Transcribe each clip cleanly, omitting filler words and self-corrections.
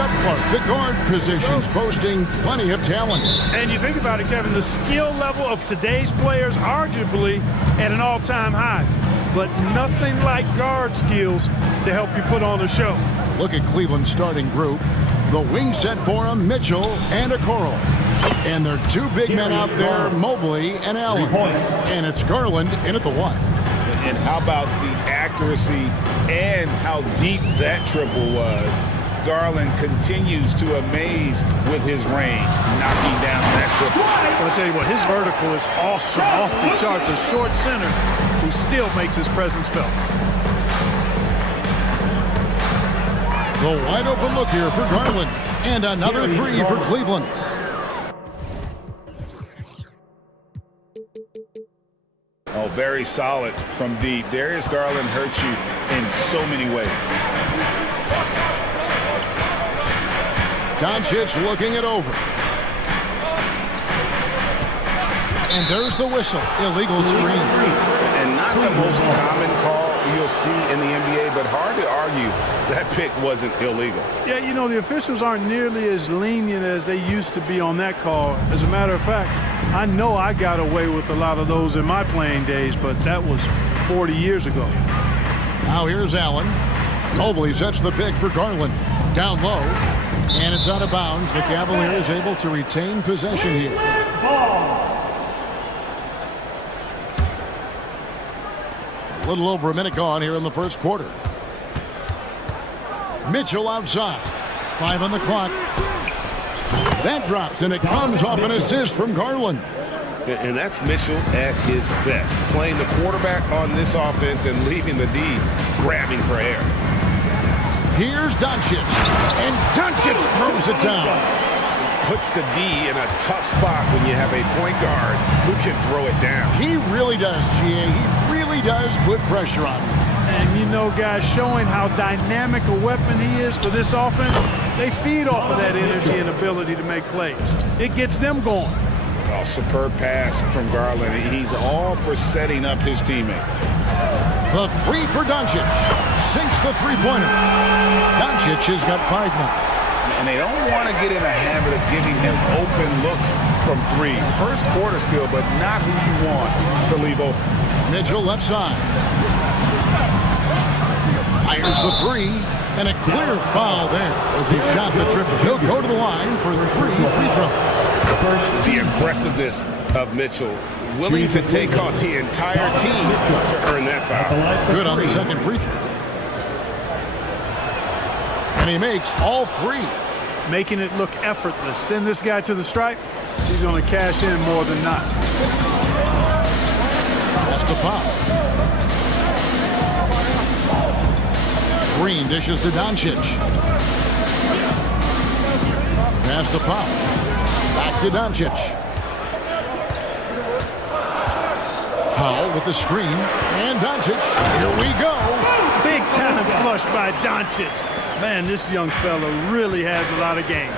up close. The guard positions boasting plenty of talent. And you think about it, Kevin, the skill level of today's players arguably at an all-time high. But nothing like guard skills to help you put on a show. Look at Cleveland's starting group. The wing set for them, Mitchell and Okoro. And their two big men out there, Mobley and Allen. And it's Garland in at the one. And how about the accuracy and how deep that triple was? Garland continues to amaze with his range, knocking down that triple. I'll tell you what, his vertical is awesome, off the charts. A short center who still makes his presence felt. The wide open look here for Garland. And another three for Cleveland. Oh, very solid from deep. Darius Garland hurts you in so many ways. Doncic looking it over. And there's the whistle. Illegal screen. And not the most common call you'll see in the NBA, but hard to argue that pick wasn't illegal. Yeah, you know, the officials aren't nearly as lenient as they used to be on that call. As a matter of fact, I know I got away with a lot of those in my playing days, but that was 40 years ago. Now here's Allen. Mobley sets the pick for Garland. Down low. And it's out of bounds. The Cavaliers able to retain possession here. A little over a minute gone here in the first quarter. Mitchell outside. 5 on the clock. That drops, and it comes off an assist from Garland. And that's Mitchell at his best. Playing the quarterback on this offense and leaving the D grabbing for air. Here's Doncic. And Doncic throws it down. Puts the D in a tough spot when you have a point guard who can throw it down. He really does, GA. He really does put pressure on him. And you know, guys, showing how dynamic a weapon he is for this offense, they feed off of that energy and ability to make plays. It gets them going. Oh, superb pass from Garland. He's all for setting up his teammate. The three for Doncic. Sinks the three-pointer. Doncic has got 5 now. And they don't want to get in a habit of giving him open looks from three. First quarter still, but not who you want to leave open. Mitchell left side. Fires the three, and a clear foul there as he shot the triple. He'll go to the line for 3 free throws. The aggressiveness of Mitchell, willing to take on the entire team to earn that foul. Good on the second free throw. And he makes all 3. Making it look effortless. Send this guy to the stripe, he's going to cash in more than not. That's the foul. Green dishes to Doncic. Pass to Pop. Back to Doncic. Powell with the screen. And Doncic. Here we go. Big time flush by Doncic. Man, this young fella really has a lot of game.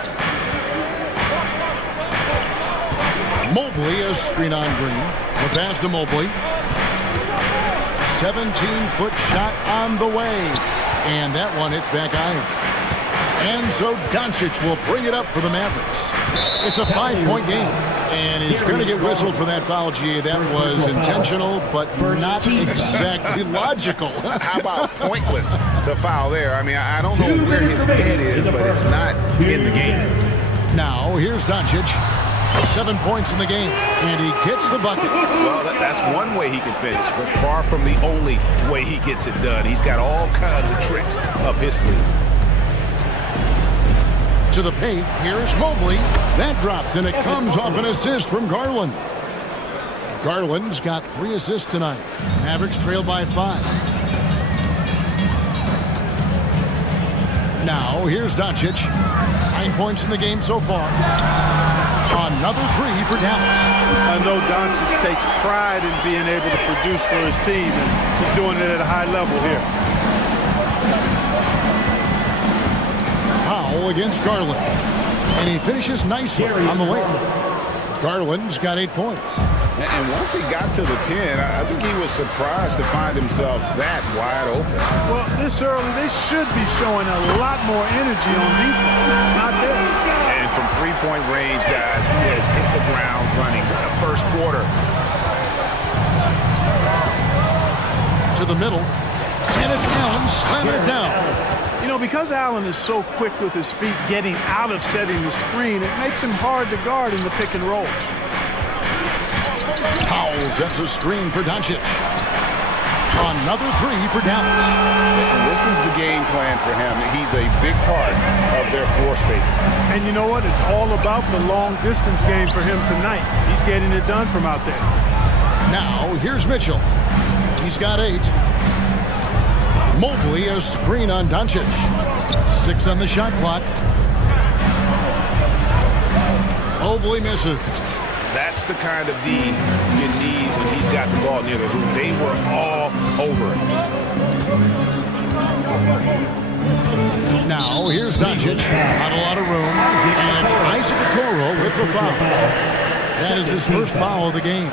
Mobley is screen on Green. The pass to Mobley. 17-foot shot on the way. And that one hits back iron. And so Doncic will bring it up for the Mavericks. It's a 5-point game. And he's going to get whistled for that foul, GA. That was intentional, but not exactly logical. How about pointless to foul there? I mean, I don't know where his head is, but it's not in the game. Now, here's Doncic. 7 points in the game, and he gets the bucket. Well, that's one way he can finish, but far from the only way he gets it done. He's got all kinds of tricks up his sleeve. To the paint, here's Mobley. That drops, and it comes off an assist from Garland. Garland's got 3 assists tonight. Mavericks trail by 5. Now, here's Doncic. 9 points in the game so far. Another 3 for Dallas. I know Doncic takes pride in being able to produce for his team, and he's doing it at a high level here. Powell Against Garland. And he finishes nicely on the layup. Garland's got 8 points. And once he got to the 10, I think he was surprised to find himself that wide open. Well, this early, they should be showing a lot more energy on defense. It's not there. And from three-point range, guys, he has hit the ground running. What a first quarter. To the middle. And it's Allen slamming it down. You know, because Allen is so quick with his feet getting out of setting the screen, it makes him hard to guard in the pick and rolls. Powell sets a screen for Doncic. Another three for Dallas. And this is the game plan for him. He's a big part of their floor spacing. And you know what? It's all about the long-distance game for him tonight. He's getting it done from out there. Now, here's Mitchell. He's got 8. Mobley, a screen on Doncic. 6 on the shot clock. Mobley misses. That's the kind of D you need when he's got the ball near the hoop. They were all over it. Now, here's Doncic. Not a lot of room. And it's Isaac Okoro with the foul. That is his first foul of the game.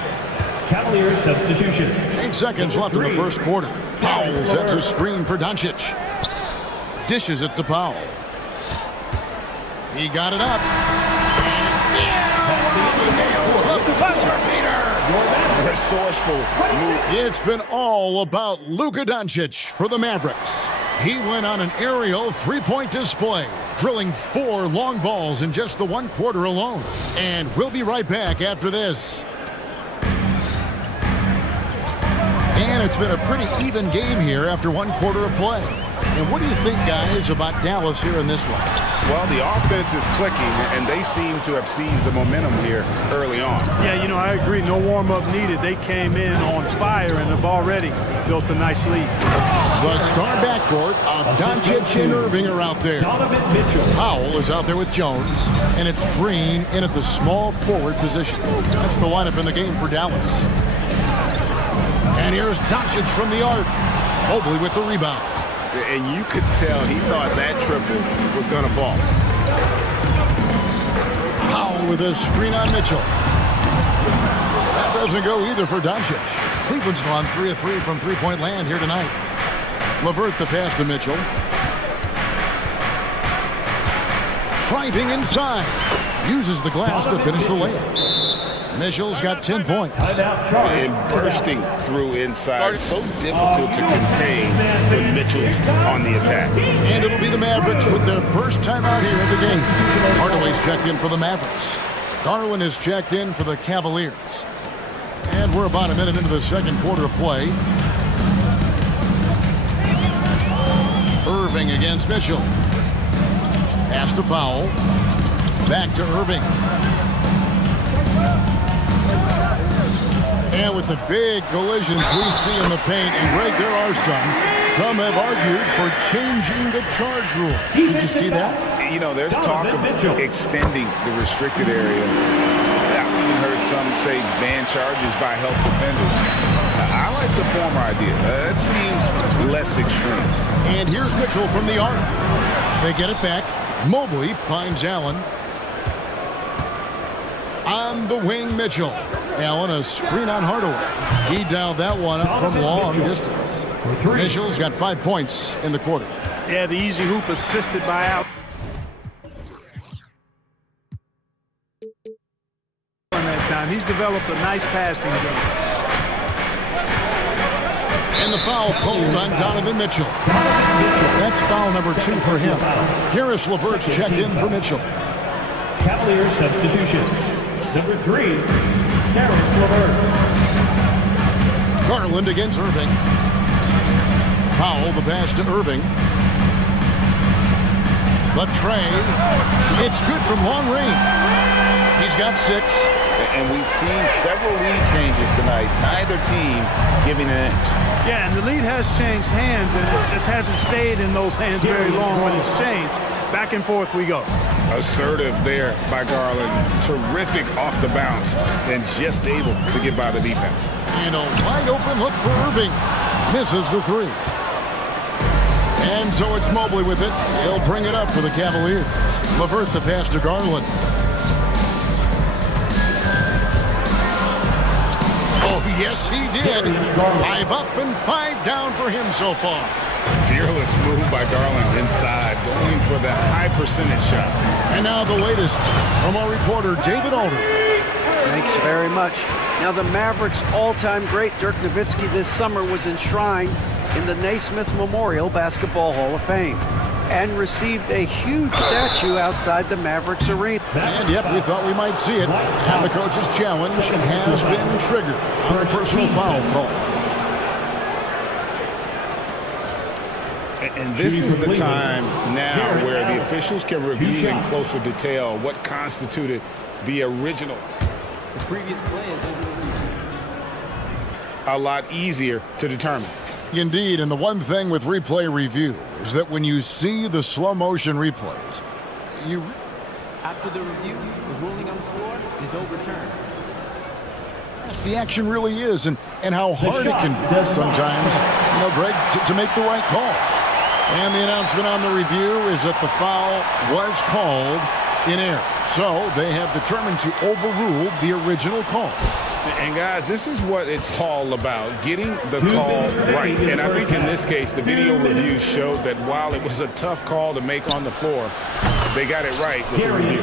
Cavaliers substitution. 8 seconds left in the first quarter. Powell sets a screen for Doncic. Dishes it to Powell. He got it up. And it's in. He nails the buzzer beater. Resourceful move. It's been all about Luka Doncic for the Mavericks. He went on an aerial three-point display, drilling 4 long balls in just the 1 quarter alone. And we'll be right back after this. And it's been a pretty even game here after 1 quarter of play. And what do you think, guys, about Dallas here in this one? Well, the offense is clicking, and they seem to have seized the momentum here early on. Yeah, you know, I agree. No warm-up needed. They came in on fire and have already built a nice lead. The star backcourt of Doncic and Irving are out there. Powell is out there with Jones, and it's Green in at the small forward position. That's the lineup in the game for Dallas. And here's Doncic from the arc. Mobley with the rebound. And you could tell he thought that triple was going to fall. Powell with a screen on Mitchell. That doesn't go either for Doncic. Cleveland's gone 3 of 3 from three-point land here tonight. LeVert the pass to Mitchell. Driving inside. Uses the glass to finish the layup. Mitchell's got 10 points. And bursting through inside. So difficult to contain when Mitchell's on the attack. And it'll be the Mavericks with their first time out here in the game. Hardaway's checked in for the Mavericks. Garland is checked in for the Cavaliers. And we're about a minute into the second quarter of play. Irving against Mitchell. Pass to Powell. Back to Irving. And with the big collisions we see in the paint, and Greg, there are some. Some have argued for changing the charge rule. Did you see that? You know, there's talk of extending the restricted area. I've even heard some say ban charges by help defenders. I like the former idea. It seems less extreme. And here's Mitchell from the arc. They get it back. Mobley finds Allen. On the wing, Mitchell. Allen, a screen on Hardaway. He dialed that one up from long distance. Mitchell's got 5 points in the quarter. Yeah, the easy hoop assisted by Allen. That time, he's developed a nice passing game. And the foul called on Donovan Mitchell. That's foul number 2 for him. Karis LeVert's checked in for Mitchell. Cavaliers substitution. Number 3, Karis LeVert. Garland against Irving. Powell, the pass to Irving. The tray. It's good from long range. He's got 6. And we've seen several lead changes tonight. Neither team giving an inch. Yeah, and the lead has changed hands, and it just hasn't stayed in those hands very long when it's changed. Back and forth we go. Assertive there by Garland. Terrific off the bounce and just able to get by the defense. And a wide open look for Irving. Misses the 3. And so it's Mobley with it. He'll bring it up for the Cavaliers. LeVert the pass to Garland. Yes, he did. 5 up and 5 down for him so far. Fearless move by Garland inside, going for the high percentage shot. And now the latest from our reporter, David Alder. Thanks very much. Now the Mavericks' all-time great Dirk Nowitzki this summer was enshrined in the Naismith Memorial Basketball Hall of Fame and received a huge statue outside the Mavericks arena. And yep, we thought we might see it. And the coach's challenge has been triggered for a personal foul call. And this is the time now where the officials can review in closer detail what constituted the original. The previous play is over the region. A lot easier to determine. Indeed, and the one thing with replay review is that when you see the slow motion replays, you... After the review, the ruling on the floor is overturned. The action really is, and how hard it can be sometimes, you know, Greg, to make the right call. And the announcement on the review is that the foul was called in error. So they have determined to overrule the original call. And guys, this is what it's all about, getting the call right. And I think in this case, the video review showed that while it was a tough call to make on the floor, they got it right with the review.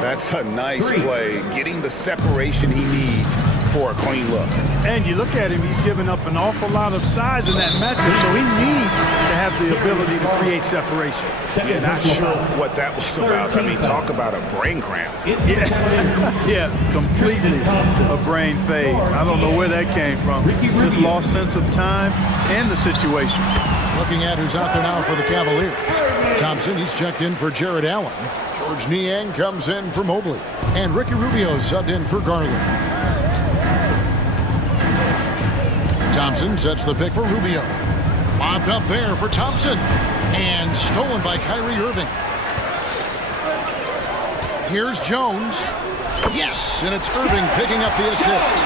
That's a nice play, getting the separation he needs for a clean look. And you look at him, he's given up an awful lot of size in that matchup, so he needs to have the ability to create separation. Yeah, not sure what that was about. I mean, talk about a brain cramp. Yeah, completely a brain fade. I don't know where that came from. Just lost sense of time and the situation. Looking at who's out there now for the Cavaliers. Thompson, he's checked in for Jared Allen. George Niang comes in for Mobley. And Ricky Rubio subbed in for Garland. Thompson sets the pick for Rubio. Lobbed up there for Thompson. And stolen by Kyrie Irving. Here's Jones. Yes, and it's Irving picking up the assist.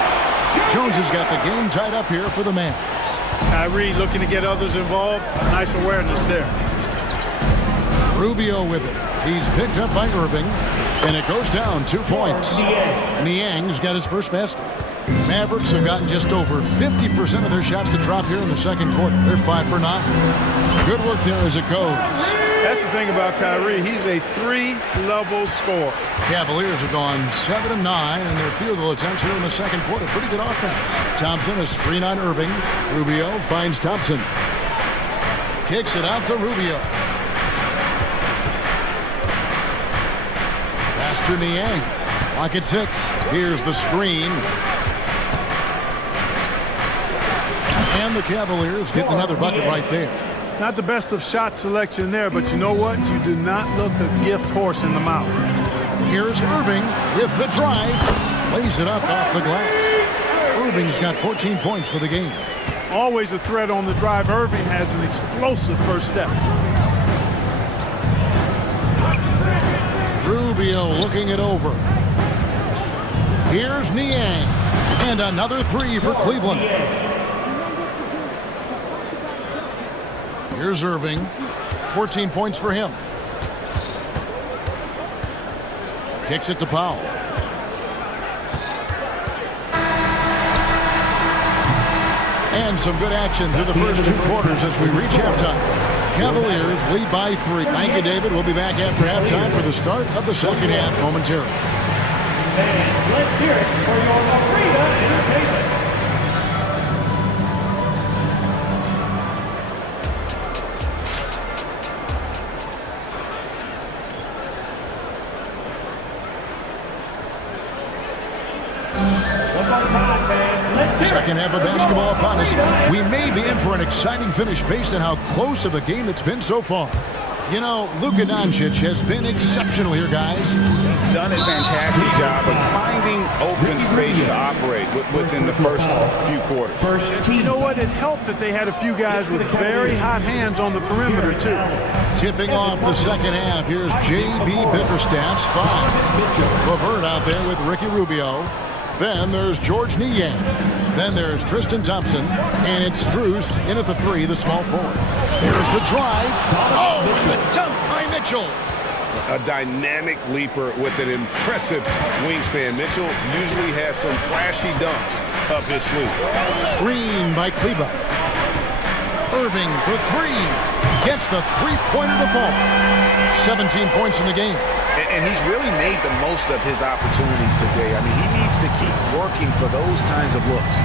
Jones has got the game tied up here for the Mavs. Kyrie looking to get others involved. Nice awareness there. Rubio with it. He's picked up by Irving. And it goes down 2 points. Niang's got his first basket. Mavericks have gotten just over 50% of their shots to drop here in the second quarter. They're 5 for 9. Good work there as it goes. That's the thing about Kyrie. He's a 3-level scorer. Cavaliers have gone 7 of 9 in their field goal attempts here in the second quarter. Pretty good offense. Thompson, a screen on Irving. Rubio finds Thompson. Kicks it out to Rubio. Pass to Niang. Lock at 6. Here's the screen. And the Cavaliers getting another bucket right there. Not the best of shot selection there, but you know what? You do not look a gift horse in the mouth. Here's Irving with the drive. Lays it up off the glass. Irving's got 14 points for the game. Always a threat on the drive. Irving has an explosive first step. Rubio looking it over. Here's Niang. And another 3 for Cleveland. Here's Irving. 14 points for him. Kicks it to Powell. And some good action through the first 2 quarters as we reach halftime. Cavaliers lead by 3. Thank you, David. We'll be back after halftime for the start of the second half momentarily. And let's hear it for your arena entertainment. Second half of basketball upon us. We may be in for an exciting finish based on how close of a game it's been so far. You know, Luka Doncic has been exceptional here, guys. He's done a fantastic job of finding open space to operate within the first few quarters. You know what? It helped that they had a few guys with very hot hands on the perimeter, too. Tipping off the second half, here's J.B. Bickerstaff's 5. Levert out there with Ricky Rubio. Then there's George Niang. Then there's Tristan Thompson. And it's Strus in at the 3, the small forward. Here's the drive. Oh, and the dunk by Mitchell. A dynamic leaper with an impressive wingspan. Mitchell usually has some flashy dunks up his sleeve. Screen by Kleba. Irving for three. Gets the three-pointer to fall. 17 points in the game. And he's really made the most of his opportunities today. I mean, he needs to keep working for those kinds of looks.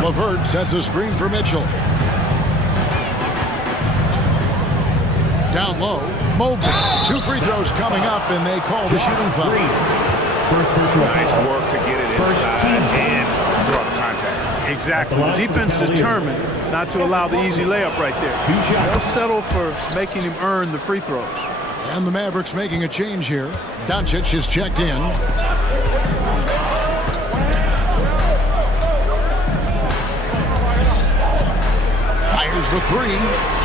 LeVert sets a screen for Mitchell. Down low, Mobley. 2 free throws coming up, and they call the shooting foul. Nice work to get it inside and draw contact. Exactly. The defense determined not to allow the easy layup right there. They'll settle for making him earn the free throws. And the Mavericks making a change here. Doncic is checked in. Fires the three.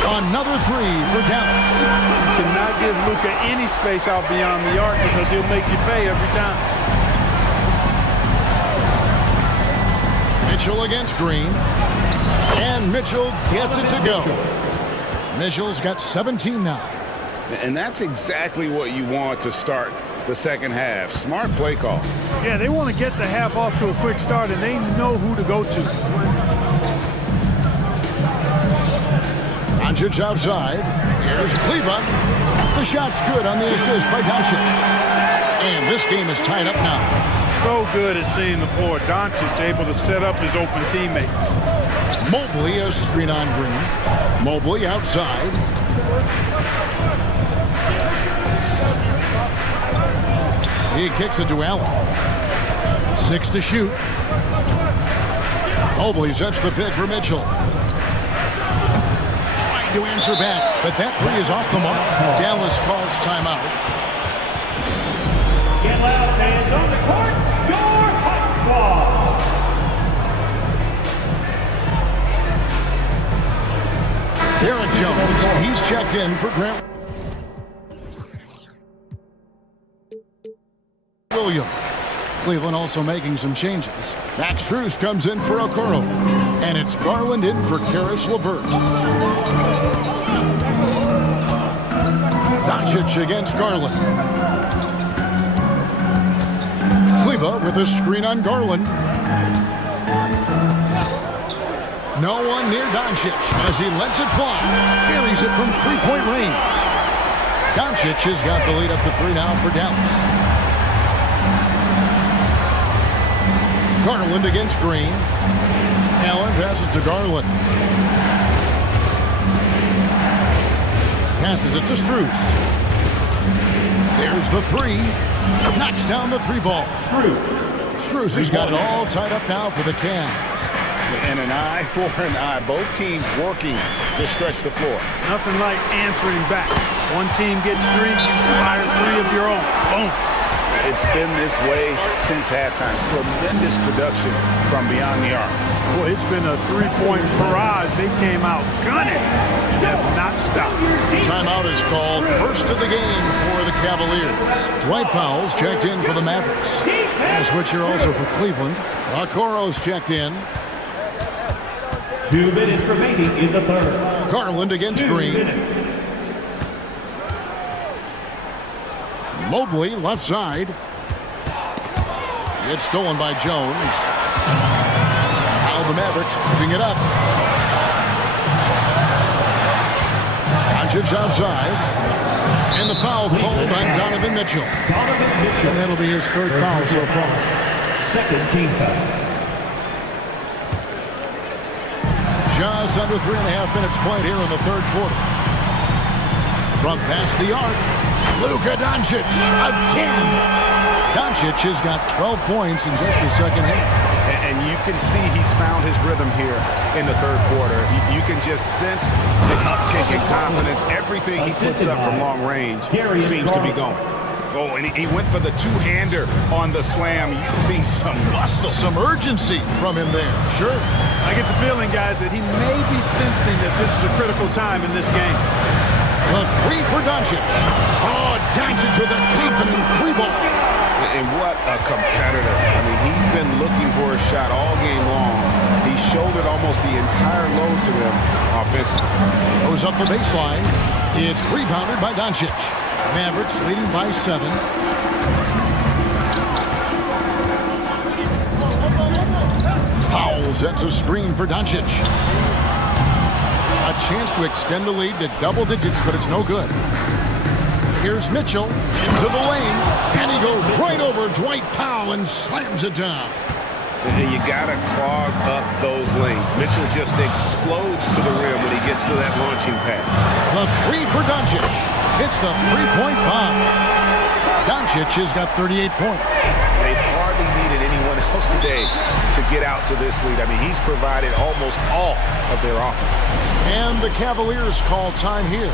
Another three for Dallas. You cannot give Luka any space out beyond the arc because he'll make you pay every time. Mitchell against Green. And Mitchell gets it to go. Mitchell's got 17 now. And that's exactly what you want to start the second half. Smart play call. Yeah, they want to get the half off to a quick start, and they know who to go to. Doncic outside. Here's Kleba. The shot's good on the assist by Doncic. And this game is tied up now. So good at seeing the floor. Doncic able to set up his open teammates. Mobley a screen on Green. Mobley outside. He kicks it to Allen. 6 to shoot. Mobley sets the pick for Mitchell. Trying to answer back, but that three is off the mark. Dallas calls timeout. Get loud, fans on the court. Your hot ball. Derek Jones, he's checked in for Grant Williams. Cleveland also making some changes. Max Strus comes in for Okoro. And it's Garland in for Karis LeVert. Doncic against Garland. Kleba with a screen on Garland. No one near Doncic as he lets it fly. Buries it from three-point range. Doncic has got the lead up to 3 now for Dallas. Garland against Green. Allen passes to Garland. Passes it to Strus. There's the three. Knocks down the three ball. Strus has got it all tied up now for the Cavs. And an eye for an eye. Both teams working to stretch the floor. Nothing like answering back. One team gets 3, you fire 3 of your own. Boom. It's been this way since halftime. Tremendous production from beyond the arc. Boy, it's been a 3-point barrage. They came out gunning and have not stopped. Timeout is called. First of the game for the Cavaliers. Dwight Powell's checked in for the Mavericks. A switch here also for Cleveland. Okoro's checked in. 2 minutes remaining in the third. Garland against 2 Green. minutes. Mobley left side. It's stolen by Jones. Now the Mavericks picking it up. Doncic outside. And the foul called on Donovan Mitchell. And that'll be his 3rd foul so far. Second team foul. Just under 3.5 minutes played here in the 3rd quarter. From past the arc, Luka Doncic again. Doncic has got 12 points in just the second half. And you can see he's found his rhythm here in the 3rd quarter. You can just sense the uptick in confidence. Everything he puts up from long range seems to be going. Oh, and he went for the two-hander on the slam, using some muscle. Some urgency from him there. Sure. I get the feeling, guys, that he may be sensing that this is a critical time in this game. The three for Doncic. Oh, Doncic with a confident three ball. And what a competitor. I mean, he's been looking for a shot all game long. He shouldered almost the entire load to them offensively. Goes up the baseline. It's rebounded by Doncic. Mavericks leading by 7. Powell sets a screen for Doncic. A chance to extend the lead to double digits, but it's no good. Here's Mitchell into the lane, and he goes right over Dwight Powell and slams it down. You gotta clog up those lanes. Mitchell just explodes to the rim when he gets to that launching pad. The three for Doncic. It's the three-point bomb. Doncic has got 38 points. They've hardly needed anyone else today to get out to this lead. I mean, he's provided almost all of their offense. And the Cavaliers call time here.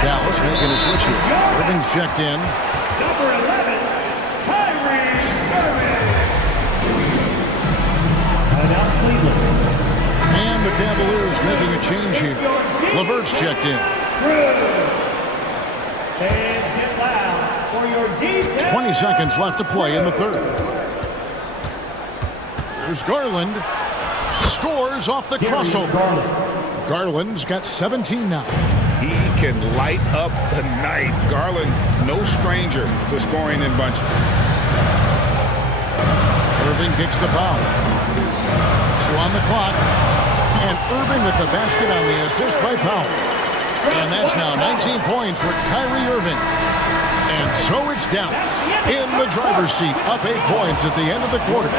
Dallas making a switch here. Irving's checked in. Number 11, Kyrie Irving. And now Cleveland. And the Cavaliers making a change here. LeVert's checked in. And get loud for your defense. 20 seconds left to play in the third. Here's Garland. Scores off the crossover. Garland's got 17 now. He can light up the night. Garland, no stranger to scoring in bunches. Irving kicks to Powell. 2 on the clock. And Irving with the basket on the assist by Powell. And that's now 19 points for Kyrie Irving. And so it's Dallas in the driver's seat, up 8 points at the end of the quarter.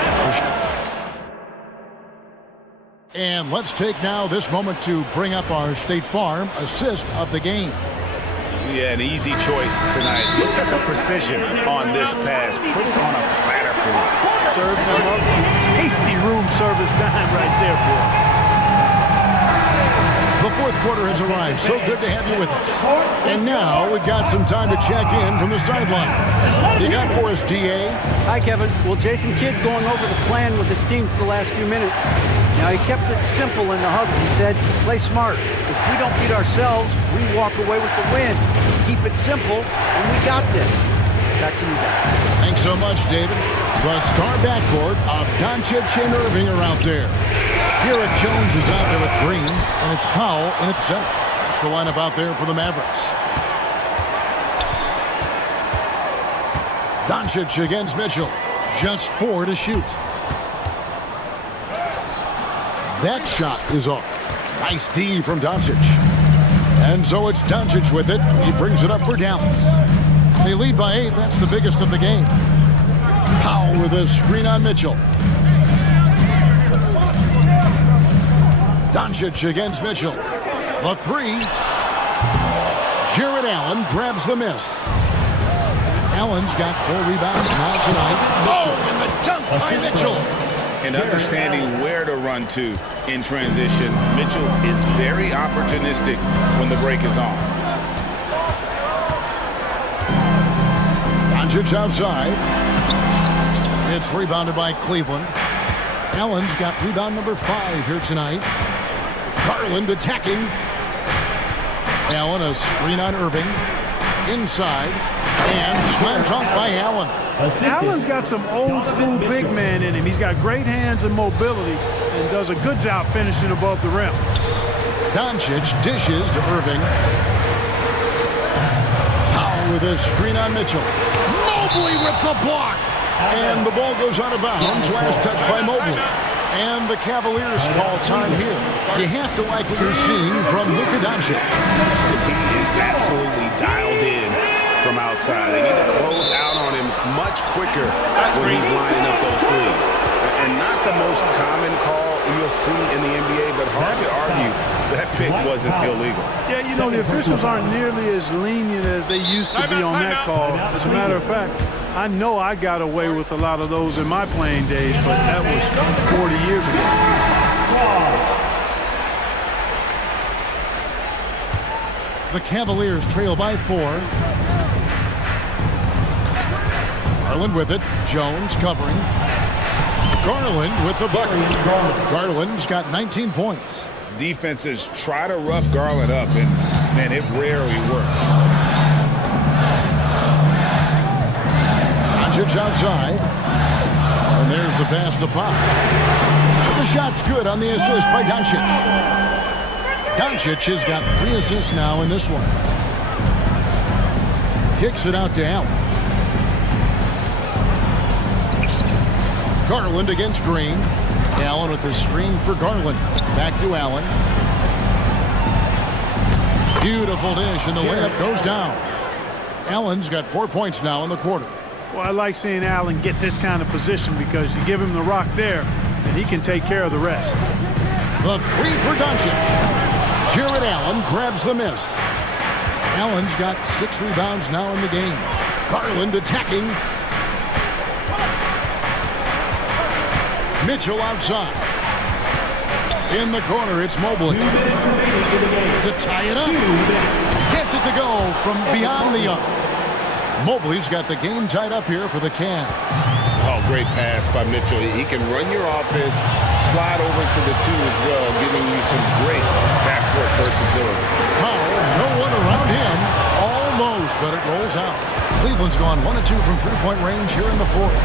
And let's take now this moment to bring up our State Farm assist of the game. Yeah, an easy choice tonight. Look at the precision on this pass. Put it on a platter for him. Served him up. Tasty room service dime right there, boy. The fourth quarter has arrived. So good to have you with us. And now we've got some time to check in from the sideline. You got for us, DA? Hi, Kevin. Well, Jason Kidd going over the plan with his team for the last few minutes. Now, he kept it simple in the huddle. He said, play smart. If we don't beat ourselves, we walk away with the win. Keep it simple, and we got this. Back to you guys. Thanks so much, David. The star backcourt of Doncic and Irving are out there. Garrett Jones is out there with Green, and it's Powell in its center. That's the lineup out there for the Mavericks. Doncic against Mitchell. Just 4 to shoot. That shot is off. Nice D from Doncic. And so it's Doncic with it. He brings it up for Dallas. They lead by 8. That's the biggest of the game. Powell with a screen on Mitchell. Doncic against Mitchell. The 3. Jared Allen grabs the miss. Allen's got 4 rebounds now tonight. Oh, and the dunk by Mitchell. And understanding where to run to in transition. Mitchell is very opportunistic when the break is on. Doncic outside. It's rebounded by Cleveland. Allen's got rebound number 5 here tonight. Garland attacking. Allen a screen on Irving. Inside. And slam dunk by Allen. Allen's got some old school big man in him. He's got great hands and mobility and does a good job finishing above the rim. Doncic dishes to Irving. Powell with a screen on Mitchell. Mobley with the block. And the ball goes out of bounds. Last touch by Mobley. And the Cavaliers call time here. You have to like what you're seeing from Luka Doncic. He is absolutely dialed in from outside. They need to close out on him much quicker when he's lining up those threes. And not the most common call you'll see in the NBA, but hard to argue that pick wasn't illegal. Yeah, you know, the officials aren't nearly as lenient as they used to be on that call. As a matter of fact, I know I got away with a lot of those in my playing days, but that was 40 years ago. The Cavaliers trail by 4. Garland with it. Jones covering. Garland with the bucket. Garland's got 19 points. Defenses try to rough Garland up, and, man, it rarely works. Doncic outside. And there's the pass to Pop. The shot's good on the assist by Doncic. Doncic has got 3 assists now in this one. Kicks it out to Allen. Garland against Green. Allen with the screen for Garland. Back to Allen. Beautiful dish, and the layup goes down. Allen's got 4 points now in the quarter. Well, I like seeing Allen get this kind of position because you give him the rock there, and he can take care of the rest. The three for Doncic. Jared Allen grabs the miss. Allen's got 6 rebounds now in the game. Garland attacking. Mitchell outside. In the corner, it's Mobley. To tie it up. Gets it to go from beyond the arc. Mobley's got the game tied up here for the Cavs. Oh, great pass by Mitchell. He can run your offense, slide over to the 2 as well, giving you some great backcourt versatility. Powell, no one around him. Almost, but it rolls out. Cleveland's gone 1 of 2 from three-point range here in the 4th.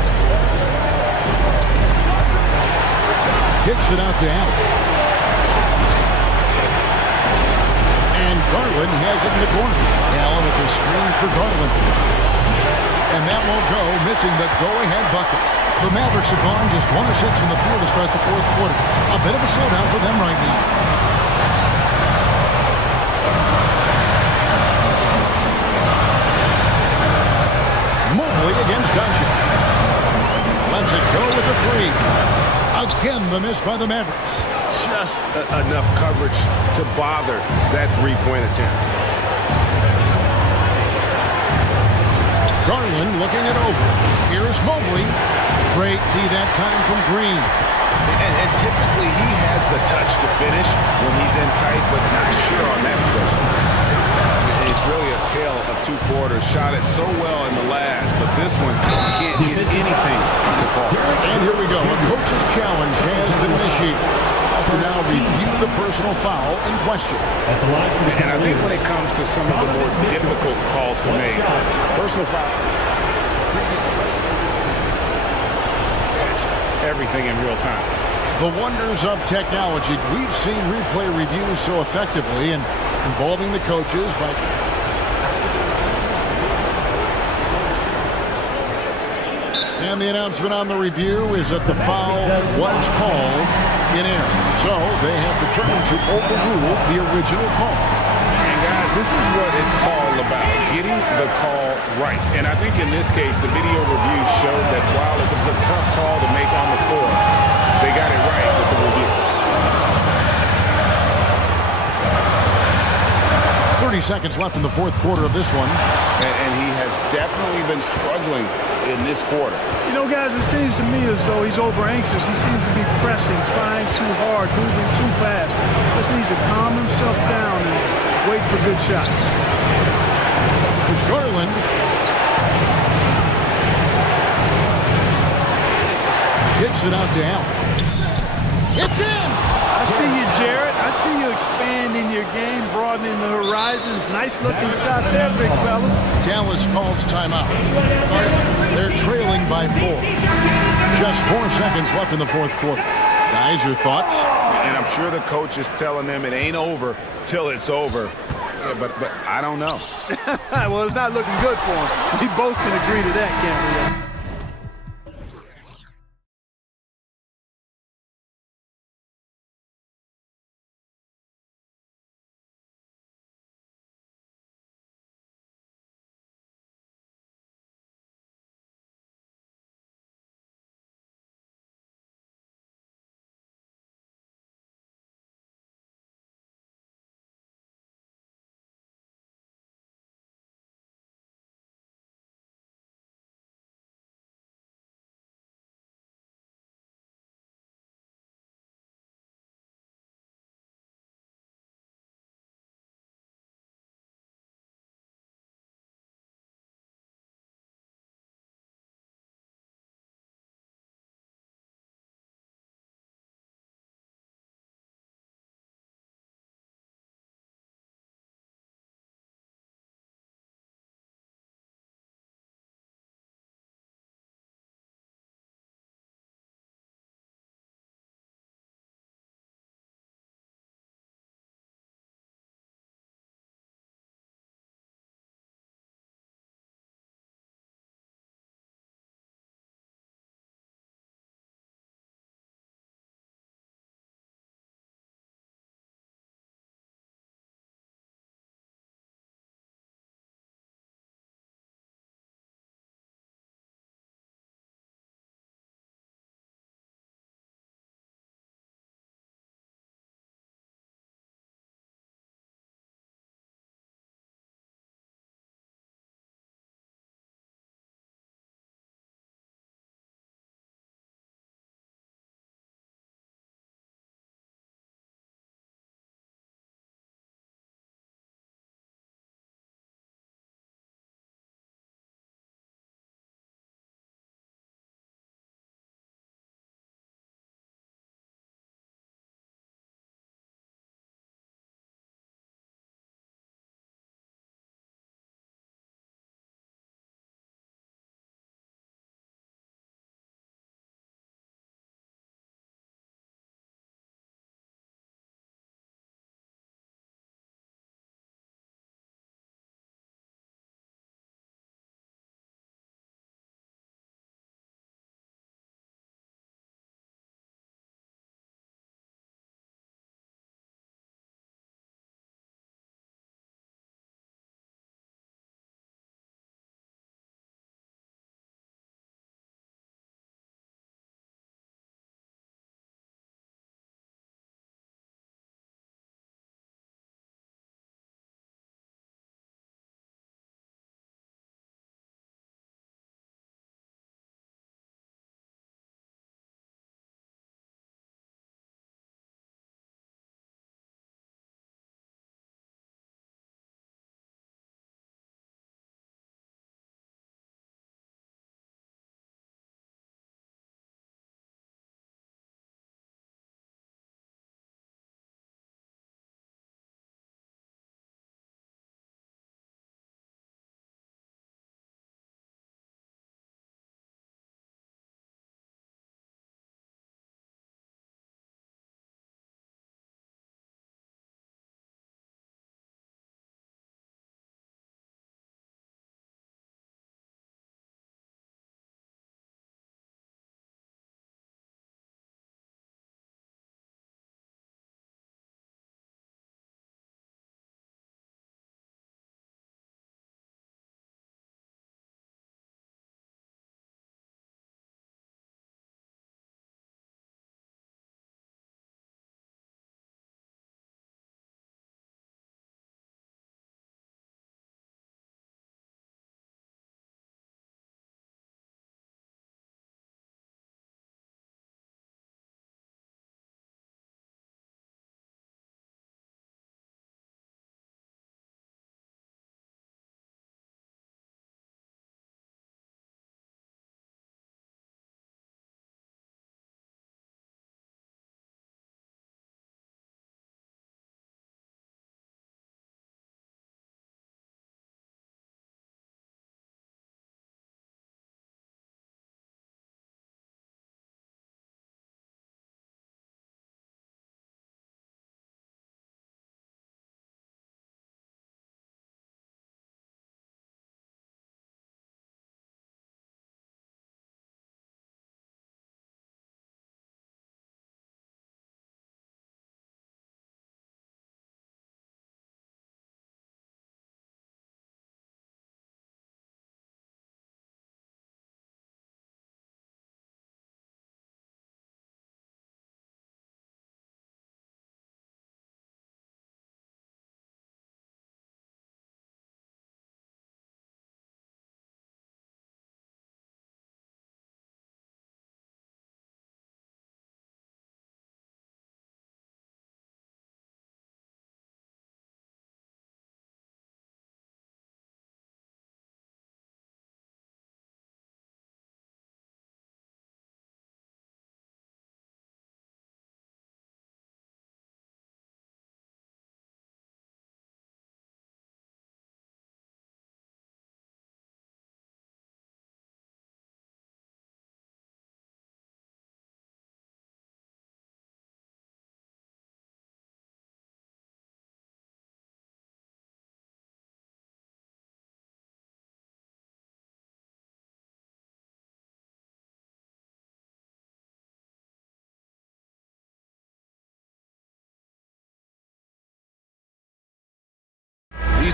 Kicks it out to Allen. And Garland has it in the corner. Allen with the screen for Garland. And that won't go, missing the go-ahead bucket. The Mavericks have gone just 1 of 6 in the field to start the 4th quarter. A bit of a slowdown for them right now. Mobley against Doncic. Lets it go with a 3. Again, the miss by the Mavericks. Just enough coverage to bother that three-point attempt. Garland looking it over. Here's Mobley. Great D that time from Green. And typically he has the touch to finish when he's in tight, but not sure on that possession. It's really a tale of 2 quarters. Shot it so well in the last, but this one can't get anything to fall. And here we go. A coach's challenge has been initiated. To now review the personal foul in question. And I think when it comes to some of the more difficult calls to make, personal foul, everything in real time. The wonders of technology. We've seen replay reviews so effectively and involving the coaches by and the announcement on the review is that the foul was called in error. So they have determined to overrule the original call. And guys, this is what it's all about, getting the call right. And I think in this case, the video review showed that while it was a tough call to make on the floor, they got it right with the reviews. 30 seconds left in the 4th quarter of this one. And he has definitely been struggling in this quarter. You know, guys, it seems to me as though he's over-anxious. He seems to be pressing, trying too hard, moving too fast. Just needs to calm himself down and wait for good shots. Here's Garland. Kicks it out to Allen. It's in! I see you, Jared. I see you expanding your game, broadening the horizons. Nice looking shot there, big fella. Dallas calls timeout. They're trailing by 4. Just 4 seconds left in the 4th quarter. Guys, your thoughts? And I'm sure the coach is telling them it ain't over till it's over. Yeah, but I don't know. Well, it's not looking good for him. We both can agree to that, can't we?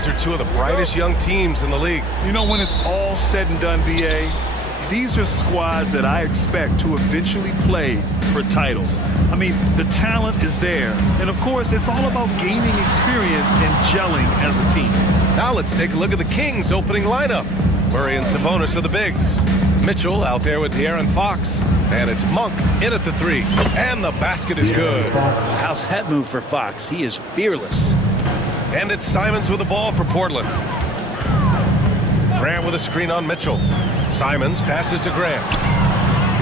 these are two of the brightest young teams in the league. You know, when it's all said and done, BA, these are squads that I expect to eventually play for titles. I mean, the talent is there. And of course, it's all about gaining experience and gelling as a team. Now let's take a look at the Kings' opening lineup. Murray and Sabonis are the bigs. Mitchell out there with De'Aaron Fox. And it's Monk in at the three. And the basket is good. How's that move for Fox? He is fearless. And it's Simons with the ball for Portland. Grant with a screen on Mitchell. Simons passes to Grant.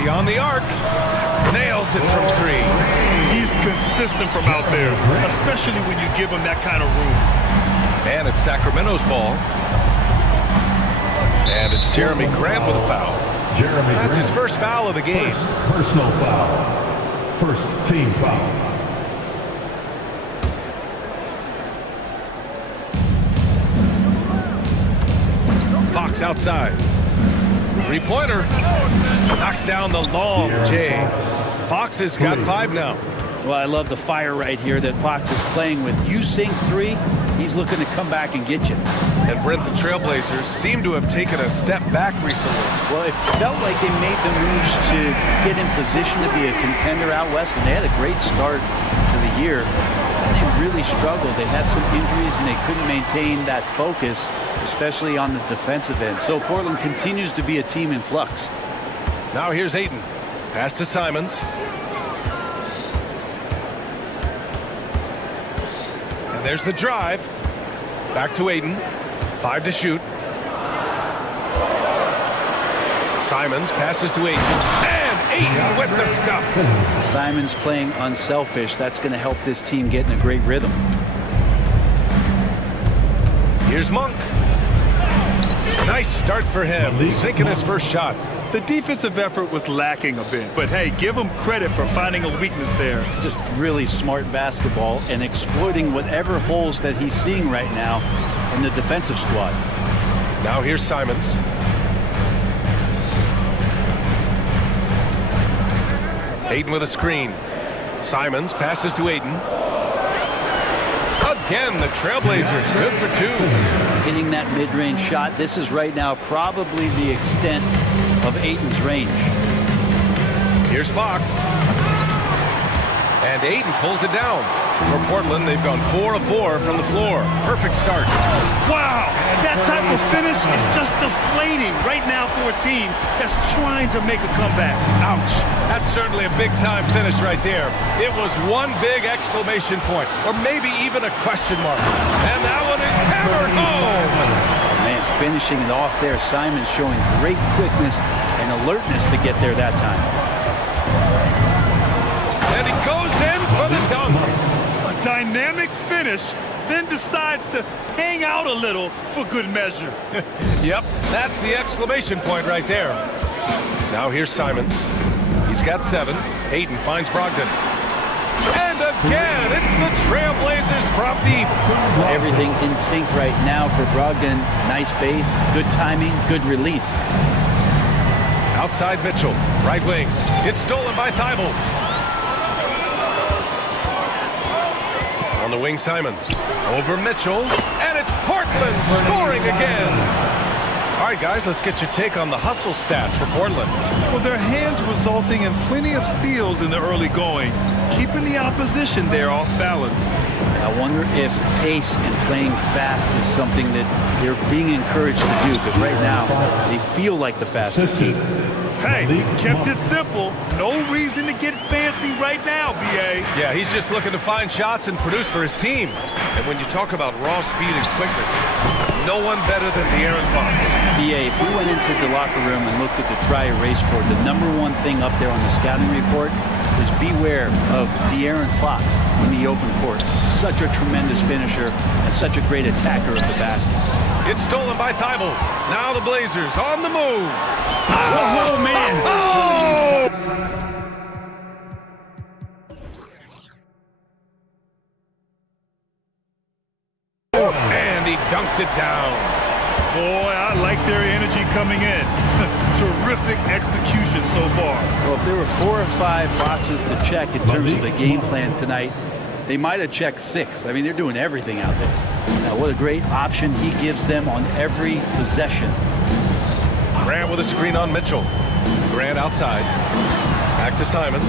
Beyond the arc. Nails it from three. He's consistent from out there, especially when you give him that kind of room. And it's Sacramento's ball. And it's Jeremy Grant with a foul. That's his first foul of the game. Personal foul. First team foul. Fox outside. Three-pointer. Knocks down the long J. Fox has got 5 now. Well, I love the fire right here that Fox is playing with. You sink three, he's looking to come back and get you. And Brent, the Trailblazers seem to have taken a step back recently. Well, it felt like they made the moves to get in position to be a contender out west, and they had a great start to the year. And they really struggled. They had some injuries, and they couldn't maintain that focus, especially on the defensive end. So Portland continues to be a team in flux. Now here's Ayton. Pass to Simons. And there's the drive. Back to Ayton. 5 to shoot. Simons passes to Ayton. And Ayton with the stuff. Simons playing unselfish. That's going to help this team get in a great rhythm. Here's Monk. Nice start for him. Sinking his first shot. The defensive effort was lacking a bit, but hey, give him credit for finding a weakness there. Just really smart basketball and exploiting whatever holes that he's seeing right now in the defensive squad. Now here's Simons. Ayton with a screen. Simons passes to Ayton. Again, the Trailblazers good for 2. Hitting that mid-range shot. This is right now probably the extent of Ayton's range. Here's Fox. And Ayton pulls it down. For Portland, they've gone 4 of 4 from the floor. Perfect start. Wow, that type of finish is just deflating right now for a team that's trying to make a comeback. Ouch. That's certainly a big-time finish right there. It was one big exclamation point, or maybe even a question mark. And that one is hammered home. Man, finishing it off there. Simon showing great quickness and alertness to get there that time. And he goes in for the dunk. A dynamic finish, then decides to hang out a little for good measure. Yep, that's the exclamation point right there. Now here's Simons. He's got 7. Ayton finds Brogdon. And again, it's the Trailblazers from deep. Everything in sync right now for Brogdon. Nice base, good timing, good release. Outside Mitchell, right wing. It's stolen by Thibault. On the wing, Simons. Over Mitchell. And it's Portland scoring again. All right, guys, let's get your take on the hustle stats for Portland. Well, their hands resulting in plenty of steals in the early going, keeping the opposition there off balance. I wonder if pace and playing fast is something that they're being encouraged to do, because right now they feel like the fastest team. Hey, kept it simple. No reason to get fancy right now, B.A. Yeah, he's just looking to find shots and produce for his team. And when you talk about raw speed and quickness, no one better than De'Aaron Fox. B.A., if we went into the locker room and looked at the tri-erase board, the #1 thing up there on the scouting report is beware of De'Aaron Fox in the open court. Such a tremendous finisher and such a great attacker of the basket. It's stolen by Thibault. Now the Blazers on the move. Oh, man. Oh! And he dunks it down. Boy, I like their energy coming in. Terrific execution so far. Well, if there were 4 or 5 boxes to check in terms of the game plan tonight, they might have checked 6. I mean, they're doing everything out there. Now, what a great option he gives them on every possession. Grant with a screen on Mitchell. Grant outside. Back to Simons.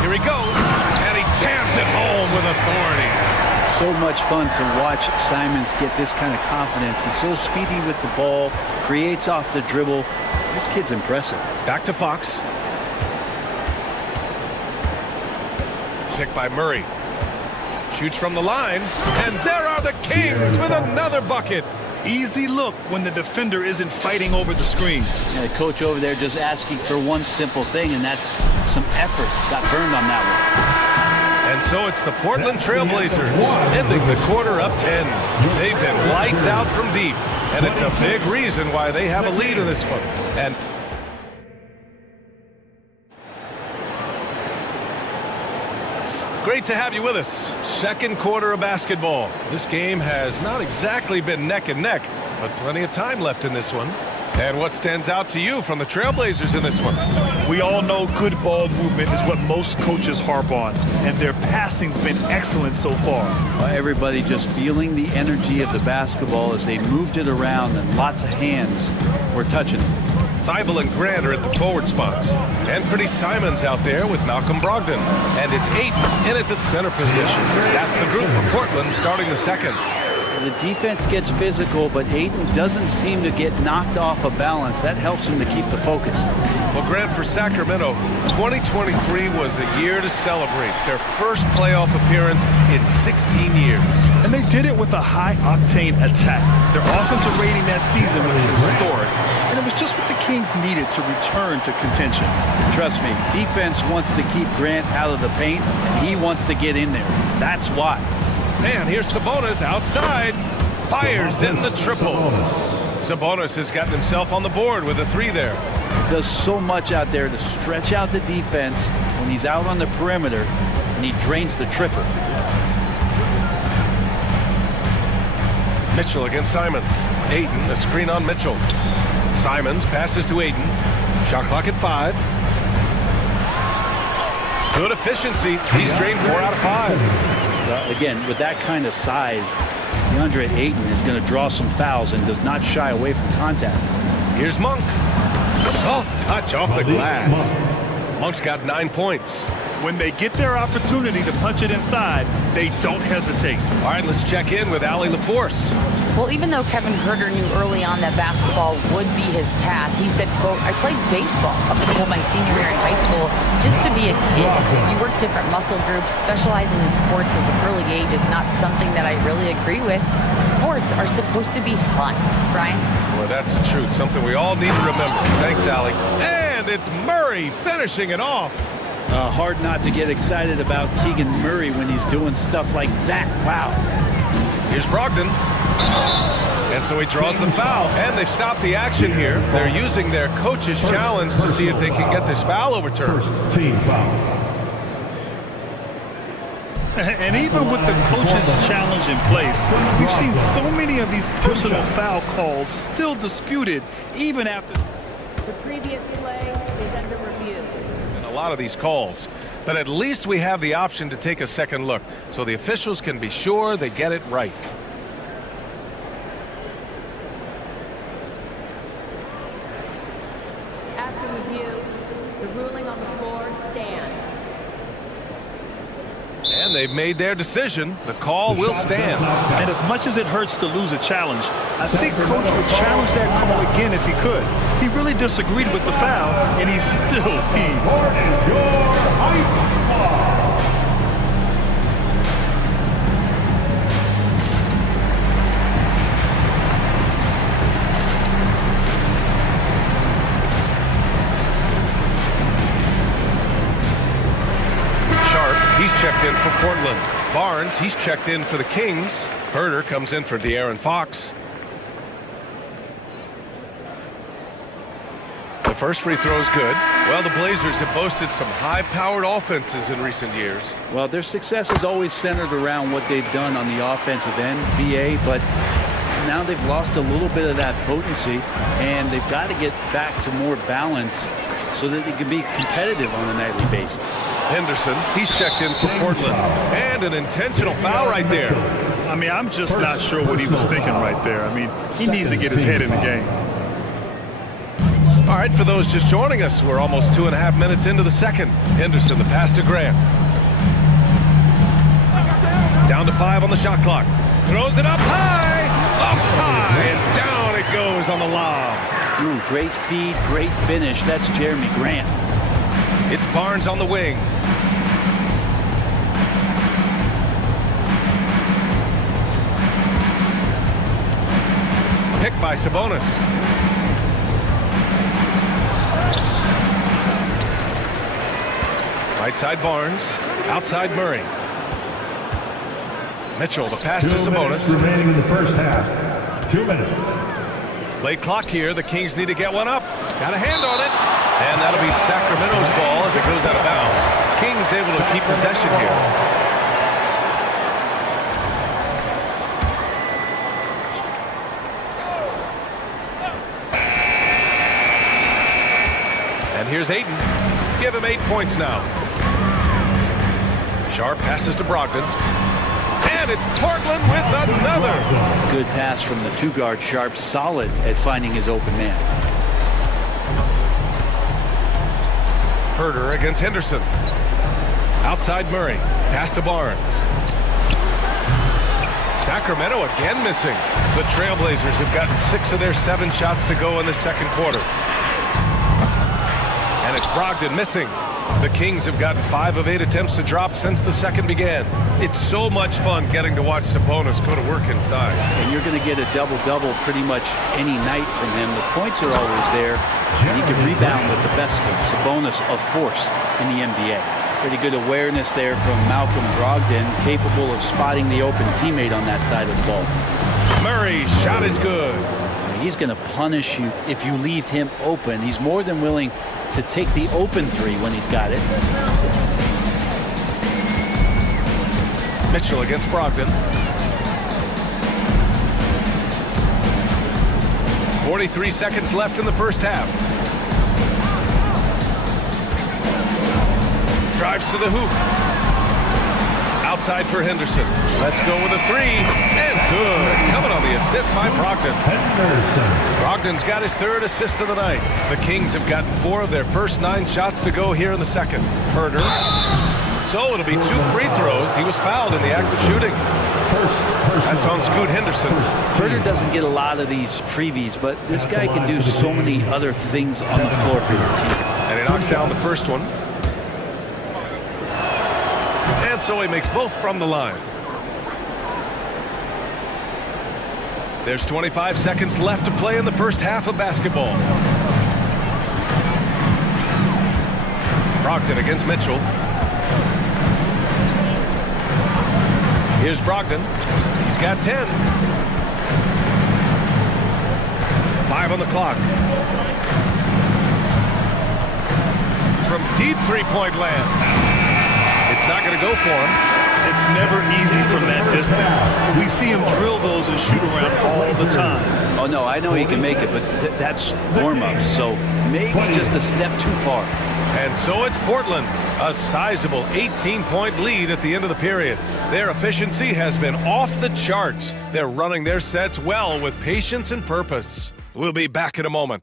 Here he goes, and he jams it home with authority. So much fun to watch Simons get this kind of confidence. He's so speedy with the ball, creates off the dribble. This kid's impressive. Back to Fox. Picked by Murray. Shoots from the line, and there are the Kings with another bucket. Easy look when the defender isn't fighting over the screen. And the coach over there just asking for one simple thing, and that's some effort. Got burned on that one. And so it's the Portland Trailblazers ending the quarter up 10. They've been lights out from deep, and it's a big reason why they have a lead in this one. And great to have you with us. Second quarter of basketball. This game has not exactly been neck and neck, but plenty of time left in this one. And what stands out to you from the Trailblazers in this one? We all know good ball movement is what most coaches harp on, and their passing's been excellent so far. Everybody just feeling the energy of the basketball as they moved it around, and lots of hands were touching it. Thibault and Grant are at the forward spots. Anthony Simons out there with Malcolm Brogdon. And it's Ayton in at the center position. That's the group for Portland starting the second. The defense gets physical, but Ayton doesn't seem to get knocked off of balance. That helps him to keep the focus. Well, Grant, for Sacramento, 2023 was a year to celebrate. Their first playoff appearance in 16 years. And they did it with a high-octane attack. Their offensive rating that season was historic, and it was just what the Kings needed to return to contention. Trust me, defense wants to keep Grant out of the paint, and he wants to get in there. That's why. And here's Sabonis outside. Fires in the triple. Sabonis has gotten himself on the board with a three there. Does so much out there to stretch out the defense when he's out on the perimeter, and he drains the tripper. Mitchell against Simons. Ayton, a screen on Mitchell. Simons passes to Ayton. Shot clock at 5. Good efficiency. He's drained 4 out of 5. Again, with that kind of size, DeAndre Ayton is going to draw some fouls and does not shy away from contact. Here's Monk. Soft touch off the glass. Monk's got 9 points. When they get their opportunity to punch it inside, they don't hesitate. All right, let's check in with Allie LaForce. Well, even though Kevin Herter knew early on that basketball would be his path, he said, quote, I played baseball up until my senior year in high school just to be a kid. You work different muscle groups. Specializing in sports as an early age is not something that I really agree with. Sports are supposed to be fun, Brian. Well, that's the truth. Something we all need to remember. Thanks, Allie. And it's Murray finishing it off. Hard not to get excited about Keegan Murray when he's doing stuff like that. Wow. Here's Brogdon. And so he draws the foul. And they've stopped the action here. They're using their coach's challenge to see if they can get this foul overturned. Team foul. And even with the coach's challenge in place, we've seen so many of these personal foul calls still disputed even after the previous play is under review. And a lot of these calls. But at least we have the option to take a second look so the officials can be sure they get it right. After review, the ruling on the floor stands. And they've made their decision. The call will stand. And as much as it hurts to lose a challenge, I think Coach would challenge that call again if he could. He really disagreed with the foul, and he's still peeved. He's checked in for Portland. Barnes, he's checked in for the Kings. Herter comes in for De'Aaron Fox. The first free throw is good. Well, the Blazers have boasted some high-powered offenses in recent years. Well, their success is always centered around what they've done on the offensive end, BA, but now they've lost a little bit of that potency, and they've got to get back to more balance so that they can be competitive on a nightly basis. Henderson, he's checked in for Portland. And an intentional foul right there. I mean, I'm just not sure what he was thinking right there. I mean, he needs to get his head in the game. All right, for those just joining us, we're almost 2.5 minutes into the second. Henderson, the pass to Grant. Down to 5 on the shot clock. Throws it up high, and down it goes on the lob. Great feed, great finish. That's Jeremy Grant. It's Barnes on the wing. Picked by Sabonis. Right side Barnes, outside Murray. Mitchell, the pass to Sabonis. Remaining in the first half. 2 minutes. Late clock here. The Kings need to get one up. Got a hand on it. And that'll be Sacramento's ball as it goes out of bounds. Kings able to keep possession here. And here's Ayton. Give him 8 points now. Sharp passes to Brogdon. And it's Portland with another. Good pass from the two-guard Sharp, solid at finding his open man. Herder against Henderson. Outside Murray. Pass to Barnes. Sacramento again missing. The Trailblazers have gotten 6 of their 7 shots to go in the second quarter. And it's Brogdon missing. The Kings have gotten 5 of 8 attempts to drop since the second began. It's so much fun getting to watch Sabonis go to work inside. And you're going to get a double-double pretty much any night from him. The points are always there, and he can rebound with the best of them. Sabonis, a force in the NBA. Pretty good awareness there from Malcolm Brogdon, capable of spotting the open teammate on that side of the ball. Murray's shot is good. He's going to punish you if you leave him open. He's more than willing to take the open three when he's got it. Mitchell against Brogdon. 43 seconds left in the first half. Drives to the hoop. Outside for Henderson. Let's go with a 3. And good. Coming on the assist by Brogdon. Brogdon's got his 3rd assist of the night. The Kings have gotten 4 of their first 9 shots to go here in the second. Herder. So it'll be 2 free throws. He was fouled in the act of shooting. That's on Scoot Henderson. Herder doesn't get a lot of these freebies, but this guy can do so many other things on the floor for your team. And he knocks down the first one. And so he makes both from the line. There's 25 seconds left to play in the first half of basketball. Brogdon against Mitchell. Here's Brogdon. He's got 10. 5 on the clock. From deep three-point land. It's not going to go for him. It's never easy from that distance. We see him drill those and shoot around all the time. Oh, no, I know he can make it, but that's warm-up, so maybe just a step too far. And so it's Portland, a sizable 18-point lead at the end of the period. Their efficiency has been off the charts. They're running their sets well with patience and purpose. We'll be back in a moment.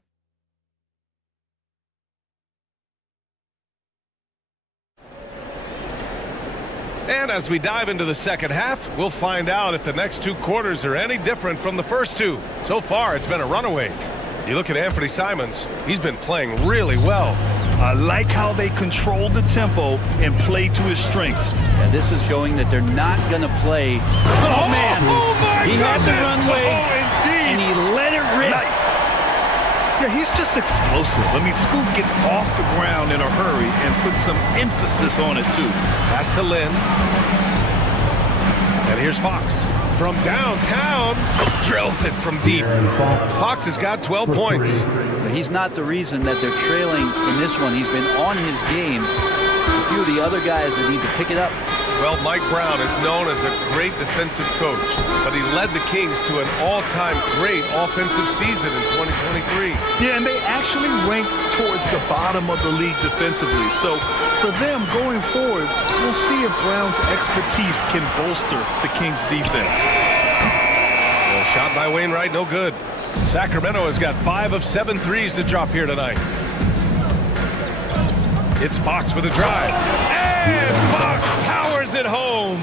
And as we dive into the second half, we'll find out if the next 2 quarters are any different from the first 2. So far, it's been a runaway. You look at Anthony Simons, he's been playing really well. I like how they control the tempo and play to his strengths. And this is showing that they're not going to play. Oh, man. Oh, my he had the goodness. runway, and he let it rip. Nice. Yeah, he's just explosive. I mean, Scoot gets off the ground in a hurry and puts some emphasis on it, too. Pass to Lynn. And here's Fox. From downtown, drills it from deep. Fox has got 12 points. He's not the reason that they're trailing in this one. He's been on his game. It's a few of the other guys that need to pick it up. Well, Mike Brown is known as a great defensive coach, but he led the Kings to an all-time great offensive season in 2023. Yeah, and they actually ranked towards the bottom of the league defensively. So for them going forward, we'll see if Brown's expertise can bolster the Kings' defense. Well, shot by Wainwright, no good. Sacramento has got 5 of 7 threes to drop here tonight. It's Fox with a drive. And Fox powers it home.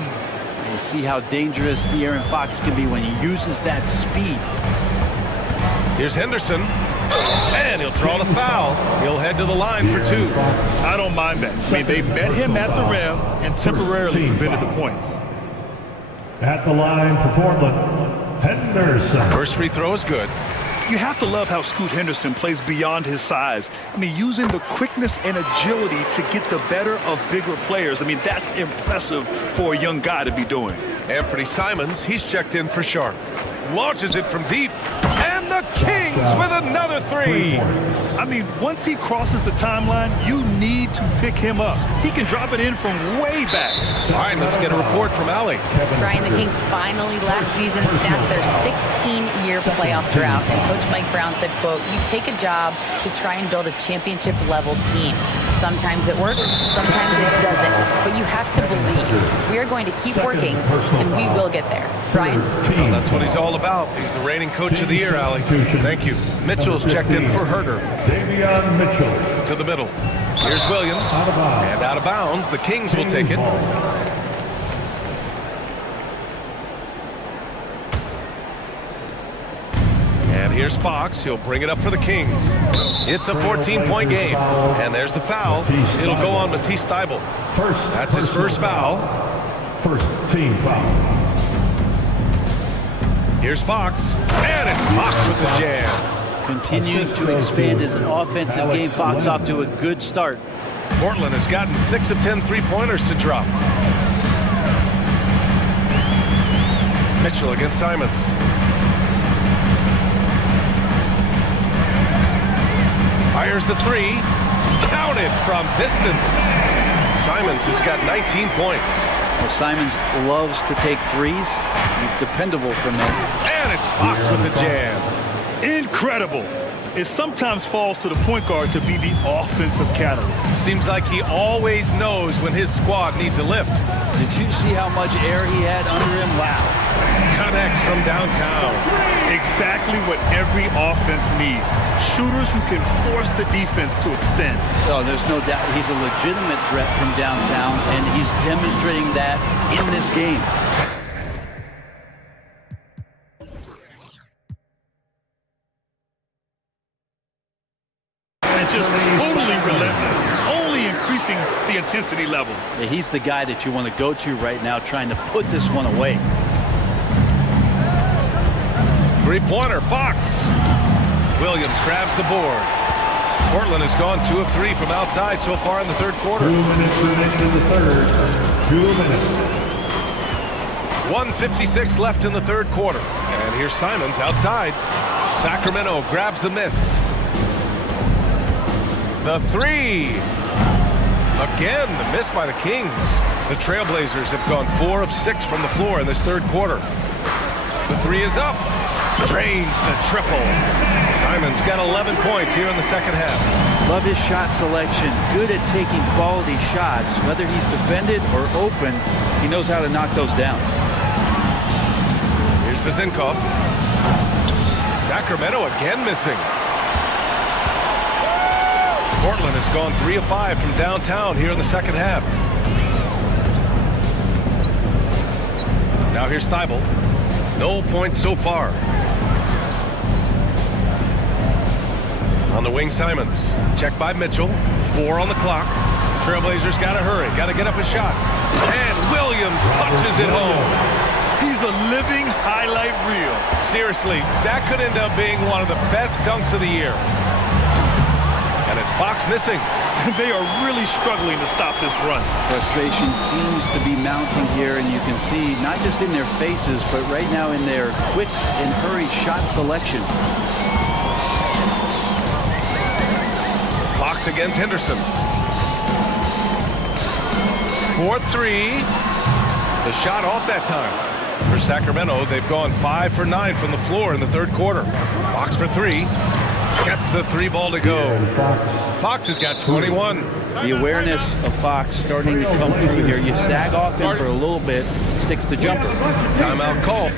You see how dangerous De'Aaron Fox can be when he uses that speed. Here's Henderson. And he'll draw the foul. He'll head to the line for 2. I don't mind that. I mean, they met him at the rim and temporarily prevented the points. At the line for Portland, Henderson. First free throw is good. You have to love how Scoot Henderson plays beyond his size. I mean, using the quickness and agility to get the better of bigger players. I mean, that's impressive for a young guy to be doing. Anthony Simons, he's checked in for Sharp. Launches it from deep. And the Kings with another 3. I mean, once he crosses the timeline, you need to pick him up. He can drop it in from way back. All right, let's get a report from Allie. Brian, the Kings finally last season snapped their 16-year playoff drought, and Coach Mike Brown said, quote, "You take a job to try and build a championship-level team. Sometimes it works, sometimes it doesn't, but you have to believe. We are going to keep working, and we will get there." Brian? Well, that's what he's all about. He's the reigning coach of the year, Allie. Thank you. Mitchell's checked in for Herder. Davion Mitchell. To the middle. Here's Williams. And out of bounds. The Kings will take it. And here's Fox. He'll bring it up for the Kings. It's a 14-point game. And there's the foul. It'll go on Matisse Thybulle. That's his first foul. First team foul. Here's Fox. And it's Fox with the jam. Continuing to expand as an offensive game. Fox off to a good start. Portland has gotten 6 of 10 three-pointers to drop. Mitchell against Simons. Fires the 3. Counted from distance. Simons, who's got 19 points. Well, Simons loves to take threes. He's dependable from there. And it's Fox with the jam. Incredible. It sometimes falls to the point guard to be the offensive catalyst. Seems like he always knows when his squad needs a lift. Did you see how much air he had under him? Wow. Connects from downtown. Exactly what every offense needs. Shooters who can force the defense to extend. Oh, there's no doubt he's a legitimate threat from downtown, and he's demonstrating that in this game. And just totally relentless, only increasing the intensity level. Yeah, he's the guy that you want to go to right now, trying to put this one away. Three-pointer, Fox. Williams grabs the board. Portland has gone 2 of 3 from outside so far in the third quarter. 2 minutes remaining in the third. 2 minutes. 1:56 left in the third quarter. And here's Simons outside. Sacramento grabs the miss. The 3. Again, the miss by the Kings. The Trailblazers have gone 4 of 6 from the floor in this third quarter. The 3 is up. Drains the triple. Simons got 11 points here in the second half. Love his shot selection. Good at taking quality shots. Whether he's defended or open, he knows how to knock those down. Here's the Zinkoff. Sacramento again missing. Portland has gone 3 of 5 from downtown here in the second half. Now here's Thybulle. No points so far. On the wing, Simons. Checked by Mitchell. 4 on the clock. Trailblazers got to hurry. Got to get up a shot. And Williams punches it home. He's a living highlight reel. Seriously, that could end up being one of the best dunks of the year. And it's Fox missing. They are really struggling to stop this run. Frustration seems to be mounting here, and you can see not just in their faces, but right now in their quick and hurried shot selection. Fox against Henderson. 4-3. The shot off that time. For Sacramento, they've gone 5 for 9 from the floor in the third quarter. Fox for 3. Gets the 3 ball to go. Fox has got 21. The awareness of Fox starting to come through here. You sag off him for a little bit, sticks the jumper. Timeout call.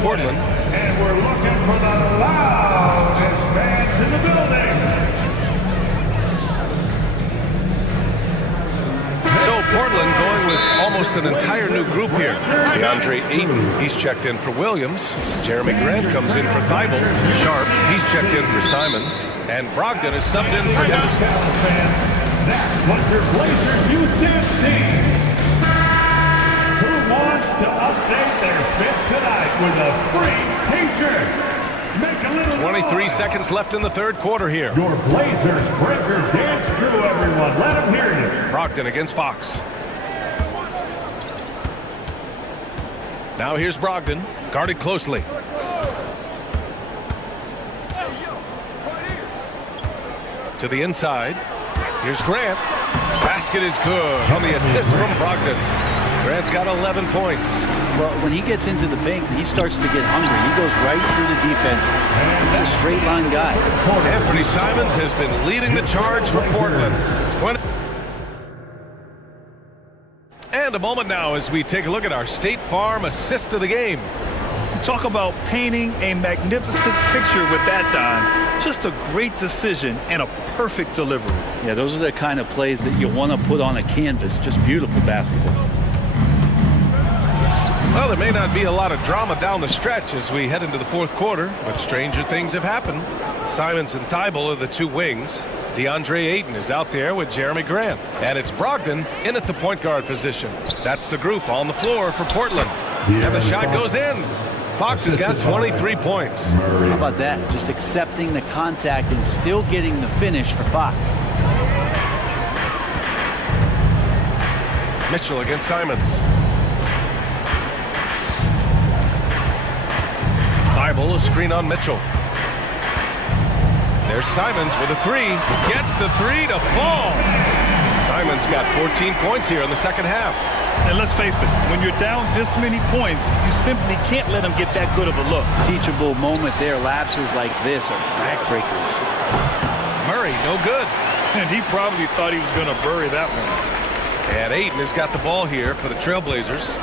Portland. And we're looking for the loudest fans in the building. So Portland going with almost an entire new group here. DeAndre Ayton, he's checked in for Williams. Jeremy Grant comes in for Thibault. Sharp, he's checked in for Simons. And Brogdon is subbed in for Henderson. That's what your Blazers youth dance team. Who wants to update their fit tonight with a free t-shirt? Make a little 23 seconds left in the third quarter here. Your Blazers Breaker dance crew, everyone. Let them hear you. Brogdon against Fox. Now here's Brogdon, guarded closely. To the inside. Here's Grant. Basket is good on the assist from Brogdon. Grant's got 11 points. Well, when he gets into the paint, he starts to get hungry. He goes right through the defense. He's a straight line guy. Anthony Simons has been leading the charge for Portland. And a moment now as we take a look at our State Farm assist of the game. Talk about painting a magnificent picture with that dime. Just a great decision and a perfect delivery. Yeah, those are the kind of plays that you want to put on a canvas. Just beautiful basketball. Well, there may not be a lot of drama down the stretch as we head into the fourth quarter, but stranger things have happened. Simons and Thibault are the two wings. DeAndre Ayton is out there with Jeremy Grant. And it's Brogdon in at the point guard position. That's the group on the floor for Portland. And the shot goes in. Fox has got 23 points. How about that? Just accepting the contact and still getting the finish for Fox. Mitchell against Simons. Thibault, a screen on Mitchell. There's Simons with a 3. Gets the 3 to fall. Simons got 14 points here in the second half. And let's face it, when you're down this many points, you simply can't let them get that good of a look. Teachable moment there. Lapses like this are backbreakers. Murray, no good. And he probably thought he was going to bury that one. And Ayton has got the ball here for the Trailblazers.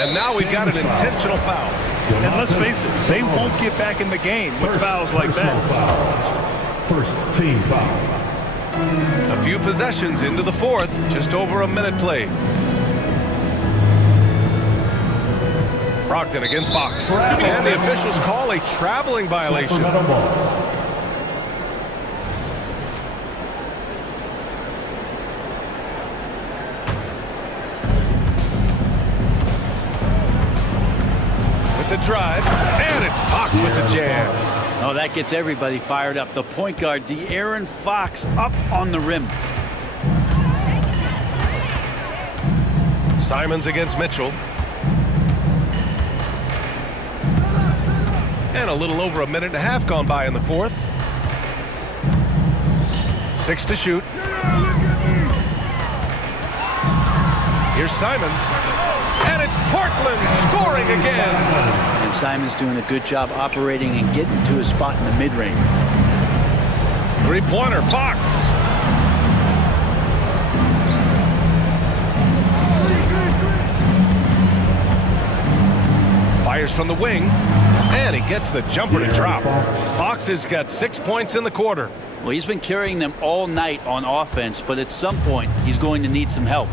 And now we've got an intentional foul. And let's face it, they won't get back in the game with fouls like that. First team foul. A few possessions into the fourth, just over a minute played. Brogdon against Fox. And the officials call a traveling violation. With the drive, and it's Fox with the jam. Oh, that gets everybody fired up. The point guard, De'Aaron Fox, up on the rim. Simons against Mitchell. And a little over a minute and a half gone by in the fourth. 6 to shoot. Here's Simons. And it's Portland scoring again. And Simons doing a good job operating and getting to his spot in the mid-range. Three-pointer, Fox. Fires from the wing, and he gets the jumper to drop. Fox has got 6 points in the quarter. Well, he's been carrying them all night on offense, but at some point, he's going to need some help.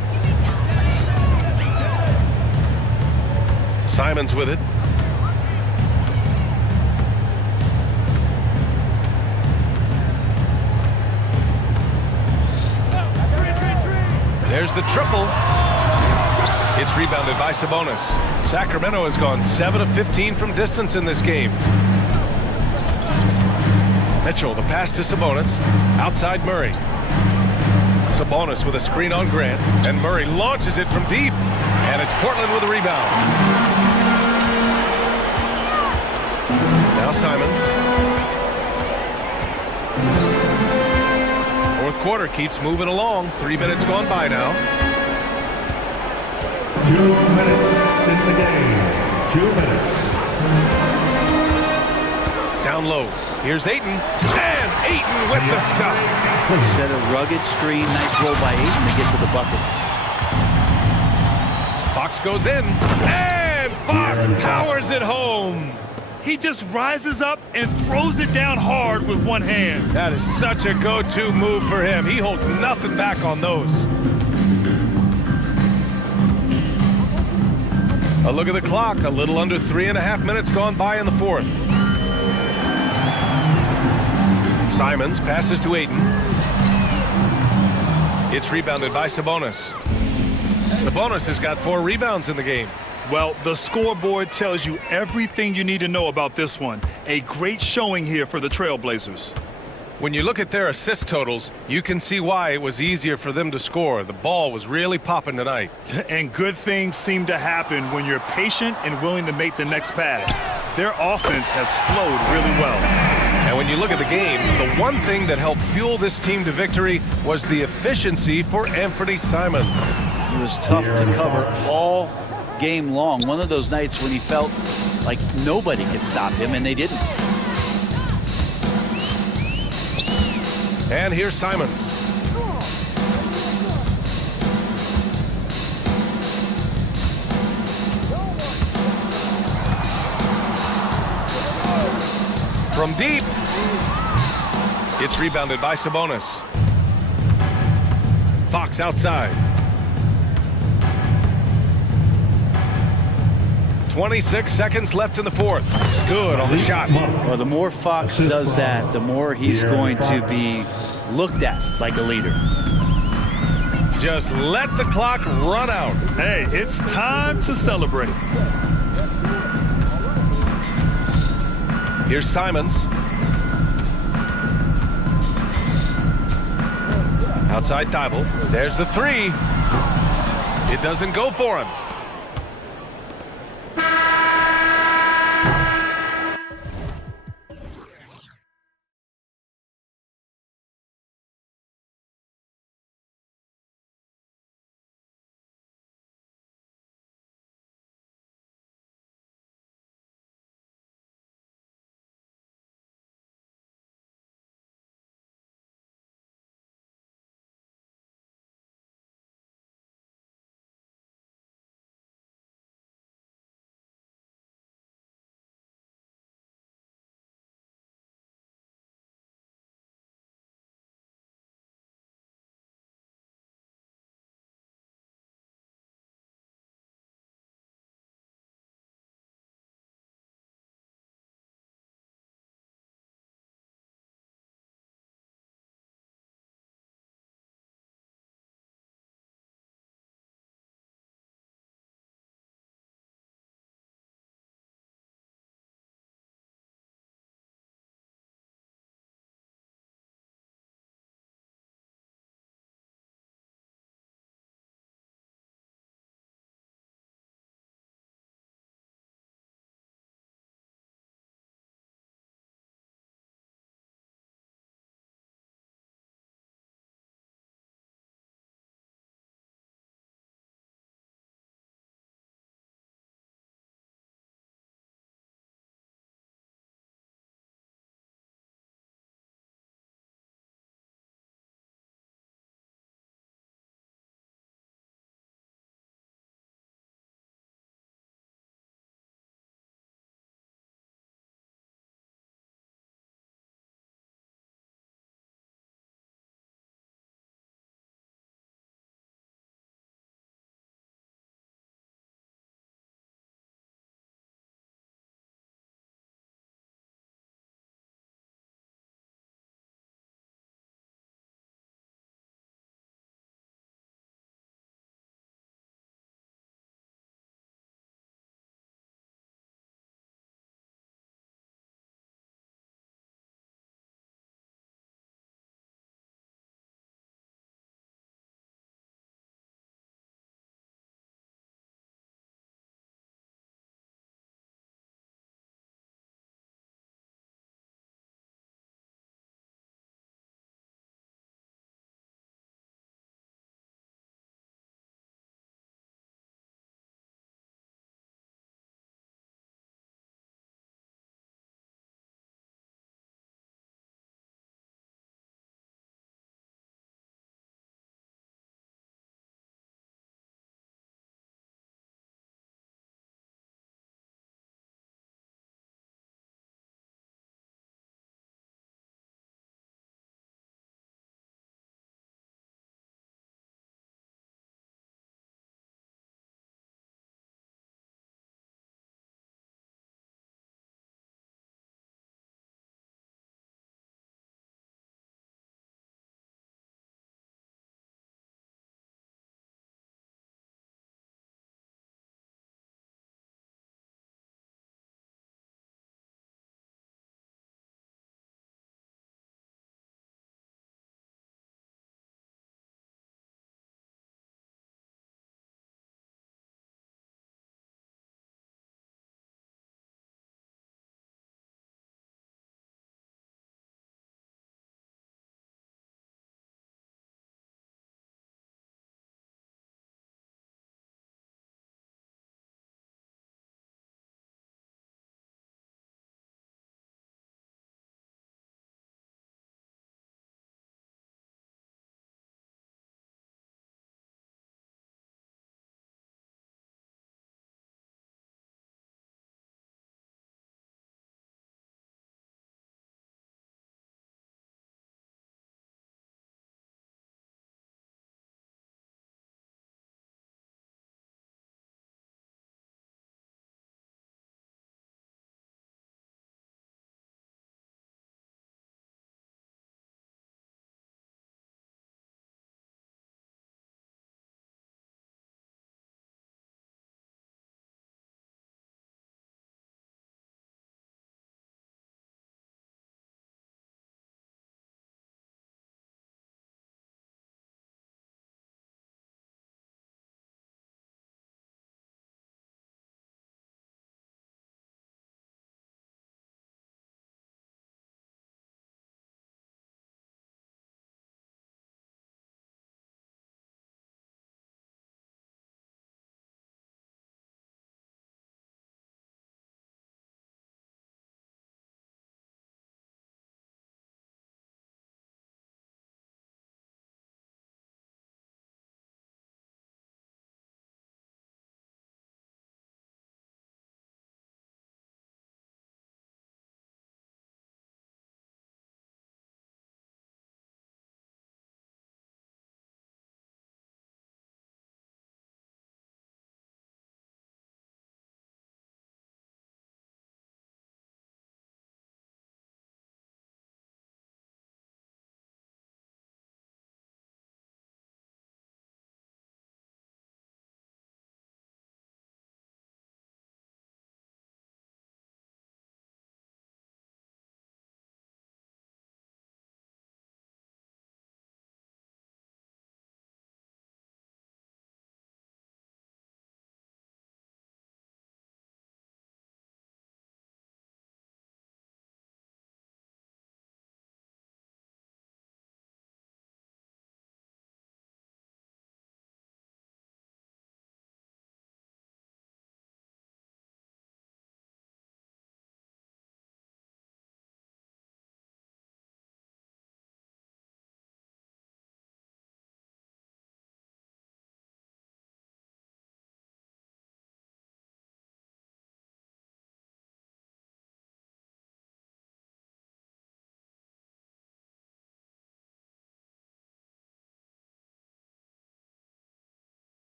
Simons with it. There's the triple. It's rebounded by Sabonis. Sacramento has gone 7 of 15 from distance in this game. Mitchell, the pass to Sabonis. Outside Murray. Sabonis with a screen on Grant. And Murray launches it from deep. And it's Portland with a rebound. Now Simons. Fourth quarter keeps moving along. 3 minutes gone by now. 2 minutes in the game. 2 minutes. Down low. Here's Ayton. And Ayton with the stuff. Set a rugged screen. Nice roll by Ayton to get to the bucket. Fox goes in. And Fox powers it home. He just rises up and throws it down hard with one hand. That is such a go-to move for him. He holds nothing back on those. A look at the clock. A little under 3.5 minutes gone by in the fourth. Simons passes to Ayton. It's rebounded by Sabonis. Sabonis has got 4 rebounds in the game. Well, the scoreboard tells you everything you need to know about this one. A great showing here for the Trailblazers. When you look at their assist totals, you can see why it was easier for them to score. The ball was really popping tonight. And good things seem to happen when you're patient and willing to make the next pass. Their offense has flowed really well. And when you look at the game, the one thing that helped fuel this team to victory was the efficiency for Anthony Simons. He was tough to cover all game long. One of those nights when he felt like nobody could stop him, and they didn't. And here's Simons. From deep. It's rebounded by Sabonis. Fox outside. 26 seconds left in the fourth. Good on the shot. Well, the more Fox does that, the more he's going to be looked at like a leader. Just let the clock run out. Hey, it's time to celebrate. Here's Simons. Outside Thibault. There's the three. It doesn't go for him.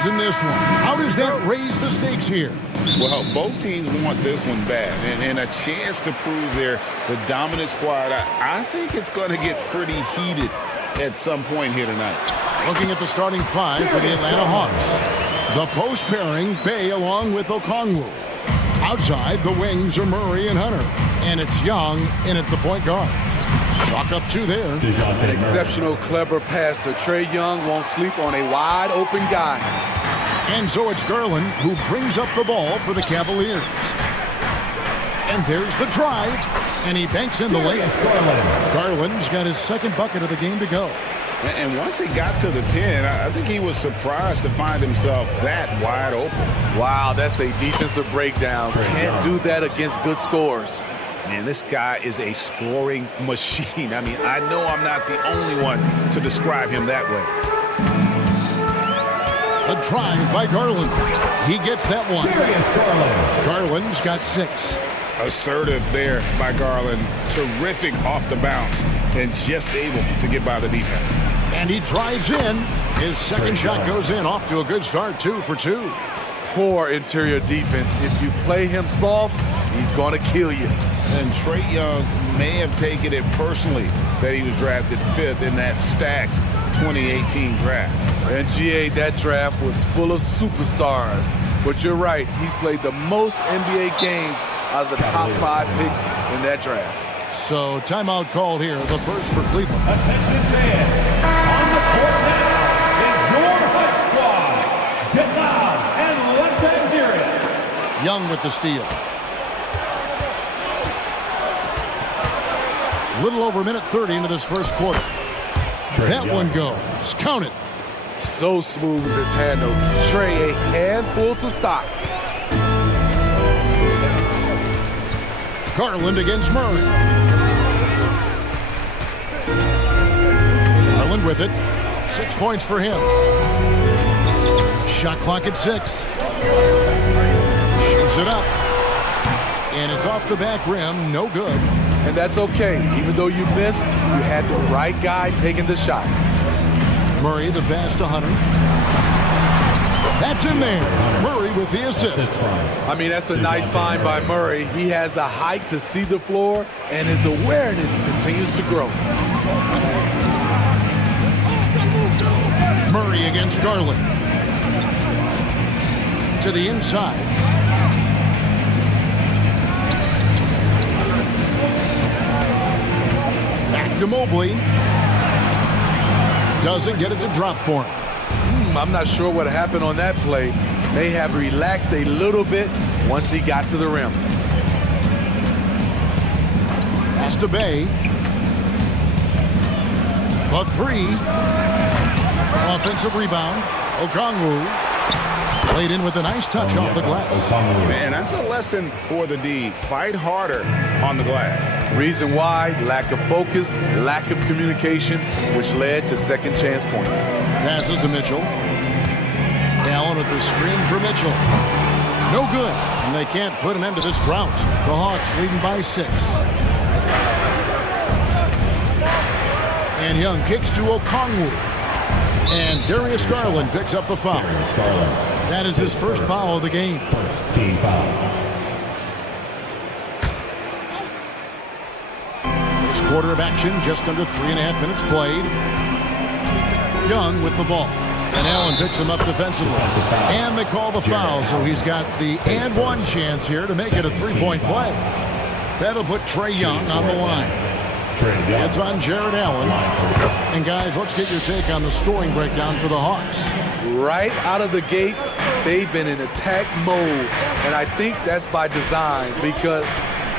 leads in this one. How does that raise the stakes here? Well, both teams want this one bad, and a chance to prove they're the dominant squad. I think it's going to get pretty heated at some point here tonight. Looking at the starting five for the Atlanta Hawks. The post pairing, Bay along with Okongwu. Outside, the wings are Murray and Hunter. And it's Young in at the point guard. Chalk up two there. An exceptional, clever passer. Trae Young won't sleep on a wide open guy. And so it's Garland who brings up the ball for the Cavaliers. And there's the drive. And he banks in the layup. Garland's got his second bucket of the game to go. And once he got to the 10, I think he was surprised to find himself that wide open. Wow, that's a defensive breakdown. Can't do that against good scorers. Man, this guy is a scoring machine. I mean, I know I'm not the only one to describe him that way. A drive by Garland. He gets that one. Garland's got 6. Assertive there by Garland. Terrific off the bounce and just able to get by the defense. And he drives in. His second shot goes in. Off to a good start, 2 for 2. Poor interior defense. If you play him soft, he's going to kill you. And Trae Young may have taken it personally that he was drafted 5th in that stacked 2018 draft. And GA, that draft was full of superstars. But you're right, he's played the most NBA games out of the top 5 picks in that draft. So timeout called here, the first for Cleveland. Attention fans, on the court now is your Hunt Squad. Get loud and let them hear it. Young with the steal. Little over a minute 30 into this first quarter. That one goes. Count it. So smooth with his handle. Trae, a handful to stop. Garland against Murray. Garland with it. 6 points for him. Shot clock at 6. Shoots it up. And it's off the back rim. No good. And that's okay. Even though you missed, you had the right guy taking the shot. Murray the pass to Hunter. That's in there. Murray with the assist. I mean, that's a nice find by Murray. He has the height to see the floor, and his awareness continues to grow. Murray against Garland. To the inside. Back to Mobley. Doesn't get it to drop for him. I'm not sure what happened on that play. May have relaxed a little bit once he got to the rim. Pass to Bay. The 3. Offensive rebound. Okongwu. Played in with a nice touch off the glass. Man, that's a lesson for the D. Fight harder on the glass. Reason why, lack of focus, lack of communication, which led to second chance points. Passes to Mitchell. Allen with the screen for Mitchell. No good. And they can't put an end to this drought. The Hawks leading by 6. And Young kicks to Okongwu. And Darius Garland picks up the foul. That is his first foul of the game. First team foul. First quarter of action, just under 3.5 minutes played. Young with the ball. And Allen picks him up defensively. And they call the foul, so he's got the and one chance here to make it a 3-point play. That'll put Trae Young on the line. It's on Jared Allen. And guys, let's get your take on the scoring breakdown for the Hawks. Right out of the gates, they've been in attack mode. And I think that's by design because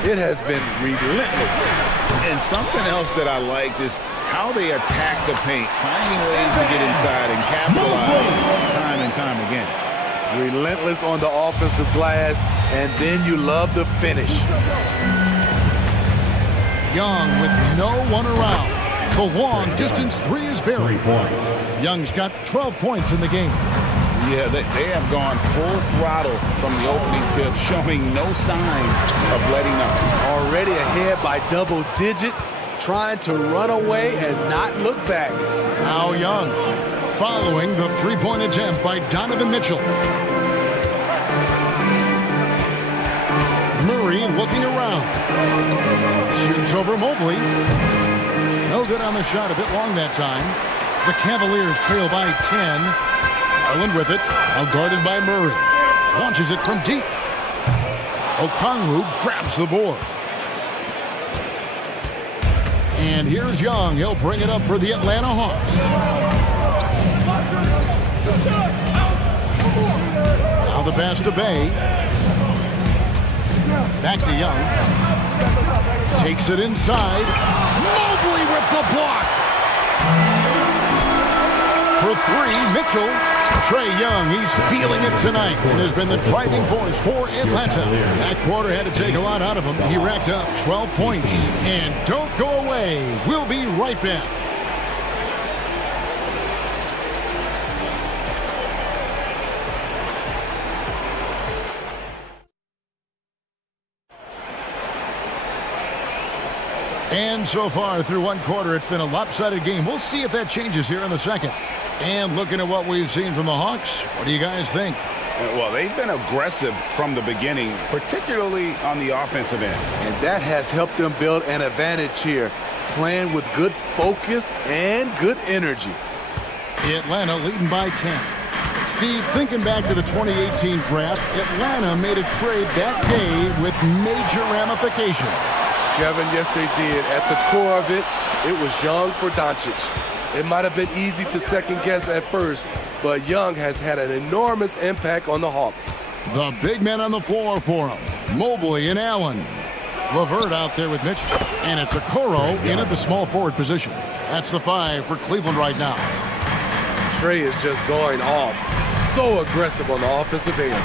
it has been relentless. And something else that I liked is how they attack the paint, finding ways to get inside and capitalize time and time again. Relentless on the offensive glass, and then you love the finish. Young with no one around. The long distance 3 is buried. 3 points. Young's got 12 points in the game. Yeah, they have gone full throttle from the opening tip, showing no signs of letting up. Already ahead by double digits, trying to run away and not look back. Now Young following the three-point attempt by Donovan Mitchell. Murray looking around. Shoots over Mobley. No good on the shot, a bit long that time. The Cavaliers trail by 10. Garland with it, now guarded by Murray. Launches it from deep. Okongwu grabs the board. And here's Young. He'll bring it up for the Atlanta Hawks. Now the pass to Bay. Back to Young. Takes it inside. Mobley with the block. For three, Mitchell. Trae Young, he's feeling it tonight and has been the driving force for Atlanta. That quarter had to take a lot out of him. He racked up 12 points. And don't go away. We'll be right back. And so far through one quarter, it's been a lopsided game. We'll see if that changes here in the second. And looking at what we've seen from the Hawks, what do you guys think? Well, they've been aggressive from the beginning, particularly on the offensive end. And that has helped them build an advantage here, playing with good focus and good energy. Atlanta leading by 10. Steve, thinking back to the 2018 draft, Atlanta made a trade that day with major ramifications. Kevin, yes, they did. At the core of it, it was Young for Doncic. It might have been easy to second guess at first, but Young has had an enormous impact on the Hawks. The big men on the floor for him. Mobley and Allen. LeVert out there with Mitchell. And it's Okoro in at the small forward position. That's the 5 for Cleveland right now. Trae is just going off. So aggressive on the offensive end.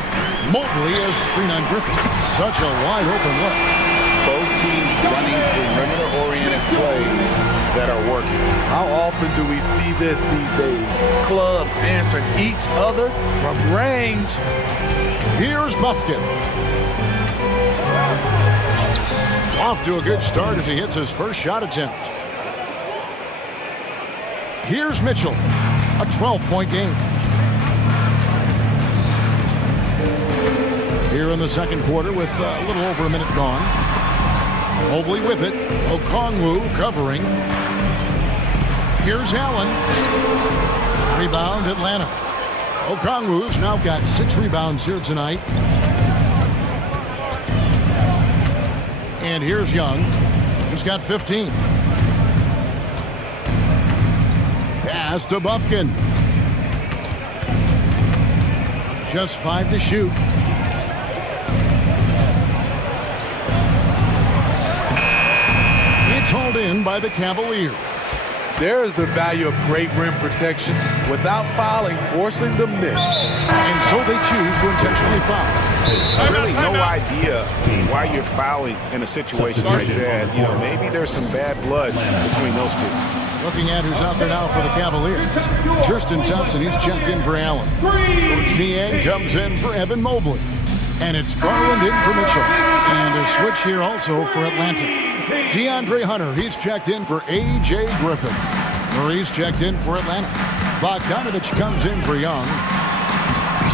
Mobley is screen on Griffin. Such a wide open look. Both teams running perimeter-oriented plays that are working. How often do we see this these days? Clubs answering each other from range. Here's Buffkin. Off to a good start as he hits his first shot attempt. Here's Mitchell. A 12-point game. Here in the second quarter with a little over a minute gone. Mobley with it. Okongwu covering. Here's Allen. Rebound, Atlanta. Okongwu's now got 6 rebounds here tonight. And here's Young. He's got 15. Pass to Buffkin. Just 5 to shoot. It's hauled in by the Cavaliers. There is the value of great rim protection without fouling, forcing the miss. And so they choose to intentionally foul. Really no idea why you're fouling in a situation like that. You know, maybe there's some bad blood between those two. Looking at who's out there now for the Cavaliers. Tristan Thompson, he's checked in for Allen. Niang comes in for Evan Mobley. And it's Garland in for Mitchell. And a switch here also for Atlanta. DeAndre Hunter, he's checked in for A.J. Griffin. Murray's checked in for Atlanta. Bogdanovich comes in for Young.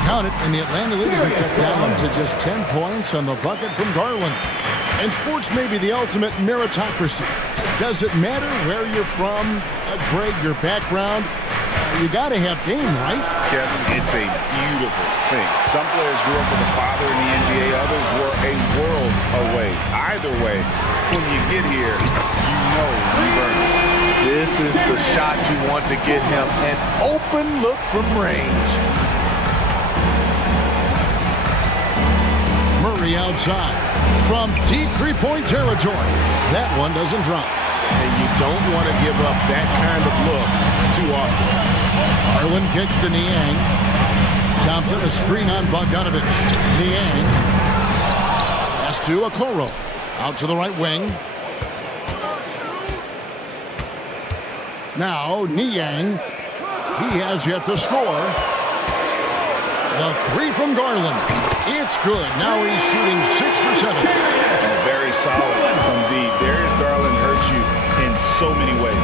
Count it, and the Atlanta lead has been cut down to just 10 points on the bucket from Garland. And sports may be the ultimate meritocracy. Does it matter where you're from, Greg, your background? You got to have game, right? Kevin, it's a beautiful thing. Some players grew up with a father in the NBA. Others were a world away. Either way, when you get here, you know you've earned it. This is the shot you want to get him. An open look from range. Murray outside from deep three-point territory. That one doesn't drop. And you don't want to give up that kind of look too often. Garland kicks to Niang. Thompson, a screen on Bogdanovich. Niang. Pass to Okoro. Out to the right wing. Now, Niang. He has yet to score. The 3 from Garland. It's good. Now he's shooting 6 for 7. And very solid from deep. Darius Garland hurts you in so many ways.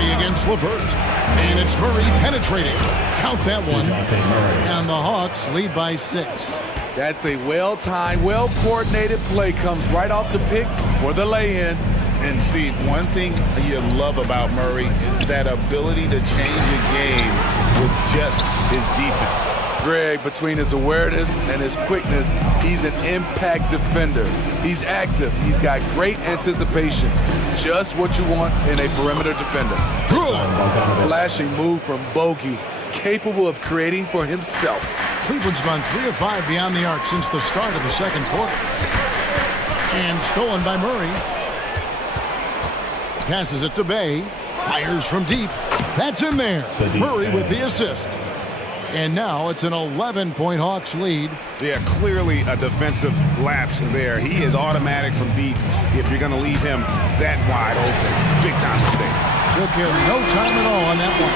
Murray against LeVert. And it's Murray penetrating. Count that one. And the Hawks lead by 6. That's a well-timed, well-coordinated play. Comes right off the pick for the lay-in. And Steve, one thing you love about Murray is that ability to change a game with just his defense. Greg, between his awareness and his quickness, he's an impact defender. He's active. He's got great anticipation. Just what you want in a perimeter defender. Good. Flashing move from Bogey, capable of creating for himself. Cleveland's gone 3 of 5 beyond the arc since the start of the second quarter. And stolen by Murray. Passes it to Bay. Fires from deep. That's in there. Murray with the assist. And now it's an 11-point Hawks lead. Yeah, clearly a defensive lapse there. He is automatic from deep if you're going to leave him that wide open. Big time mistake. Took him no time at all on that one.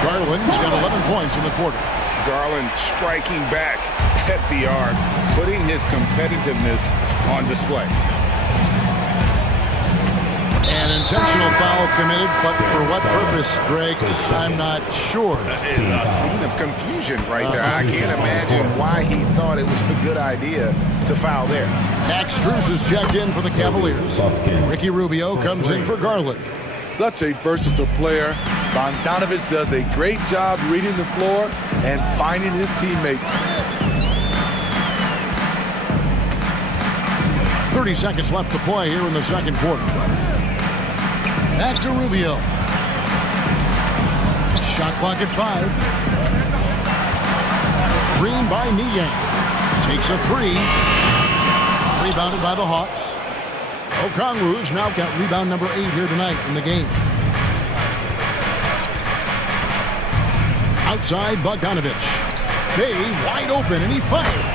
Garland's got 11 points in the quarter. Garland striking back at the arc, putting his competitiveness on display. An intentional foul committed, but for what purpose, Greg? I'm not sure. A scene of confusion right there. I can't imagine why he thought it was a good idea to foul there. Max Strus is checked in for the Cavaliers. Ricky Rubio comes in for Garland. Such a versatile player. Bogdanovich does a great job reading the floor and finding his teammates. 30 seconds left to play here in the second quarter. Back to Rubio. Shot clock at 5. Green by Niang. Takes a 3. Rebounded by the Hawks. Okongwu's now got rebound number 8 here tonight in the game. Outside Bogdanovich. Bay wide open and he fired.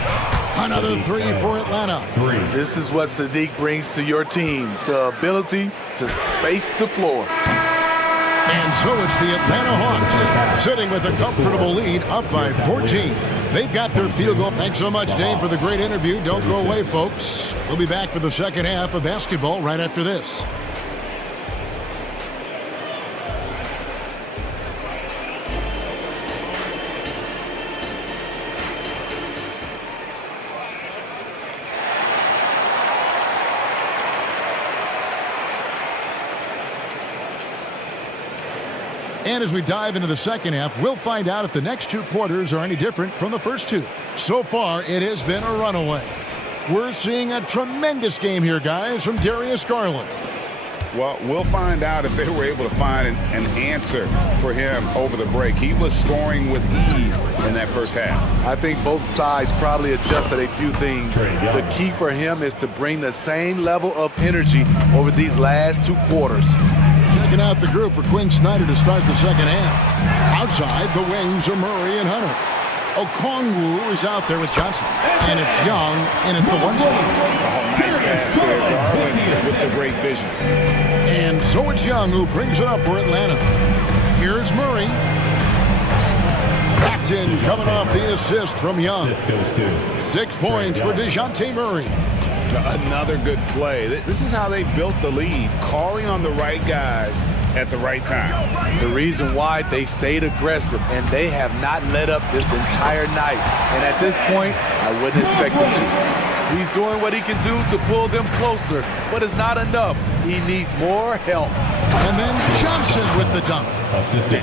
Another 3 for Atlanta. This is what Sadiq brings to your team. The ability to space the floor. And so it's the Atlanta Hawks sitting with a comfortable lead up by 14. They've got their field goal. Thanks so much, Dave, for the great interview. Don't go away, folks. We'll be back for the second half of basketball right after this. And as we dive into the second half, we'll find out if the next 2 quarters are any different from the first 2. So far, it has been a runaway. We're seeing a tremendous game here, guys, from Darius Garland. Well, we'll find out if they were able to find an answer for him over the break. He was scoring with ease in that first half. I think both sides probably adjusted a few things. The key for him is to bring the same level of energy over these last 2 quarters. Checking out the group for Quinn Snyder to start the second half. Outside, the wings are Murray and Hunter. Okongwu is out there with Johnson. And it's Young in at the 1 spot. Oh, nice pass there, Garland with the great vision. And so it's Young who brings it up for Atlanta. Here's Murray. That's in, coming off the assist from Young. 6 points for DeJounte Murray. Another good play. This is how they built the lead, calling on the right guys at the right time. The reason why they've stayed aggressive, and they have not let up this entire night. And at this point, I wouldn't expect them to. He's doing what he can do to pull them closer, but it's not enough. He needs more help. And then Johnson with the dunk.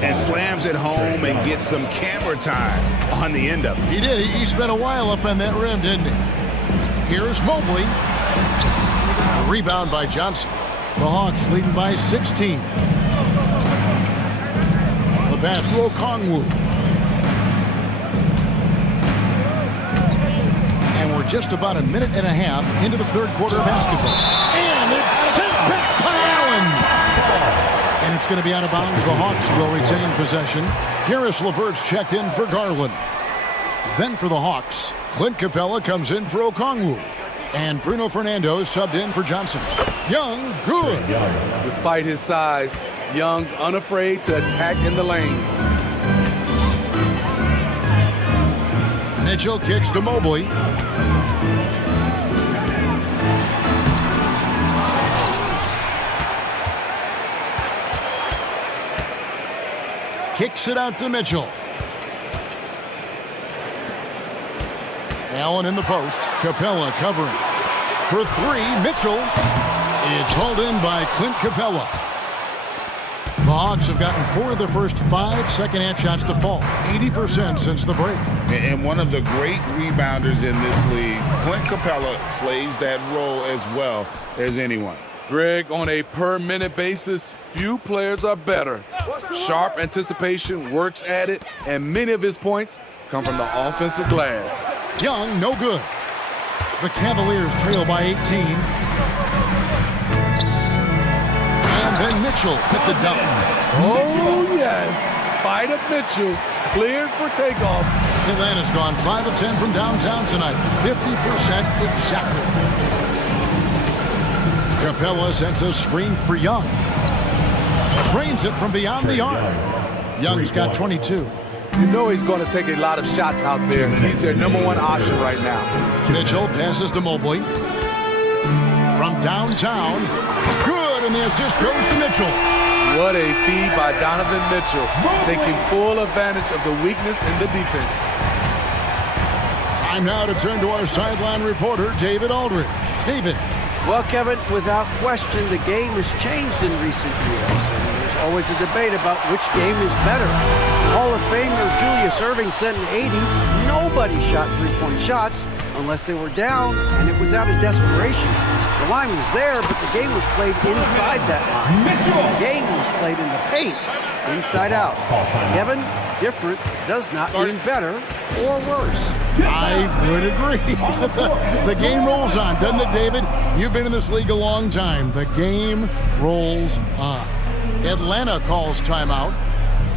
And slams it home and gets some camera time on the end of it. He did. He spent a while up on that rim, didn't he? Here's Mobley. A rebound by Johnson. The Hawks leading by 16. The pass to Okongwu. And we're just about a minute and a half into the third quarter of basketball. And it's sent back by Allen. And it's going to be out of bounds. The Hawks will retain possession. Karis LeVert's checked in for Garland. Then for the Hawks, Clint Capella comes in for Okongwu. And Bruno Fernando subbed in for Johnson. Young, good. Despite his size, Young's unafraid to attack in the lane. Mitchell kicks to Mobley. kicks it out to Mitchell. Allen in the post. Capella covering. For three, Mitchell. It's hauled in by Clint Capella. The Hawks have gotten 4 of the first 5 second-half shots to fall. 80% since the break. And one of the great rebounders in this league, Clint Capella, plays that role as well as anyone. Greg, on a per-minute basis, few players are better. Sharp anticipation, works at it, and many of his points come from the offensive glass. Young, no good. The Cavaliers trail by 18. And then Mitchell hit the dunk. Oh, yes. Spider Mitchell cleared for takeoff. Atlanta's gone 5 of 10 from downtown tonight. 50% exactly. Capella sends a screen for Young. Drains it from beyond the arc. Young's got 22. You know he's going to take a lot of shots out there. He's their #1 option right now. Mitchell passes to Mobley. From downtown. Good, and the assist goes to Mitchell. What a feed by Donovan Mitchell, taking full advantage of the weakness in the defense. Time now to turn to our sideline reporter, David Aldridge. David. Well, Kevin, without question, the game has changed in recent years, and there's always a debate about which game is better. Hall of Famer Julius Erving said in the 80s, nobody shot three-point shots unless they were down, and it was out of desperation. The line was there, but the game was played inside that line. The game was played in the paint, inside out. Kevin, different does not mean better or worse. I would agree. The game rolls on, doesn't it, David? You've been in this league a long time. The game rolls on. Atlanta calls timeout.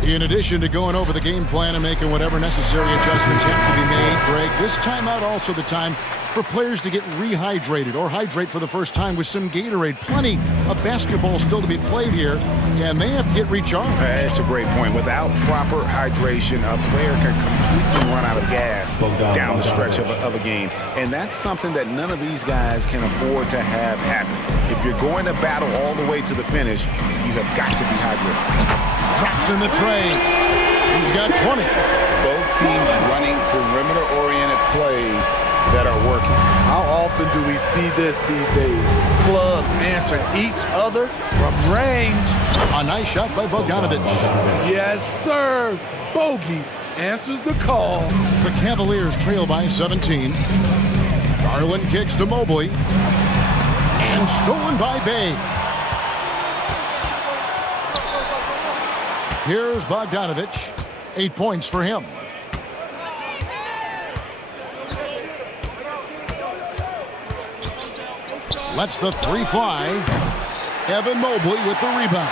In addition to going over the game plan and making whatever necessary adjustments have to be made, Greg, this timeout also the time for players to get rehydrated or hydrate for the first time with some Gatorade. Plenty of basketball still to be played here, and they have to get recharged. That's a great point. Without proper hydration, a player can completely run out of gas down the stretch of a game. And that's something that none of these guys can afford to have happen. If you're going to battle all the way to the finish, you have got to be hydrated. Drops in the tray. He's got 20. Both teams running perimeter-oriented plays that are working. How often do we see this these days? Clubs answering each other from range. A nice shot by Bogdanovic. Yes, sir. Bogey answers the call. The Cavaliers trail by 17. Garland kicks to Mobley. And stolen by Bay. Here's Bogdanovic. 8 points for him. Lets the three fly. Evan Mobley with the rebound.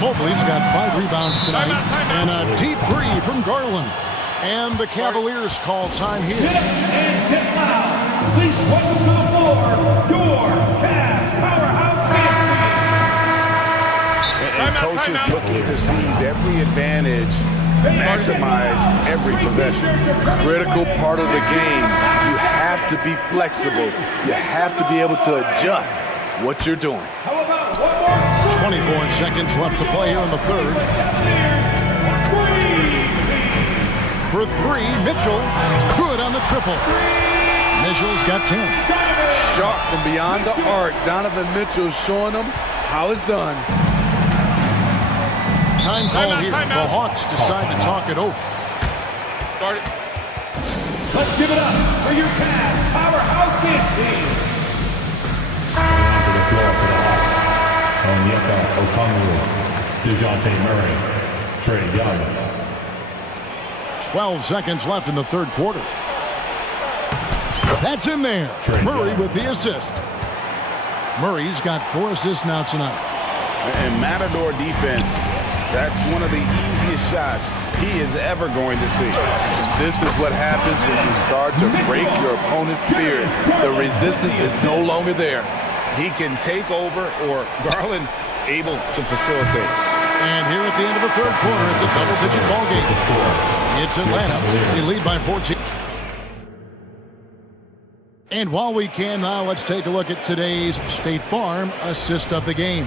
Mobley's got 5 rebounds tonight. And a deep three from Garland. And the Cavaliers call time here. Get up and get loud. Please welcome to the floor your Cavs powerhouse team. And coaches looking to seize every advantage, maximize every possession. Critical part of the game. You have to be flexible. You have to be able to adjust what you're doing. 24 seconds left to play here in the third. For three, Mitchell. Good on the triple. Mitchell's got 10. Sharp from beyond the arc. Donovan Mitchell showing them how it's done. Time call here. The Hawks decide to talk it over. Start it. Let's give it up for your Cavs powerhouse kids team. To the floor for the Hawks. Onyeka Okongwu, DeJounte Murray, Trae Young. 12 seconds left in the third quarter. That's in there. Murray with the assist. Murray's got 4 assists now tonight. And Matador defense, that's one of the easiest shots he is ever going to see. This is what happens when you start to break your opponent's spirit. The resistance is no longer there. He can take over, or Garland able to facilitate. And here at the end of the third quarter, it's a double-digit ball game. It's Atlanta. They lead by 14. And while we can now, let's take a look at today's State Farm assist of the game.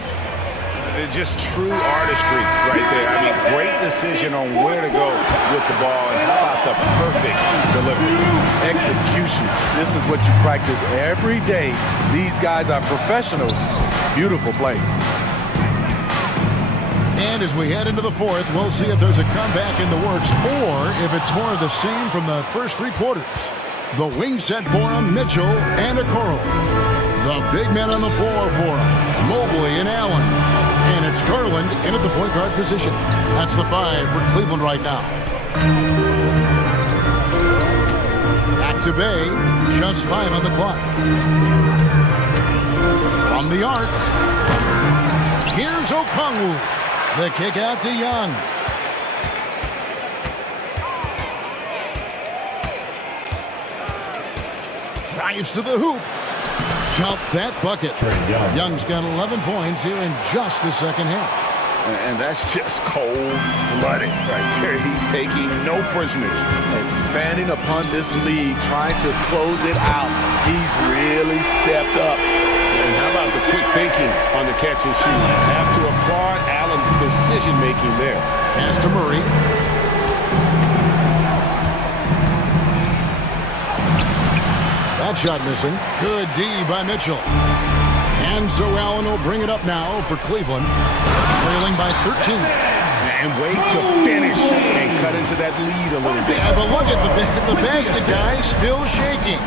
Just true artistry right there. I mean, great decision on where to go with the ball, and how about the perfect delivery? Execution. This is what you practice every day. These guys are professionals. Beautiful play. And as we head into the fourth, we'll see if there's a comeback in the works or if it's more of the same from the first three quarters. The wing set for him, Mitchell and Okoro. The big men on the floor for him, Mobley and Allen. And it's Garland in at the point guard position. That's the 5 for Cleveland right now. Back to Bay, just 5 on the clock. From the arc, here's Okongwu. The kick out to Young. Drives to the hoop. Count that bucket. Young's got 11 points here in just the second half. And that's just cold-blooded right there. He's taking no prisoners. Expanding upon this lead, trying to close it out. He's really stepped up. And how about the quick thinking on the catch and shoot? Have to applaud Allen's decision-making there. Pass to Murray. That shot missing. Good D by Mitchell. And so Allen will bring it up now for Cleveland. Trailing by 13. And wait to finish and cut into that lead a little bit. Yeah, but look at the basket guy still shaking.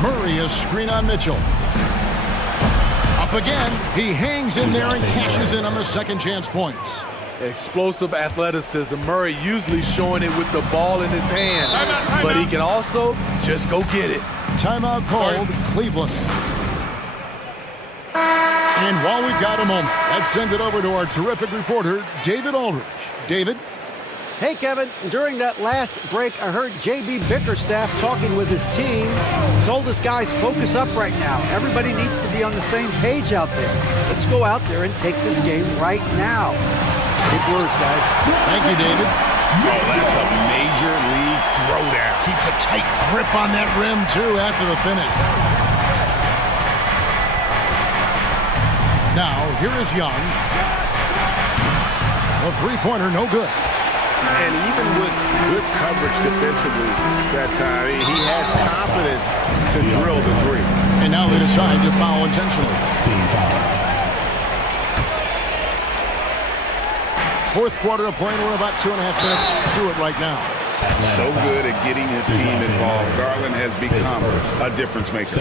Murray, a screen on Mitchell. Up again. He hangs in there and cashes in on the second chance points. Explosive athleticism. Murray usually showing it with the ball in his hands. But he can also just go get it. Timeout called, Cleveland. And while we've got a moment, let's send it over to our terrific reporter, David Aldridge. David? Hey, Kevin. During that last break, I heard J.B. Bickerstaff talking with his team. Told us, guys, focus up right now. Everybody needs to be on the same page out there. Let's go out there and take this game right now. Big words, guys. Thank you, David. Oh, that's a major league throwdown. Keeps a tight grip on that rim, too, after the finish. Now, here is Young. The three-pointer, no good. And even with good coverage defensively that time, he has confidence to drill the three. And now they decide to foul intentionally. Fourth quarter of play, and we're about 2.5 minutes through it right now. So good at getting his team involved. Garland has become a difference maker.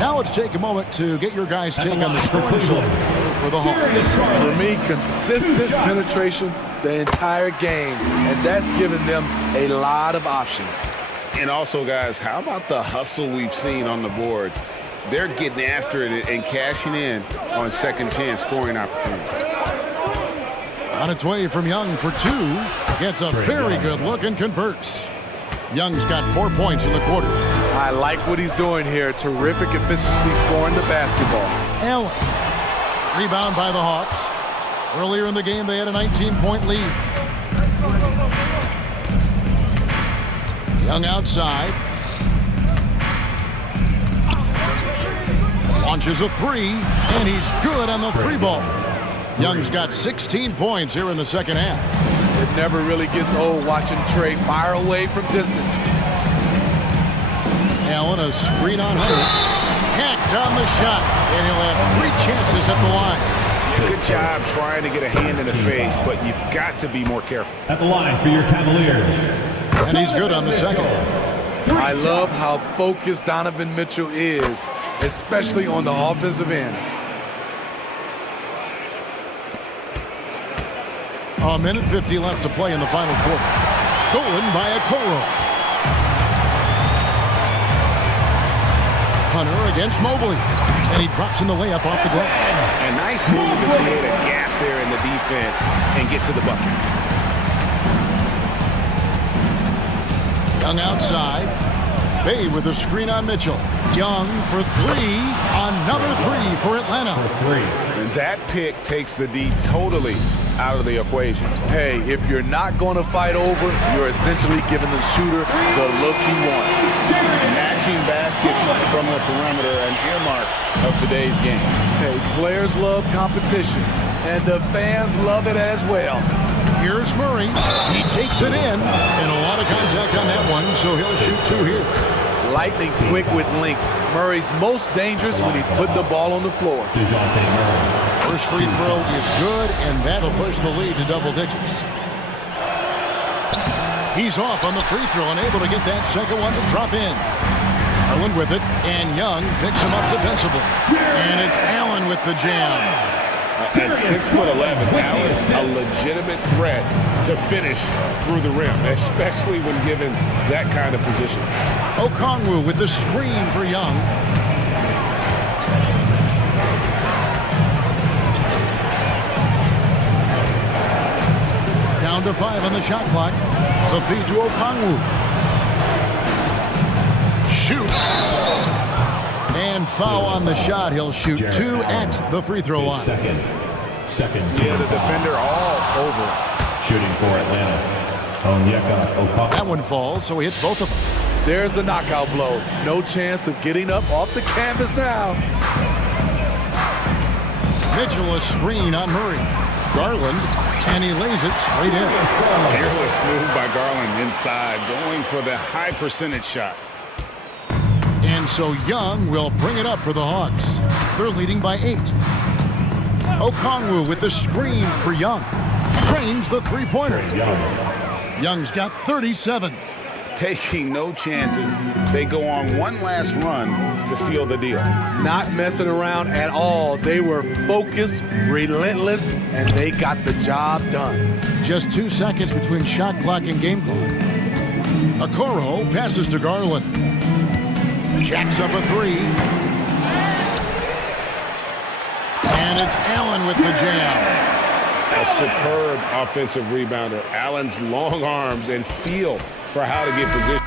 Now let's take a moment to get your guys' take on the scoring so for the Hawks. For me, consistent penetration the entire game, and that's given them a lot of options. And also, guys, how about the hustle we've seen on the boards? They're getting after it and cashing in on second chance scoring opportunities. On its way from Young for 2. Gets a very good look and converts. Young's got 4 points in the quarter. I like what he's doing here. Terrific efficiency scoring the basketball. Allen. Rebound by the Hawks. Earlier in the game, they had a 19-point lead. Young outside. Launches a 3, and he's good on the 3-ball. Young's got 16 points here in the second half. It never really gets old watching Trey fire away from distance. Allen, a screen on Hunter. Hacked on the shot, and he'll have 3 chances at the line. Good job trying to get a hand in the face, but you've got to be more careful. At the line for your Cavaliers. And he's good on the second. I love how focused Donovan Mitchell is, especially on the offensive end. A minute 50 left to play in the final quarter. Stolen by Okoro. Hunter against Mobley. And he drops in the layup off the glass. A nice move to create a gap there in the defense and get to the bucket. Young outside. Bay with a screen on Mitchell. Young for 3. Another 3 for Atlanta. And that pick takes the D totally out of the equation. Hey, if you're not going to fight over, you're essentially giving the shooter the look he wants. Matching baskets from the perimeter, an earmark of today's game. Hey, players love competition, and the fans love it as well. Here's Murray. He takes it in, and a lot of contact on that one, so he'll shoot two here. Lightning quick with length. Murray's most dangerous when he's putting the ball on the floor. First free throw is good, and that'll push the lead to double digits. He's off on the free throw and able to get that second one to drop in. Allen with it, and Young picks him up defensively. And it's Allen with the jam. At 6'11", Allen's a legitimate threat to finish through the rim, especially when given that kind of position. Okongwu with the screen for Young. Down to 5 on the shot clock. The feed to Okongwu. Shoots. And foul on the shot. He'll shoot 2 at the free throw line. Second. Yeah, the defender all over. Shooting for Atlanta. That one falls, so he hits both of them. There's the knockout blow. No chance of getting up off the canvas now. Mitchell a screen on Murray. Garland, and he lays it straight in. Fearless move by Garland inside, going for the high percentage shot. And so Young will bring it up for the Hawks. They're leading by 8. Okongwu with the screen for Young. Trains the three-pointer. Young's got 37. Taking no chances. They go on one last run to seal the deal. Not messing around at all. They were focused, relentless, and they got the job done. Just 2 seconds between shot clock and game clock. Okoro passes to Garland. Jacks up a 3. And it's Allen with the jam. A superb offensive rebounder. Allen's long arms and feel for how to get position.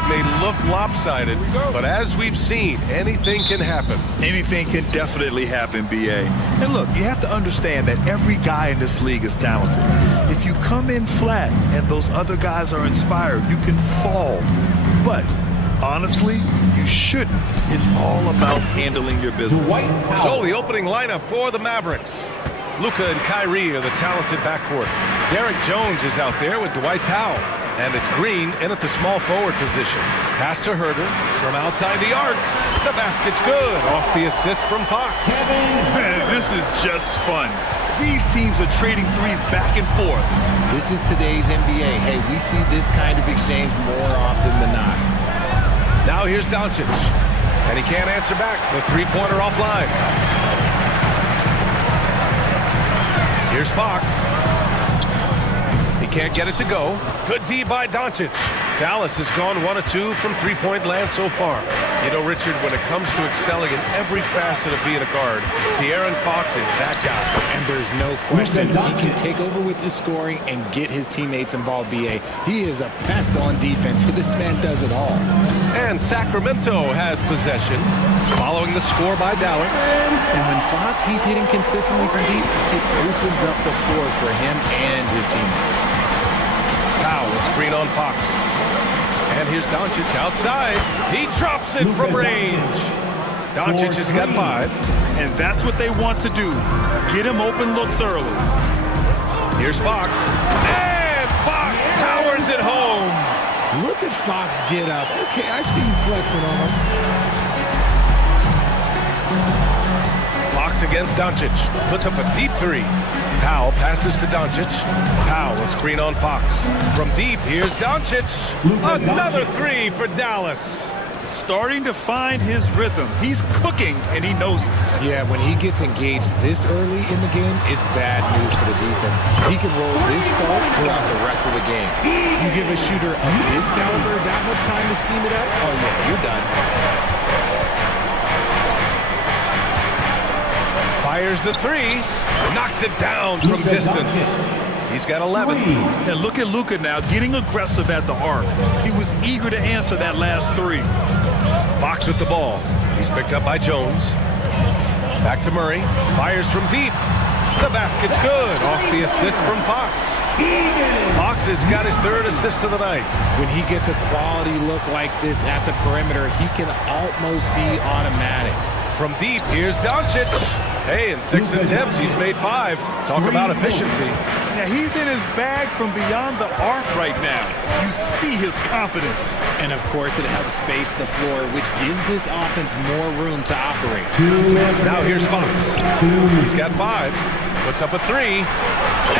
that may look lopsided, but as we've seen, anything can happen. Anything can definitely happen, BA. And look, you have to understand that every guy in this league is talented. If you come in flat and those other guys are inspired, you can fall. But honestly, you shouldn't. It's all about handling your business. So the opening lineup for the Mavericks. Luka and Kyrie are the talented backcourt. Derek Jones is out there with Dwight Powell. And it's Green in at the small forward position. Pass to Herder from outside the arc. The basket's good off the assist from Fox. Man, this is just fun. These teams are trading threes back and forth. This is today's NBA. Hey, we see this kind of exchange more often than not. Now here's Doncic. And he can't answer back. The three-pointer offline. Here's Fox. He can't get it to go. Good D by Doncic. Dallas has gone 1 of 2 from three-point land so far. You know, Richard, when it comes to excelling in every facet of being a guard, De'Aaron Fox is that guy. And there's no question he can take over with the scoring and get his teammates involved, BA. He is a pest on defense. This man does it all. And Sacramento has possession, following the score by Dallas. And when Fox, he's hitting consistently from deep, it opens up the floor for him and his teammates. Powell, a screen on Fox. And here's Doncic outside. He drops it from range. Doncic has got 5. And that's what they want to do. Get him open looks early. Here's Fox. And Fox powers it home. Look at Fox get up. Okay, I see you flexing on him. Fox against Doncic. Puts up a deep 3. Powell passes to Doncic. Powell, a screen on Fox. From deep, here's Doncic. Another 3 for Dallas. Starting to find his rhythm. He's cooking, and he knows it. Yeah, when he gets engaged this early in the game, it's bad news for the defense. He can roll this start throughout the rest of the game. You give a shooter of this caliber that much time to seam it up, oh yeah, you're done. Fires the 3. Knocks it down from distance. He's got 11. And look at Luka now, getting aggressive at the arc. He was eager to answer that last 3. Fox with the ball. He's picked up by Jones. Back to Murray. Fires from deep. The basket's good. Off the assist from Fox. Fox has got his 3rd assist of the night. When he gets a quality look like this at the perimeter, he can almost be automatic. From deep, here's Doncic. Hey, in 6 attempts, he's made 5. Talk about efficiency. Yeah, he's in his bag from beyond the arc right now. You see his confidence. And of course, it helps space the floor, which gives this offense more room to operate. Now here's Fox. He's got 5. Puts up a 3.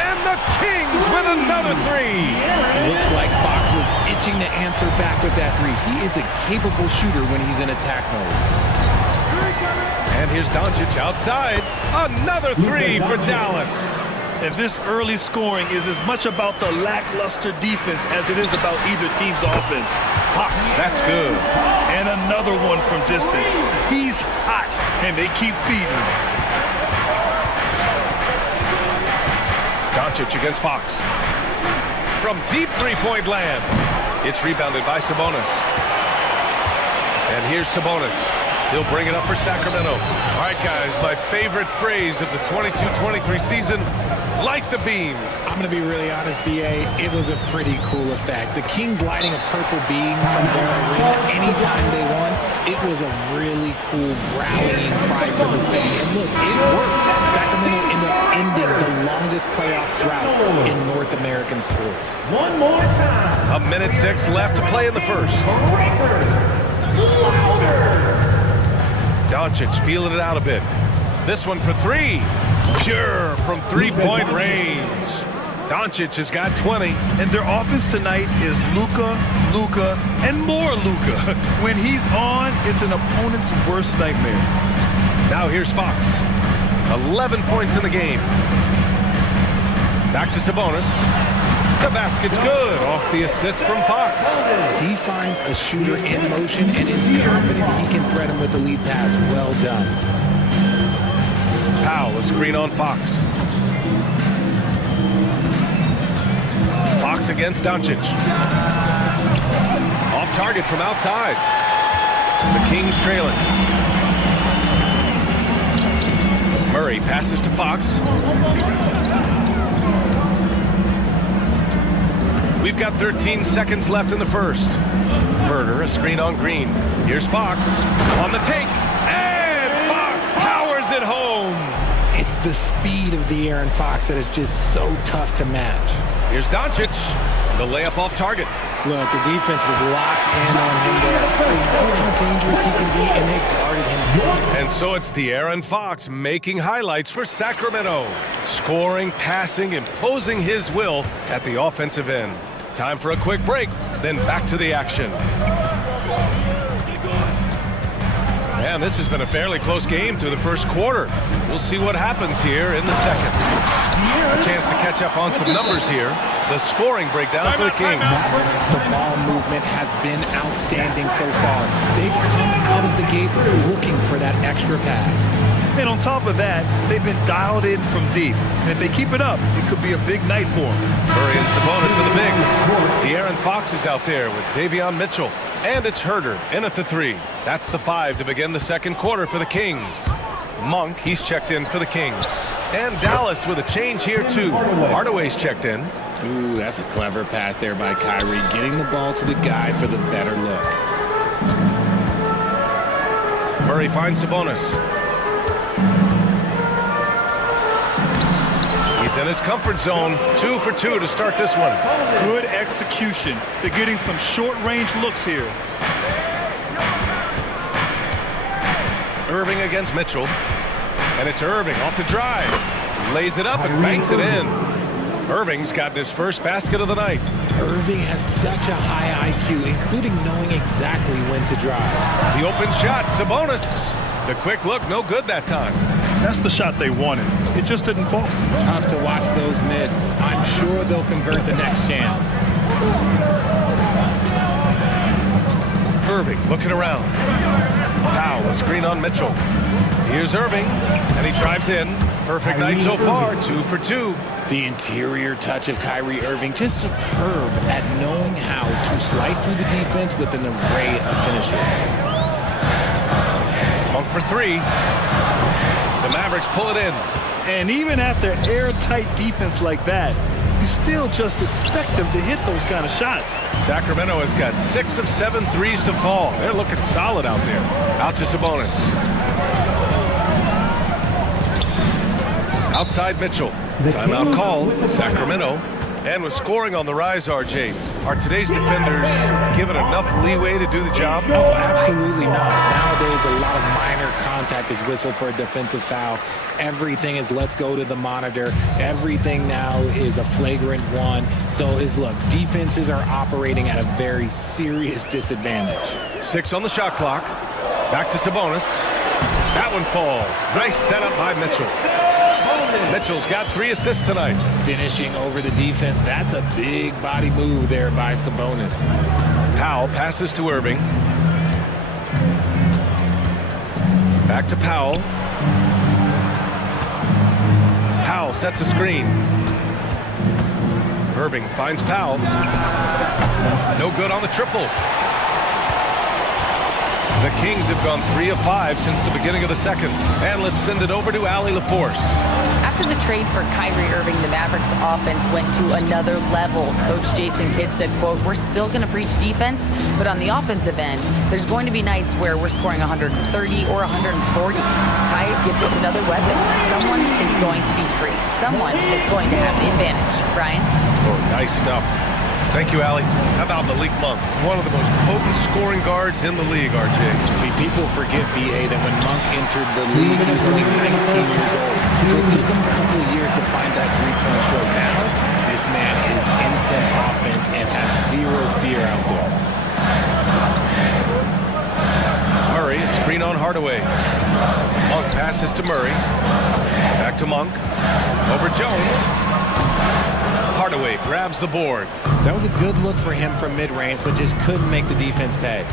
And the Kings with another 3. Looks like Fox was itching to answer back with that 3. He is a capable shooter when he's in attack mode. And here's Doncic outside. Another 3 for Dallas. And this early scoring is as much about the lackluster defense as it is about either team's offense. Fox, that's good. And another one from distance. He's hot, and they keep feeding him. Doncic against Fox. From deep three-point land. It's rebounded by Sabonis. And here's Sabonis. He'll bring it up for Sacramento. All right, guys, my favorite phrase of the 22-23 season, light the beam. I'm going to be really honest, BA. It was a pretty cool effect. The Kings lighting a purple beam from their arena anytime they won, it was a really cool rallying cry for the city. And look, it worked. Sacramento ended up ending the longest playoff drought in North American sports. One more time. 1:06 left to play in the first. Doncic feeling it out a bit. This one for 3. Pure from three-point range. Doncic has got 20. And their offense tonight is Luka, and more Luka. When he's on, it's an opponent's worst nightmare. Now here's Fox. 11 points in the game. Back to Sabonis. The basket's good off the assist from Fox. He finds a shooter in motion and is confident he can thread him with the lead pass. Well done. Powell, a screen on Fox. Fox against Doncic. Off target from outside. The Kings trailing. Murray passes to Fox. We've got 13 seconds left in the first. Herder, a screen on Green. Here's Fox on the take. And Fox powers it home. It's the speed of the Aaron Fox that is just so tough to match. Here's Doncic. The layup off target. Look, the defense was locked in on him there. They know how dangerous he can be, and they guarded him. And so it's De'Aaron Fox making highlights for Sacramento. Scoring, passing, imposing his will at the offensive end. Time for a quick break, then back to the action. And this has been a fairly close game through the first quarter. We'll see what happens here in the second. A chance to catch up on some numbers here. The scoring breakdown for the Kings. The ball movement has been outstanding so far. They've come out of the gate looking for that extra pass. And on top of that, they've been dialed in from deep. And if they keep it up, it could be a big night for them. Murray and Sabonis for the bigs. De'Aaron Fox is out there with Davion Mitchell. And it's Herder in at the 3. That's the 5 to begin the second quarter for the Kings. Monk, he's checked in for the Kings. And Dallas with a change here too. Hardaway's checked in. Ooh, that's a clever pass there by Kyrie, getting the ball to the guy for the better look. Murray finds Sabonis. He's in his comfort zone. 2 for 2 to start this one. Good execution. They're getting some short-range looks here. Irving against Mitchell. And it's Irving off the drive. Lays it up and banks it in. Irving's gotten his first basket of the night. Irving has such a high IQ, including knowing exactly when to drive. The open shot, Sabonis. The quick look, no good that time. That's the shot they wanted. It just didn't fall. Tough to watch those miss. I'm sure they'll convert the next chance. Irving looking around. Powell, a screen on Mitchell. Here's Irving, and he drives in. Perfect night so far, 2 for 2. The interior touch of Kyrie Irving, just superb at knowing how to slice through the defense with an array of finishes. Monk for 3. The Mavericks pull it in. And even after airtight defense like that, you still just expect him to hit those kind of shots. Sacramento has got 6 of 7 threes to fall. They're looking solid out there. Out to Sabonis. Outside Mitchell. Timeout call, Sacramento. And with scoring on the rise, RJ, are today's defenders given enough leeway to do the job? Oh, absolutely not. Nowadays, a lot of minor contact is whistled for a defensive foul. Everything is let's go to the monitor. Everything now is a flagrant 1. So look, defenses are operating at a very serious disadvantage. 6 on the shot clock. Back to Sabonis. That one falls. Nice setup by Mitchell. Mitchell's got 3 assists tonight. Finishing over the defense. That's a big body move there by Sabonis. Powell passes to Irving. Back to Powell. Powell sets a screen. Irving finds Powell. No good on the triple. The Kings have gone 3 of 5 since the beginning of the second. And let's send it over to Allie LaForce. After the trade for Kyrie Irving, the Mavericks offense went to another level. Coach Jason Kidd said, quote, "We're still going to preach defense, but on the offensive end, there's going to be nights where we're scoring 130 or 140. Kyrie gives us another weapon. Someone is going to be free. Someone is going to have the advantage." Brian? Oh, nice stuff. Thank you, Allie. How about Malik Monk? One of the most potent scoring guards in the league, RJ. See, people forget, B.A., that when Monk entered the league, he was only 19 years old. So it took him a couple of years to find that three-point stroke. Now, this man is instant offense and has zero fear out there. Murray, screen on Hardaway. Monk passes to Murray. Back to Monk. Over Jones. Hardaway grabs the board. That was a good look for him from mid-range, but just couldn't make the defense pay.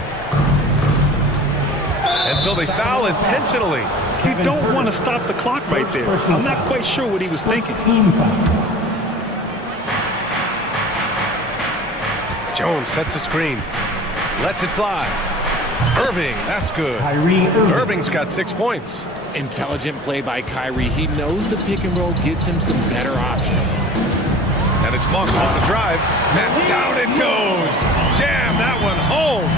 And so they foul intentionally. You don't want to stop the clock right there. I'm not quite sure what he was thinking. Jones sets a screen. Lets it fly. Irving, that's good. Irving's got 6 points. Intelligent play by Kyrie. He knows the pick and roll gets him some better options. And it's Monk off the drive. And down it goes. Jam that one home.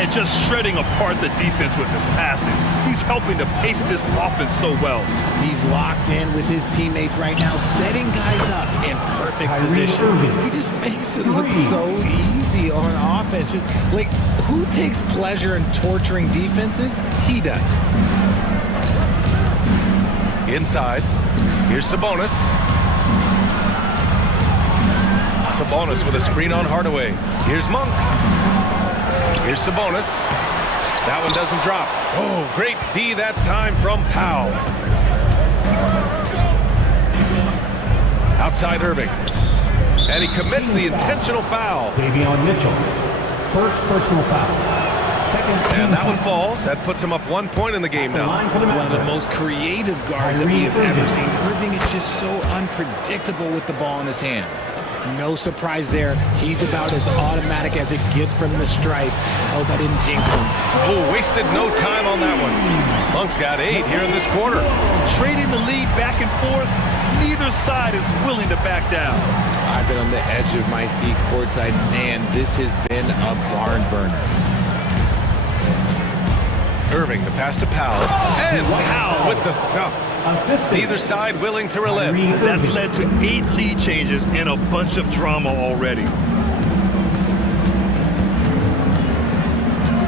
And just shredding apart the defense with his passing. He's helping to pace this offense so well. He's locked in with his teammates right now, setting guys up in perfect position. He just makes it look so easy on offense. Just, like, who takes pleasure in torturing defenses? He does. Inside. Here's Sabonis. Sabonis with a screen on Hardaway. Here's Monk. Here's Sabonis. That one doesn't drop. Oh, great D that time from Powell. Outside Irving. And he commits the intentional foul. Davion Mitchell. First personal foul. And that one falls. That puts him up 1 point in the game now. One of the most creative guards that we have ever seen. Irving is just so unpredictable with the ball in his hands. No surprise there. He's about as automatic as it gets from the stripe. I hope I didn't jinx him. Oh, wasted no time on that one. Monk's got 8 here in this quarter. Trading the lead back and forth, neither side is willing to back down. I've been on the edge of my seat courtside. Man, this has been a barn burner. Irving, the pass to Powell. And Powell with the stuff. Neither side willing to relent. That's led to 8 lead changes and a bunch of drama already.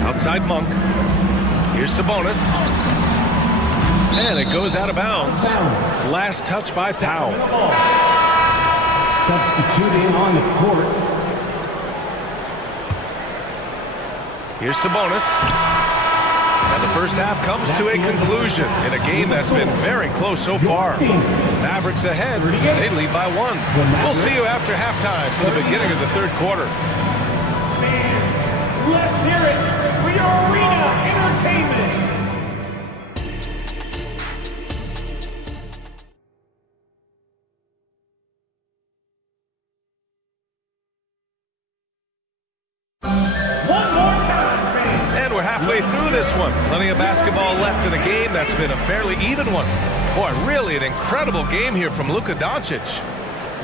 Outside Monk. Here's Sabonis. And it goes out of bounds. Last touch by Powell. Substituting on the court. Here's Sabonis. And the first half comes to a conclusion in a game that's been very close so far. Mavericks ahead. They lead by 1. We'll see you after halftime for the beginning of the third quarter. Fans, let's hear it for your arena entertainment. Halfway through this one. Plenty of basketball left in a game that's been a fairly even one. Boy, really an incredible game here from Luka Doncic.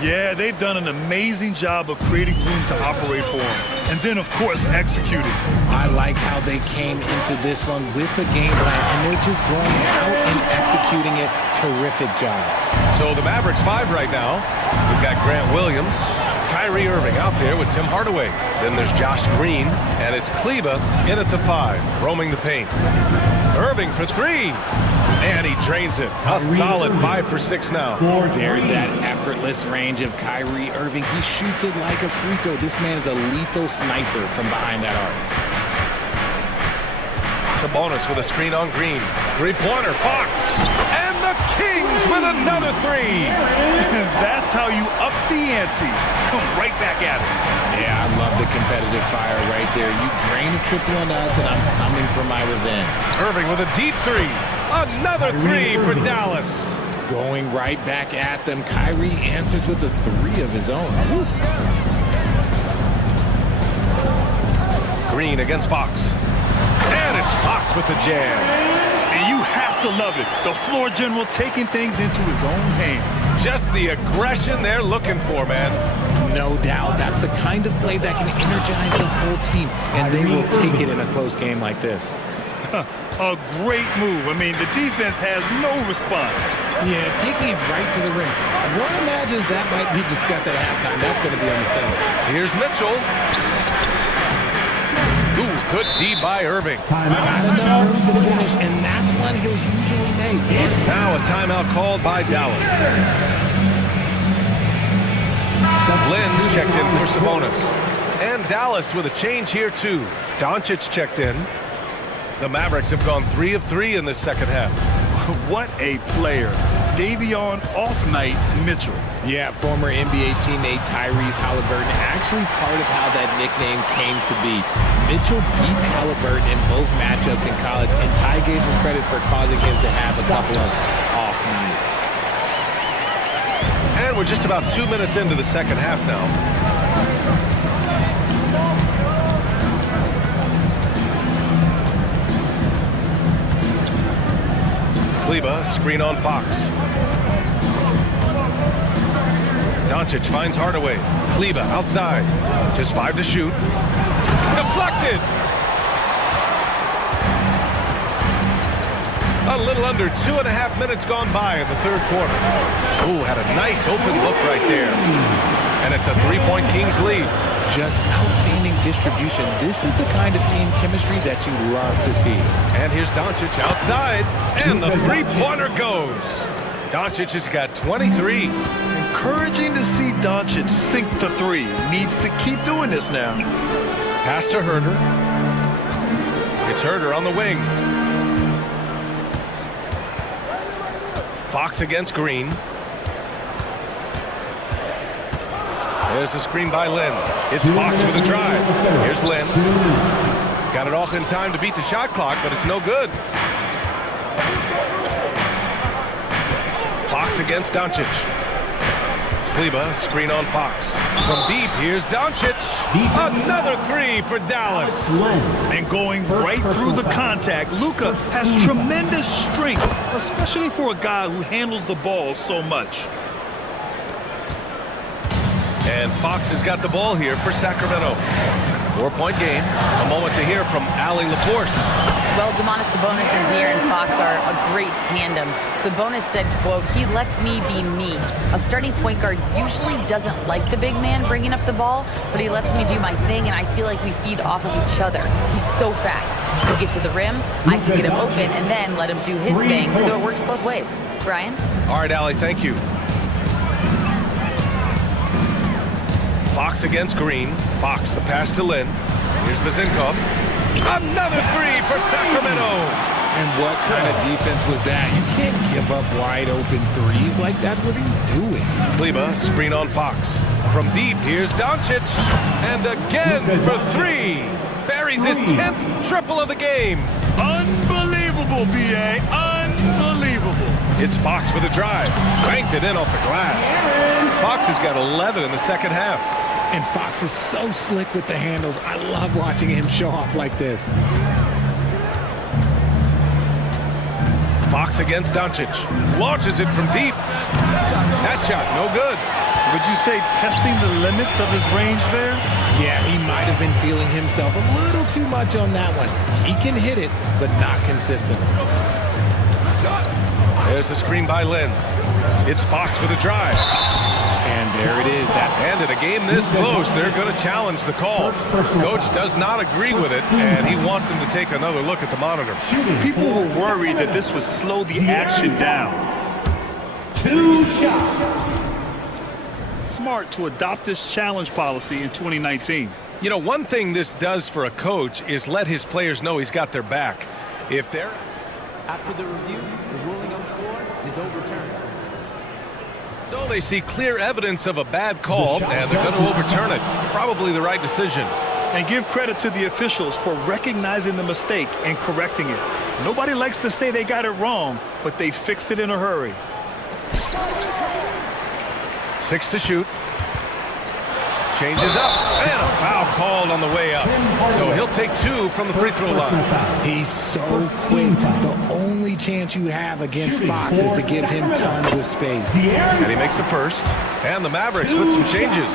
Yeah, they've done an amazing job of creating room to operate for him. And then, of course, executing. I like how they came into this one with a game plan, and they're just going out and executing it. Terrific job. So the Mavericks 5 right now. We've got Grant Williams, Kyrie Irving out there with Tim Hardaway. Then there's Josh Green, and it's Kleba in at the 5, roaming the paint. Irving for 3, and he drains it. A solid 5 for 6 now. There's that effortless range of Kyrie Irving. He shoots it like a free throw. This man is a lethal sniper from behind that arc. Sabonis with a screen on Green. 3-pointer, Fox. And the Kings with another 3. That's how you up the ante. Come right back at it. Yeah, I love the competitive fire right there. You drain a triple on us, and I'm coming for my revenge. Irving with a deep 3. Another 3 for Dallas. Going right back at them. Kyrie answers with a 3 of his own. Green against Fox. And it's Fox with the jam. And you have to love it. The floor general taking things into his own hands. Just the aggression they're looking for, man. No doubt. That's the kind of play that can energize the whole team, and they will take it in a close game like this. A great move. I mean, the defense has no response. Yeah, taking it right to the rim. One imagines that might be discussed at halftime. That's going to be on the film. Here's Mitchell. Ooh, good D by Irving. Not enough room to finish, and that's one he'll usually make. Now a timeout called by Dallas. Lynn's checked in for Sabonis. And Dallas with a change here too. Doncic checked in. The Mavericks have gone 3 of 3 in this second half. What a player. Davion off-night Mitchell. Yeah, former NBA teammate Tyrese Halliburton, actually part of how that nickname came to be. Mitchell beat Halliburton in both matchups in college, and Ty gave him credit for causing him to have a couple of off nights. And we're just about 2 minutes into the second half now. Kleba, screen on Fox. Doncic finds Hardaway. Kleba outside. Just 5 to shoot. Deflected! A little under 2.5 minutes gone by in the third quarter. Ooh, had a nice open look right there. And it's a 3-point Kings lead. Just outstanding distribution. This is the kind of team chemistry that you love to see. And here's Doncic outside, and the three-pointer goes. Doncic has got 23. Encouraging to see Doncic sink the three. Needs to keep doing this now. Pass to Herder. It's Herder on the wing. Fox against Green. There's a screen by Lynn. It's Fox with a drive. Here's Lynn. Got it off in time to beat the shot clock, but it's no good. Fox against Doncic. Kleba, screen on Fox. From deep, here's Doncic. Another three for Dallas. And going right through the contact, Luka has tremendous strength, especially for a guy who handles the ball so much. And Fox has got the ball here for Sacramento. 4-point game. A moment to hear from Allie LaForce. Well, Domantas Sabonis and De'Aaron Fox are a great tandem. Sabonis said, quote, "He lets me be me. A starting point guard usually doesn't like the big man bringing up the ball, but he lets me do my thing, and I feel like we feed off of each other. He's so fast. He'll get to the rim, I can get him open, and then let him do his thing, so it works both ways." Brian? All right, Allie, thank you. Fox against Green. Fox, the pass to Lynn. Here's Vezinkov. Another three for Sacramento. And what kind of defense was that? You can't give up wide open threes like that. What are you doing? Kleba, screen on Fox. From deep, here's Doncic. And again for three. Buries his 10th triple of the game. Unbelievable, B.A. Unbelievable. It's Fox with a drive. Banked it in off the glass. Fox has got 11 in the second half. And Fox is so slick with the handles. I love watching him show off like this. Fox against Doncic. Launches it from deep. That shot, no good. Would you say testing the limits of his range there? Yeah, he might have been feeling himself a little too much on that one. He can hit it, but not consistently. There's a screen by Lynn. It's Fox with a drive. And there it is. And in a game this close, they're going to challenge the call. Coach does not agree with it, and he wants him to take another look at the monitor. People were worried that this would slow the action down. 2 shots. Smart to adopt this challenge policy in 2019. You know, one thing this does for a coach is let his players know he's got their back. If they're... After the review, the ruling on the floor is overturned. So they see clear evidence of a bad call, and they're going to overturn it. Probably the right decision. And give credit to the officials for recognizing the mistake and correcting it. Nobody likes to say they got it wrong, but they fixed it in a hurry. 6 to shoot. Changes up, and a foul called on the way up. So he'll take 2 from the free throw line. He's so quick. The only chance you have against Fox is to give him tons of space. And he makes the first. And the Mavericks with some changes.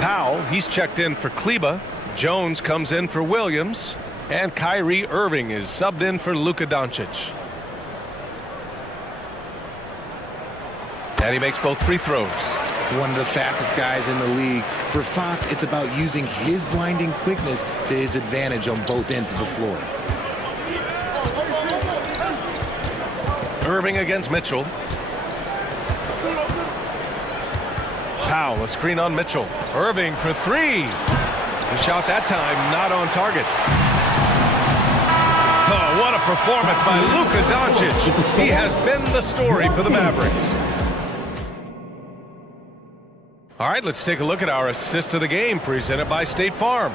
Powell, he's checked in for Kleba. Jones comes in for Williams. And Kyrie Irving is subbed in for Luka Doncic. And he makes both free throws. One of the fastest guys in the league. For Fox, it's about using his blinding quickness to his advantage on both ends of the floor. Irving against Mitchell. Powell, a screen on Mitchell. Irving for 3. The shot that time not on target. Oh, what a performance by Luka Doncic. He has been the story for the Mavericks. All right, let's take a look at our assist of the game presented by State Farm.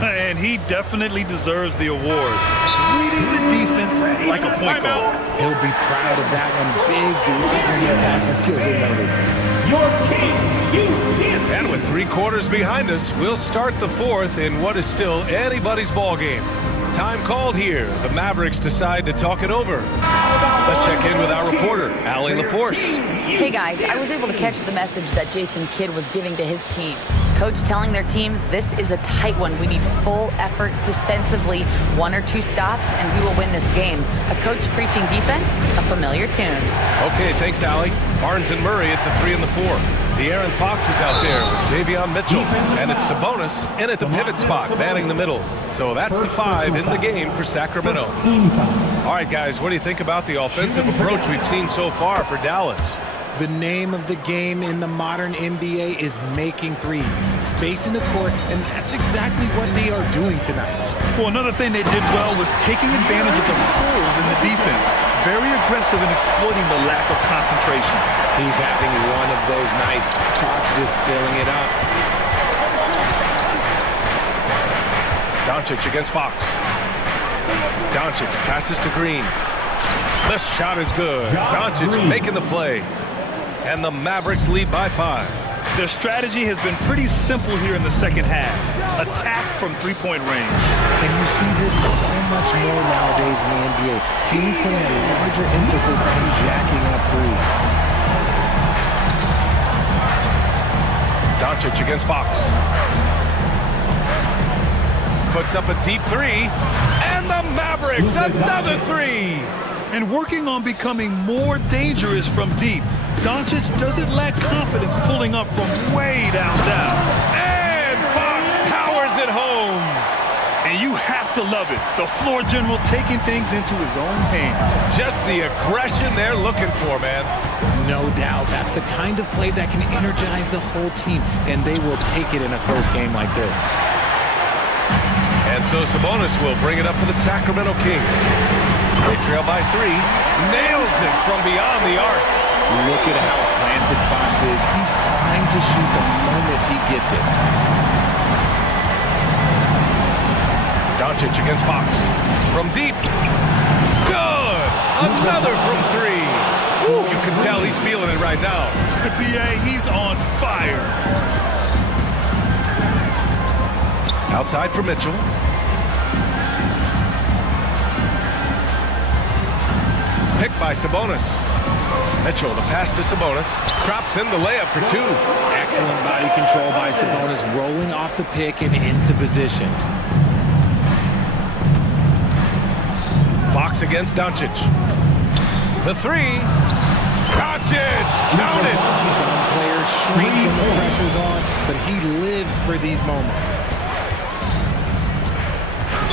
And he definitely deserves the award. Leading the defense like a point guard. He'll be proud of that one. Biggs loving your passing skills are noticed. Your Kings, and with 3 quarters behind us, we'll start the 4th in what is still anybody's ball game. Time called here. The Mavericks decide to talk it over. Let's check in with our reporter, Allie LaForce. Hey guys, I was able to catch the message that Jason Kidd was giving to his team. Coach telling their team, this is a tight one. We need full effort defensively, 1 or 2 stops, and we will win this game. A coach preaching defense, a familiar tune. Okay, thanks, Allie. Barnes and Murray at the 3 and the 4. De'Aaron Fox is out there with Davion Mitchell, and it's Sabonis in at the pivot spot, manning the middle. So that's the 5 in the game for Sacramento. All right, guys, what do you think about the offensive approach we've seen so far for Dallas? The name of the game in the modern NBA is making threes, spacing the court, and that's exactly what they are doing tonight. Well, another thing they did well was taking advantage of the holes in the defense. Very aggressive in exploiting the lack of concentration. He's having one of those nights. Fox just filling it up. Doncic against Fox. Doncic passes to Green. The shot is good. Doncic making the play. And the Mavericks lead by 5. Their strategy has been pretty simple here in the second half. Attack from three-point range. And you see this so much more nowadays in the NBA. Teams putting a larger emphasis on jacking up threes. Doncic against Fox. Puts up a deep 3. And the Mavericks, another 3. And working on becoming more dangerous from deep. Doncic doesn't lack confidence pulling up from way downtown. And Fox powers it home. And you have to love it. The floor general taking things into his own hands. Just the aggression they're looking for, man. No doubt. That's the kind of play that can energize the whole team. And they will take it in a close game like this. And so Sabonis will bring it up for the Sacramento Kings. They trail by 3. Nails it from beyond the arc. Look at how planted Fox is. He's trying to shoot the moment he gets it. Doncic against Fox. From deep. Good! Another from 3. Ooh, you can tell he's feeling it right now. The BA, he's on fire. Outside for Mitchell. Picked by Sabonis. Mitchell, the pass to Sabonis. Drops in the layup for 2. Excellent body control by Sabonis, rolling off the pick and into position. Fox against Doncic. The 3. Doncic, count it. Some players shrink when the pressure's on, but he lives for these moments.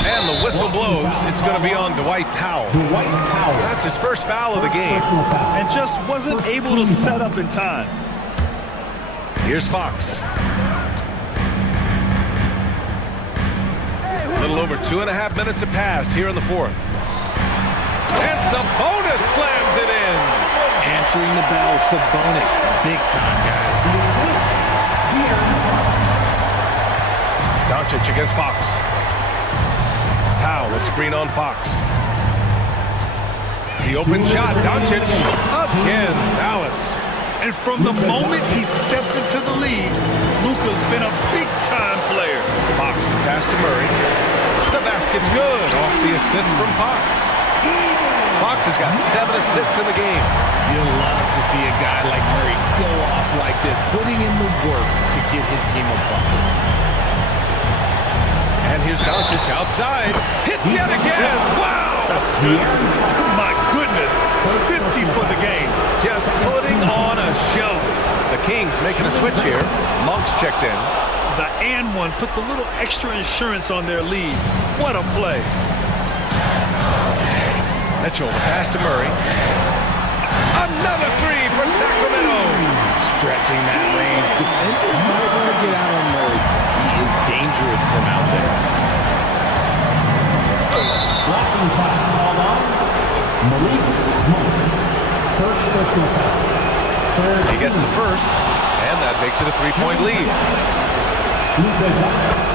And the whistle blows. It's going to be on Dwight Powell. That's his first foul of the game. And just wasn't able to set up in time. Here's Fox. A little over 2.5 minutes have passed here in the 4th. And Sabonis slams it in. Answering the bell, Sabonis. Big time, guys. Doncic against Fox. Powell, a screen on Fox. The open shot, Doncic, again, Dallas. And from the moment he stepped into the lead, Luka's been a big-time player. Fox, the pass to Murray. The basket's good, off the assist from Fox. Fox has got 7 assists in the game. You'll love to see a guy like Murray go off like this, putting in the work to get his team a bucket. And here's Doncic outside. Hits yet again. Wow! My goodness. 50 for the game. Just putting on a show. The Kings making a switch here. Monk's checked in. The and one puts a little extra insurance on their lead. What a play. Mitchell, the pass to Murray. Another 3 for Sacramento. Stretching that range. Defenders might want to get out on Murray. He is dangerous from out there. Blocking foul called on Malik Monk. First personal foul. He gets the first, and that makes it a 3-point lead.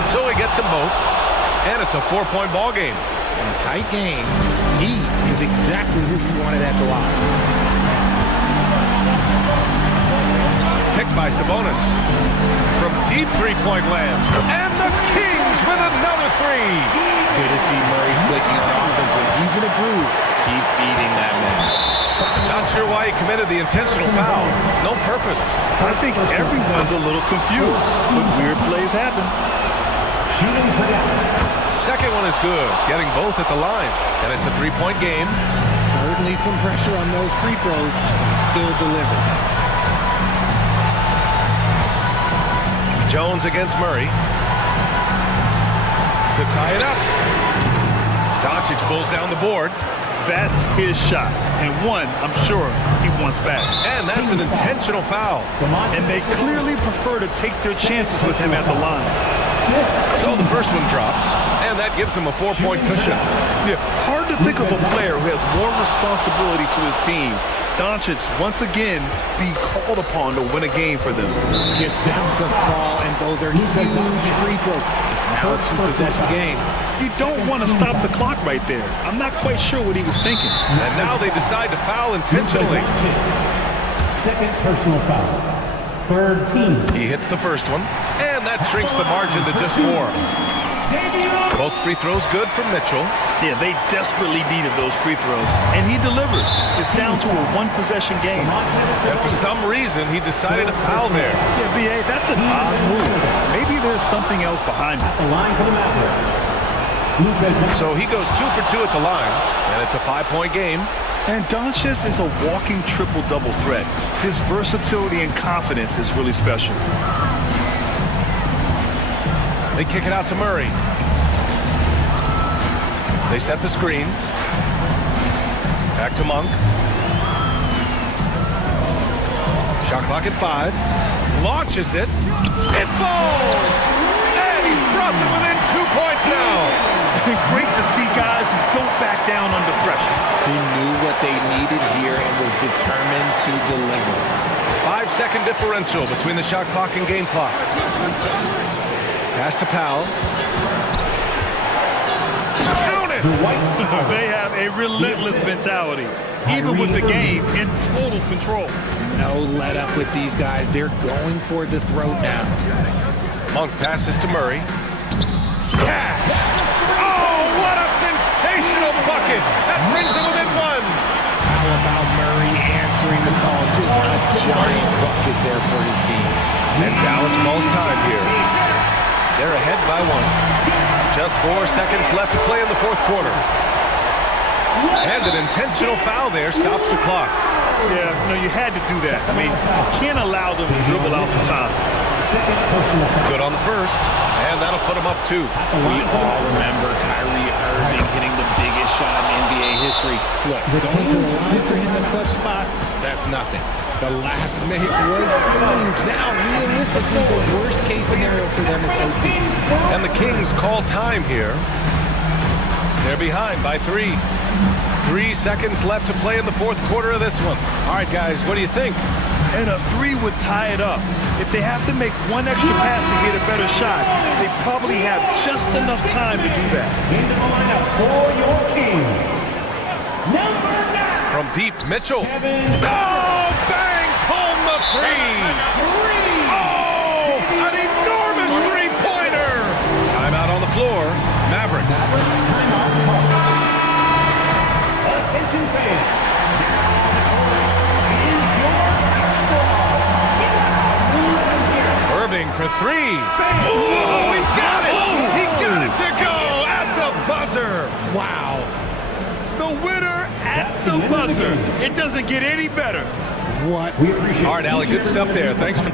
So he gets them both, and it's a 4-point ball game. In a tight game, he is exactly who he wanted at the line. Picked by Sabonis. From deep three-point land. And the Kings with another three. Good to see Murray clicking on offense. When he's in a groove, keep feeding that man. Not sure why he committed the intentional foul. No purpose. I think everyone's a little confused, but weird plays happen. Shooting for Dallas. Second one is good, getting both at the line. And it's a three-point game. Certainly some pressure on those free throws, but he still delivered. Jones against Murray. To tie it up. Doncic pulls down the board. That's his shot, and one I'm sure he wants back. And that's an intentional foul. And they clearly prefer to take their chances with him at the line. So the first one drops, and that gives him a 4-point cushion. Yeah, hard to think of a player who has more responsibility to his team. Doncic, once again, be called upon to win a game for them. Gets them to fall, and those are huge free throws. It's now a two-possession game. You don't want to stop the clock right there. I'm not quite sure what he was thinking. And now they decide to foul intentionally. Second personal foul. Third team. He hits the first one, and that shrinks the margin to just 4. Both free throws good from Mitchell. Yeah, they desperately needed those free throws, and he delivered. It's down to a one-possession game. And for some reason, he decided to foul there. Yeah, B.A., that's an odd move. Maybe there's something else behind it. The line for the Mavericks. So he goes 2 for 2 at the line, and it's a 5-point game. And Doncic is a walking triple-double threat. His versatility and confidence is really special. They kick it out to Murray. They set the screen. Back to Monk. Shot clock at 5. Launches it. It falls! And he's brought them within 2 points now. Great to see guys who don't back down under pressure. He knew what they needed here and was determined to deliver. 5-second differential between the shot clock and game clock. Pass to Powell. Count it! They have a relentless mentality, even with the game in total control. No let up with these guys. They're going for the throat now. Monk passes to Murray. Cash! Oh, what a sensational bucket! That brings him within 1. How about Murray answering the call? Just a giant bucket there for his team. And Dallas calls time here. They're ahead by 1. Just 4 seconds left to play in the fourth quarter. And an intentional foul there stops the clock. Yeah, no, you had to do that. I mean, you can't allow them to dribble out the time. Good on the first, and that'll put him up 2. We all remember Kyrie Irving hitting the biggest shot in NBA history. Look, going to the line for him in a clutch spot, that's nothing. The last minute was huge. Now, realistically, the worst-case scenario for them is OT. And the Kings call time here. They're behind by 3. 3 seconds left to play in the fourth quarter of this one. All right, guys, what do you think? And a 3 would tie it up. If they have to make one extra pass to get a better shot, they probably have just enough time to do that. Into the lineup for your Kings. Number 9. From deep, Mitchell. Oh, bangs home the 3. Oh, an enormous three-pointer. Timeout on the floor. Mavericks. Attention fans. Irving for 3. Oh, he got it! He got it to go at the buzzer. Wow. The winner at the buzzer. It doesn't get any better. What? We appreciate All right, Allie, good stuff there. Thanks for...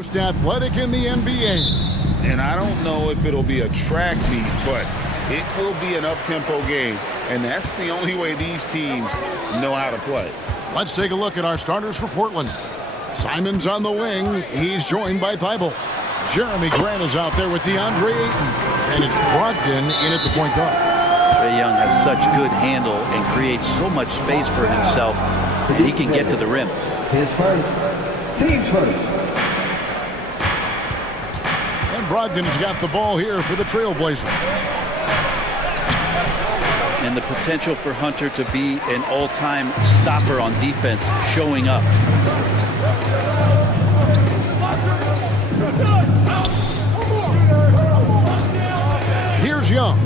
Most athletic in the NBA. And I don't know if it'll be a track meet, but it will be an up-tempo game. And that's the only way these teams know how to play. Let's take a look at our starters for Portland. Simons on the wing. He's joined by Thibault. Jeremy Grant is out there with DeAndre Ayton. And it's Brogdon in at the point guard. Trae Young has such good handle and creates so much space for himself that he can get to the rim. His first. Team's first. And Brogdon's got the ball here for the Trailblazers. And the potential for Hunter to be an all-time stopper on defense showing up. Here's Young.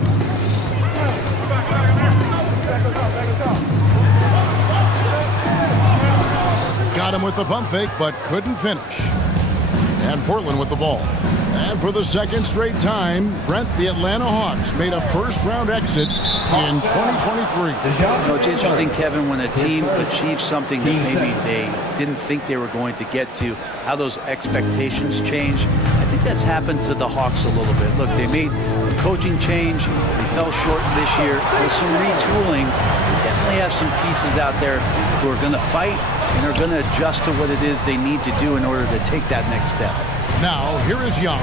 Got him with the pump fake, but couldn't finish. And Portland with the ball. And for the second straight time, Brent, the Atlanta Hawks made a first-round exit in 2023. It's interesting, Kevin, when a team achieves something that maybe they didn't think they were going to get to, how those expectations change. I think that's happened to the Hawks a little bit. Look, they made a coaching change. They fell short this year. With some retooling, they definitely have some pieces out there who are going to fight and are going to adjust to what it is they need to do in order to take that next step. Now, here is Young,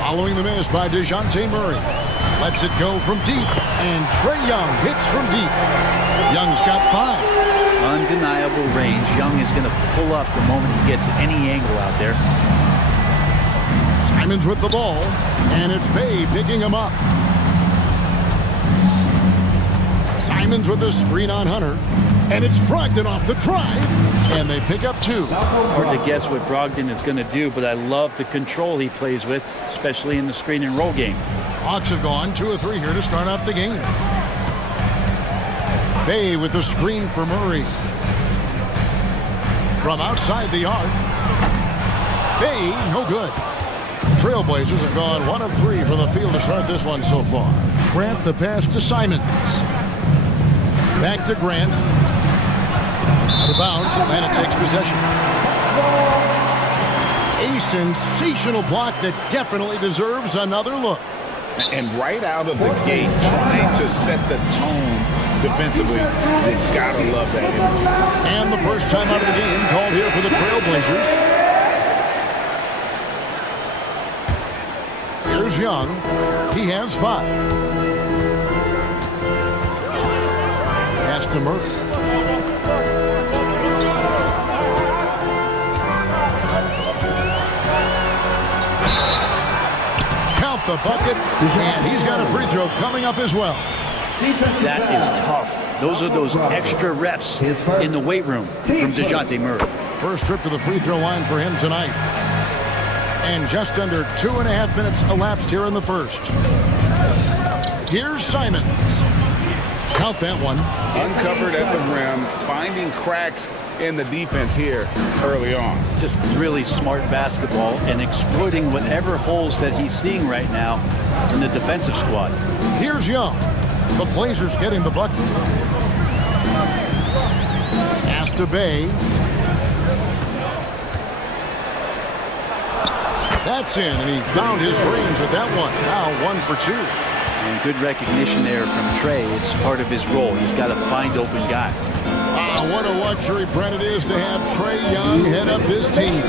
following the miss by DeJounte Murray. Lets it go from deep, and Trae Young hits from deep. Young's got 5. Undeniable range. Young is going to pull up the moment he gets any angle out there. Simons with the ball, and it's Bay picking him up. Simons with the screen on Hunter, and it's Brogdon off the drive, and they pick up 2. Hard to guess what Brogdon is going to do, but I love the control he plays with, especially in the screen and roll game. Hawks have gone 2 of 3 here to start out the game. Bay with the screen for Murray. From outside the arc. Bay, no good. Trailblazers have gone 1 of 3 from the field to start this one so far. Grant the pass to Simons. Back to Grant. Out of bounds, Atlanta takes possession. A sensational block that definitely deserves another look. And right out of the gate, trying to set the tone defensively, they've got to love that energy. And the first time out of the game called here for the Trailblazers. Here's Young. He has 5. Pass to Murray. Count the bucket, and he's got a free throw coming up as well. That is tough. Those are those extra reps in the weight room from DeJounte Murray. First trip to the free throw line for him tonight. And just under 2.5 minutes elapsed here in the first. Here's Simons. Count that one. Uncovered at the rim, finding cracks in the defense here early on. Just really smart basketball and exploiting whatever holes that he's seeing right now in the defensive squad. Here's Young. The Blazers getting the bucket. Pass to Bay. That's in, and he found his range with that one. Now 1 for 2. And good recognition there from Trae. It's part of his role. He's got to find open guys. Wow, what a luxury, Brent, it is to have Trae Young head up this team.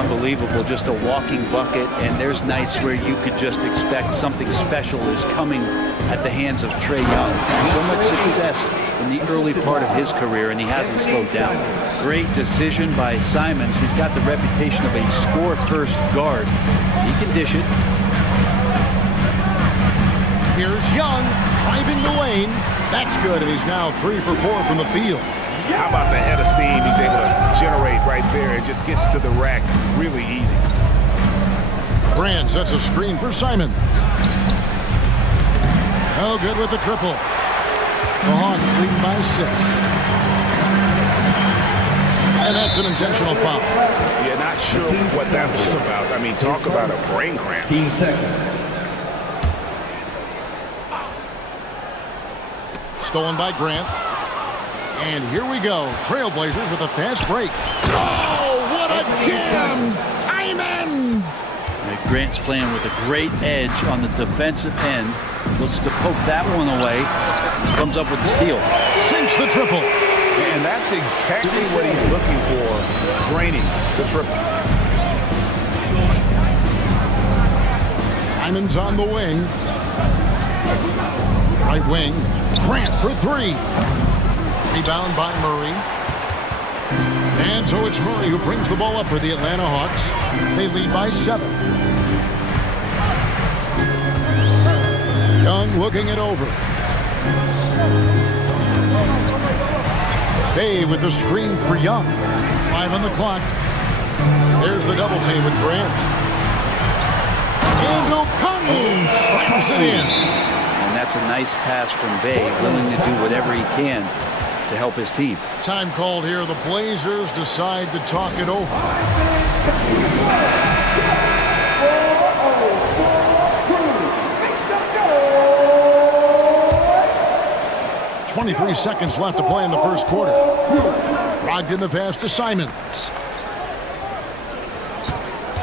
Unbelievable, just a walking bucket. And there's nights where you could just expect something special is coming at the hands of Trae Young. So much success in the early part of his career, and he hasn't slowed down. Great decision by Simons. He's got the reputation of a score-first guard. He can dish it. Here's Young driving the lane. That's good, and he's now 3 for 4 from the field. How about the head of steam he's able to generate right there? It just gets to the rack really easy. Grant sets a screen for Simons. No good with the triple. The Hawks leading by 6. And that's an intentional foul. Yeah, not sure what that was about. I mean, talk about a brain cramp. 15 seconds. Stolen by Grant. And here we go. Trailblazers with a fast break. Oh, what a jam! Simon! Simons. Grant's playing with a great edge on the defensive end. Looks to poke that one away. Comes up with the steal. Sinks the triple. And that's exactly what he's looking for, draining the triple. Simons on the wing. Right wing. Grant for three. Rebound by Murray. And so it's Murray who brings the ball up for the Atlanta Hawks. They lead by 7. Young looking it over. Bay with the screen for Young. 5 on the clock. There's the double team with Grant. And O'Connell slams it in. And that's a nice pass from Bay, willing to do whatever he can to help his team. Time called here. The Blazers decide to talk it over. 23 seconds left to play in the first quarter. Rogged in the pass to Simons.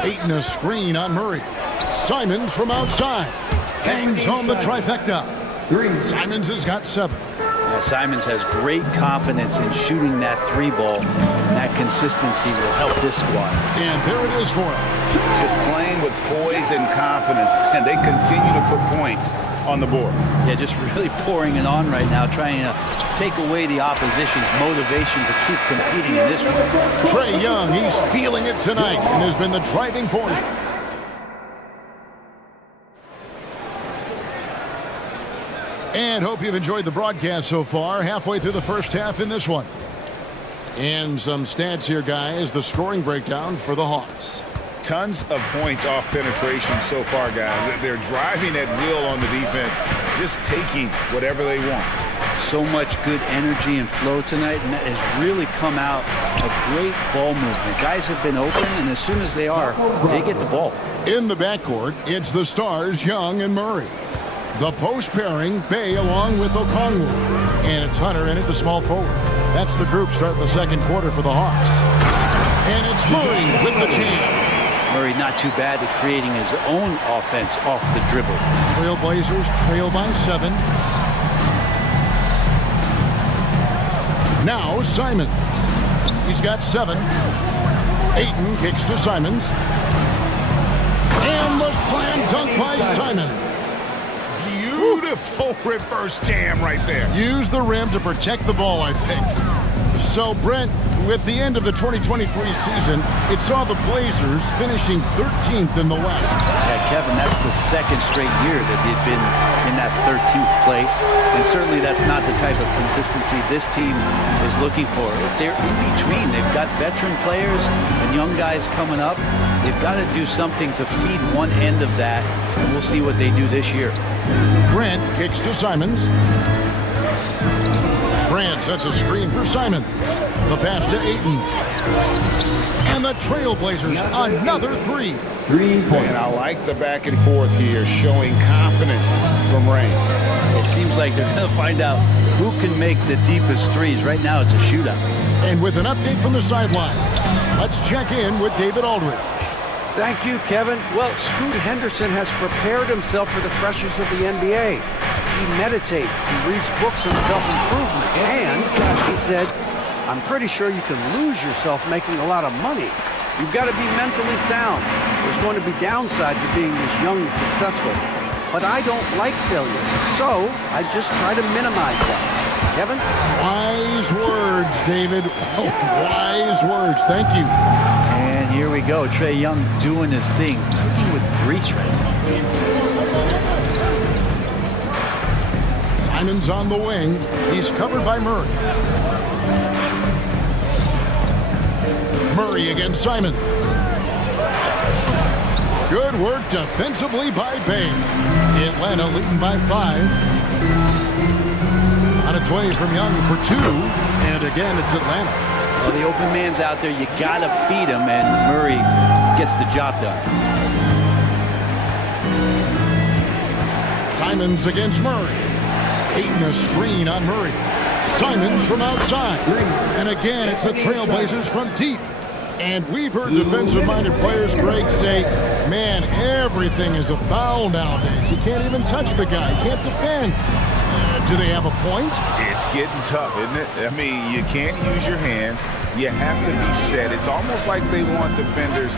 Ayton a screen on Murray. Simons from outside. Hangs home the trifecta. Simons has got 7. Yeah, Simons has great confidence in shooting that 3 ball. And that consistency will help this squad. And there it is for him. Just playing with poise and confidence, and they continue to put points on the board. Yeah, just really pouring it on right now, trying to take away the opposition's motivation to keep competing in this one. Trae Young, he's feeling it tonight and has been the driving force. And hope you've enjoyed the broadcast so far. Halfway through the first half in this one. And some stats here, guys. The scoring breakdown for the Hawks. Tons of points off penetration so far, guys. They're driving at will on the defense, just taking whatever they want. So much good energy and flow tonight, and that has really come out a great ball movement. Guys have been open, and as soon as they are, they get the ball. In the backcourt, it's the stars, Young and Murray. The post pairing, Bay along with Okongwu. And it's Hunter in at the small forward. That's the group starting the second quarter for the Hawks. And it's Murray with the jam. Murray not too bad at creating his own offense off the dribble. Trailblazers trail by 7. Now Simons. He's got 7. Ayton kicks to Simons. And the slam dunk by Simons. Beautiful reverse jam right there. Use the rim to protect the ball, I think. So, Brent, with the end of the 2023 season, it saw the Blazers finishing 13th in the West. Yeah, Kevin, that's the second straight year that they've been in that 13th place. And certainly that's not the type of consistency this team is looking for. They're in between. They've got veteran players and young guys coming up. They've got to do something to feed one end of that, and we'll see what they do this year. Grant kicks to Simons. Grant sets a screen for Simons. The pass to Ayton. And the Trailblazers, another 3. 3 points. And I like the back and forth here, showing confidence from range. It seems like they're going to find out who can make the deepest threes. Right now, it's a shootout. And with an update from the sideline, let's check in with David Aldridge. Thank you, Kevin. Well, Scoot Henderson has prepared himself for the pressures of the NBA. He meditates, he reads books on self-improvement, and he said, I'm pretty sure you can lose yourself making a lot of money. You've got to be mentally sound. There's going to be downsides of being this young and successful. But I don't like failure, so I just try to minimize that. Kevin? Wise words, David. Oh, wise words. Thank you. And here we go. Trae Young doing his thing, cooking with grease right now. Simons on the wing. He's covered by Murray. Murray against Simons. Good work defensively by Bay. Atlanta leading by 5. On its way from Young for 2. And again, it's Atlanta. Well, the open man's out there. You got to feed him, and Murray gets the job done. Simons against Murray. Ayton a screen on Murray. Simons from outside. And again, it's the Trailblazers from deep. And we've heard defensive-minded players, Greg, say, man, everything is a foul nowadays. You can't even touch the guy. You can't defend. Do they have a point? It's getting tough, isn't it? I mean, you can't use your hands. You have to be set. It's almost like they want defenders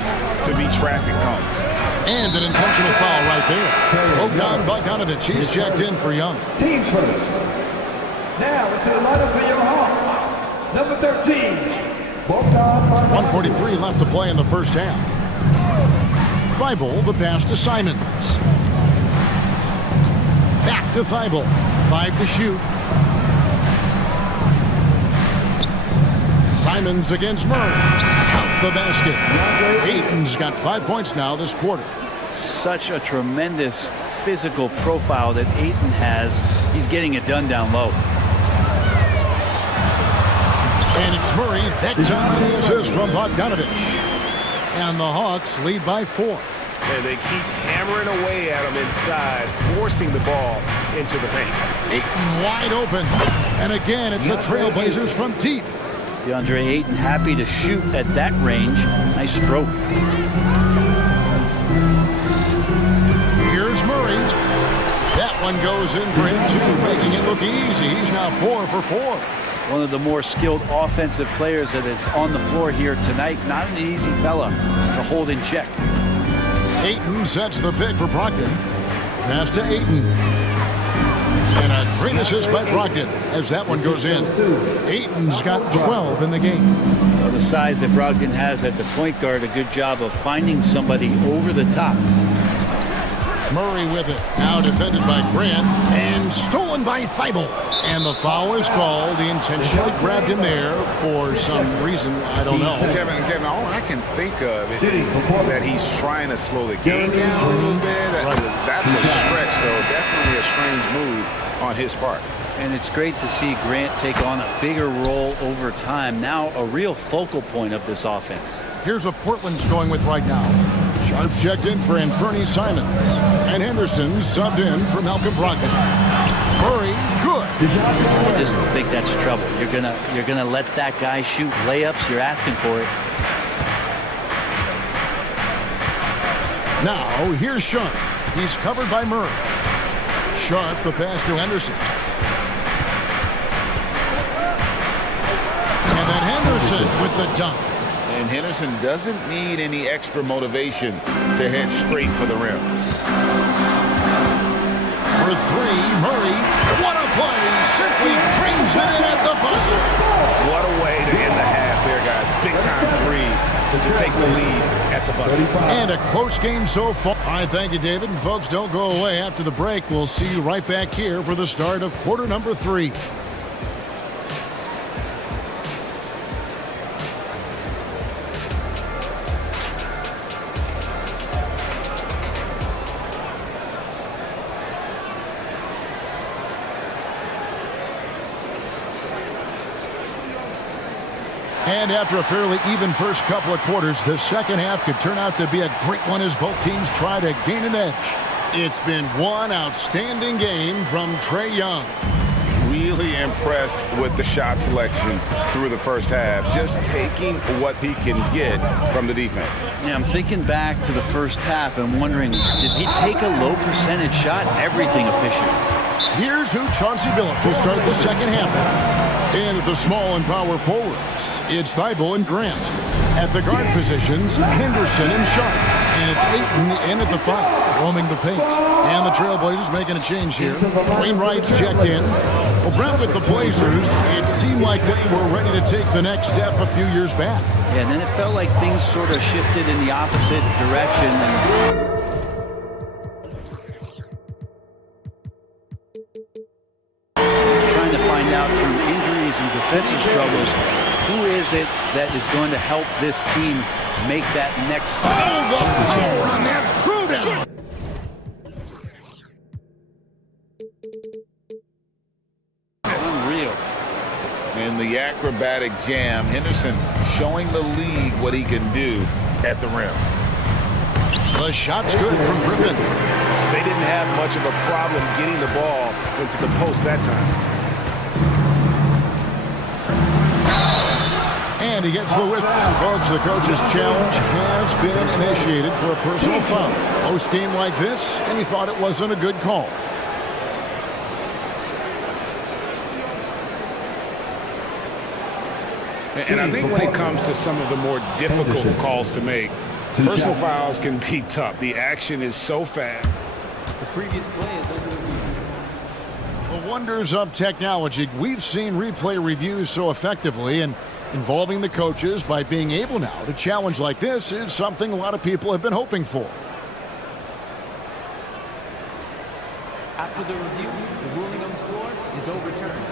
to be traffic cones. And an intentional foul right there. Bogdan Bogdanovic, he's checked in for Young. Team first. Now into the lineup for your Hawks. Number 13. 1:43 left to play in the first half. Thibault, the pass to Simons. Back to Thibault. 5 to shoot. Simons against Murray. Count the basket. Ayton's got 5 points now this quarter. Such a tremendous physical profile that Ayton has. He's getting it done down low. And it's Murray. That time the assist from Bogdanovic. And the Hawks lead by 4. And they keep hammering away at him inside, forcing the ball into the paint. Ayton wide open. And again, it's the Trailblazers from deep. DeAndre Ayton happy to shoot at that range. Nice stroke. Here's Murray. That one goes in for him too, making it look easy. He's now 4 for 4. One of the more skilled offensive players that is on the floor here tonight. Not an easy fella to hold in check. Ayton sets the pick for Brogdon. Pass to Ayton. And a great assist by Brogdon as that one goes in. Ayton's got 12 in the game. Well, the size that Brogdon has at the point guard, a good job of finding somebody over the top. Murray with it. Now defended by Grant and stolen by Thibault. And the foul is called. He intentionally grabbed him there for some reason. I don't know. Kevin, all I can think of is that he's trying to slow the game down a little bit. That's a stretch, though. Definitely a strange move on his part. And it's great to see Grant take on a bigger role over time. Now a real focal point of this offense. Here's what Portland's going with right now. Sharps checked in for Anthony Simons. And Henderson subbed in for Malcolm Brogdon. Murray, good. I just think that's trouble. You're gonna let that guy shoot layups. You're asking for it. Now here's Sharp. He's covered by Murray. Sharp the pass to Henderson. And then Henderson with the dunk. And Henderson doesn't need any extra motivation to head straight for the rim. For 3, Murray. What a play. Simply drains it in at the buzzer. What a way to end the half there, guys. Big time 3 to take the lead at the buzzer. And a close game so far. All right, thank you, David. And folks, don't go away after the break. We'll see you right back here for the start of quarter number 3. And after a fairly even first couple of quarters, the second half could turn out to be a great one as both teams try to gain an edge. It's been one outstanding game from Trae Young. Really impressed with the shot selection through the first half, just taking what he can get from the defense. Yeah, I'm thinking back to the first half and wondering, did he take a low percentage shot? Everything efficient. Here's who Chauncey Billups will start the second half. In at the small and power forwards, it's Thibault and Grant. At the guard positions, Henderson and Sharp. And it's Ayton in at the 5, roaming the paint. And the Trailblazers making a change here. Wainwright's checked in. Well, Brent, with the Blazers, it seemed like they were ready to take the next step a few years back. Yeah, and then it felt like things sort of shifted in the opposite direction. Trying to find out through injuries and defensive struggles, who is it that is going to help this team make that next step? Oh, the power on that threw down. Unreal. In the acrobatic jam, Henderson showing the league what he can do at the rim. The shot's good from Griffin. They didn't have much of a problem getting the ball into the post that time. And And he gets the whistle. Folks, the coach's challenge has been initiated for a personal foul. Post-game like this, and he thought it wasn't a good call. And I think when it comes to some of the more difficult calls to make, personal fouls can be tough. The action is so fast. The previous play is under review. The wonders of technology. We've seen replay reviews so effectively, and involving the coaches by being able now to challenge like this is something a lot of people have been hoping for. After the review, the ruling on the floor is overturned.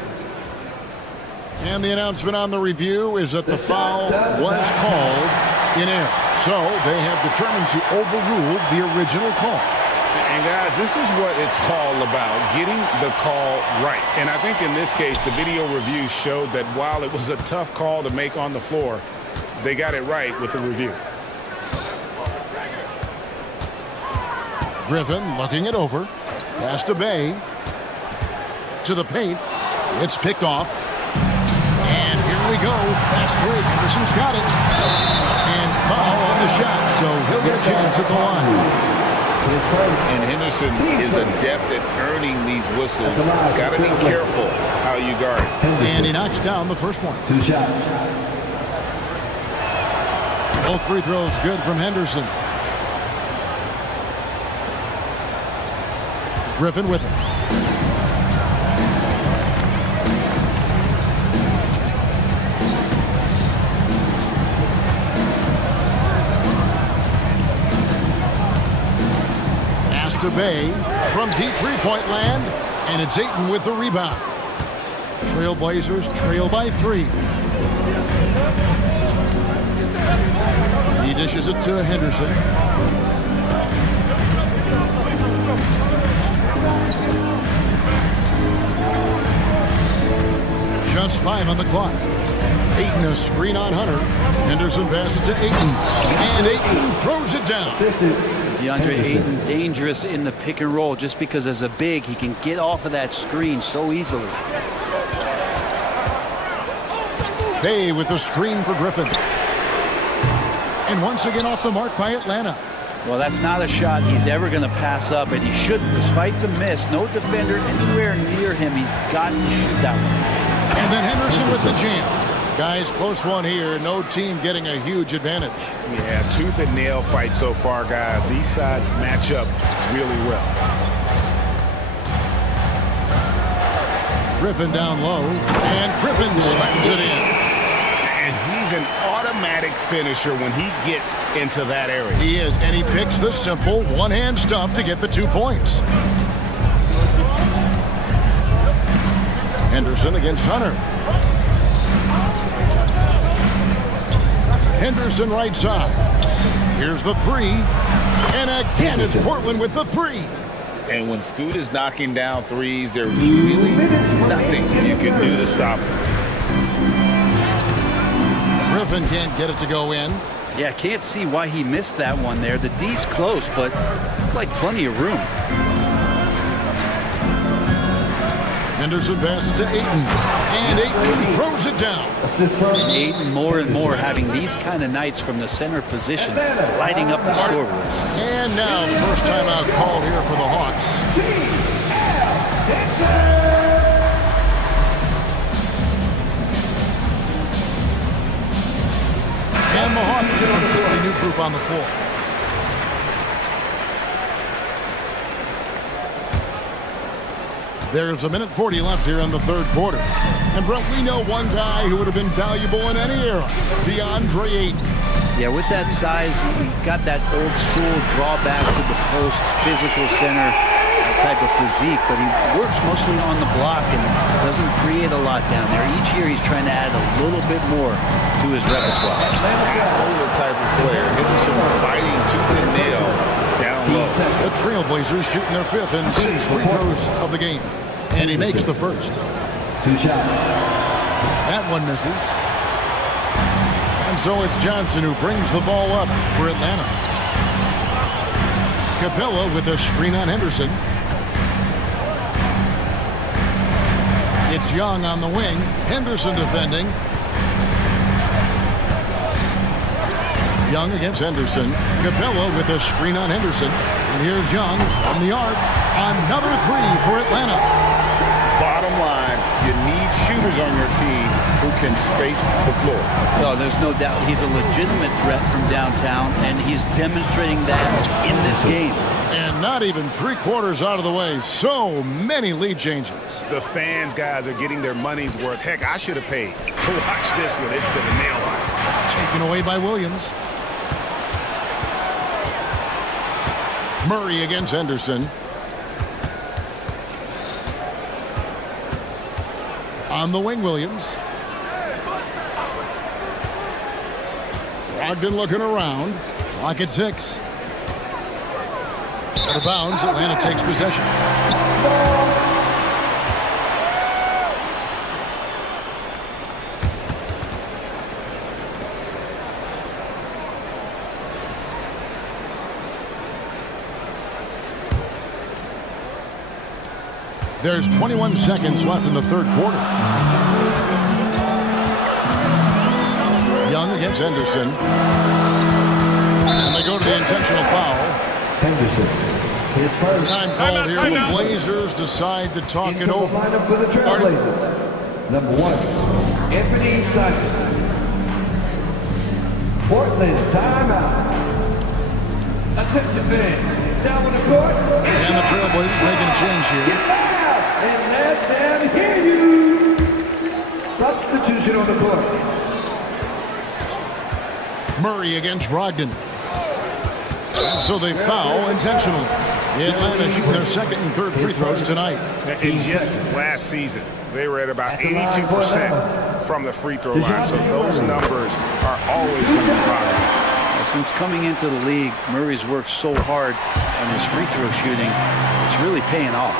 And the announcement on the review is that the foul was called in error. So they have determined to overrule the original call. And guys, this is what it's all about, getting the call right. And I think in this case, the video review showed that while it was a tough call to make on the floor, they got it right with the review. Griffin looking it over. Pass to Bay. To the paint. It's picked off. And here we go. Fast break. Henderson's got it. And foul on the shot, so he'll get a chance at the line. And Henderson is adept at earning these whistles. Got to be careful how you guard it. And he knocks down the first one. 2 shots. Both free throws good from Henderson. Griffin with it. To Bay from deep three-point land, and it's Ayton with the rebound. Trailblazers trail by 3. He dishes it to Henderson. Just 5 on the clock. Ayton a screen on Hunter. Henderson passes to Ayton, and Ayton throws it down. DeAndre Ayton dangerous in the pick and roll just because as a big he can get off of that screen so easily. Bay with the screen for Griffin. And once again off the mark by Atlanta. Well, that's not a shot he's ever going to pass up, and he shouldn't. Despite the miss, no defender anywhere near him. He's got to shoot that one. And then Henderson with the jam. Guys, close one here. No team getting a huge advantage. Yeah, tooth and nail fight so far, guys. These sides match up really well. Griffin down low, and Griffin slams it in. And he's an automatic finisher when he gets into that area. He is, and he picks the simple one-hand stuff to get the 2 points. Henderson against Hunter. Henderson right side. Here's the 3. And again, it's Portland with the 3. And when Scoot is knocking down threes, there's really nothing you can do to stop him. Griffin can't get it to go in. Yeah, can't see why he missed that one there. The D's close, but looked like plenty of room. Henderson passes to Ayton, and Ayton throws it down. And Ayton more and more having these kind of nights from the center position, lighting up the scoreboard. And now the first timeout called here for the Hawks. And the Hawks get a completely new group on the floor. There's a minute 40 left here in the third quarter. And, Brent, we know one guy who would have been valuable in any era, DeAndre Ayton. Yeah, with that size, he got that old school draw back to the post, physical center type of physique, but he works mostly on the block and doesn't create a lot down there. Each year he's trying to add a little bit more to his repertoire. Older type of player. Henderson fighting tooth and nail down low. The Trailblazers shooting their 5th and 6 free throws of the game. And he makes the first. 2 shots. That one misses. And so it's Johnson who brings the ball up for Atlanta. Capella with a screen on Henderson. It's Young on the wing. Henderson defending. Young against Henderson. Capella with a screen on Henderson. And here's Young from the arc. Another three for Atlanta. Bottom line, you need shooters on your team who can space the floor. No, there's no doubt he's a legitimate threat from downtown, and he's demonstrating that in this game. And not even 3/4 out of the way. So many lead changes. The fans, guys, are getting their money's worth. Heck, I should have paid to watch this one. It's been a nail biter. Taken away by Williams. Murray against Henderson. On the wing, Williams. Brogdon looking around. Clock at 6. Out of bounds, Atlanta takes possession. There's 21 seconds left in the third quarter. Young against Henderson. And they go to the intentional foul. Henderson. His first. Time called here. The Blazers decide to talk it over. Lineup for the Trailblazers. Number 1, Anthony Simon. Portland, timeout. Attention fans. Down on the court. And the Trailblazers making a change here. Get loud and let them hear you. Substitution on the court. Murray against Brogdon. And so they foul intentionally. Atlanta shooting their second and third free throws tonight. And just last season, they were at about 82% from the free throw line, so those numbers are always going to be positive. Since coming into the league, Murray's worked so hard on his free throw shooting. It's really paying off.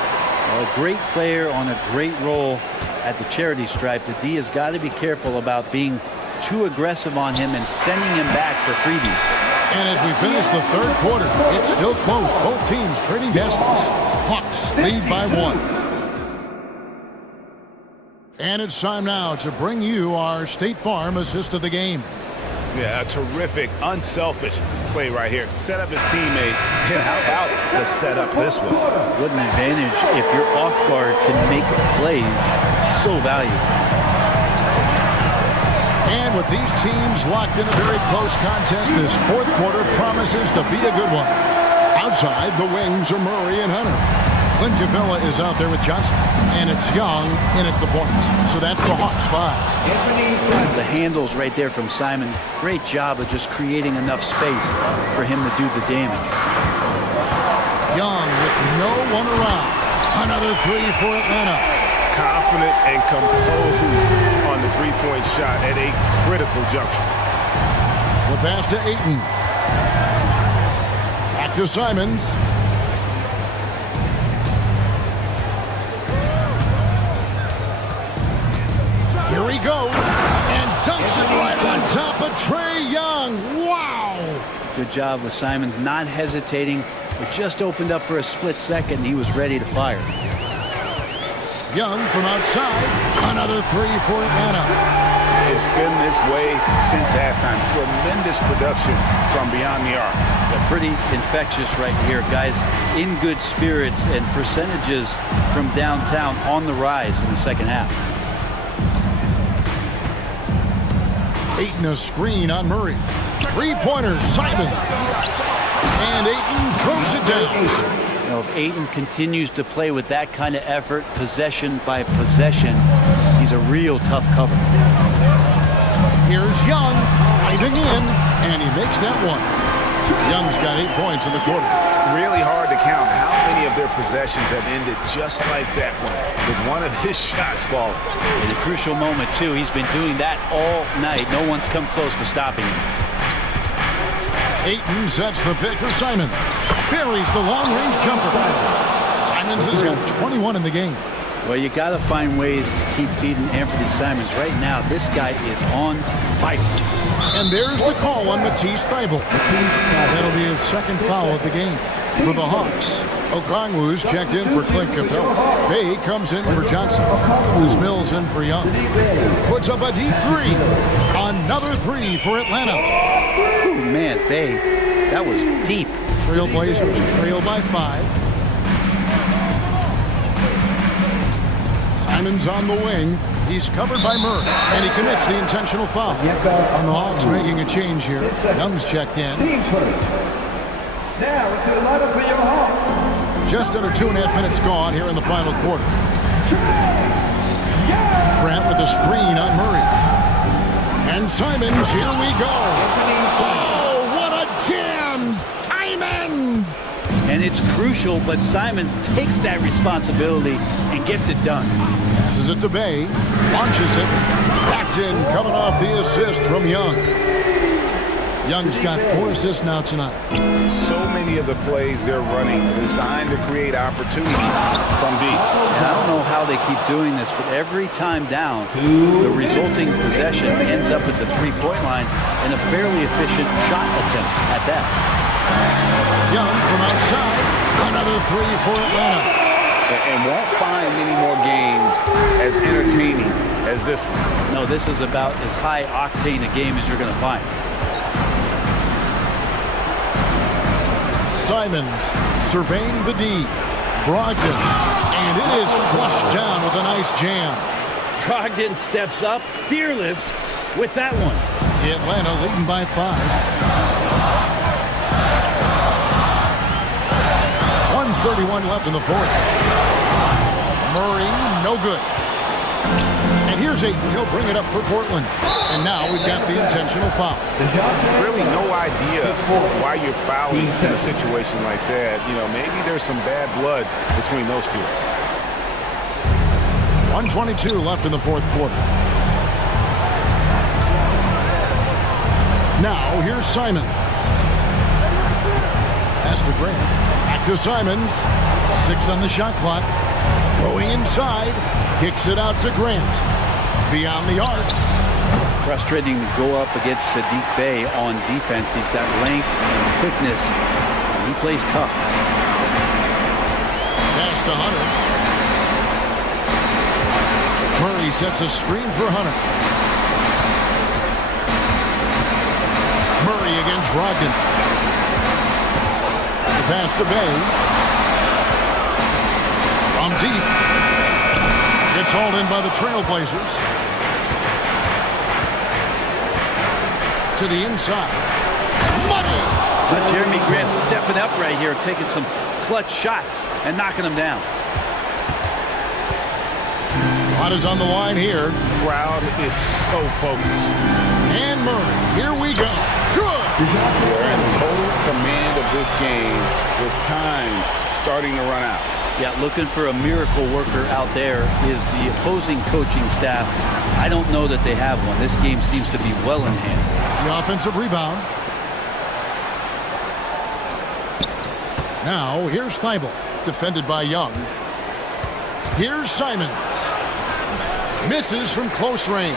A great player on a great role at the charity stripe. The D has got to be careful about being too aggressive on him and sending him back for freebies. And as we finish the third quarter, it's still close. Both teams trading baskets. Hawks lead by 1. And it's time now to bring you our State Farm assist of the game. Yeah, a terrific, unselfish play right here. Set up his teammate. And how about the setup this was? What an advantage if your off guard can make plays so valuable. And with these teams locked in a very close contest, this fourth quarter promises to be a good one. Outside, the wings are Murray and Hunter. Clint Capella is out there with Johnson. And it's Young in at the point. So that's the Hawks 5. The handles right there from Simon. Great job of just creating enough space for him to do the damage. Young with no one around. Another three for Atlanta. Confident and composed on the three-point shot at a critical juncture. The pass to Ayton. Back to Simons. Here he goes. And dunks it right on top of Trae Young. Wow. Good job with Simons not hesitating. It just opened up for a split second. He was ready to fire. Young from outside. Another three for Atlanta. It's been this way since halftime. Tremendous production from beyond the arc. They're pretty infectious right here, guys. In good spirits and percentages from downtown on the rise in the second half. Ayton a screen on Murray. Three-pointers, Simon. And Ayton throws it down. You know, if Ayton continues to play with that kind of effort, possession by possession, he's a real tough cover. Here's Young, driving in, and he makes that one. Young's got 8 points in the quarter. Really hard to count how many of their possessions have ended just like that one, with one of his shots falling. In a crucial moment, too. He's been doing that all night. No one's come close to stopping him. Ayton sets the pick for Simon. Buries the long-range jumper. Simons has got 21 in the game. Well, you got to find ways to keep feeding Anthony Simons. Right now, this guy is on fire. And there's the call on Matisse Thybulle. That'll be his second foul of the game for the Hawks. Okongwu's checked in for Clint Capella. Bay comes in for Johnson. This Mills in for Young. Puts up a deep three. Another three for Atlanta. Ooh, man, Bay, that was deep. Trailblazers trail by 5. Simon's on the wing. He's covered by Murray, and he commits the intentional foul. And the Hawks making a change here. Young's checked in. Teams first. Now into the lineup for your Hawks. Just under 2.5 minutes gone here in the final quarter. Grant with a screen on Murray. And Simons, here we go. Oh, what a jam! Simons! And it's crucial, but Simons takes that responsibility and gets it done. Passes it to Bay. Launches it. That's in, coming off the assist from Young. Young's got 4 assists now tonight. So many of the plays they're running designed to create opportunities from deep. And I don't know how they keep doing this, but every time down, the resulting possession ends up at the three-point line in a fairly efficient shot attempt at that. Young from outside. Another 3 for Atlanta. And won't find many more games as entertaining as this one. No, this is about as high octane a game as you're going to find. Simons surveying the D. Brogdon. And it is flushed down with a nice jam. Brogdon steps up, fearless with that one. Atlanta leading by 5. 1:31 left in the fourth. Murray, no good. And here's Ayton. He'll bring it up for Portland. And now we've got the intentional foul. Really no idea why you're fouling in a situation like that. You know, maybe there's some bad blood between those two. 1:22 left in the fourth quarter. Now here's Simons. Pass to Grant. Back to Simons. 6 on the shot clock. Going inside. Kicks it out to Grant. Beyond the arc. Frustrating to go up against Sadiq Bey on defense. He's got length and quickness. He plays tough. Pass to Hunter. Murray sets a screen for Hunter. Murray against Brogdon. The pass to Bay. From deep. Gets hauled in by the Trailblazers. To the inside. Money! Jeremy Grant stepping up right here, taking some clutch shots and knocking them down. Lot is on the line here. Crowd is so focused. And Murray, here we go. Good! They're in total command of this game with time starting to run out. Yeah, looking for a miracle worker out there is the opposing coaching staff. I don't know that they have one. This game seems to be well in hand. The offensive rebound. Now, here's Thibault, defended by Young. Here's Simons. Misses from close range.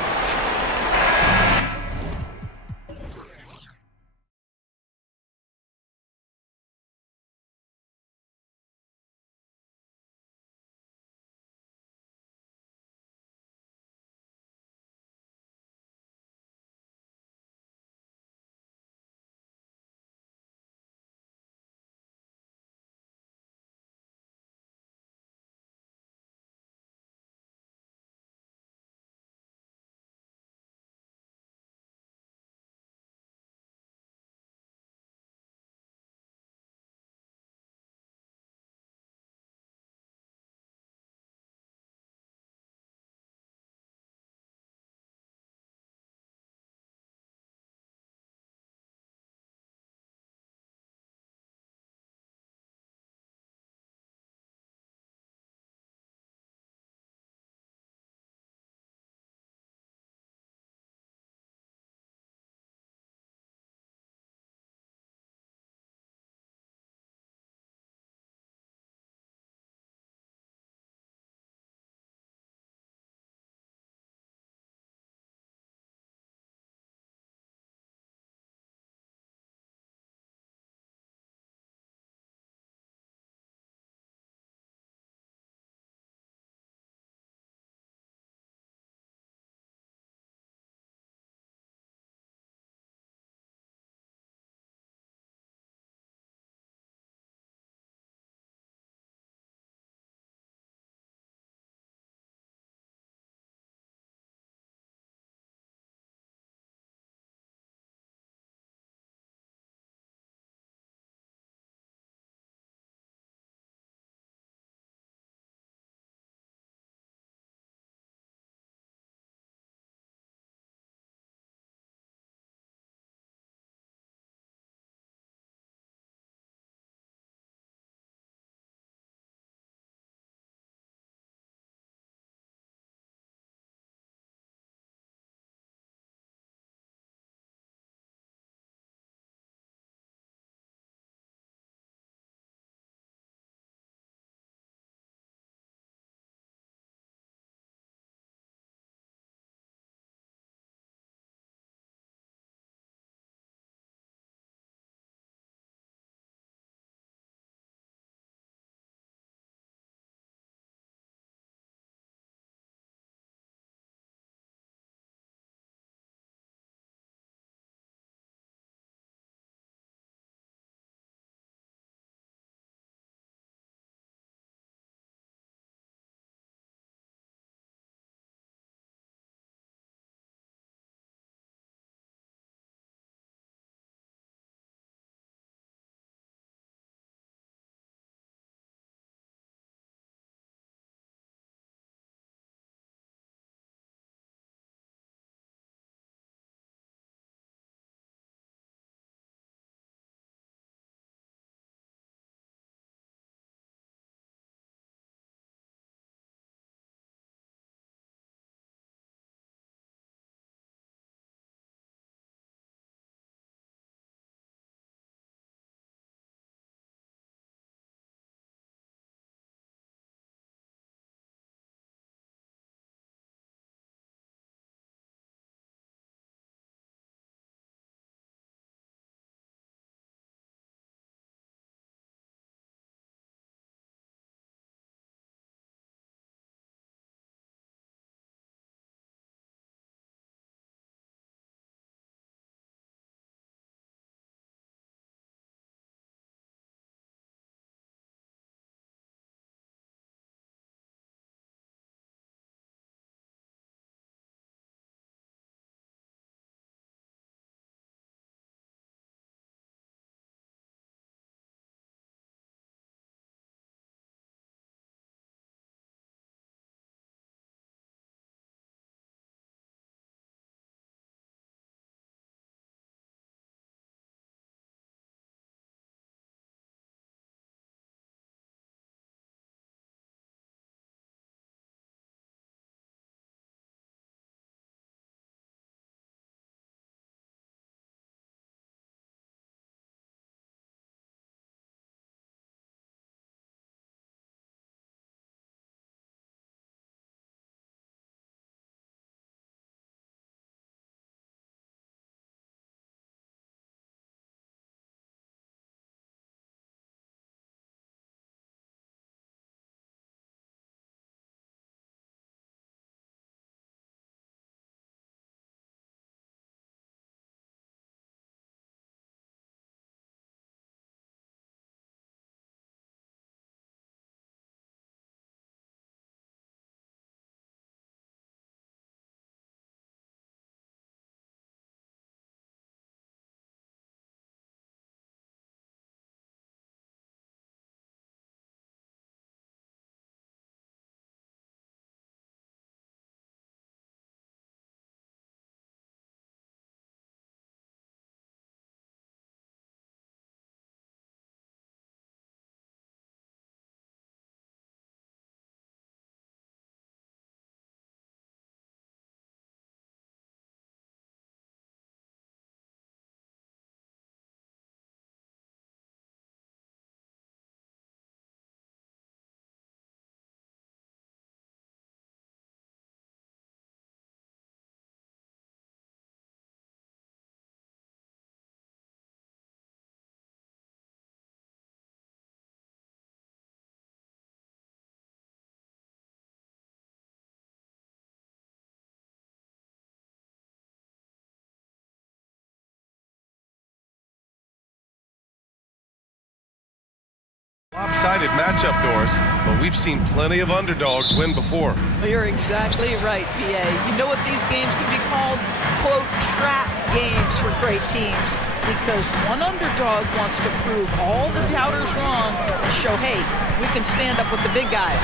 one-sided matchup, Doris, but we've seen plenty of underdogs win before. You're exactly right, PA. You know what these games can be called? Quote, trap games for great teams. Because one underdog wants to prove all the doubters wrong and show, hey, we can stand up with the big guys.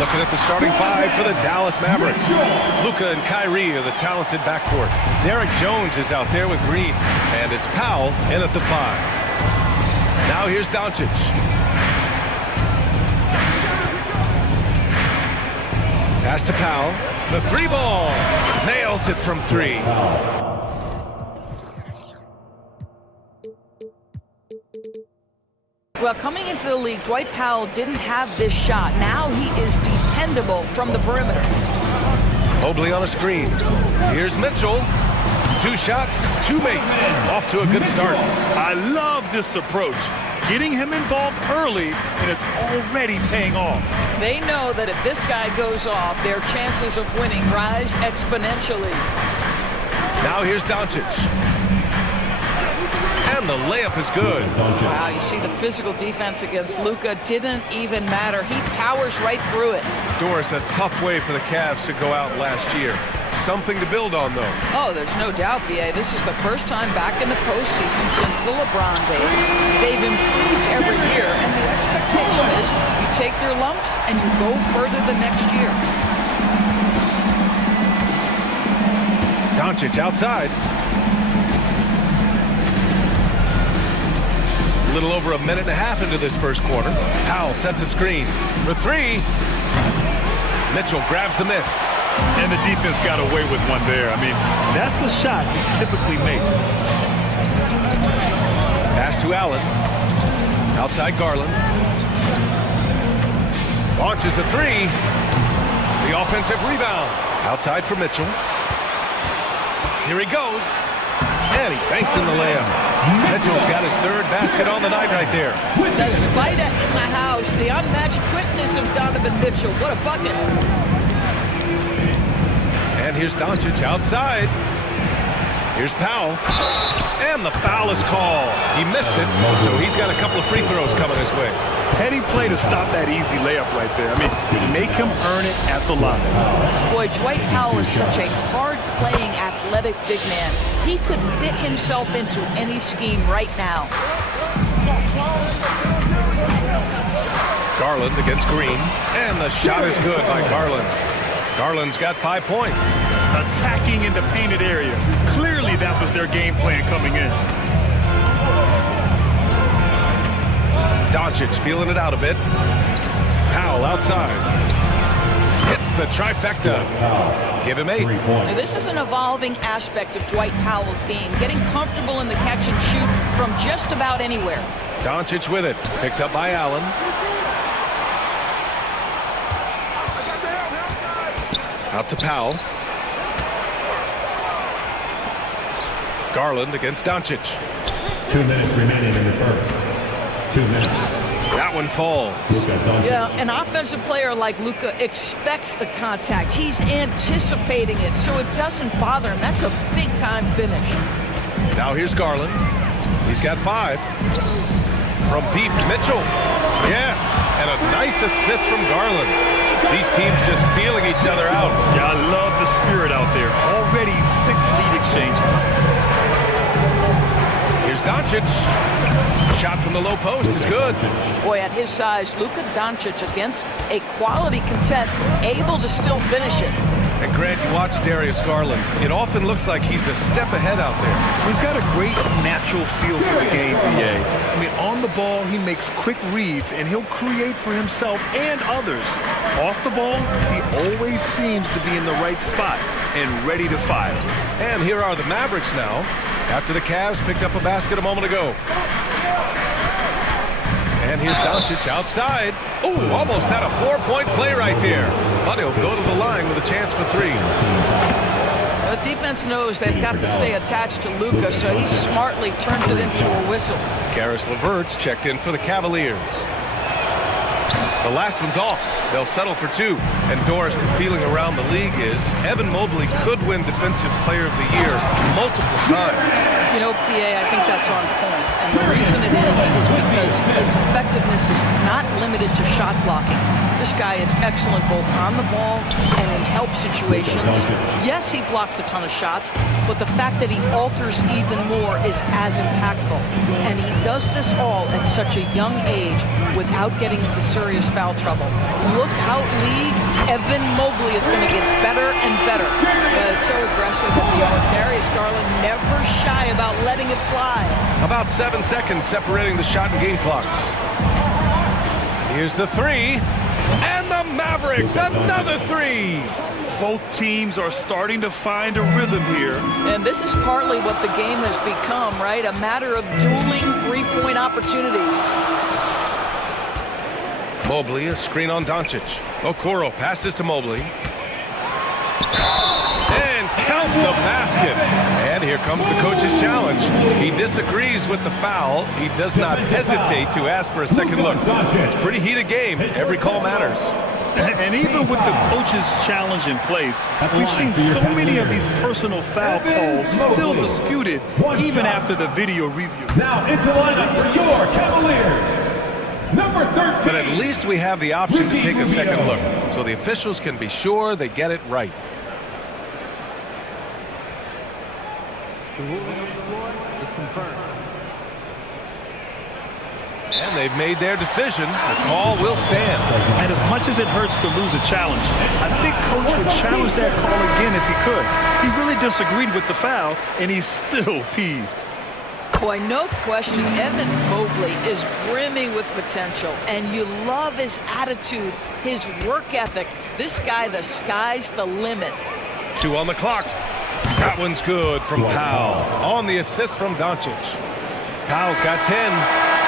Looking at the starting five for the Dallas Mavericks. Luka and Kyrie are the talented backcourt. Derek Jones is out there with Green, and it's Powell in at the 5. Now here's Doncic. Pass to Powell. The 3-ball. Nails it from 3. Well, coming into the league, Dwight Powell didn't have this shot. Now he is dependable from the perimeter. Mobley on a screen. Here's Mitchell. 2 shots, 2 makes. Off to a good start. I love this approach. Getting him involved early, and it's already paying off. They know that if this guy goes off, their chances of winning rise exponentially. Now here's Doncic. And the layup is good. Wow, you see the physical defense against Luka didn't even matter. He powers right through it. Doris, a tough way for the Cavs to go out last year. Something to build on, though. Oh, there's no doubt, BA. This is the first time back in the postseason since the LeBron days. They've improved every year, and the expectation is you take your lumps and you go further the next year. Doncic outside. A little over a minute and a half into this first quarter. Powell sets a screen for 3. Mitchell grabs a miss. And the defense got away with one there. I mean, that's a shot he typically makes. Pass to Allen. Outside Garland. Launches a 3. The offensive rebound. Outside for Mitchell. Here he goes. And he banks in the layup. Mitchell's got his 3rd basket on the night right there. The spider in the house. The unmatched quickness of Donovan Mitchell. What a bucket. And here's Doncic outside. Here's Powell. And the foul is called. He missed it, so he's got a couple of free throws coming his way. Petty play to stop that easy layup right there. I mean, make him earn it at the line. Boy, Dwight Powell is such a hard-playing, athletic big man. He could fit himself into any scheme right now. Garland against Green. And the shot is good by Garland. Garland's got 5 points. Attacking in the painted area. Clearly that was their game plan coming in. Doncic feeling it out a bit. Powell outside. Hits the trifecta. Give him 8. Now, this is an evolving aspect of Dwight Powell's game, getting comfortable in the catch and shoot from just about anywhere. Doncic with it. Picked up by Allen. Out to Powell. Garland against Doncic. 2 minutes remaining in the first. 2 minutes. That one falls. Yeah, an offensive player like Luka expects the contact. He's anticipating it, so it doesn't bother him. That's a big-time finish. Now here's Garland. He's got 5. From deep, Mitchell. Yes, and a nice assist from Garland. These teams just feeling each other out. Yeah, I love the spirit out there. Already 6 lead exchanges. Here's Doncic. Shot from the low post is good. Boy, at his size, Luka Doncic against a quality contest, able to still finish it. And Grant, you watch Darius Garland. It often looks like he's a step ahead out there. He's got a great natural feel for the game, BA. I mean, on the ball, he makes quick reads, and he'll create for himself and others. Off the ball, he always seems to be in the right spot and ready to fire. And here are the Mavericks now, after the Cavs picked up a basket a moment ago. And here's Doncic outside. Ooh, almost had a 4-point play right there. But he'll go to the line with a chance for 3. The defense knows they've got to stay attached to Luka, so he smartly turns it into a whistle. Karis LeVert's checked in for the Cavaliers. The last one's off. They'll settle for 2. And Doris, the feeling around the league is Evan Mobley could win Defensive Player of the Year multiple times. You know, PA, I think that's on point. And the reason it is because his effectiveness is not limited to shot blocking. This guy is excellent both on the ball and in help situations. Yes, he blocks a ton of shots, but the fact that he alters even more is as impactful. And he does this all at such a young age without getting into serious foul trouble. Look how Evan Mobley is going to get better and better. So aggressive at the arc. Darius Garland never shy about letting it fly. About 7 seconds separating the shot and game clocks. Here's the 3. And the Mavericks, another 3. Both teams are starting to find a rhythm here. And this is partly what the game has become, right? A matter of dueling three-point opportunities. Mobley, a screen on Doncic. Okoro passes to Mobley. And count the basket. And here comes the coach's challenge. He disagrees with the foul. He does not hesitate to ask for a second look. It's a pretty heated game. Every call matters. And even with the coach's challenge in place, we've seen so many of these personal foul calls still disputed even after the video review. Now into lineup for your Cavaliers. Number 13. But at least we have the option to take a second look, so the officials can be sure they get it right. The ruling on the floor is confirmed. And they've made their decision. The call will stand. And as much as it hurts to lose a challenge, I think Coach would challenge that call again if he could. He really disagreed with the foul, and he's still peeved. Boy, no question, Evan Mobley is brimming with potential, and you love his attitude, his work ethic. This guy, the sky's the limit. 2 on the clock. That one's good from Powell. On the assist from Doncic. Powell's got 10.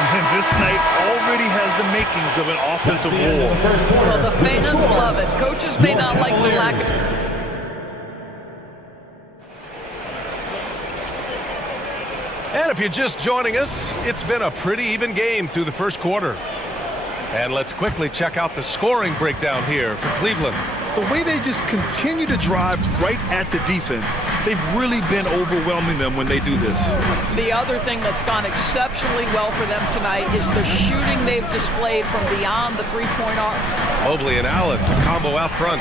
And this night already has the makings of an offensive war. Well, the fans love it. Coaches may not like the lack of... And if you're just joining us, it's been a pretty even game through the first quarter. And let's quickly check out the scoring breakdown here for Cleveland. The way they just continue to drive right at the defense, they've really been overwhelming them when they do this. The other thing that's gone exceptionally well for them tonight is the shooting they've displayed from beyond the three-point arc. Mobley and Allen, combo out front.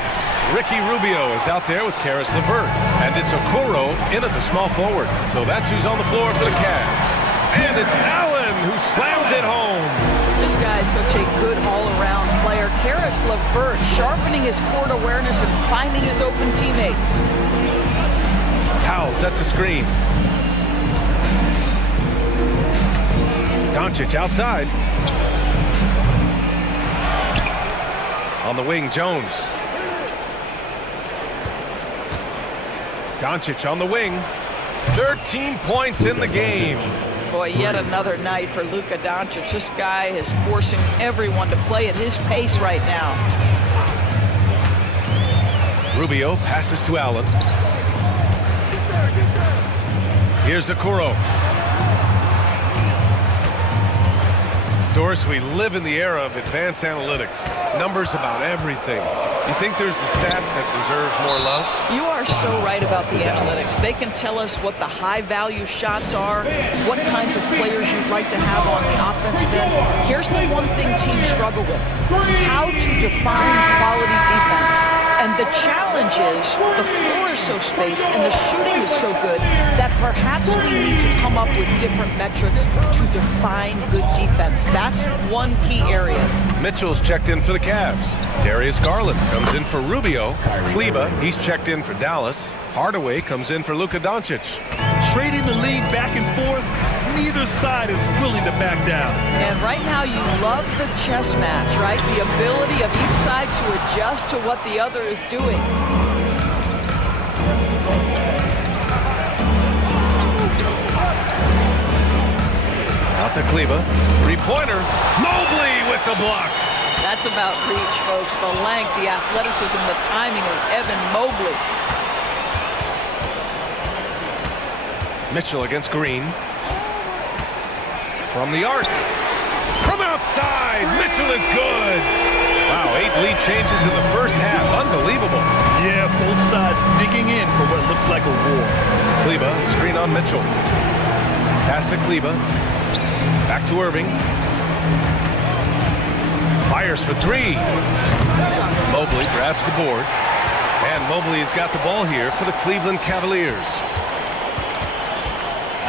Ricky Rubio is out there with Karis LeVert. And it's Okoro in at the small forward. So that's who's on the floor for the Cavs. And it's Allen who slams it home. This guy's such a good all-around player. Karis LeVert sharpening his court awareness and finding his open teammates. Powell sets a screen. Doncic outside. On the wing, Jones. Doncic on the wing. 13 points in the game. Boy, yet another night for Luka Doncic. This guy is forcing everyone to play at his pace right now. Rubio passes to Allen. Here's Okoro. Doris, we live in the era of advanced analytics. Numbers about everything. You think there's a stat that deserves more love? You are so right about the analytics. They can tell us what the high-value shots are, what kinds of players you'd like to have on the offensive end. Here's the one thing teams struggle with: how to define quality defense. And the challenge is the floor is so spaced and the shooting is so good that perhaps we need to come up with different metrics to define good defense. That's one key area. Mitchell's checked in for the Cavs. Darius Garland comes in for Rubio. Kleba, he's checked in for Dallas. Hardaway comes in for Luka Doncic. Trading the lead back and forth, neither side is willing to back down. And right now you love the chess match, right? The ability of each side to adjust to what the other is doing. Out to Kleba. Three-pointer. Mobley with the block. That's about reach, folks. The length, the athleticism, the timing of Evan Mobley. Mitchell against Green. From the arc. From outside. Mitchell is good. Wow, 8 lead changes in the first half. Unbelievable. Yeah, both sides digging in for what looks like a war. Kleba, screen on Mitchell. Pass to Kleba. Back to Irving. Fires for 3. Mobley grabs the board. And Mobley's got the ball here for the Cleveland Cavaliers.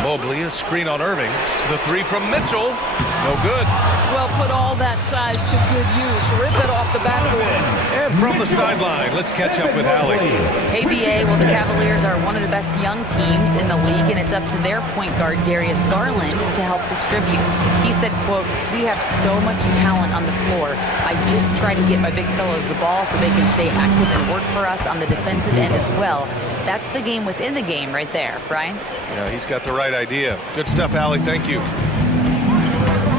Mobley, a screen on Irving. The 3 from Mitchell. No good. Well, put all that size to good use. Rip it off the backboard. And from the sideline, let's catch up with Allie. Hey, BA, well, the Cavaliers are one of the best young teams in the league, and it's up to their point guard, Darius Garland, to help distribute. He said, quote, "We have so much talent on the floor. I just try to get my big fellows the ball so they can stay active and work for us on the defensive end as well." That's the game within the game right there, Brian. Yeah, he's got the right idea. Good stuff, Allie. Thank you.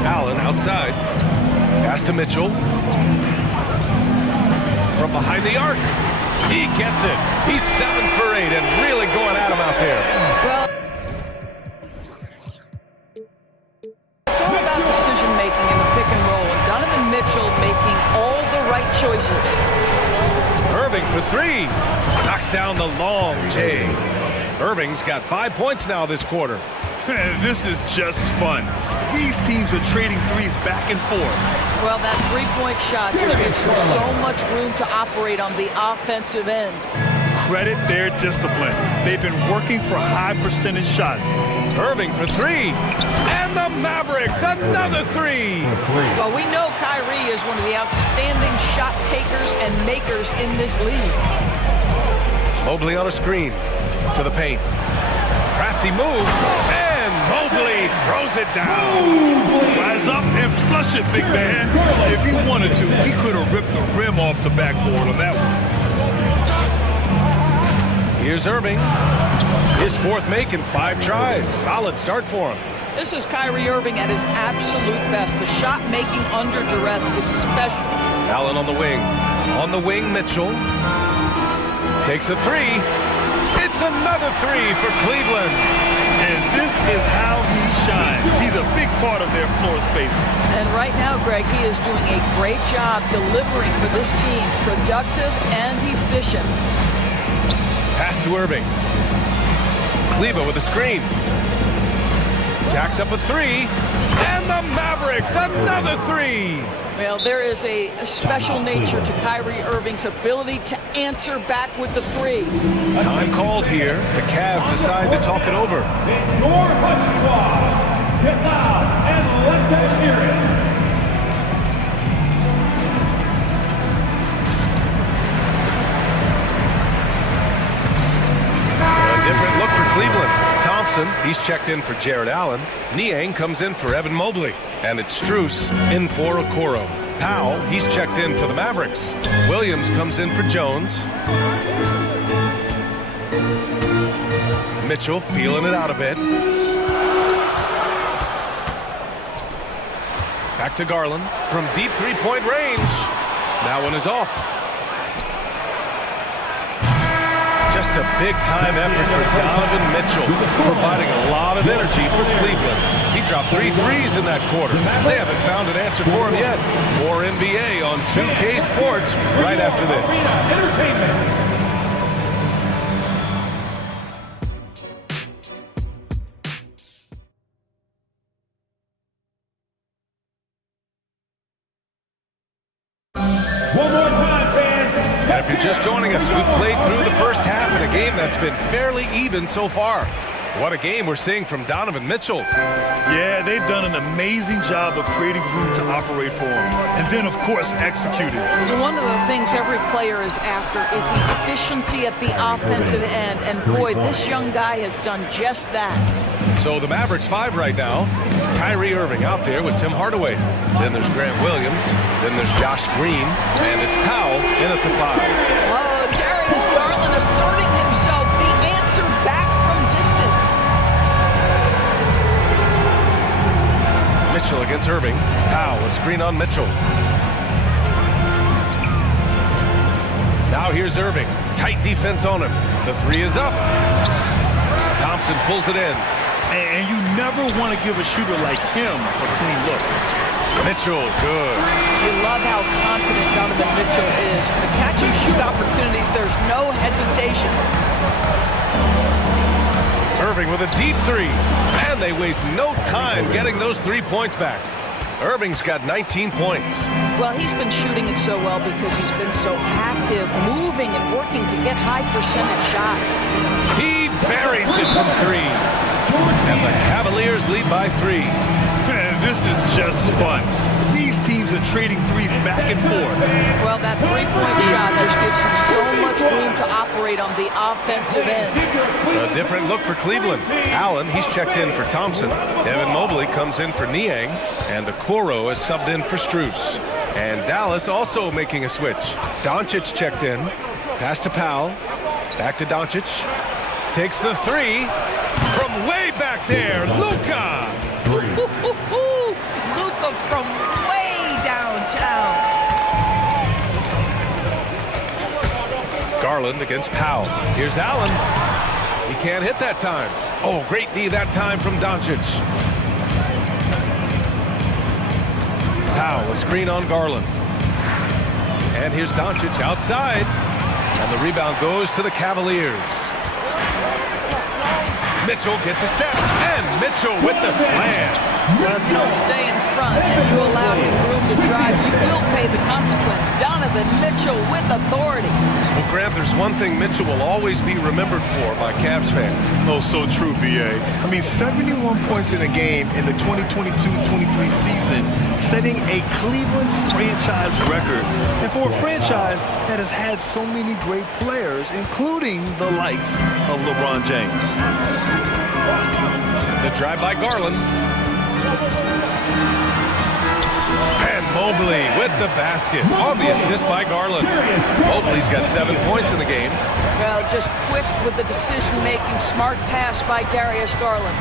Allen outside. Pass to Mitchell. From behind the arc. He gets it. He's 7 for 8 and really going at him out there. Well, it's all about decision making in the pick and roll, and Donovan Mitchell making all the right choices. Irving for 3. Knocks down the long J. Irving's got 5 points now this quarter. This is just fun. These teams are trading threes back and forth. Well, that three-point shot just gives you so much room to operate on the offensive end. Credit their discipline. They've been working for high percentage shots. Irving for 3. And the Mavericks, another 3. Well, we know Kyrie is one of the outstanding shot takers and makers in this league. Mobley on a screen to the paint. Crafty move, and Mobley throws it down. Rise up and flush it, big man. If he wanted to, he could have ripped the rim off the backboard on that one. Here's Irving. His 4th make in 5 tries. Solid start for him. This is Kyrie Irving at his absolute best. The shot making under duress is special. Allen on the wing. On the wing, Mitchell. Takes a 3. It's another 3 for Cleveland. And this is how he shines. He's a big part of their floor space. And right now, Greg, he is doing a great job delivering for this team. Productive and efficient. Pass to Irving. Kleba with a screen. Jacks up a 3. And the Mavericks, another 3. Well, there is a special nature to Kyrie Irving's ability to answer back with the 3. Time called here. The Cavs decide to talk it over. It's your hut squad. Get loud and let them hear it. A different look for Cleveland. Thompson, he's checked in for Jared Allen. Niang comes in for Evan Mobley. And it's Strus in for Okoro. Powell, he's checked in for the Mavericks. Williams comes in for Jones. Mitchell feeling it out a bit. Back to Garland from deep 3-point range. That one is off. Just a big-time effort for Donovan Mitchell, providing a lot of energy for Cleveland. He dropped 3 threes in that quarter. They haven't found an answer for him yet. More NBA on 2K Sports right after this. One more time, fans. And if you're just joining us, we've played through the first half in a game that's been fairly even so far. What a game we're seeing from Donovan Mitchell. Yeah, they've done an amazing job of creating room to operate for him. And then, of course, executing. One of the things every player is after is efficiency at the offensive end. And boy, this young guy has done just that. So the Mavericks 5 right now. Kyrie Irving out there with Tim Hardaway. Then there's Grant Williams. Then there's Josh Green. And it's Powell in at the 5. Oh, Darius Garland asserting himself. The answer back from distance. Mitchell against Irving. Powell, a screen on Mitchell. Now here's Irving. Tight defense on him. The 3 is up. Thompson pulls it in. And you never want to give a shooter like him a clean look. Mitchell, good. You love how confident Donovan Mitchell is. The catch and shoot opportunities, there's no hesitation. Irving with a deep three. And they waste no time getting those 3 points back. Irving's got 19 points. Well, he's been shooting it so well because he's been so active, moving and working to get high percentage shots. He buries it from 3. And the Cavaliers lead by 3. Man, this is just fun. These teams are trading threes back and forth. Well, that three-point shot just gives him so much room to operate on the offensive end. A different look for Cleveland. Allen, he's checked in for Thompson. Evan Mobley comes in for Niang. And Okoro is subbed in for Strus. And Dallas also making a switch. Doncic checked in. Pass to Powell. Back to Doncic. Takes the 3 from way back there. Luka! Luka from way downtown. Garland against Powell. Here's Allen. He can't hit that time. Oh, great D that time from Doncic. Powell, a screen on Garland. And here's Doncic outside. And the rebound goes to the Cavaliers. Mitchell gets a step. And Mitchell with the slam. Well, if you don't stay in front and you allow him room to drive, you will pay the consequence. Donovan Mitchell with authority. Well, Grant, there's one thing Mitchell will always be remembered for by Cavs fans. Oh, so true, B.A. I mean, 71 points in a game in the 2022-23 season, setting a Cleveland franchise record. And for a franchise that has had so many great players, including the likes of LeBron James. The drive by Garland. And Mobley with the basket on the assist by Garland. Mobley's got 7 points in the game. Well, just quick with the decision-making, smart pass by Darius Garland.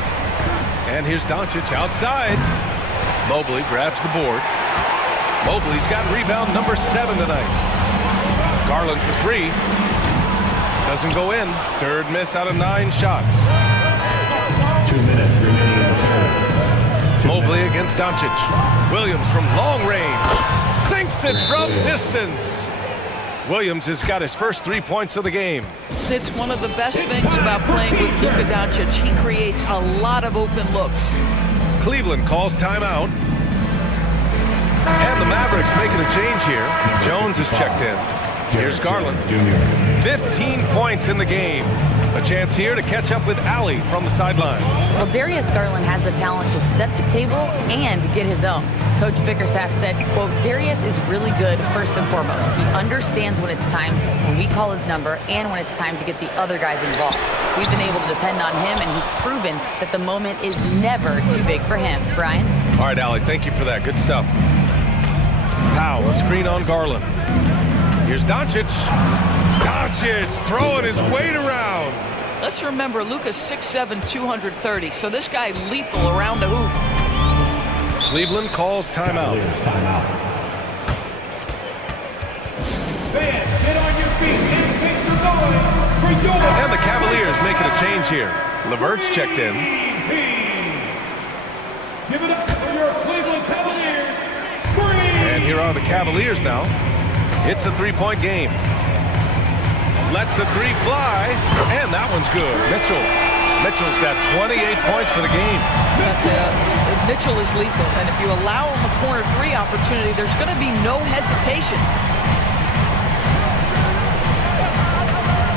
And here's Doncic outside. Mobley grabs the board. Mobley's got rebound number 7 tonight. Garland for 3. Doesn't go in. Third miss out of 9 shots. 2 minutes remaining in the third. Mobley against Doncic. Williams from long range. Sinks it from distance. Williams has got his first 3 points of the game. It's one of the best things about playing with Luka Doncic. He creates a lot of open looks. Cleveland calls timeout. And the Mavericks making a change here. Jones is checked in. Here's Garland. 15 points in the game. A chance here to catch up with Allie from the sideline. Well, Darius Garland has the talent to set the table and get his own. Coach Bickerstaff said, quote, Darius is really good first and foremost. He understands when it's time, when we call his number, and when it's time to get the other guys involved. So we've been able to depend on him, and he's proven that the moment is never too big for him. Brian? All right, Allie, thank you for that. Good stuff. Powell, a screen on Garland. Here's Doncic. Doncic throwing his weight around. Let's remember, Luka's 6'7", 230, so this guy lethal around the hoop. Cleveland calls timeout. Fans, get on your feet and make some noise for your... And the Cavaliers making a change here. LeVert's checked in. Give it up for your Cleveland Cavaliers. And here are the Cavaliers now. It's a 3-point game. Lets the 3 fly, and that one's good. Mitchell's got 28 points for the game. Mitchell is lethal, and if you allow him a corner 3 opportunity, there's going to be no hesitation.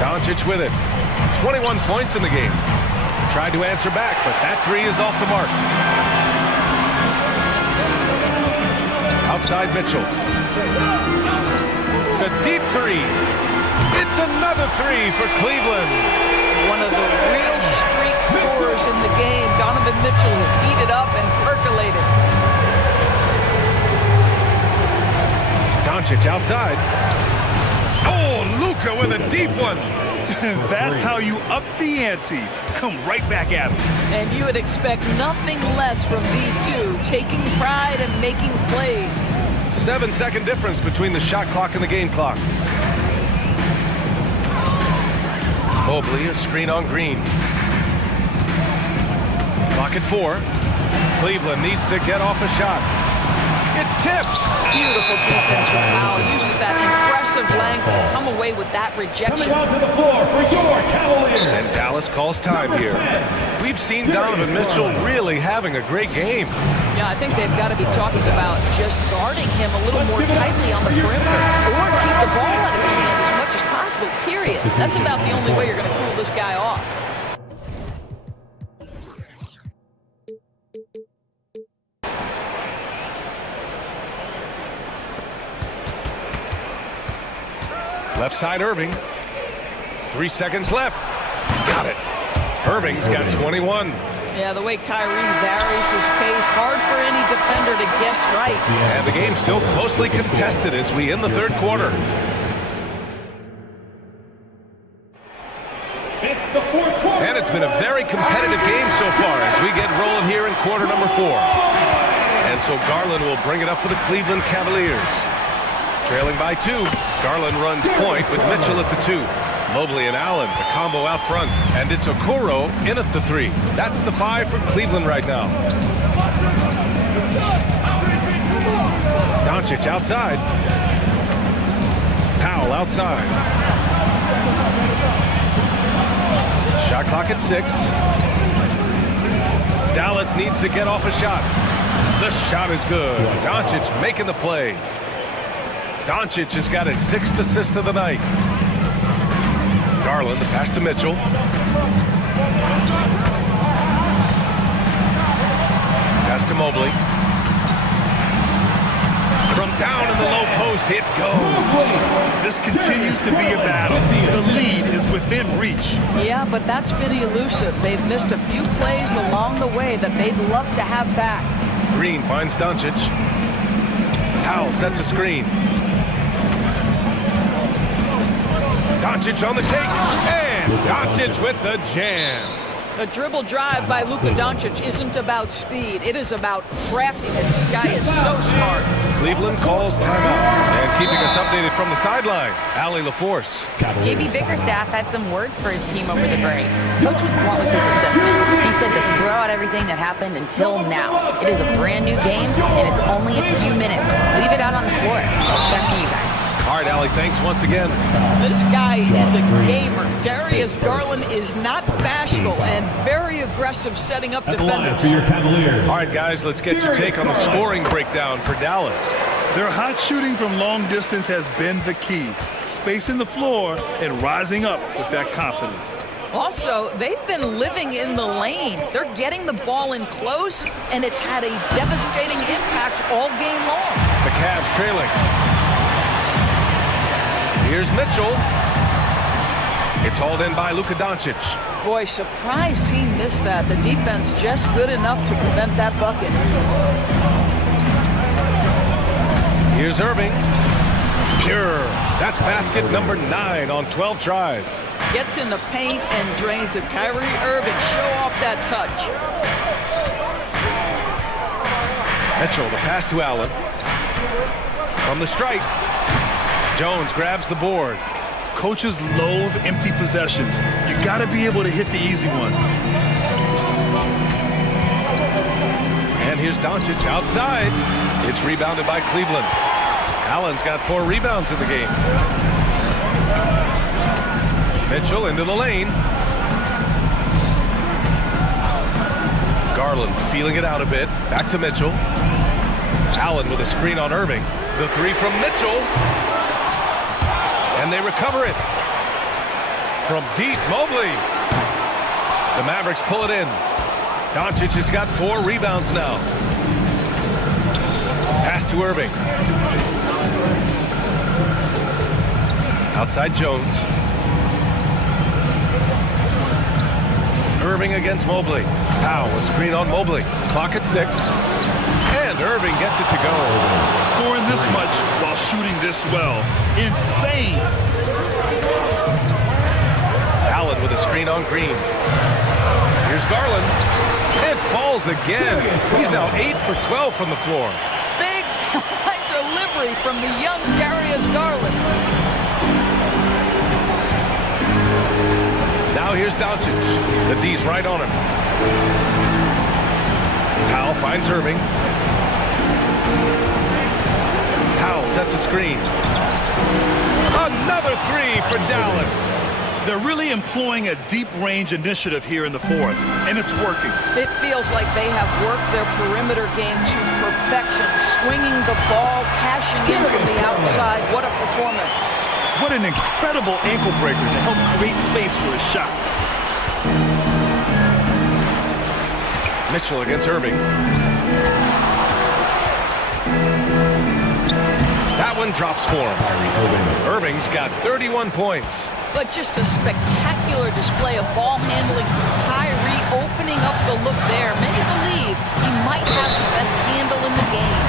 Doncic with it. 21 points in the game. Tried to answer back, but that 3 is off the mark. Outside Mitchell. A deep 3. It's another 3 for Cleveland. One of the real streak scorers in the game. Donovan Mitchell has heated up and percolated. Doncic outside. Oh, Luka with a deep one. That's how you up the ante. Come right back at him. And you would expect nothing less from these two, taking pride and making plays. 7-second difference between the shot clock and the game clock. Mobley, a screen on Green. Clock at 4. Cleveland needs to get off a shot. It's tipped. Beautiful defense from Powell. Uses that impressive length to come away with that rejection. Coming onto the floor for your Cavaliers. And Dallas calls time here. We've seen Donovan Mitchell really having a great game. Yeah, I think they've got to be talking about just guarding him a little more tightly on the perimeter or keep the ball out of his hands as much as possible, period. That's about the only way you're going to cool this guy off. Left side, Irving. 3 seconds left. Got it. Irving's got 21. Yeah, the way Kyrie varies his pace, hard for any defender to guess right. And the game's still closely contested as we end the third quarter. It's the fourth quarter. And it's been a very competitive game so far as we get rolling here in quarter number 4. And so Garland will bring it up for the Cleveland Cavaliers. Trailing by 2, Garland runs point with Mitchell at the 2. Mobley and Allen, the combo out front. And it's Okoro in at the 3. That's the 5 for Cleveland right now. Doncic outside. Powell outside. Shot clock at 6. Dallas needs to get off a shot. The shot is good. Doncic making the play. Doncic has got his 6th assist of the night. Garland, the pass to Mitchell. Pass to Mobley. From down in the low post, it goes. This continues to be a battle. The lead is within reach. Yeah, but that's been elusive. They've missed a few plays along the way that they'd love to have back. Green finds Doncic. Powell sets a screen. Doncic on the take, and Doncic with the jam. A dribble drive by Luka Doncic isn't about speed. It is about craftiness. This guy is so smart. Cleveland calls timeout. And keeping us updated from the sideline, Allie LaForce. JB Bickerstaff had some words for his team over the break. Coach was blunt with his assessment. He said to throw out everything that happened until now. It is a brand new game, and it's only a few minutes. Leave it out on the floor. Back to you guys. All right, Allie, thanks once again. This guy is a gamer. Darius Garland is not bashful and very aggressive setting up defenders. For your Cavaliers. All right, guys, let's get your take on the scoring breakdown for Dallas. Their hot shooting from long distance has been the key. Spacing the floor and rising up with that confidence. Also, they've been living in the lane. They're getting the ball in close, and it's had a devastating impact all game long. The Cavs trailing. Here's Mitchell. It's hauled in by Luka Doncic. Boy, surprised he missed that. The defense just good enough to prevent that bucket. Here's Irving. Pure. That's basket number 9 on 12 tries. Gets in the paint and drains it. Kyrie Irving, show off that touch. Mitchell, the pass to Allen. From the stripe. Jones grabs the board. Coaches loathe empty possessions. You got to be able to hit the easy ones. And here's Doncic outside. It's rebounded by Cleveland. Allen's got 4 rebounds in the game. Mitchell into the lane. Garland feeling it out a bit. Back to Mitchell. Allen with a screen on Irving. The 3 from Mitchell. And they recover it. From deep, Mobley. The Mavericks pull it in. Doncic has got 4 rebounds now. Pass to Irving. Outside Jones. Irving against Mobley. Powell, a screen on Mobley. Clock at 6. And Irving gets it to go. Scoring this much while shooting this well. Insane. Allen with a screen on Green. Here's Garland. It falls again. He's now 8 for 12 from the floor. Big time delivery from the young Darius Garland. Now here's Doncic. The D's right on him. Powell finds Irving. Powell sets a screen. Another three for Dallas. They're really employing a deep-range initiative here in the fourth, and it's working. It feels like they have worked their perimeter game to perfection, swinging the ball, cashing in from the outside. What a performance. What an incredible ankle breaker to help create space for a shot. Mitchell against Irving. That one drops for him. Irving's got 31 points. But just a spectacular display of ball handling from Kyrie, opening up the look there. Many believe he might have the best handle in the game.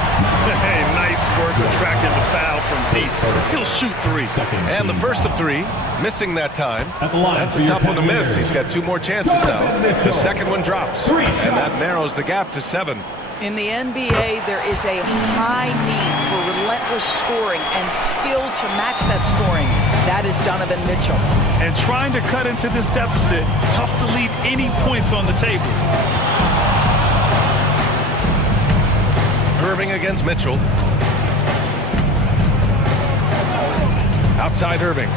Hey, nice work attracting the foul from deep. He'll shoot three. And the first of three, missing that time. That's a tough one to miss. He's got two more chances now. The second one drops, and that narrows the gap to 7. In the NBA, there is a high need for relentless scoring and skill to match that scoring. That is Donovan Mitchell. And trying to cut into this deficit, tough to leave any points on the table. Irving against Mitchell. Outside Irving.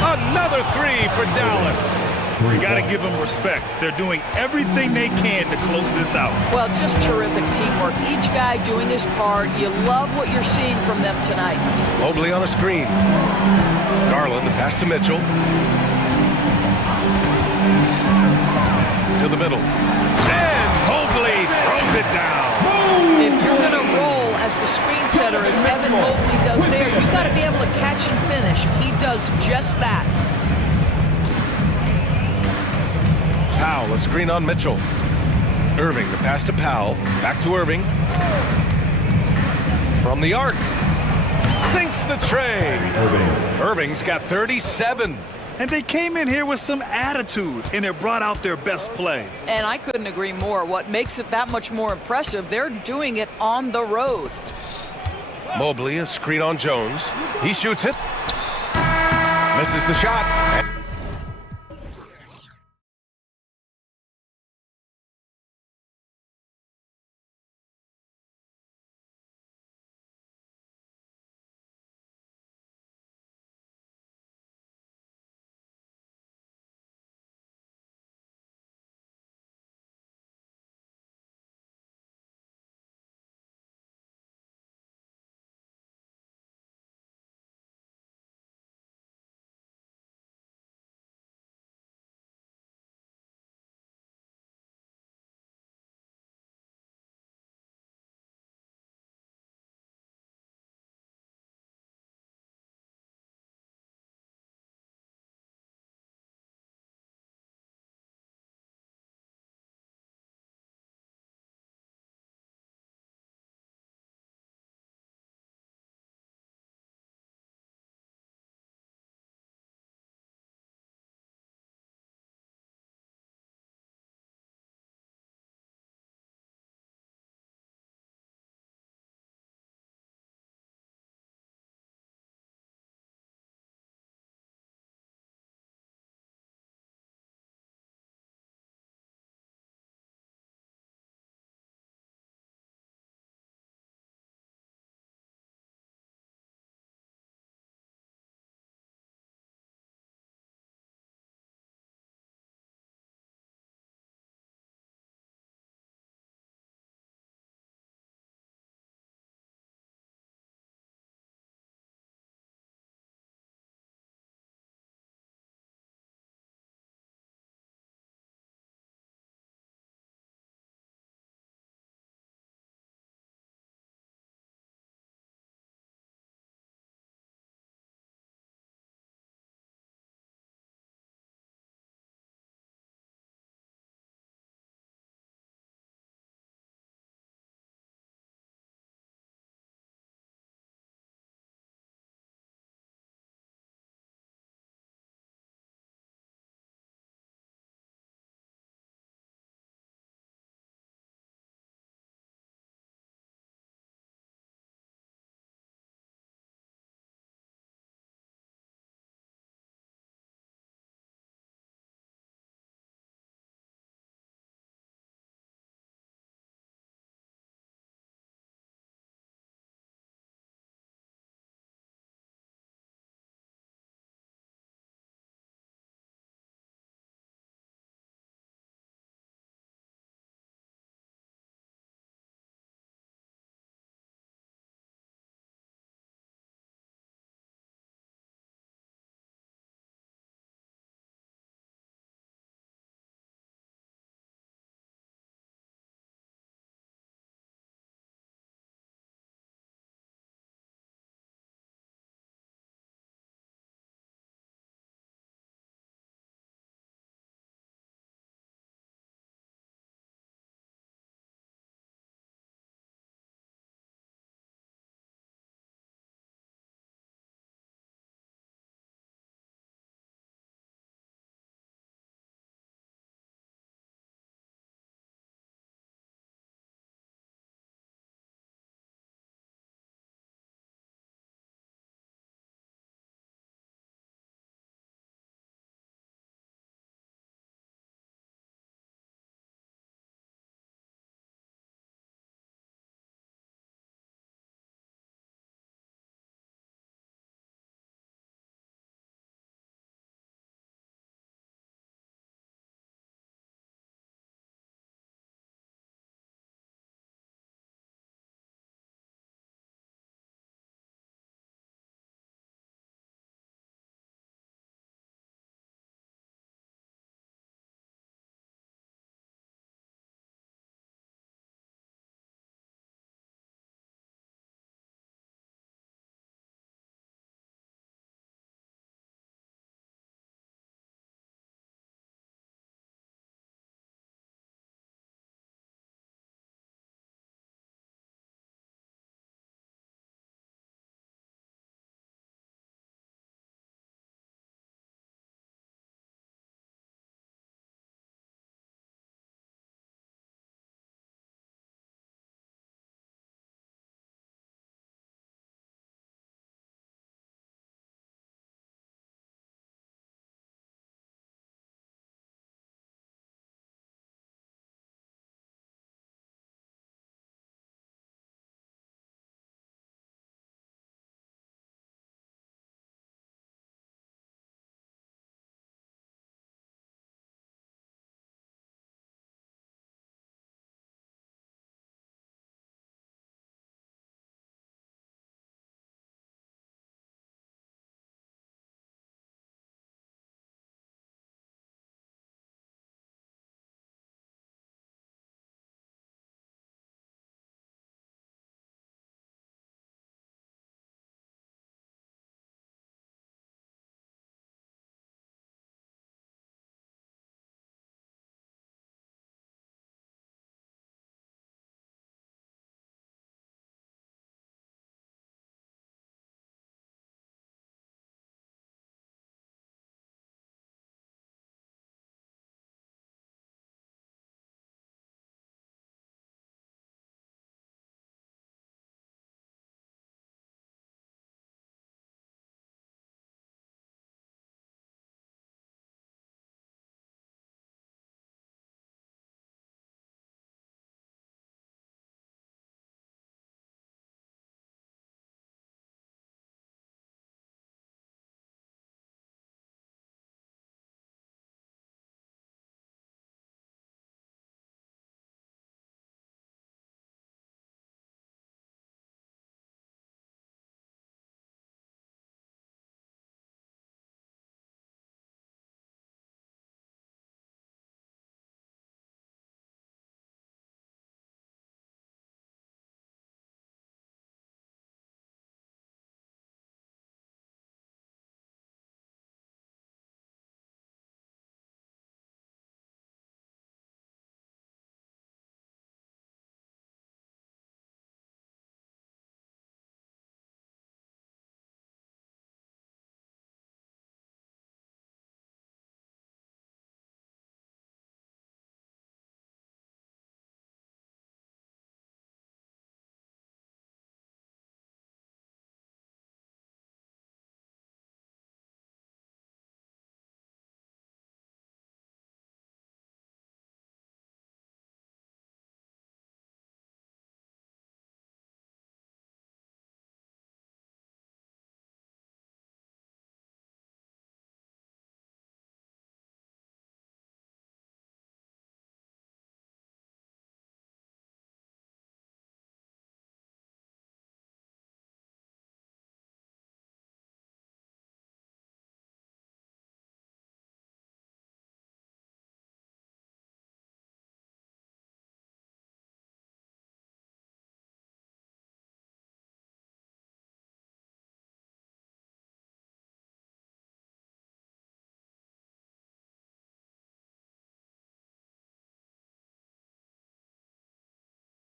Another three for Dallas. You got to give them respect. They're doing everything they can to close this out. Well, just terrific teamwork. Each guy doing his part. You love what you're seeing from them tonight. Mobley on a screen. Garland, the pass to Mitchell. To the middle. And Mobley throws it down. If you're going to roll as the screen setter, as Evan Mobley does there, you've got to be able to catch and finish. He does just that. Powell, a screen on Mitchell. Irving, the pass to Powell. Back to Irving. From the arc. Sinks the tray. Irving's got 37. And they came in here with some attitude, and it brought out their best play. And I couldn't agree more. What makes it that much more impressive, they're doing it on the road. Mobley, a screen on Jones. He shoots it. Misses the shot.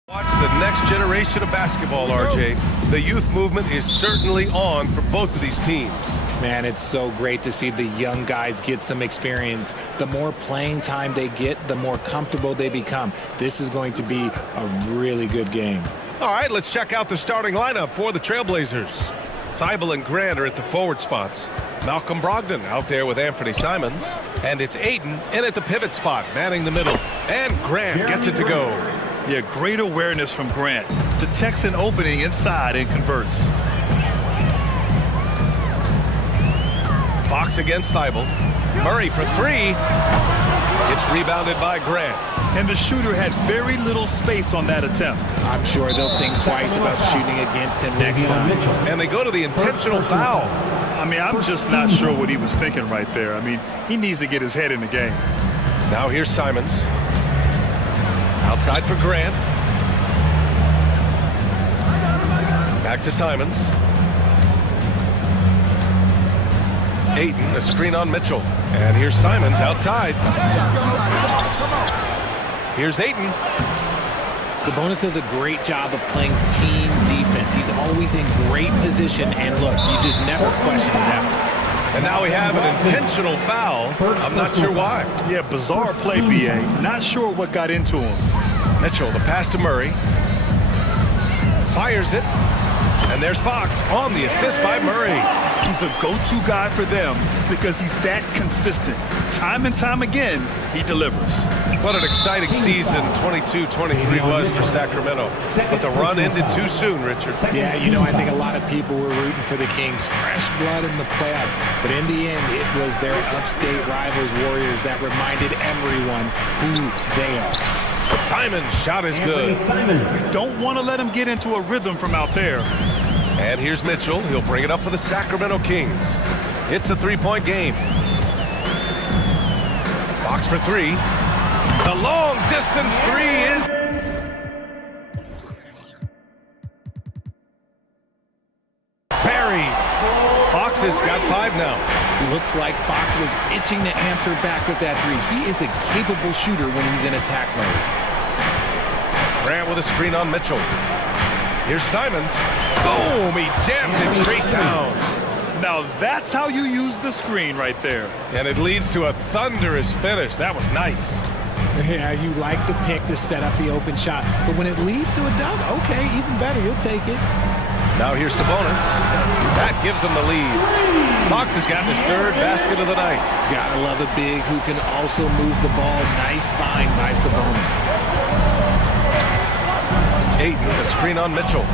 Watch the next generation of basketball, RJ. The youth movement is certainly on for both of these teams. Man, it's so great to see the young guys get some experience. The more playing time they get, the more comfortable they become. This is going to be a really good game. All right, let's check out the starting lineup for the Trailblazers. Thibault and Grant are at the forward spots. Malcolm Brogdon out there with Anthony Simons. And it's Aiden in at the pivot spot, manning the middle. And Grant gets it to go. Yeah, great awareness from Grant. Detects an opening inside and converts. Fox against Thibault. Murray for three. It's rebounded by Grant. And the shooter had very little space on that attempt. I'm sure they'll think twice about shooting against him next time. And they go to the intentional foul. I mean, I'm just not sure what he was thinking right there. I mean, he needs to get his head in the game. Now here's Simons. Outside for Grant. Back to Simons. Ayton, a screen on Mitchell. And here's Simons outside. Here's Ayton. Sabonis does a great job of playing team defense. He's always in great position, and look, you just never question his effort. And now we have an intentional foul. I'm not sure why. Yeah, bizarre play, BA. Not sure what got into him. Mitchell, the pass to Murray. Fires it. And there's Fox on the assist by Murray. He's a go-to guy for them because he's that consistent. Time and time again, he delivers. What an exciting season 22-23 was for Sacramento. But the run ended too soon, Richard. Yeah, you know, I think a lot of people were rooting for the Kings. Fresh blood in the playoff. But in the end, it was their upstate rivals, Warriors, that reminded everyone who they are. Simon's shot is good. Don't want to let him get into a rhythm from out there. And here's Mitchell. He'll bring it up for the Sacramento Kings. It's a three-point game. Fox for three. The long-distance three is... buried. Fox has got five now. Looks like Fox was itching to answer back with that three. He is a capable shooter when he's in attack mode. Grant with a screen on Mitchell. Here's Simons. Boom! He jams it straight down. Now that's how you use the screen right there. And it leads to a thunderous finish. That was nice. Yeah, you like the pick to set up the open shot. But when it leads to a dunk, okay, even better. You'll take it. Now here's Sabonis. That gives him the lead. Fox has gotten his third basket of the night. Gotta love a big who can also move the ball. Nice find by Sabonis. Ayton, a screen on Mitchell.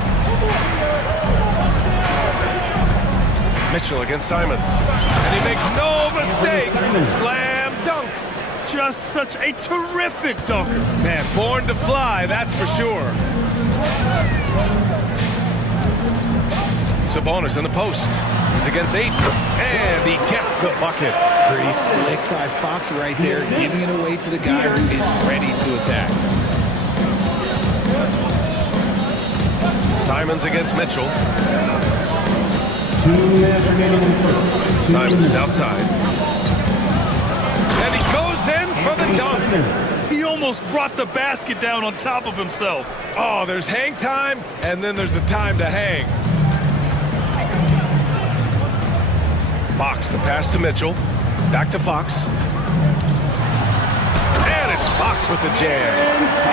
Mitchell against Simons. And he makes no mistake. Slam dunk. Just such a terrific dunker. Man, born to fly, that's for sure. Sabonis in the post. He's against Ayton. And he gets the bucket. Pretty slick by Fox right there, giving it away to the guy who is ready to attack. Simons against Mitchell. Simons outside. And he goes in for the dunk. He almost brought the basket down on top of himself. Oh, there's hang time, and then there's a time to hang. Fox, the pass to Mitchell. Back to Fox. And it's Fox with the jam.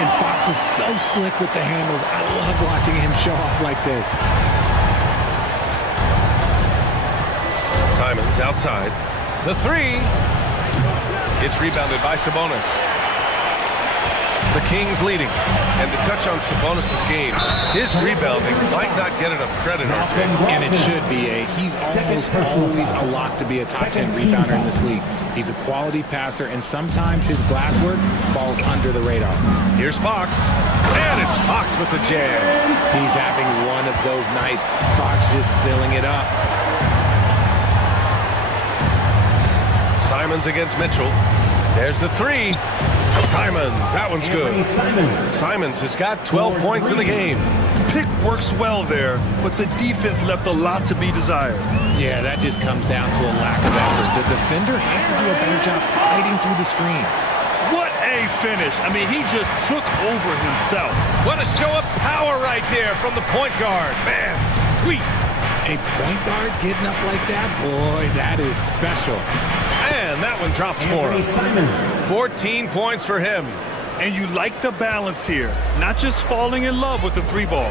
And Fox is so slick with the handles. I love watching him show off like this. Simons outside. The three. It's rebounded by Sabonis. The Kings leading. And to touch on Sabonis' game, his rebounding might not get enough credit, RJ. And it should be. He's almost always a lock to be a top 10 rebounder in this league. He's a quality passer, and sometimes his glass work falls under the radar. Here's Fox. And it's Fox with the jam. He's having one of those nights. Fox just filling it up. Simons against Mitchell. There's the three. Simons, that one's good. Simons has got 12 points in the game. Pick works well there, but the defense left a lot to be desired. Yeah, that just comes down to a lack of effort. The defender has to do a better job fighting through the screen. What a finish. I mean, he just took over himself. What a show of power right there from the point guard. Man, sweet. A point guard getting up like that, boy, that is special. And that one drops for him. 14 points for him. And you like the balance here, not just falling in love with the three ball.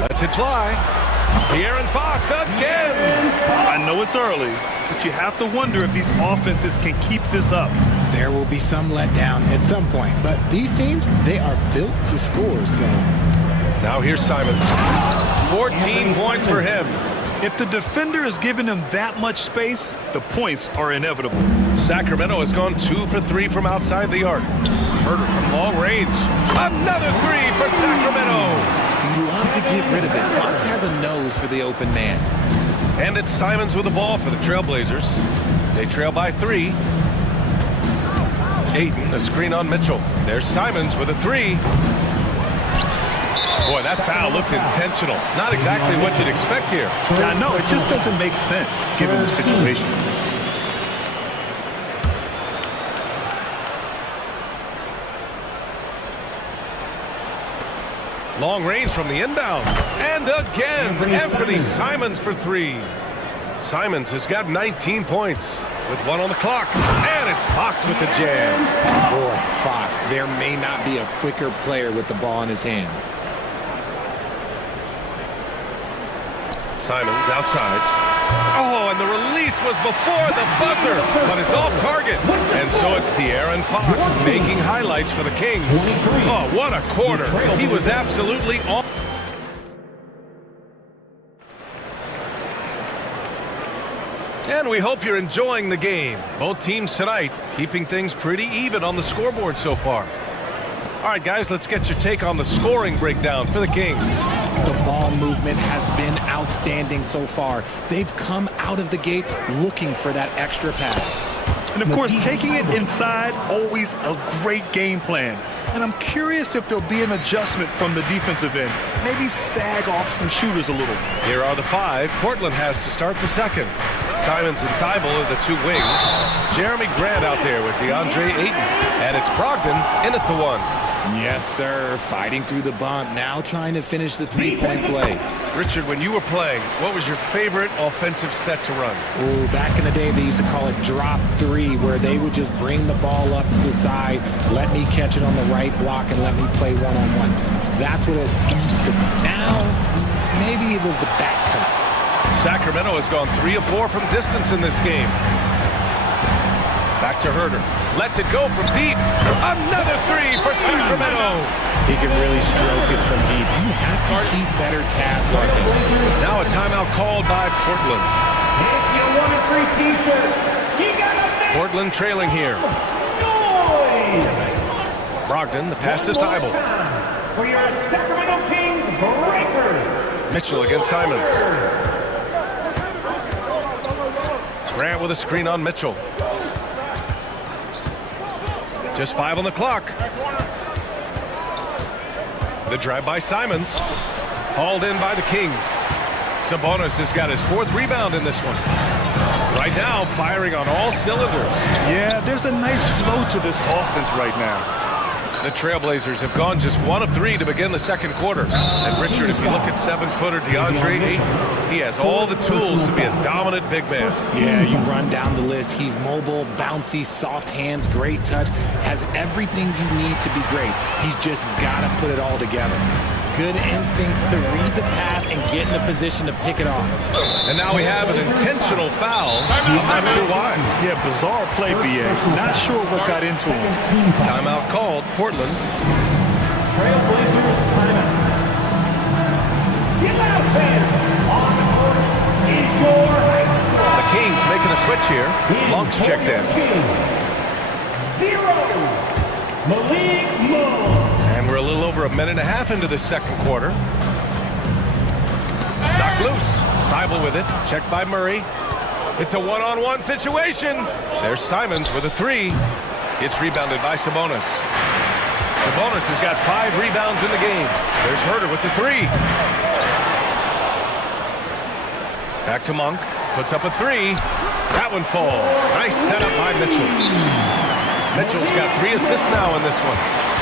Lets it fly. De'Aaron Fox again. I know it's early, but you have to wonder if these offenses can keep this up. There will be some letdown at some point, but these teams, they are built to score, so. Now here's Simons. 14 points for him. If the defender is giving him that much space, the points are inevitable. Sacramento has gone 2 for 3 from outside the arc. Herder from long range. Another 3 for Sacramento. He loves to get rid of it. Fox has a nose for the open man. And it's Simons with the ball for the Trailblazers. They trail by 3. Ayton, a screen on Mitchell. There's Simons with a 3. Boy, that foul looked intentional. Not exactly what you'd expect here. Yeah, no, it just doesn't make sense given the situation. Long range from the inbound. And again, Anthony Simons for 3. Simons has got 19 points with 1 on the clock. And it's Fox with the jam. Boy, Fox, there may not be a quicker player with the ball in his hands. Simons outside. Oh, and the release was before the buzzer, but it's off target. And so it's De'Aaron Fox making highlights for the Kings. Oh, what a quarter. He was absolutely on. And we hope you're enjoying the game. Both teams tonight keeping things pretty even on the scoreboard so far. All right, guys, let's get your take on the scoring breakdown for the Kings. The ball movement has been outstanding so far. They've come out of the gate looking for that extra pass. And of course, taking it inside, always a great game plan. And I'm curious if there'll be an adjustment from the defensive end. Maybe sag off some shooters a little. Here are the 5. Portland has to start the second. Simons and Thibault are the 2 wings. Jeremy Grant out there with DeAndre Ayton. And it's Brogdon in at the 1. Yes, sir. Fighting through the bump. Now trying to finish the 3-point play. Richard, when you were playing, what was your favorite offensive set to run? Oh, back in the day, they used to call it drop 3, where they would just bring the ball up to the side, let me catch it on the right block, and let me play one-on-one. That's what it used to be. Now, maybe it was the back cut. Sacramento has gone 3 of 4 from distance in this game. Back to Herder. Lets it go from deep. Another 3 for Sacramento. He can really stroke it from deep. You have to keep better tabs on him. Now a timeout called by Portland. If you want a free t-shirt, you gotta make Portland trailing here. noise. Brogdon, the pass to Thibault. For your Sacramento Kings Breakers. Mitchell against Simons. Grant with a screen on Mitchell. Just 5 on the clock. The drive by Simons. Hauled in by the Kings. Sabonis has got his 4th rebound in this one. Right now, firing on all cylinders. Yeah, there's a nice flow to this offense right now. The Trailblazers have gone just 1 of 3 to begin the second quarter. And Richard, if you look at 7-footer DeAndre Ayton, he has all the tools to be a dominant big man. Yeah, you run down the list. He's mobile, bouncy, soft hands, great touch, has everything you need to be great. He's just got to put it all together. Good instincts to read the path and get in a position to pick it off. And now we have an intentional foul. I'm not sure why. Yeah, bizarre play, BA. Not sure what got into him. Timeout called. Portland. Trailblazers timeout. Get out, fans. On the court is your high score. The Kings making a switch here. Monk's checked in. 0. Malik Monk. And we're a little over a minute and a half into the second quarter. Knocked loose. Thibault with it. Checked by Murray. It's a one-on-one situation. There's Simons with a 3. It's rebounded by Sabonis. Sabonis has got 5 rebounds in the game. There's Herder with the 3. Back to Monk. Puts up a 3. That one falls. Nice setup by Mitchell. Mitchell's got 3 assists now in this one.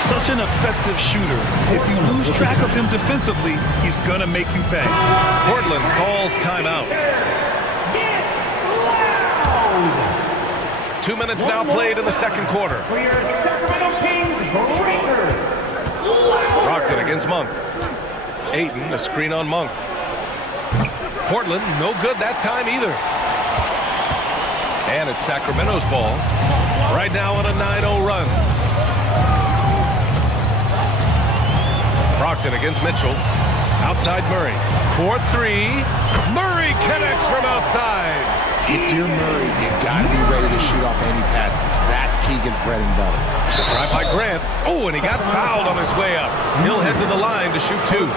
Such an effective shooter. If you lose track of him defensively, he's going to make you pay. Portland calls timeout. 2 minutes now played in the second quarter. For your Sacramento Kings Breakers. Brockton against Monk. Ayton, a screen on Monk. Portland, no good that time either. And it's Sacramento's ball. Right now on a 9-0 run. Brockton against Mitchell. Outside Murray. 4-3. Murray connects from outside. If you're Murray, you got to be ready to shoot off any pass. That's Keegan's bread and butter. The drive by Grant. Oh, and he got fouled on his way up. He'll head to the line to shoot 2.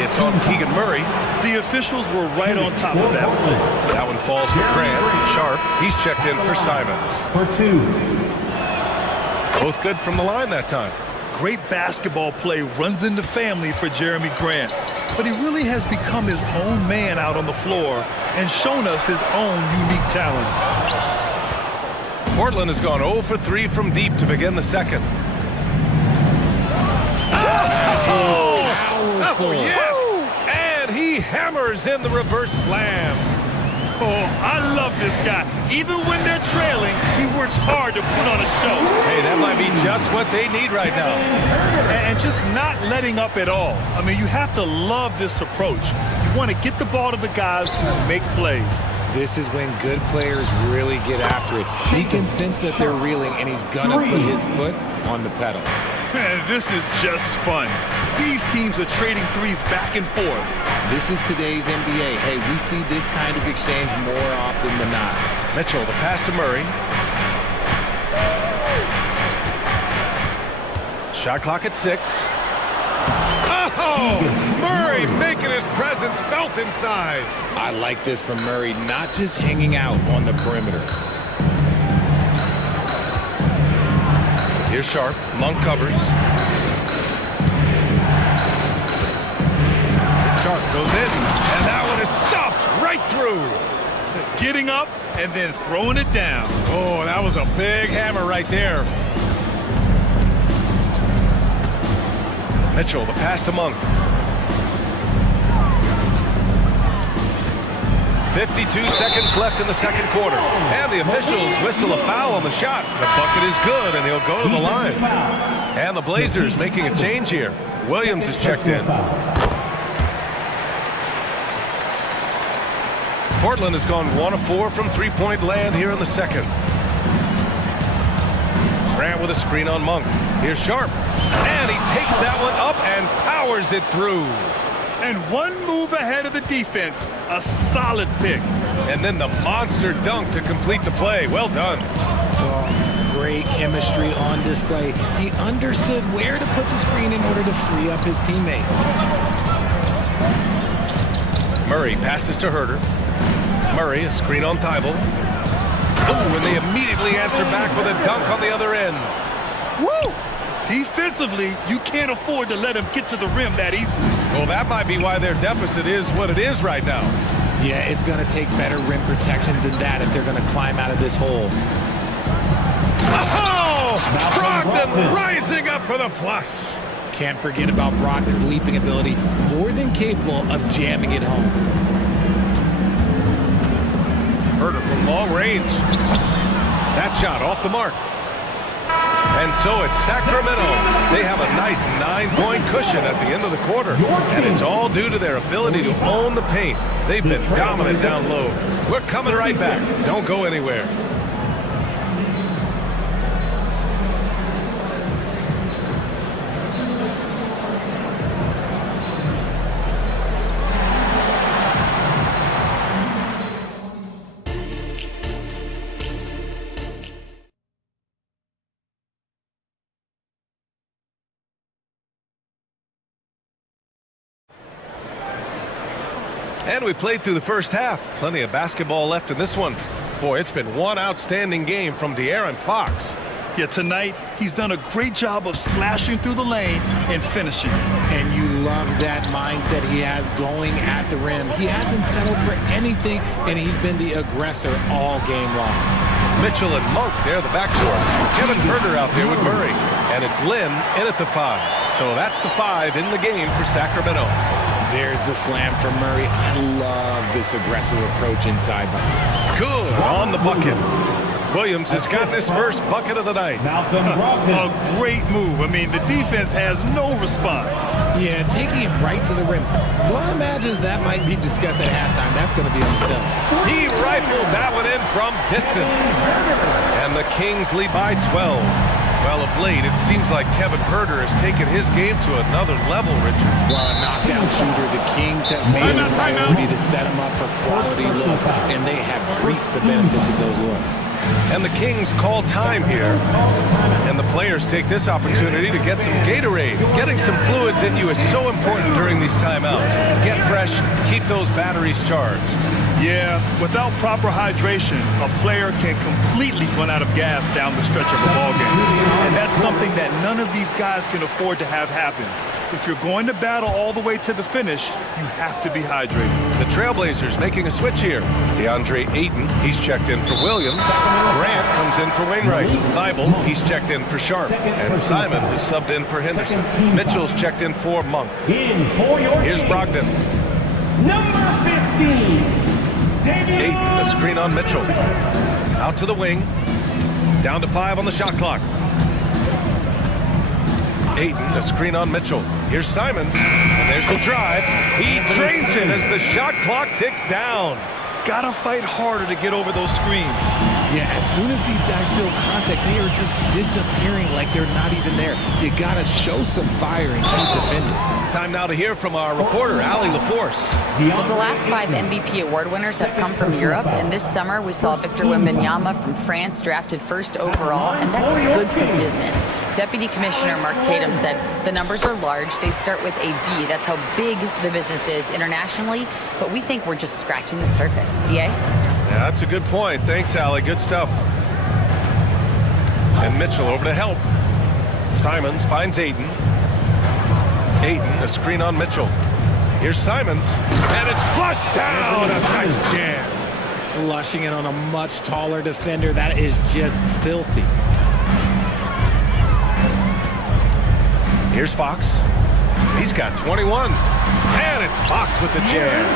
It's on Keegan Murray. The officials were right on top of that one. That one falls for Grant. Sharp. He's checked in for Simons. For 2. Both good from the line that time. Great basketball play runs into family for Jeremy Grant. But he really has become his own man out on the floor and shown us his own unique talents. Portland has gone 0 for 3 from deep to begin the second. Oh, yes! And he hammers in the reverse slam. Oh, I love this guy. Even when they're trailing, he works hard to put on a show. Hey, that might be just what they need right now. And just not letting up at all. I mean, you have to love this approach. You want to get the ball to the guys who make plays. This is when good players really get after it. He can sense that they're reeling, and he's going to put his foot on the pedal. Man, this is just fun. These teams are trading threes back and forth. This is today's NBA. Hey, we see this kind of exchange more often than not. Mitchell, the pass to Murray. Shot clock at 6. Oh! Murray making his presence felt inside. I like this from Murray, not just hanging out on the perimeter. Here's Sharp. Monk covers. Sharp goes in, and that one is stuffed right through. Getting up and then throwing it down. Oh, that was a big hammer right there. Mitchell, the pass to Monk. 52 seconds left in the second quarter. And the officials whistle a foul on the shot. The bucket is good, and he'll go to the line. And the Blazers making a change here. Williams is checked in. Portland has gone 1 of 4 from three-point land here in the second. Grant with a screen on Monk. Here's Sharp. And he takes that one up and powers it through. And one move ahead of the defense. A solid pick. And then the monster dunk to complete the play. Well done. Well, great chemistry on display. He understood where to put the screen in order to free up his teammate. Murray passes to Herter. Murray, a screen on Thibault. Oh, and they immediately answer back with a dunk on the other end. Woo! Defensively, you can't afford to let him get to the rim that easily. Well, that might be why their deficit is what it is right now. Yeah, it's going to take better rim protection than that if they're going to climb out of this hole. Oh! Brogdon rising up for the flush. Can't forget about Brogdon's leaping ability, more than capable of jamming it home. Herter from long range. That shot off the mark. And so it's Sacramento. They have a nice 9-point cushion at the end of the quarter. And it's all due to their ability to own the paint. They've been dominant down low. We're coming right back. Don't go anywhere. And we played through the first half. Plenty of basketball left in this one. Boy, it's been one outstanding game from De'Aaron Fox. Yeah, tonight, he's done a great job of slashing through the lane and finishing. And you love that mindset he has going at the rim. He hasn't settled for anything, and he's been the aggressor all game long. Mitchell and Monk near the backcourt. Kevin Herter out there with Murray. And it's Lim in at the 5. So that's the 5 in the game for Sacramento. There's the slam for Murray. I love this aggressive approach inside. Good on the bucket. Williams has gotten his first bucket of the night. A great move. I mean, the defense has no response. Yeah, taking it right to the rim. One imagines that might be discussed at halftime. That's going to be on film. He rifled that one in from distance. And the Kings lead by 12. Well, of late, it seems like Kevin Herter has taken his game to another level, Richard. Well, a knockdown shooter, the Kings have made it a priority to set him up for quality looks, and they have reaped the benefits of those looks. And the Kings call time here. And the players take this opportunity to get some Gatorade. Getting some fluids in you is so important during these timeouts. Get fresh, keep those batteries charged. Yeah, without proper hydration, a player can completely run out of gas down the stretch of a ball game. And that's something that none of these guys can afford to have happen. If you're going to battle all the way to the finish, you have to be hydrated. The Trailblazers making a switch here. DeAndre Ayton, he's checked in for Williams. Grant comes in for Wainwright. Thibault, he's checked in for Sharp. And Simon is subbed in for Henderson. Mitchell's checked in for Monk. Here's Brogdon. Number 15. Ayton, a screen on Mitchell. Out to the wing. Down to 5 on the shot clock. Ayton, a screen on Mitchell. Here's Simons, and there's the drive. He drains it as the shot clock ticks down. Gotta fight harder to get over those screens. Yeah, as soon as these guys feel contact, they are just disappearing like they're not even there. You gotta show some fire and keep defending. Time now to hear from our reporter, Allie LaForce. Well, the last 5 MVP award winners have come from Europe, and this summer we saw Victor Wembanyama from France drafted first overall, and that's good for business. Deputy Commissioner Mark Tatum said the numbers are large. They start with a B. That's how big the business is internationally, but we think we're just scratching the surface. BA? Yeah, that's a good point. Thanks, Allie. Good stuff. And Mitchell over to help. Simons finds Ayton. Ayton, a screen on Mitchell. Here's Simons, and it's flushed down. A nice jam. Flushing it on a much taller defender. That is just filthy. Here's Fox. He's got 21. And it's Fox with the jam.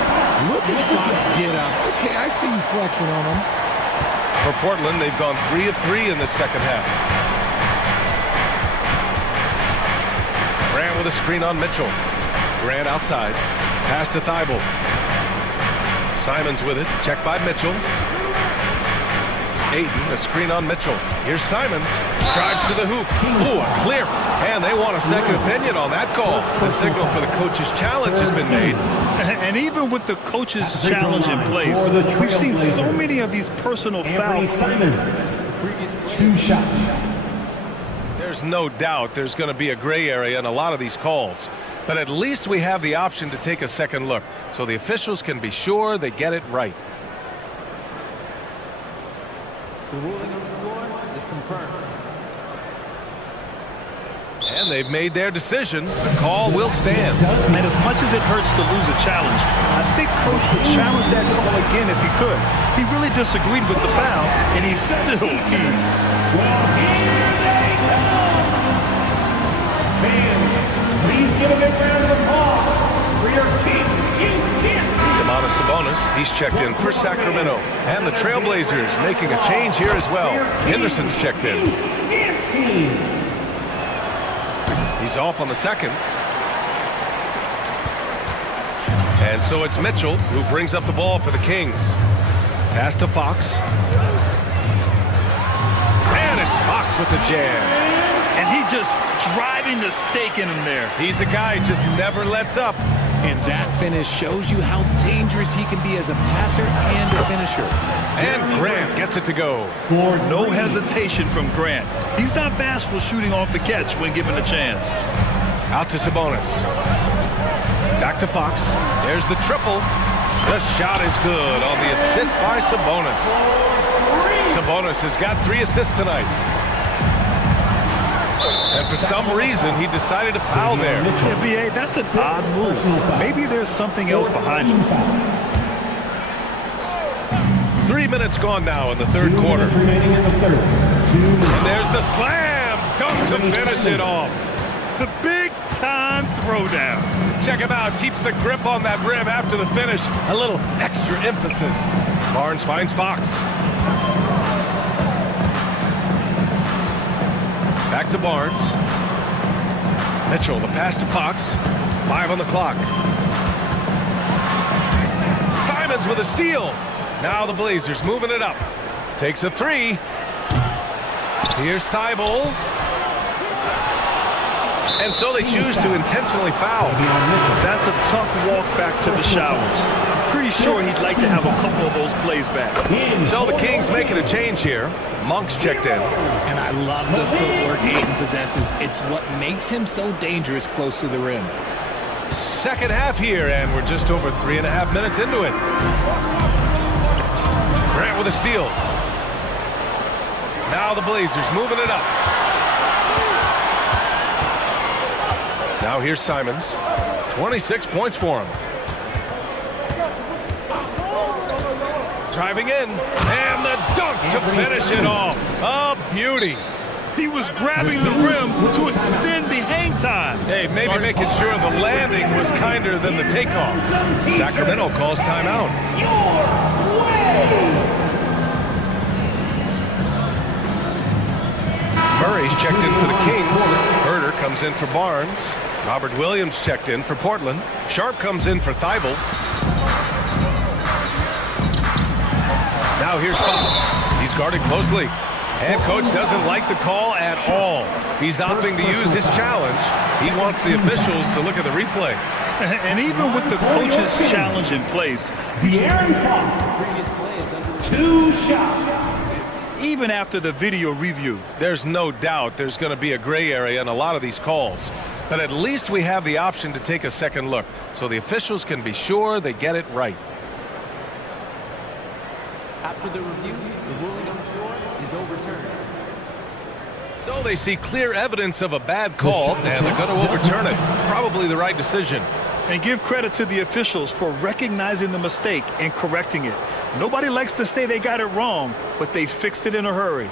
Look at Fox get up. Okay, I see you flexing on him. For Portland, they've gone 3 of 3 in the second half. Grant with a screen on Mitchell. Grant outside. Pass to Thibault. Simons with it. Checked by Mitchell. Ayton, a screen on Mitchell. Here's Simons. Drives to the hoop. Ooh, a clear. And they want a second opinion on that call. The signal for the coach's challenge has been made. And even with the coach's challenge in place, we've seen so many of these personal fouls. Simons, 2 shots. There's no doubt there's going to be a gray area in a lot of these calls. But at least we have the option to take a second look, so the officials can be sure they get it right. The ruling on the floor is confirmed. And they've made their decision. The call will stand. And as much as it hurts to lose a challenge, I think Coach would challenge that call again if he could. He really disagreed with the foul, and he still heaved. Well, here they come. Fans, please give a big round of applause for your King in Kansas. Domantas Sabonis, he's checked in for Sacramento. And the Trailblazers making a change here as well. Henderson's checked in. Dance team. He's off on the second. And so it's Mitchell who brings up the ball for the Kings. Pass to Fox. And it's Fox with the jam. And he just driving the stake in him there. He's a guy who just never lets up. And that finish shows you how dangerous he can be as a passer and a finisher. And Grant gets it to go. No hesitation from Grant. He's not bashful shooting off the catch when given a chance. Out to Sabonis. Back to Fox. There's the triple. The shot is good on the assist by Sabonis. Sabonis has got 3 assists tonight. And for some reason, he decided to foul there. Yeah, B.A., that's an odd move. Maybe there's something else behind it. 3 minutes gone now in the third quarter. Remaining in the third. And there's the slam dunk to finish it off. The big-time throwdown. Check him out. Keeps the grip on that rim after the finish. A little extra emphasis. Barnes finds Fox. Back to Barnes. Mitchell, the pass to Fox. 5 on the clock. Simons with a steal. Now the Blazers moving it up. Takes a three. Here's Thibault. And so they choose to intentionally foul. That's a tough walk back to the showers. I'm pretty sure he'd like to have a couple of those plays back. So the Kings making a change here. Monk's checked in. And I love the footwork Aiden possesses. It's what makes him so dangerous close to the rim. Second half here, and we're just over 3.5 minutes into it. Grant with a steal. Now the Blazers moving it up. Now here's Simons. 26 points for him. Driving in, and the dunk to finish it off. A beauty. He was grabbing the rim to extend the hang time. Hey, maybe making sure the landing was kinder than the takeoff. Sacramento calls timeout. Murray's checked in for the Kings. Herder comes in for Barnes. Robert Williams checked in for Portland. Sharp comes in for Thibault. Now here's Fox. He's guarded closely. And coach doesn't like the call at all. He's opting to use his challenge. He wants the officials to look at the replay. And even with the coach's challenge in place, De'Aaron Fox. 2 shots. Even after the video review, there's no doubt there's going to be a gray area in a lot of these calls. But at least we have the option to take a second look, so the officials can be sure they get it right. After the review, the ruling on the floor is overturned. So they see clear evidence of a bad call, and they're going to overturn it. Probably the right decision. And give credit to the officials for recognizing the mistake and correcting it. Nobody likes to say they got it wrong, but they fixed it in a hurry.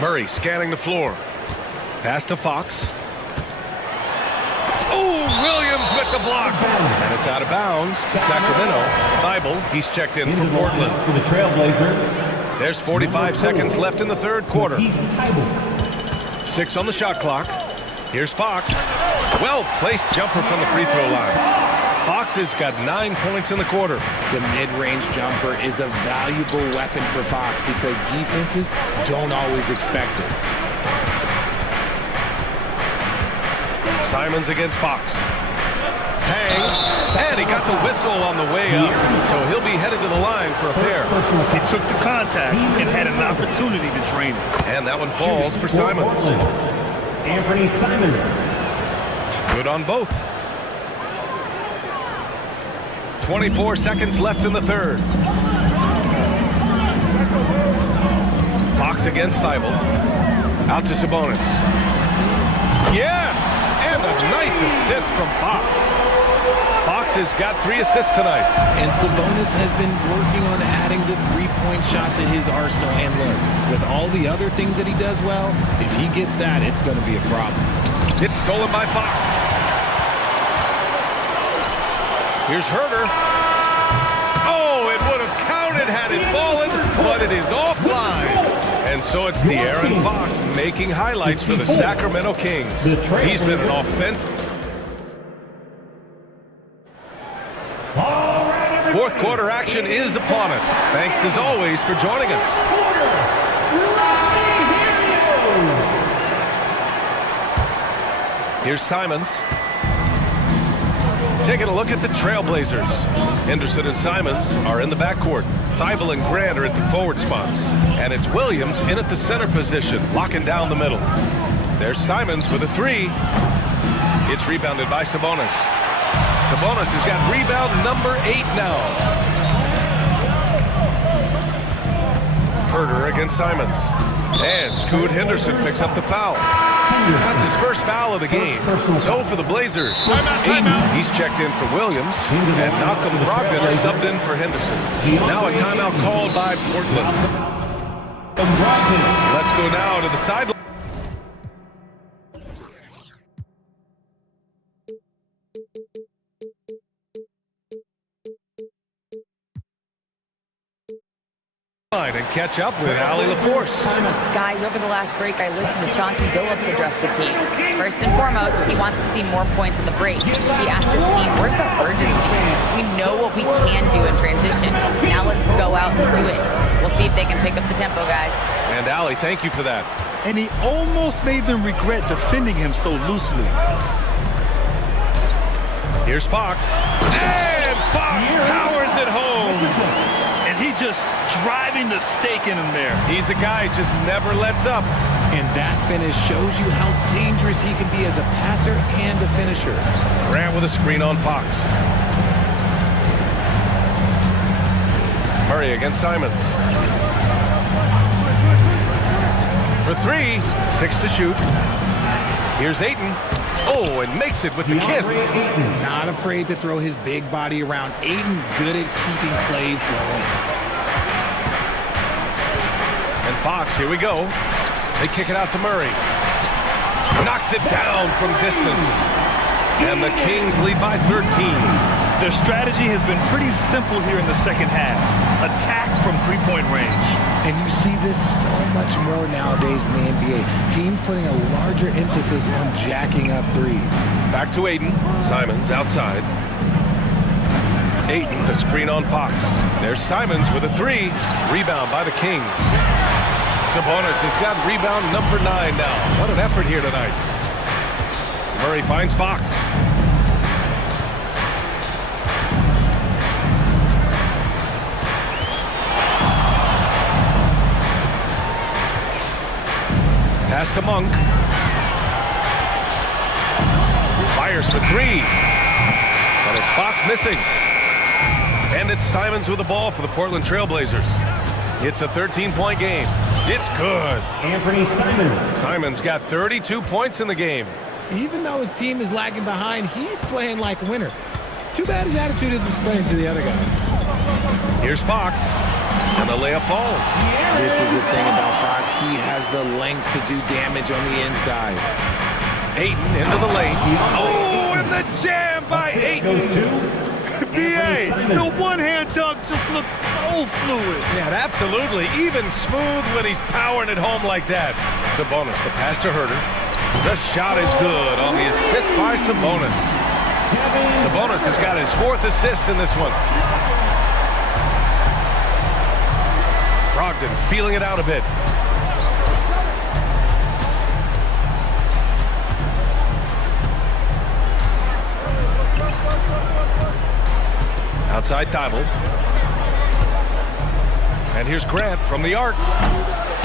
Murray scanning the floor. Pass to Fox. Oh, Williams with the block. And it's out of bounds to Sacramento. Thibault, he's checked in for Portland. For the Trailblazers. There's 45 seconds left in the third quarter. 6 on the shot clock. Here's Fox. Well-placed jumper from the free throw line. Fox has got 9 points in the quarter. The mid-range jumper is a valuable weapon for Fox because defenses don't always expect it. Simons against Fox. Hangs, and he got the whistle on the way up, so he'll be headed to the line for a pair. He took the contact and had an opportunity to drain it. And that one falls for Simons. Anthony Simons. Good on both. 24 seconds left in the third. Fox against Thibault. Out to Sabonis. Yes! And a nice assist from Fox. Fox has got 3 assists tonight. And Sabonis has been working on adding the three-point shot to his arsenal. And look, with all the other things that he does well, if he gets that, it's going to be a problem. It's stolen by Fox. Here's Herder. Oh, it would have counted had it fallen, but it is offline. And so it's De'Aaron Fox making highlights for the Sacramento Kings. He's been an offensive. Fourth quarter action is upon us. Thanks as always for joining us. Here's Simons. Taking a look at the Trailblazers. Henderson and Simons are in the backcourt. Thibault and Grant are at the forward spots. And it's Williams in at the center position, locking down the middle. There's Simons with a 3. It's rebounded by Sabonis. Sabonis has got rebound number 8 now. Herder against Simons. And Scoot Henderson picks up the foul. That's his first foul of the game. So for the Blazers, Aiden, he's checked in for Williams, and Malcolm Brogdon is subbed in for Henderson. Now a timeout called by Portland. Let's go now to the sideline. And catch up with Allie LaForce. Guys, over the last break, I listened to Chauncey Billups address the team. First and foremost, he wants to see more points in the break. He asked his team, where's the urgency? We know what we can do in transition. Now let's go out and do it. We'll see if they can pick up the tempo, guys. And Allie, thank you for that. And he almost made them regret defending him so loosely. Here's Fox. And Fox powers it home. And he just driving the stake in him there. He's a guy who just never lets up. And that finish shows you how dangerous he can be as a passer and a finisher. Grant with a screen on Fox. Murray against Simons. For three, 6 to shoot. Here's Ayton. Oh, and makes it with the kiss. Not afraid to throw his big body around. Ayton good at keeping plays going. And Fox, here we go. They kick it out to Murray. Knocks it down from distance. And the Kings lead by 13. Their strategy has been pretty simple here in the second half. Attack from three-point range. And you see this so much more nowadays in the NBA. Teams putting a larger emphasis on jacking up threes. Back to Ayton. Simons outside. Ayton, a screen on Fox. There's Simons with a three. Rebound by the Kings. Sabonis has got rebound number 9 now. What an effort here tonight. Murray finds Fox. Pass to Monk. Fires for three. But it's Fox missing. And it's Simons with the ball for the Portland Trailblazers. It's a 13-point game. It's good. Anthony Simons. Simons got 32 points in the game. Even though his team is lagging behind, he's playing like a winner. Too bad his attitude isn't spreading to the other guys. Here's Fox. And the layup falls. This is the thing about Fox. He has the length to do damage on the inside. Ayton into the lane. Oh, and the jam by Ayton. B.A., the one-hand dunk just looks so fluid. Yeah, absolutely. Even smooth when he's powering it home like that. Sabonis, the pass to Herder. The shot is good on the assist by Sabonis. Sabonis has got his 4th assist in this one. Brogdon feeling it out a bit. Outside Thibault. And here's Grant from the arc.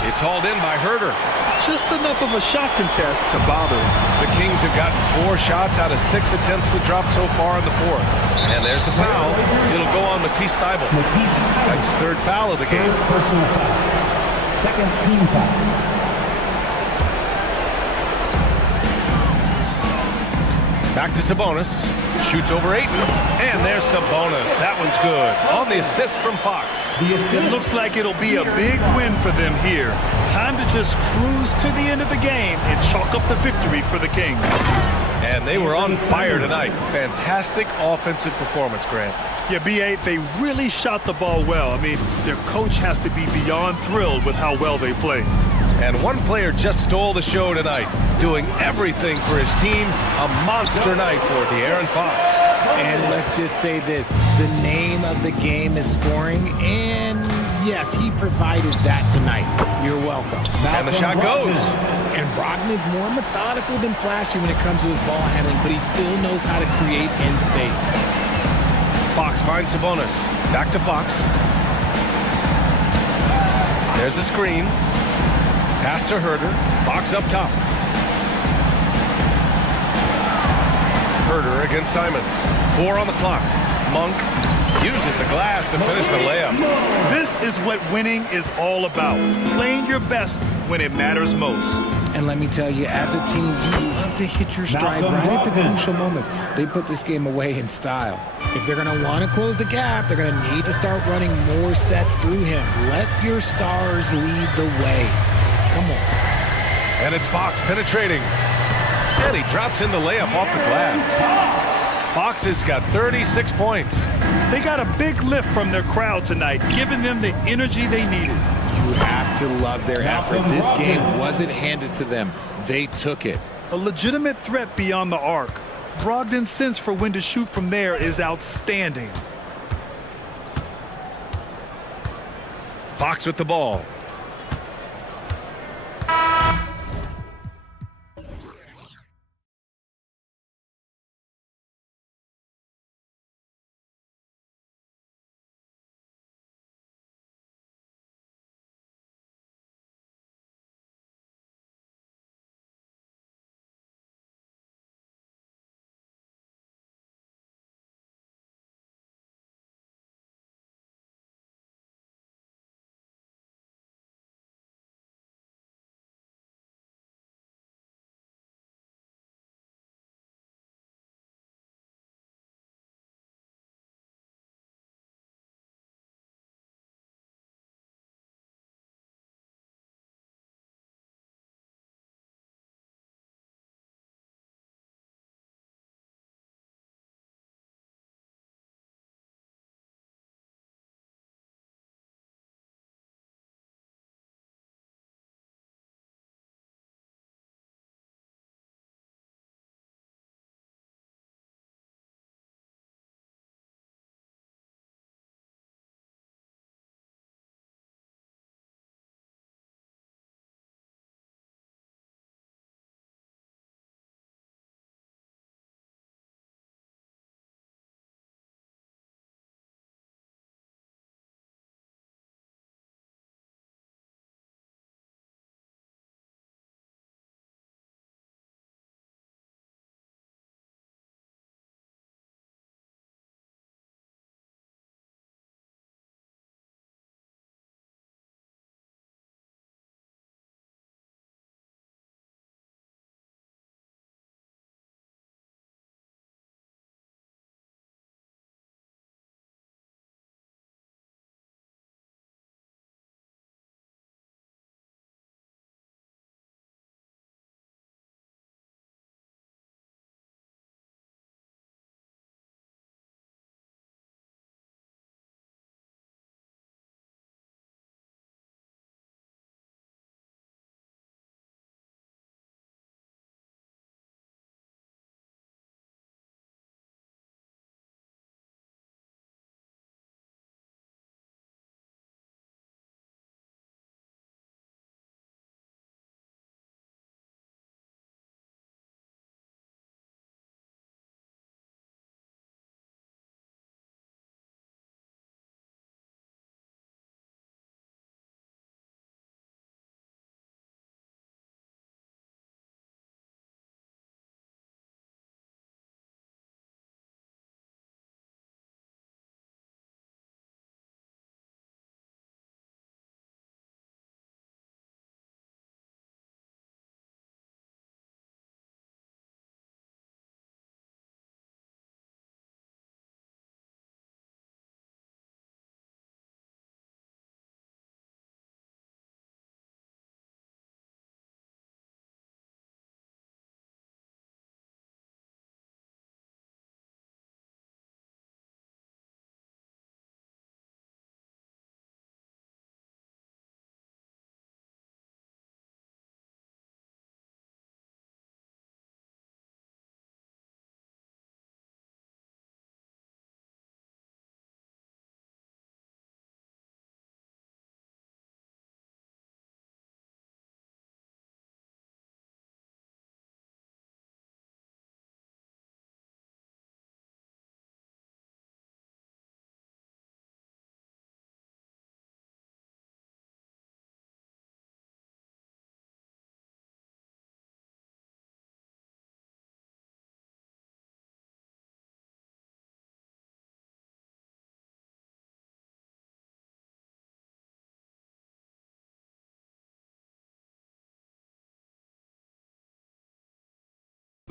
It's hauled in by Herder. Just enough of a shot contest to bother him. The Kings have gotten 4 shots out of 6 attempts to drop so far in the 4th. And there's the foul. It'll go on Matisse Thybulle. That's his 3rd foul of the game. Personal foul. 2nd team foul. Back to Sabonis. Shoots over Ayton. And there's Sabonis. That one's good. On the assist from Fox. It looks like it'll be a big win for them here. Time to just cruise to the end of the game and chalk up the victory for the Kings. And they were on fire tonight. Fantastic offensive performance, Grant. Yeah, B.A., they really shot the ball well. I mean, their coach has to be beyond thrilled with how well they played. And one player just stole the show tonight, doing everything for his team. A monster night for De'Aaron Fox. And let's just say this, the name of the game is scoring, and yes, he provided that tonight. You're welcome. And the shot goes. And Brogdon is more methodical than flashy when it comes to his ball handling, but he still knows how to create in space. Fox finds Sabonis. Back to Fox. There's a screen. Pass to Herder. Fox up top. Herder against Simons. 4 on the clock. Monk uses the glass to finish the layup. This is what winning is all about. Playing your best when it matters most. And let me tell you, as a team, you love to hit your stride right at the crucial moments. They put this game away in style. If they're going to want to close the gap, they're going to need to start running more sets through him. Let your stars lead the way. Come on. And it's Fox penetrating. And he drops in the layup off the glass. Fox has got 36 points. They got a big lift from their crowd tonight, giving them the energy they needed. You have to love their effort. This game wasn't handed to them. They took it. A legitimate threat beyond the arc. Brogdon's sense for when to shoot from there is outstanding. Fox with the ball.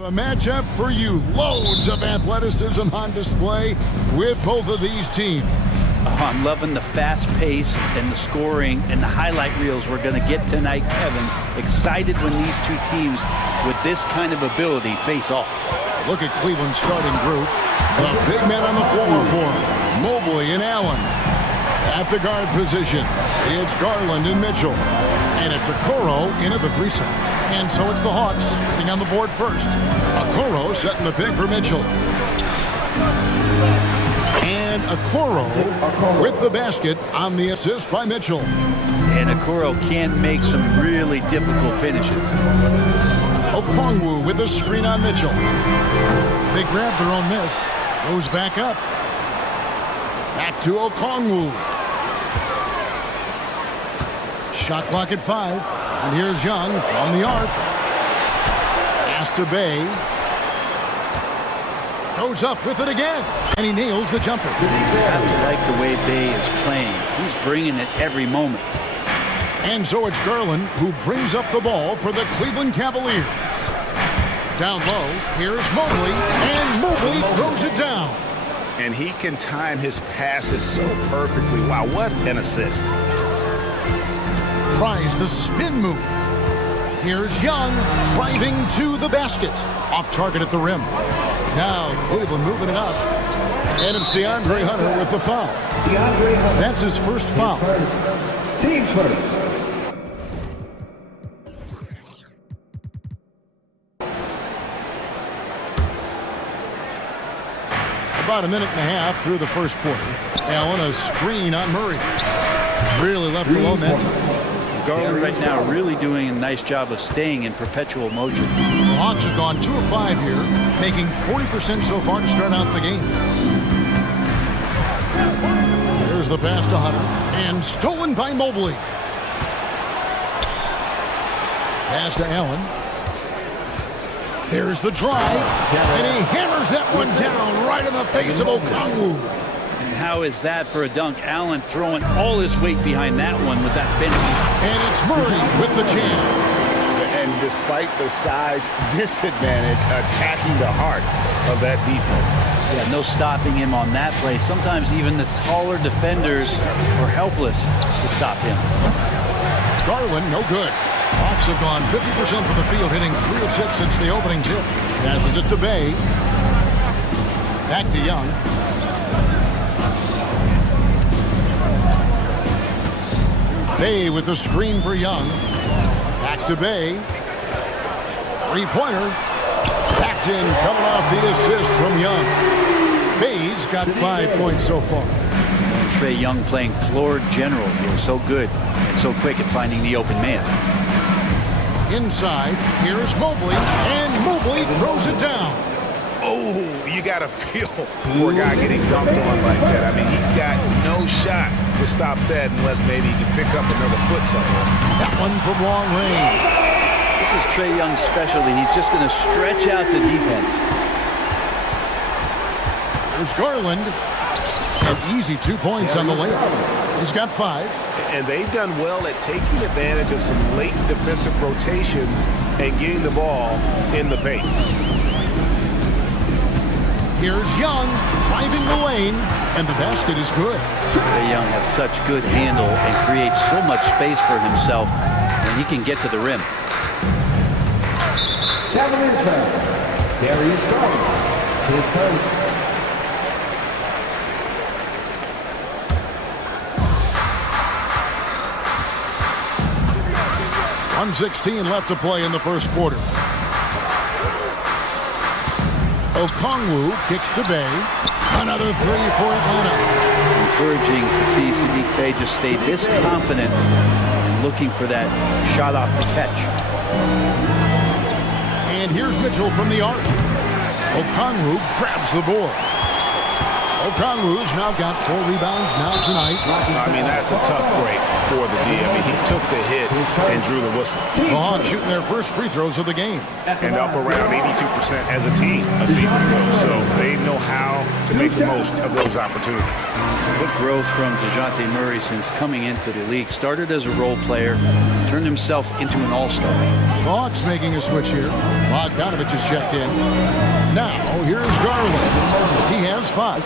A matchup for you. Loads of athleticism on display with both of these teams. Oh, I'm loving the fast pace and the scoring and the highlight reels we're going to get tonight, Kevin. Excited when these two teams with this kind of ability face off. Look at Cleveland's starting group. The big men on the floor for them. Mobley and Allen. At the guard position, it's Garland and Mitchell. And it's Okoro in at the 3-side. And so it's the Hawks getting on the board first. Okoro setting the pick for Mitchell. And Okoro with the basket on the assist by Mitchell. And Okoro can make some really difficult finishes. Okongwu with a screen on Mitchell. They grab their own miss. Goes back up. Back to Okongwu. Shot clock at 5. And here's Young from the arc. Pass to Bay. Goes up with it again. And he nails the jumper. You have to like the way Bay is playing. He's bringing it every moment. And so it's Garland who brings up the ball for the Cleveland Cavaliers. Down low, here's Mobley, and Mobley throws it down. And he can time his passes so perfectly. Wow, what an assist. Tries the spin move. Here's Young driving to the basket. Off target at the rim. Now Cleveland moving it up. And it's DeAndre Hunter with the foul. That's his first foul. Team first. About a minute and a half through the first quarter. Allen, a screen on Murray. Really left alone that time. Garland right now really doing a nice job of staying in perpetual motion. The Hawks have gone 2 of 5 here, making 40% so far to start out the game. There's the pass to Hunter, and stolen by Mobley. Pass to Allen. There's the drive, and he hammers that one down right in the face of Okongwu. And how is that for a dunk? Allen throwing all his weight behind that one with that finish. And it's Murray with the jam. And despite the size disadvantage, attacking the heart of that defense. Yeah, no stopping him on that play. Sometimes even the taller defenders are helpless to stop him. Garland, no good. Hawks have gone 50% from the field, hitting 3 of 6 since the opening tip. Passes it to Bay. Back to Young. Bay with the screen for Young. Back to Bay. 3-pointer. Backed in, coming off the assist from Young. Bay's got 5 points so far. Trae Young playing floor general here. So good and so quick at finding the open man. Inside, here's Mobley, and Mobley throws it down. Oh, you got to feel for a guy getting dunked on like that. I mean, he's got no shot to stop that unless maybe he can pick up another foot somewhere. That one from long range. This is Trae Young's specialty. He's just going to stretch out the defense. There's Garland. An easy 2 points on the layup. He's got 5. And they've done well at taking advantage of some late defensive rotations and getting the ball in the paint. Here's Young driving the lane, and the basket is good. Trae Young has such good handle and creates so much space for himself, and he can get to the rim. Cavaliers fan, Darius Garland, his first. 1:16 left to play in the first quarter. Okongwu kicks to Bay. Another 3 for Atlanta. Encouraging to see Sadiq Bey just stay this confident and looking for that shot off the catch. And here's Mitchell from the arc. Okongwu grabs the board. Okongwu's now got 4 rebounds now tonight. I mean, that's a tough break for the D. I mean, he took the hit and drew the whistle. The Hawks shooting their first free throws of the game. And up around 82% as a team a season ago. So they know how to make the most of those opportunities. What growth from DeJounte Murray since coming into the league. Started as a role player, turned himself into an all-star. The Hawks making a switch here. Bogdanovich is checked in. Now, here's Garland. He has 5.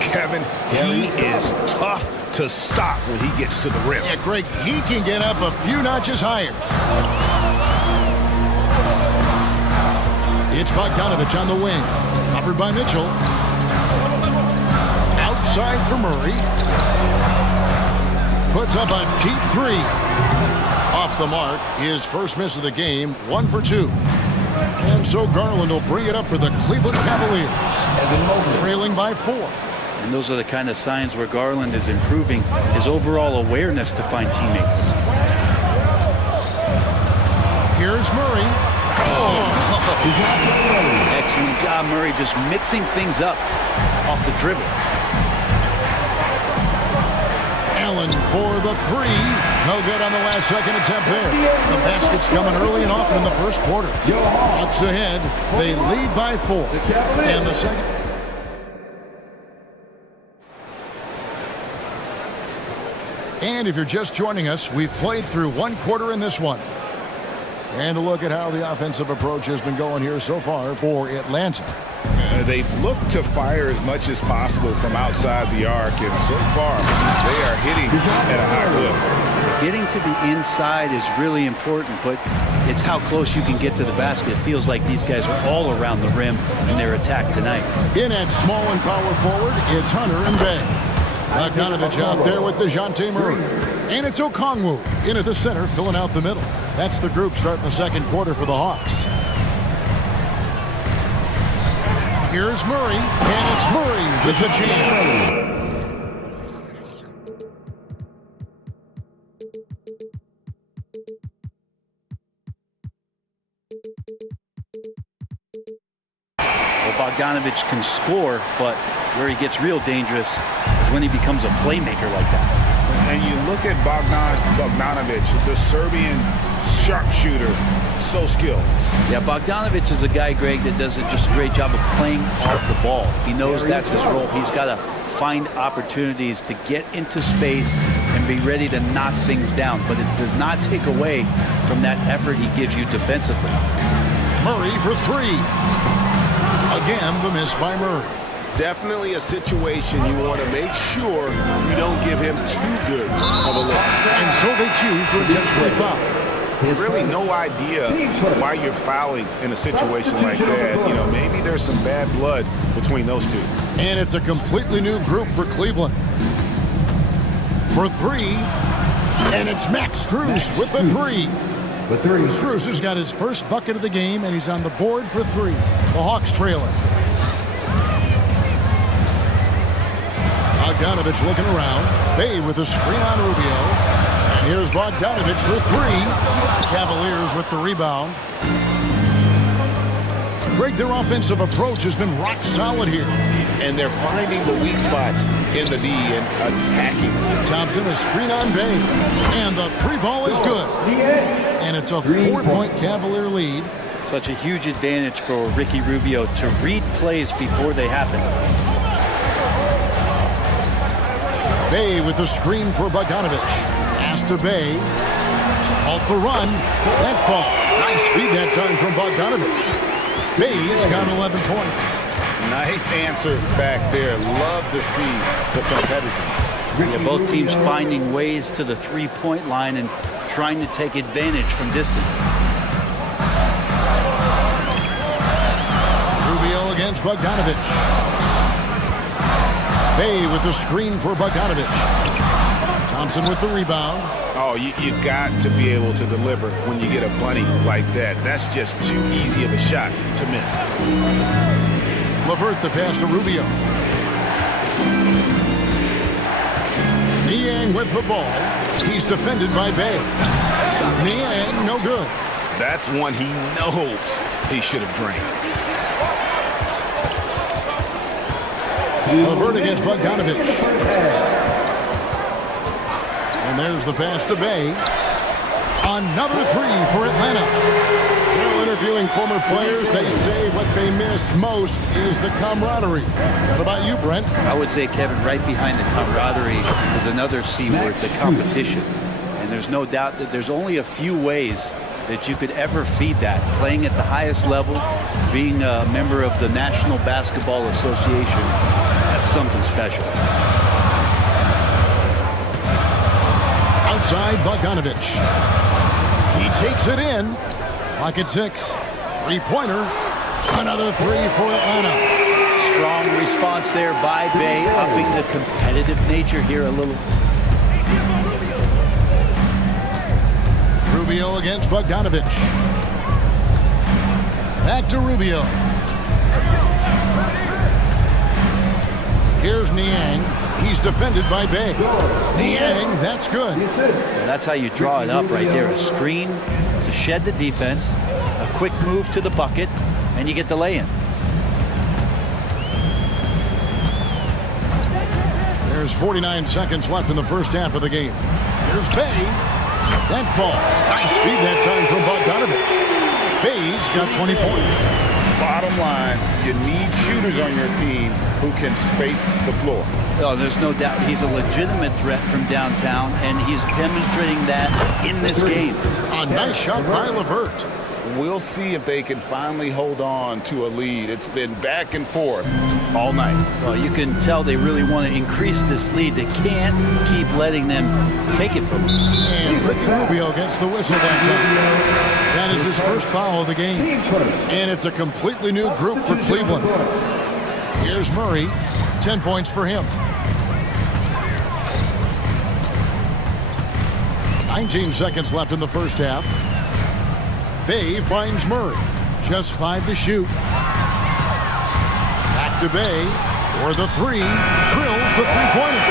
Kevin, he is tough to stop when he gets to the rim. Yeah, Greg, he can get up a few notches higher. It's Bogdanovich on the wing. Covered by Mitchell. Outside for Murray. Puts up a deep 3. Off the mark. His first miss of the game. 1 for 2. And so Garland will bring it up for the Cleveland Cavaliers. Trailing by 4. And those are the kind of signs where Garland is improving his overall awareness to find teammates. Here's Murray. Excellent job, Murray, just mixing things up off the dribble. Allen for the 3. No good on the last second attempt there. The basket's coming early and often in the first quarter. Hawks ahead. They lead by 4. And the second. And if you're just joining us, we've played through 1 quarter in this one. And a look at how the offensive approach has been going here so far for Atlanta. They've looked to fire as much as possible from outside the arc, and so far they are hitting at a high clip. Getting to the inside is really important, but it's how close you can get to the basket. It feels like these guys are all around the rim in their attack tonight. In at small and power forward, it's Hunter and Bay. Bogdanovich out there with DeJounte Murray. And it's Okongwu in at the center, filling out the middle. That's the group starting the second quarter for the Hawks. Here's Murray, and it's Murray with the jam. Well, Bogdanovich can score, but where he gets real dangerous is when he becomes a playmaker like that. And you look at Bogdanovich, the Serbian sharpshooter, so skilled. Yeah, Bogdanovich is a guy, Greg, that does just a great job of playing off the ball. He knows that's his role. He's got to find opportunities to get into space and be ready to knock things down. But it does not take away from that effort he gives you defensively. Murray for 3. Again, the miss by Murray. Definitely a situation you want to make sure you don't give him too good of a look. And so they choose to intentionally foul. Really no idea why you're fouling in a situation like that. You know, maybe there's some bad blood between those two. And it's a completely new group for Cleveland. For 3, and it's Max Strus with the 3. Strus has got his first bucket of the game, and he's on the board for 3. The Hawks trailing. Bogdanovich looking around. Bay with a screen on Rubio. And here's Bogdanovich for 3. Cavaliers with the rebound. Greg, their offensive approach has been rock solid here. And they're finding the weak spots in the D and attacking. Thompson, a screen on Bay. And the 3 ball is good. And it's a 4-point Cavalier lead. Such a huge advantage for Ricky Rubio to read plays before they happen. Bay with the screen for Bogdanovich. Pass to Bay. To halt the run. That ball. Nice feed that time from Bogdanovich. Bay's got 11 points. Nice answer back there. Love to see the competitiveness. Yeah, both teams finding ways to the 3-point line and trying to take advantage from distance. Rubio against Bogdanovich. Bay with the screen for Bogdanovich. Thompson with the rebound. Oh, you've got to be able to deliver when you get a bunny like that. That's just too easy of a shot to miss. LeVert the pass to Rubio. Niang with the ball. He's defended by Bay. Niang, no good. That's one he knows he should have drained. Levert against Bogdanovich. And there's the pass to Bay. Another three for Atlanta. Well, interviewing former players, they say what they miss most is the camaraderie. What about you, Brent? I would say, Kevin, right behind the camaraderie is another C word, the competition. And there's no doubt that there's only a few ways that you could ever feed that. Playing at the highest level, being a member of the National Basketball Association, that's something special. Outside Bogdanovich. He takes it in. Clock at 6. Three-pointer. Another three for Atlanta. Strong response there by Bay, upping the competitive nature here a little. Rubio against Bogdanovich. Back to Rubio. Here's Niang. He's defended by Bay. Niang, that's good. That's how you draw it up right there. A screen to shed the defense, a quick move to the bucket, and you get the lay-in. There's 49 seconds left in the first half of the game. Here's Bay. That ball. Nice feed that time from Bogdanovich. Bay's got 20 points. Bottom line, you need shooters on your team who can space the floor. Oh, there's no doubt he's a legitimate threat from downtown, and he's demonstrating that in this game. A nice shot by Levert. We'll see if they can finally hold on to a lead. It's been back and forth all night. Well, you can tell they really want to increase this lead. They can't keep letting them take it from them. And Ricky Rubio gets the whistle that time. That is his first foul of the game. And it's a completely new group for Cleveland. Here's Murray. 10 points for him. 19 seconds left in the first half. Bay finds Murray. Just 5 to shoot. Back to Bay. Or the three. Drills the three-pointer.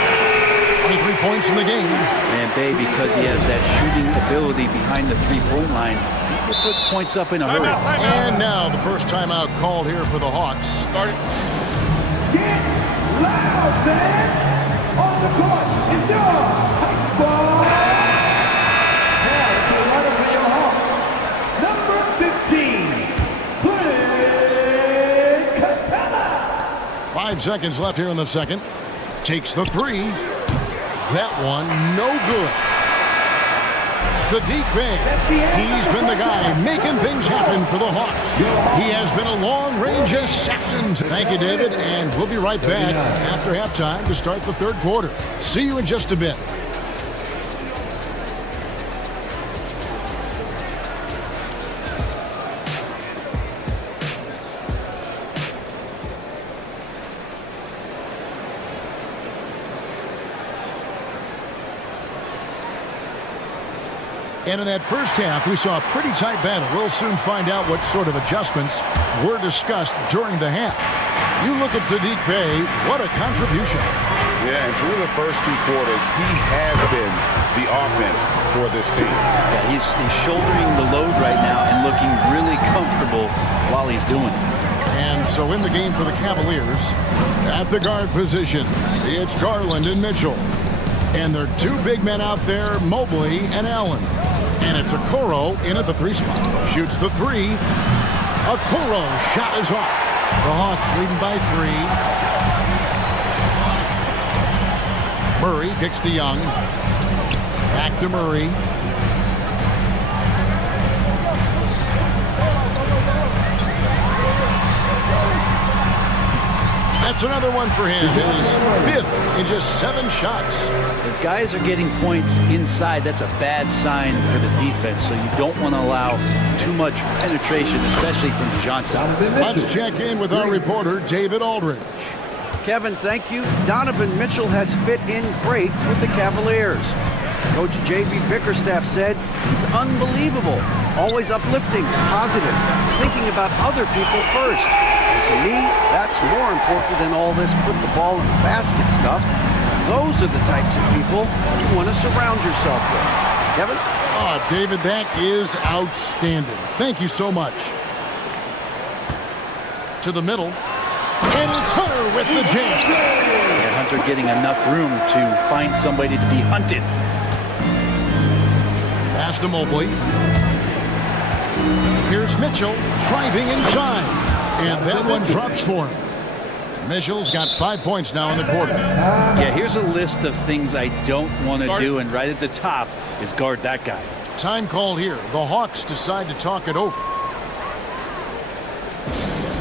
23 points in the game. And Bay, because he has that shooting ability behind the three-point line, he can put points up in a hurry. And now the first timeout called here for the Hawks. Get loud, fans! On the court, it's your Hawks ball! Now to the right of your Hawks, number 15, Clint Capella! 5 seconds left here in the second. Takes the three. That one, no good. Saddiq Bey, he's been the guy making things happen for the Hawks. He has been a long-range assassin. Thank you, David, and we'll be right back after halftime to start the third quarter. See you in just a bit. And in that first half, we saw a pretty tight battle. We'll soon find out what sort of adjustments were discussed during the half. You look at Saddiq Bey, what a contribution. Yeah, and through the first 2 quarters, he has been the offense for this team. Yeah, he's shouldering the load right now and looking really comfortable while he's doing it. And so in the game for the Cavaliers, at the guard position, it's Garland and Mitchell. And there are 2 big men out there, Mobley and Allen. And it's Okoro in at the 3 spot. Shoots the 3. Okoro shot is off. The Hawks leading by 3. Murray kicks to Young. Back to Murray. That's another one for him. His 5th in just 7 shots. If guys are getting points inside, that's a bad sign for the defense. So you don't want to allow too much penetration, especially from DeJounte. Let's check in with our reporter, David Aldridge. Kevin, thank you. Donovan Mitchell has fit in great with the Cavaliers. Coach J.B. Bickerstaff said he's unbelievable, always uplifting, positive, thinking about other people first. And to me, that's more important than all this put the ball in the basket stuff. Those are the types of people you want to surround yourself with. Kevin? Oh, David, that is outstanding. Thank you so much. To the middle. And it's Hunter with the jam. Yeah, Hunter getting enough room to find somebody to be hunted. Pass to Mobley. Here's Mitchell driving inside. And that one drops for him. Mitchell's got 5 points now in the quarter. Yeah, here's a list of things I don't want to do, and right at the top is guard that guy. Time called here. The Hawks decide to talk it over.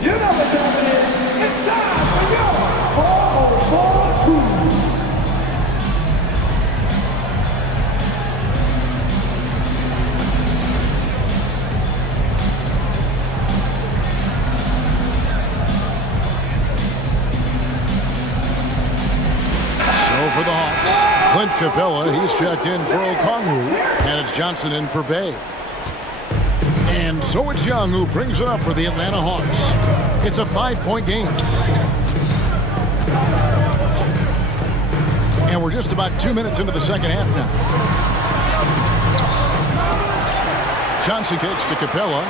You know what time it is. It's time for your 4-on-4 crew. For the Hawks, Clint Capella, he's checked in for Okongwu, and it's Johnson in for Bay. And so it's Young who brings it up for the Atlanta Hawks. It's a 5-point game. And we're just about 2 minutes into the second half now. Johnson kicks to Capella.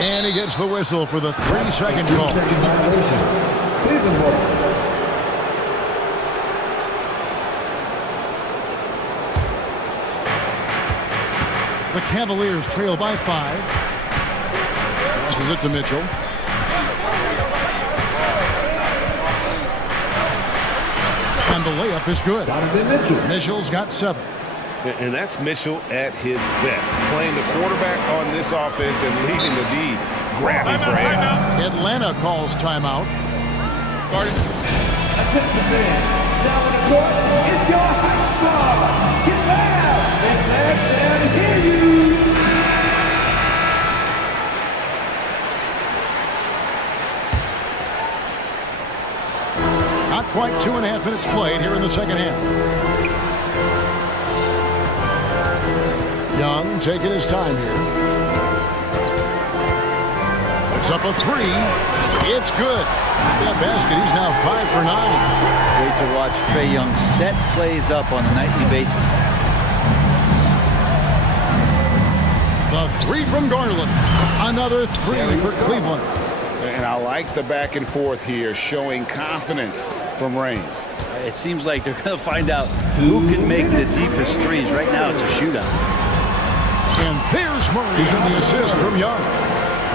And he gets the whistle for the 3-second call. The Cavaliers trail by 5. Passes it to Mitchell. And the layup is good. Mitchell's got 7. And that's Mitchell at his best. Playing the quarterback on this offense and leaving the D grabbing for him. Atlanta calls timeout. Attention fans. Now on the court, it's your high squad. Get loud and let them hear you. Not quite 2.5 minutes played here in the second half. Young taking his time here. Puts up a 3. It's good. That basket, he's now 5 for 9. Great to watch Trae Young set plays up on a nightly basis. The 3 from Garland. Another 3 for Cleveland. And I like the back and forth here, showing confidence from range. It seems like they're going to find out who can make the deepest threes. Right now, it's a shootout. And there's Murray on the assist from Young.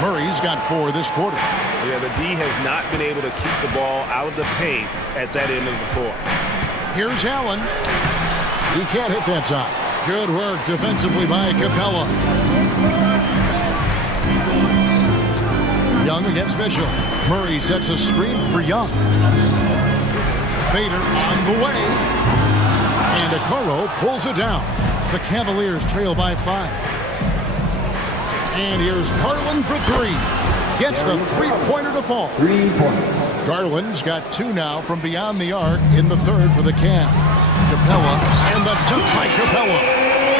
Murray's got 4 this quarter. Yeah, the D has not been able to keep the ball out of the paint at that end of the floor. Here's Allen. He can't hit that time. Good work defensively by Capella. Young against Mitchell. Murray sets a screen for Young. Fader on the way. And Okoro pulls it down. The Cavaliers trail by 5. And here's Garland for 3. Gets the 3-pointer to fall. 3 points. Garland's got 2 now from beyond the arc in the third for the Cavs. Capella and the dunk by Capella.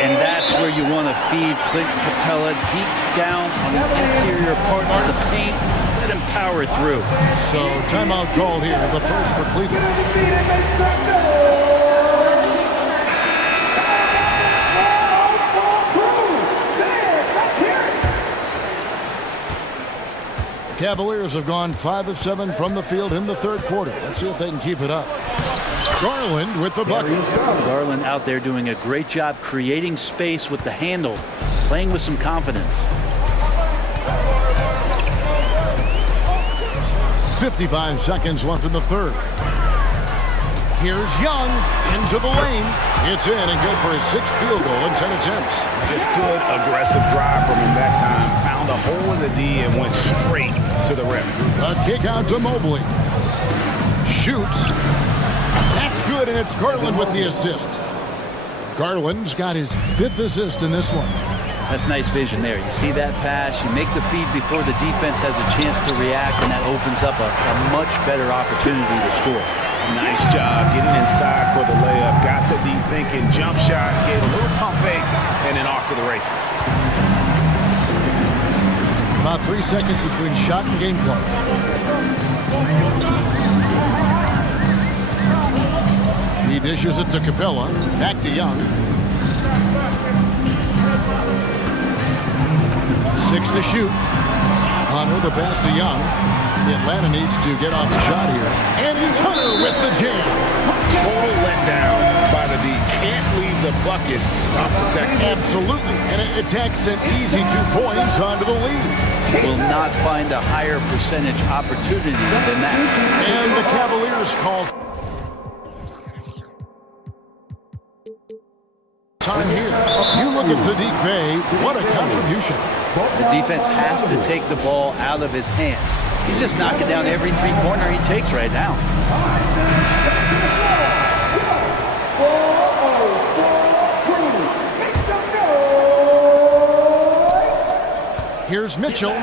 And that's where you want to feed Clint Capella deep down on the interior part of the paint. Let him power through. So timeout called here, the first for Cleveland. Cavaliers have gone 5 of 7 from the field in the third quarter. Let's see if they can keep it up. Garland with the bucket. Garland out there doing a great job creating space with the handle, playing with some confidence. 55 seconds left in the third. Here's Young into the lane. It's in and good for his 6th field goal in 10 attempts. Just good aggressive drive from him that time. Found a hole in the D and went straight to the rim. A kick out to Mobley. Shoots. That's good, and it's Garland with the assist. Garland's got his 5th assist in this one. That's nice vision there. You see that pass, you make the feed before the defense has a chance to react, and that opens up a much better opportunity to score. Nice job getting inside for the layup. Got the D thinking, jump shot, gave a little pump fake, and then off to the races. About 3 seconds between shot and game clock. He dishes it to Capella. Back to Young. 6 to shoot. Hunter the pass to Young. Atlanta needs to get off the shot here. And it's Hunter with the jam. Total letdown by the D. Can't leave the bucket unprotected. Absolutely. And it attacks an easy 2 points onto the lead. Will not find a higher percentage opportunity than that. And the Cavaliers called time here. You look at Sadiq Bey. What a contribution. The defense has to take the ball out of his hands. He's just knocking down every three-pointer he takes right now. Here's Mitchell.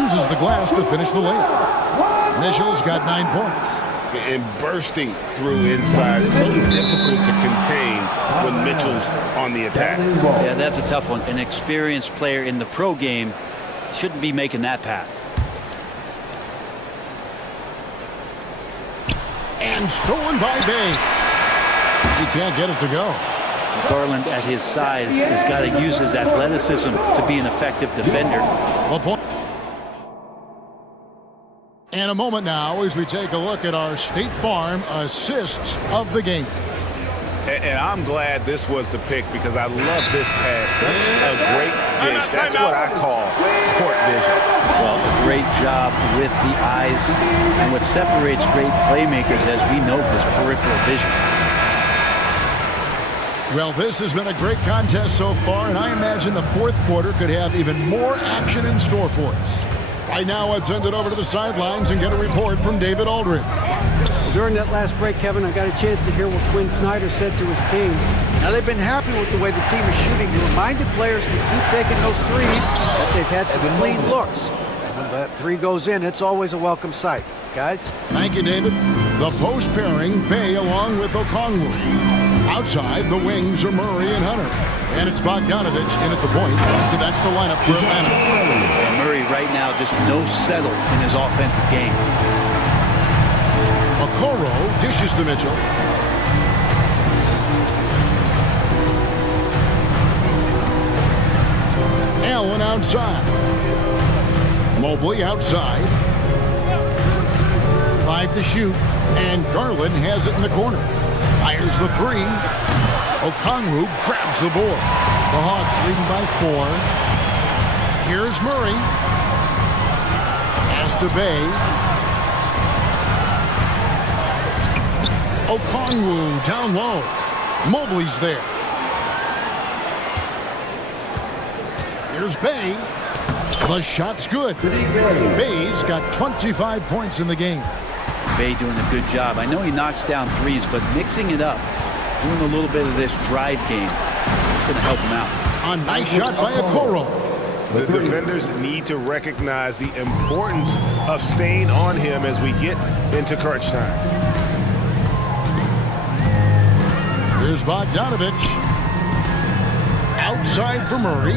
Uses the glass to finish the layup. Mitchell's got 9 points. And bursting through inside. It's so difficult to contain when Mitchell's on the attack. Yeah, that's a tough one. An experienced player in the pro game shouldn't be making that pass. And stolen by Bay. He can't get it to go. Garland, at his size, has got to use his athleticism to be an effective defender. Well, point. And a moment now as we take a look at our State Farm assists of the game. And I'm glad this was the pick because I love this pass. Such a great dish. That's what I call court vision. Well, a great job with the eyes. And what separates great playmakers, as we know, is peripheral vision. Well, this has been a great contest so far, and I imagine the fourth quarter could have even more action in store for us. Right now, let's send it over to the sidelines and get a report from David Aldridge. During that last break, Kevin, I got a chance to hear what Quinn Snyder said to his team. Now, they've been happy with the way the team is shooting. He reminded players to keep taking those threes, that they've had some clean looks. When that three goes in, it's always a welcome sight. Guys? Thank you, David. The post pairing, Bay along with Okongwu. Outside, the wings are Murray and Hunter. And it's Bogdanovich in at the point. So that's the lineup for Atlanta. And Murray right now just no settle in his offensive game. Okoro dishes to Mitchell. Allen outside. Mobley outside. 5 to shoot. And Garland has it in the corner. Fires the three. Okongwu grabs the board. The Hawks leading by 4. Here's Murray. Pass to Bay. Okongwu down low. Mobley's there. Here's Bay. The shot's good. Bay's got 25 points in the game. Bay doing a good job. I know he knocks down threes, but mixing it up, doing a little bit of this drive game, it's going to help him out. A nice shot by Okoro. The defenders need to recognize the importance of staying on him as we get into crunch time. Here's Bogdanovich. Outside for Murray.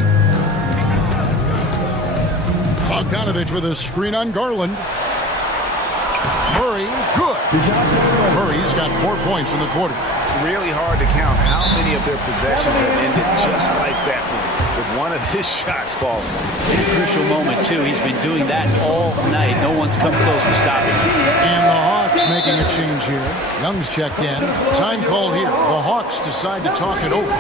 Bogdanovich with a screen on Garland. Murray, good. Murray's got 4 points in the quarter. Really hard to count how many of their possessions have ended just like that one, with one of his shots falling. In a crucial moment, too. He's been doing that all night. No one's come close to stopping him. And the Hawks making a change here. Young's checked in. Time called here. The Hawks decide to talk it over.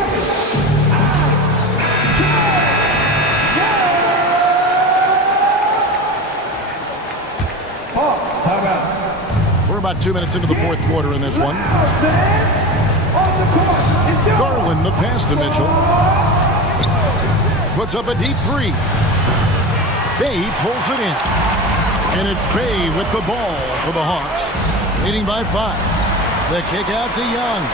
We're about 2 minutes into the fourth quarter in this one. Garland the pass to Mitchell. Puts up a deep three. Bay pulls it in. And it's Bay with the ball for the Hawks. Leading by 5. The kick out to Young.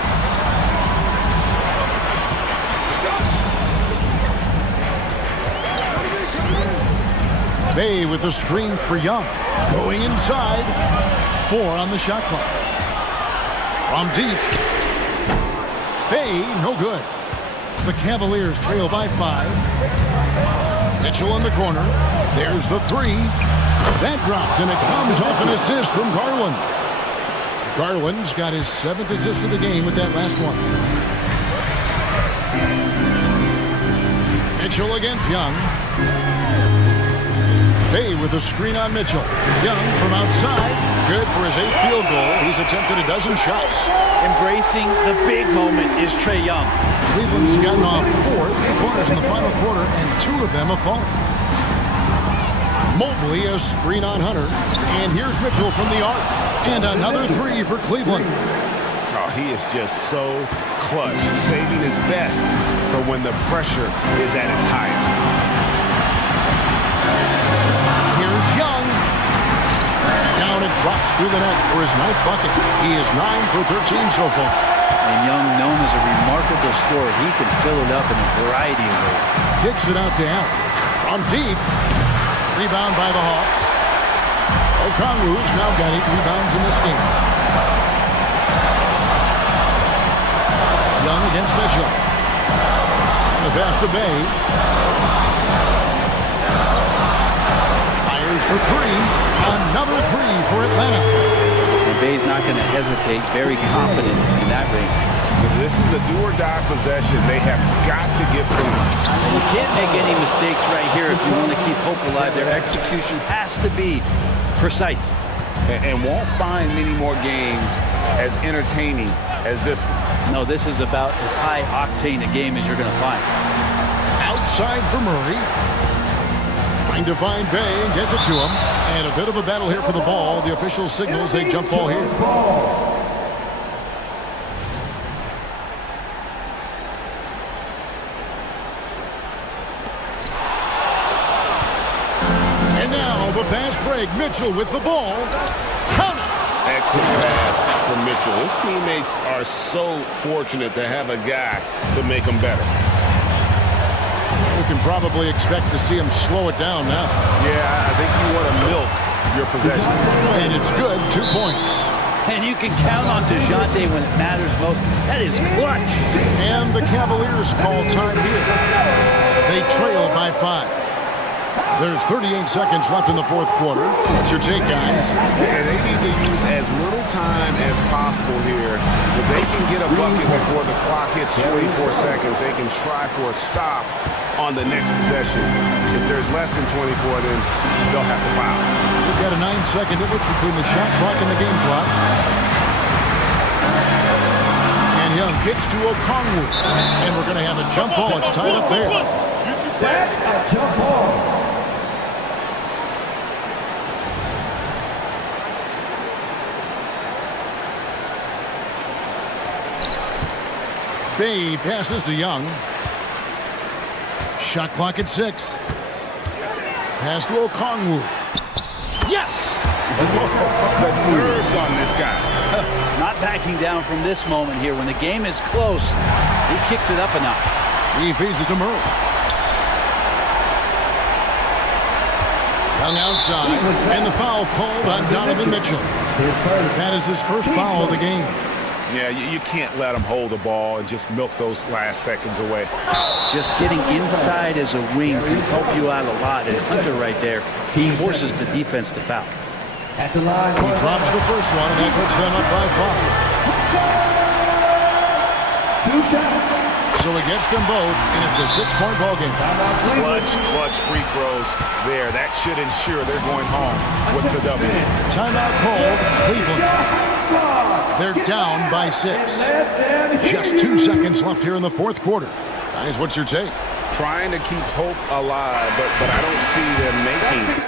Bay with the screen for Young. Going inside. 4 on the shot clock. From deep. Bay, no good. The Cavaliers trail by 5. Mitchell in the corner. There's the 3. That drops, and it comes off an assist from Garland. Garland's got his 7th assist of the game with that last one. Mitchell against Young. Bay with a screen on Mitchell. Young from outside. Good for his 8th field goal. He's attempted a dozen shots. Embracing the big moment is Trae Young. Cleveland's gotten off 4 3-pointers in the final quarter, and 2 of them have fallen. Mobley a screen on Hunter. And here's Mitchell from the arc. And another 3 for Cleveland. Oh, he is just so clutch, saving his best for when the pressure is at its highest. Here's Young. Down and drops through the net for his 9th bucket. He is 9 for 13 so far. And Young, known as a remarkable scorer, he can fill it up in a variety of ways. Kicks it out to Allen. From deep. Rebound by the Hawks. Okongwu's now got 8 rebounds in this game. Young against Mitchell. And the pass to Bay. Fires for 3. Another 3 for Atlanta. And Bay's not going to hesitate. Very confident in that range. This is a do-or-die possession. They have got to get points. You can't make any mistakes right here if you want to keep hope alive. Their execution has to be precise. And won't find many more games as entertaining as this one. No, this is about as high octane a game as you're going to find. Outside for Murray. Trying to find Bay and gets it to him. And a bit of a battle here for the ball. The official signals a jump ball here. And now the fast break. Mitchell with the ball. Count it. Excellent pass from Mitchell. His teammates are so fortunate to have a guy to make them better. We can probably expect to see him slow it down now. Yeah, I think you want to milk your possessions. And it's good. 2 points. And you can count on DeJounte when it matters most. That is clutch. And the Cavaliers call time here. They trail by 5. There's 38 seconds left in the 4th quarter. What's your take, guys? Yeah, they need to use as little time as possible here. If they can get a bucket before the clock hits 24 seconds, they can try for a stop on the next possession. If there's less than 24, then they'll have to foul. We've got a 9-second difference between the shot clock and the game clock. And Young kicks to Okongwu. And we're going to have a jump ball. It's tied up there. That's a jump ball. Bay passes to Young. Shot clock at 6. Pass to Okongwu. Yes! The nerves on this guy. Not backing down from this moment here. When the game is close, he kicks it up a notch. He feeds it to Murray. Young outside. And the foul called on Donovan Mitchell. That is his first foul of the game. Yeah, you can't let him hold the ball and just milk those last seconds away. Just getting inside as a wing can help you out a lot. And Hunter right there, he forces the defense to foul. At the line. He drops the first one, and that puts them up by 5. 2 shots. So he gets them both, and it's a 6-point ball game. Clutch free throws there. That should ensure they're going home with the W. Timeout called. Cleveland. They're down by 6. Just 2 seconds left here in the 4th quarter. Guys, what's your take? Trying to keep hope alive, but I don't see them making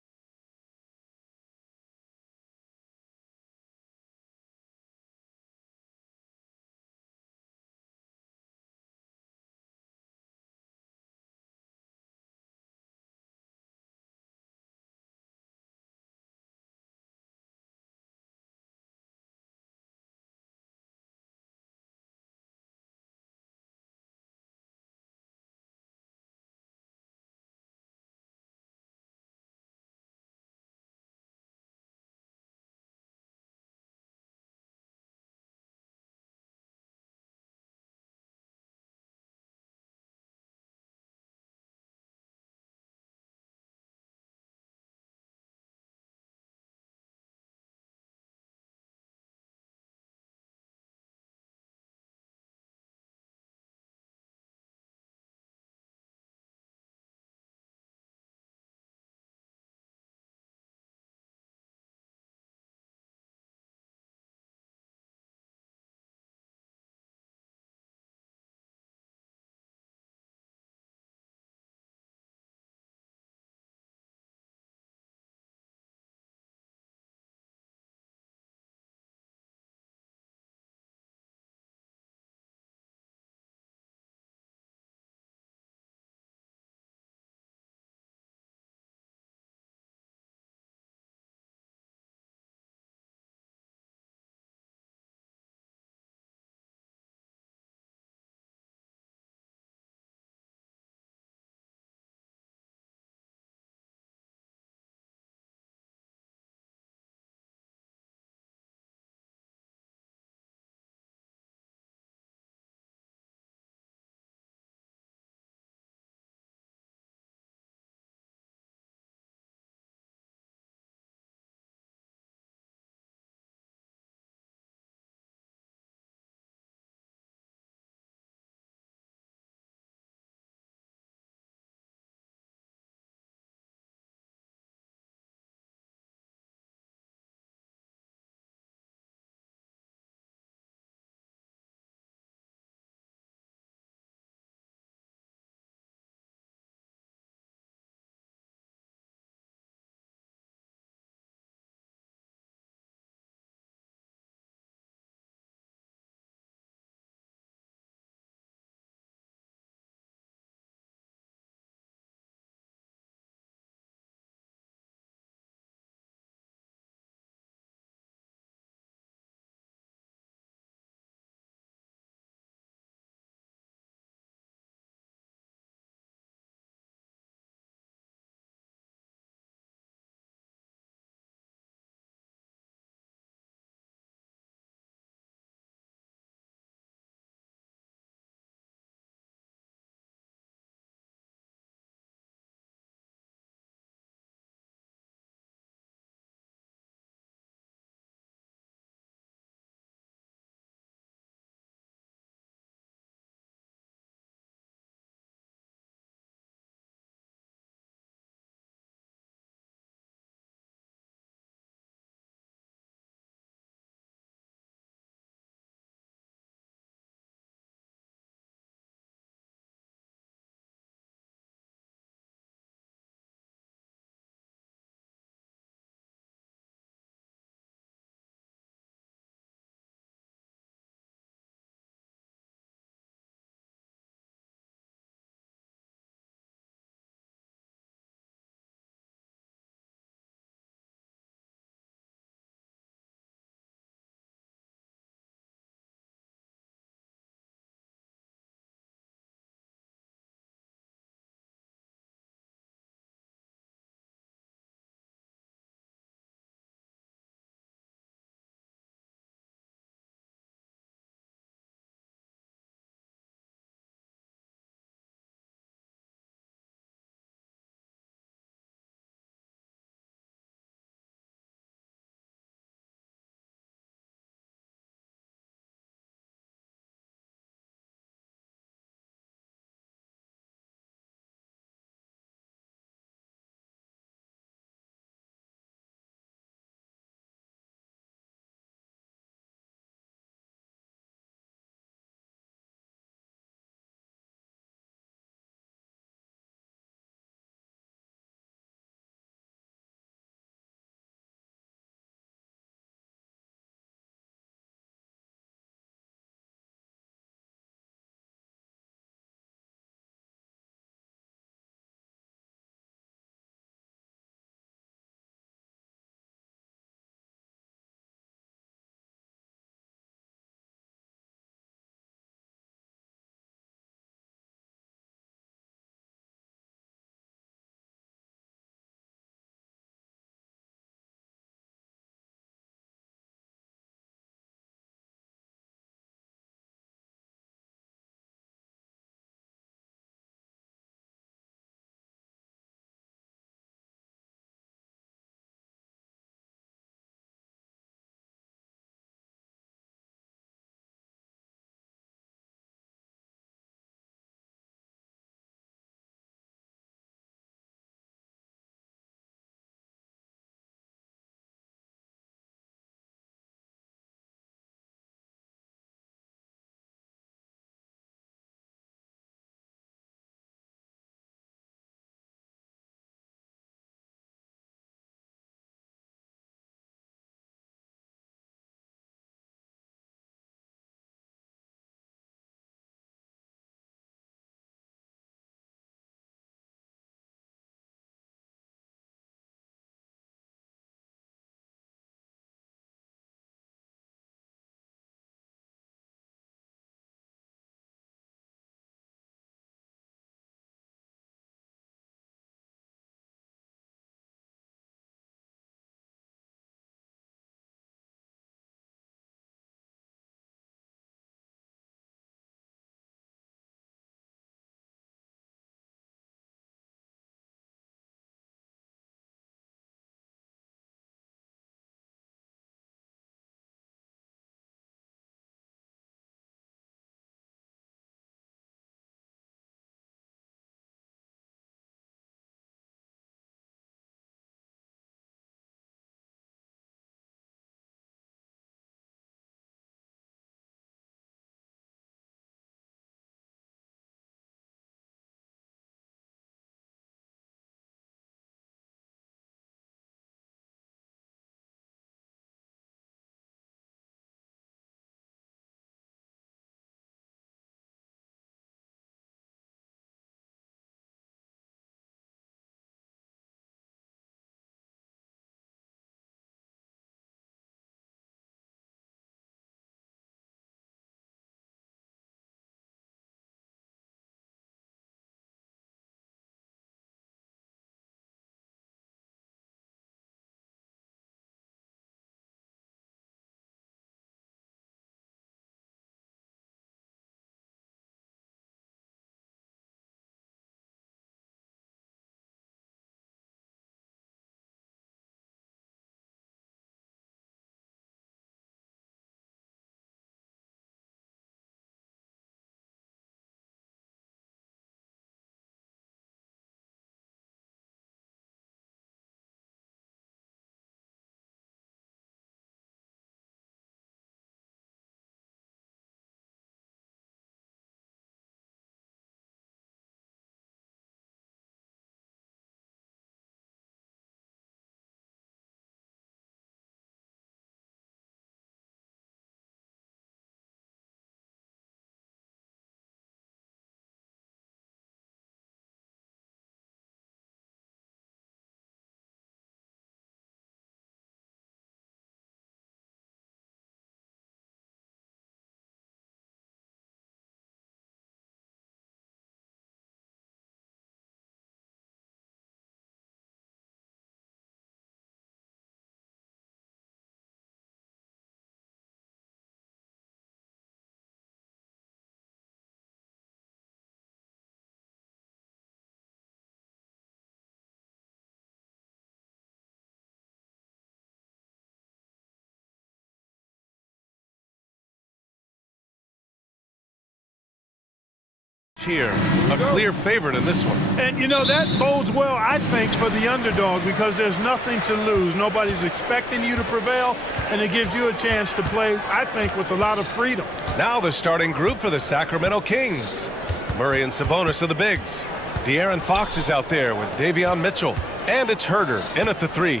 Here, a clear favorite in this one. And, you know, that bodes well, I think, for the underdog because there's nothing to lose. Nobody's expecting you to prevail, and it gives you a chance to play, I think, with a lot of freedom. Now the starting group for the Sacramento Kings. Murray and Sabonis are the bigs. De'Aaron Fox is out there with Davion Mitchell. And it's Herder in at the 3.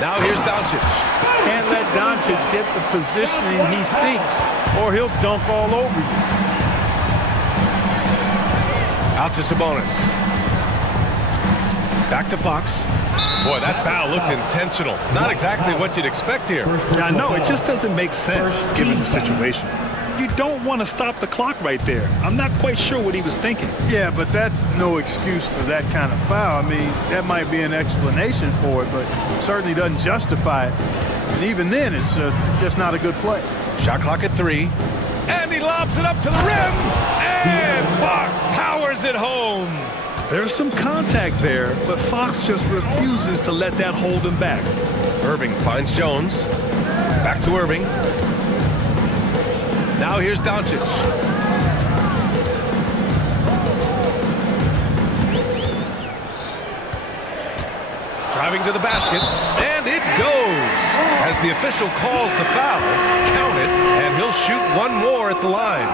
Now here's Doncic. Can't let Doncic get the positioning he seeks, or he'll dunk all over you. Out to Sabonis. Back to Fox. Boy, that foul looked intentional. Not exactly what you'd expect here. Yeah, I know. It just doesn't make sense given the situation. You don't want to stop the clock right there. I'm not quite sure what he was thinking. Yeah, but that's no excuse for that kind of foul. I mean, that might be an explanation for it, but certainly doesn't justify it. And even then, it's just not a good play. Shot clock at 3. And he lobs it up to the rim. And Fox powers it home. There's some contact there, but Fox just refuses to let that hold him back. Irving finds Jones. Back to Irving. Now here's Doncic. Driving to the basket, and it goes. As the official calls the foul, count it, and he'll shoot one more at the line.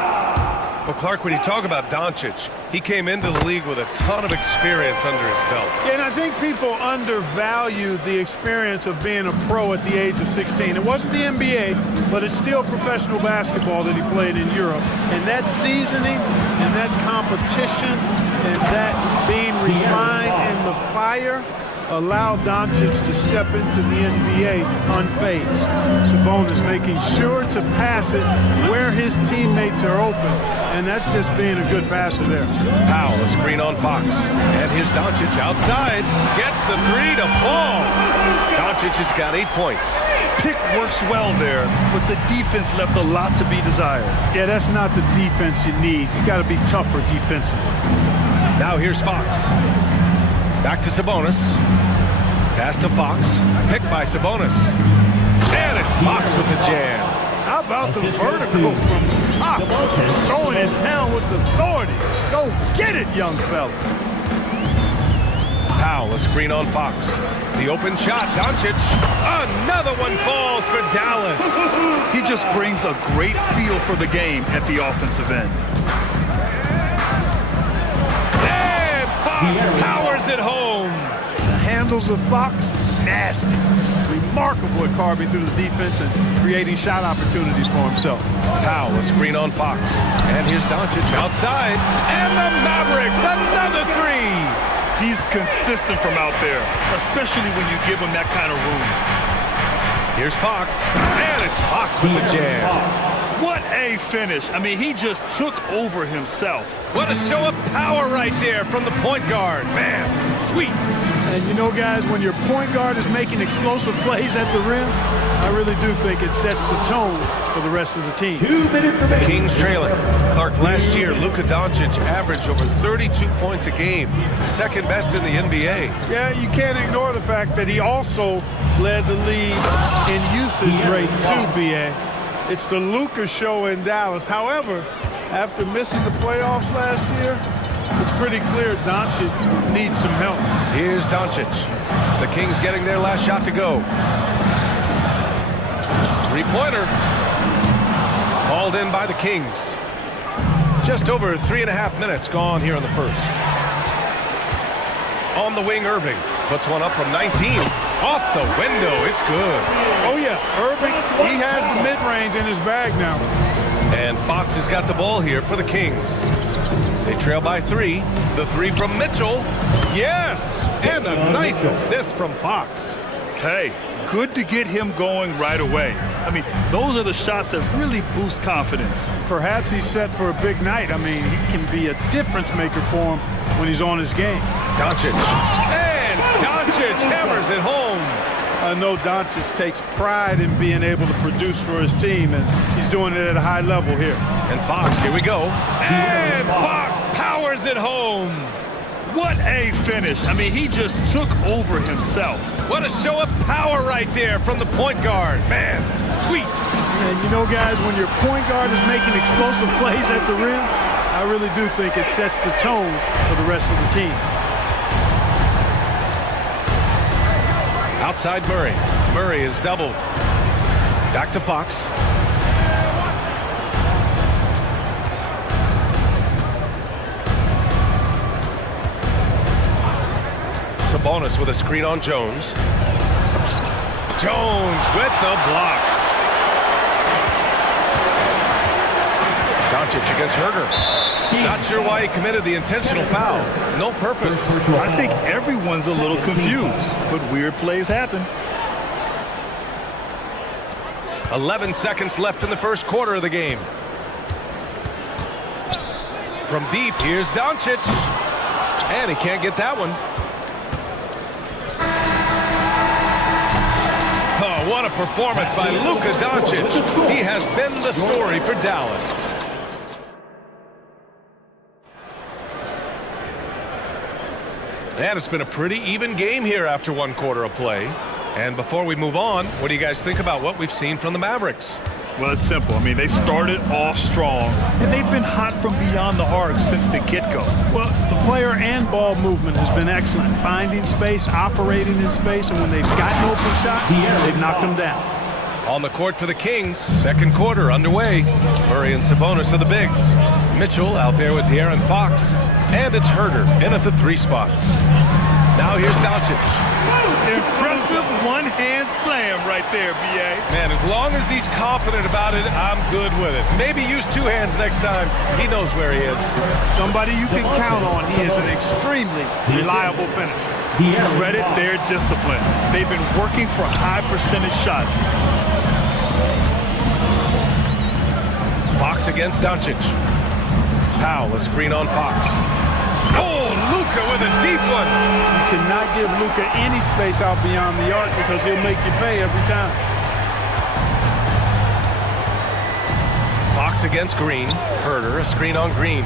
Well, Clark, when you talk about Doncic, he came into the league with a ton of experience under his belt. Yeah, and I think people undervalue the experience of being a pro at the age of 16. It wasn't the NBA, but it's still professional basketball that he played in Europe. And that seasoning and that competition and that being refined in the fire allow Doncic to step into the NBA unfazed. Sabonis making sure to pass it where his teammates are open, and that's just being a good passer there. Powell, a screen on Fox. And here's Doncic outside. Gets the 3 to fall. Doncic has got 8 points. Pick works well there, but the defense left a lot to be desired. Yeah, that's not the defense you need. You got to be tougher defensively. Now here's Fox. Back to Sabonis. Pass to Fox. Picked by Sabonis. And it's Fox with the jam. How about the vertical from Fox? Throwing it down with authority. Go get it, young fella. Powell, a screen on Fox. The open shot, Doncic. Another one falls for Dallas. He just brings a great feel for the game at the offensive end. And Fox powers it home. The handles of Fox, nasty. Remarkable at carving through the defense and creating shot opportunities for himself. Powell, a screen on Fox. And here's Doncic outside. And the Mavericks, another 3. He's consistent from out there, especially when you give him that kind of room. Here's Fox. And it's Fox with the jam. What a finish. I mean, he just took over himself. What a show of power right there from the point guard. Man, sweet. And you know, guys, when your point guard is making explosive plays at the rim, I really do think it sets the tone for the rest of the team. 2 minutes remaining. Kings trailing. Clark, last year, Luka Doncic averaged over 32 points a game. Second best in the NBA. Yeah, you can't ignore the fact that he also led the league in usage rate too, BA. It's the Luka show in Dallas. However, after missing the playoffs last year, it's pretty clear Doncic needs some help. Here's Doncic. The Kings getting their last shot to go. 3-pointer. Hauled in by the Kings. Just over 3.5 minutes gone here in the first. On the wing, Irving puts one up from 19. Off the window, it's good. Oh yeah, Irving, he has the mid-range in his bag now. And Fox has got the ball here for the Kings. They trail by 3. The 3 from Mitchell. Yes! And a nice assist from Fox. Hey, good to get him going right away. I mean, those are the shots that really boost confidence. Perhaps he's set for a big night. I mean, he can be a difference maker for him when he's on his game. Doncic. And Doncic hammers it home. I know Doncic takes pride in being able to produce for his team, and he's doing it at a high level here. And Fox, here we go. And Fox powers it home. What a finish. I mean, he just took over himself. What a show of power right there from the point guard. Man, sweet. And you know, guys, when your point guard is making explosive plays at the rim, I I really do think it sets the tone for the rest of the team. Outside Murray. Murray is doubled. Back to Fox. Sabonis with a screen on Jones. Jones with the block. Doncic against Herder. Not sure why he committed the intentional foul. No purpose. I think everyone's a little confused, but weird plays happen. 11 seconds left in the first quarter of the game. From deep, here's Doncic. And he can't get that one. Oh, what a performance by Luka Doncic. He has been the story for Dallas. And it's been a pretty even game here after one quarter of play. And before we move on, what do you guys think about what we've seen from the Mavericks? Well, it's simple. I mean, they started off strong, and they've been hot from beyond the arc since the get-go. Well, the player and ball movement has been excellent. Finding space, operating in space, and when they've gotten open shots, they've knocked them down. On the court for the Kings, second quarter underway. Murray and Sabonis are the bigs. Mitchell out there with De'Aaron Fox. And it's Herder in at the 3 spot. Now here's Doncic. Impressive one-hand slam right there, B.A. Man, as long as he's confident about it, I'm good with it. Maybe use 2 hands next time. He knows where he is. Somebody you can count on. He is an extremely reliable finisher. Credit their discipline. They've been working for high percentage shots. Fox against Doncic. Powell, a screen on Fox. Oh, Luka with a deep one. You cannot give Luka any space out beyond the arc because he'll make you pay every time. Fox against Green. Herder, a screen on Green.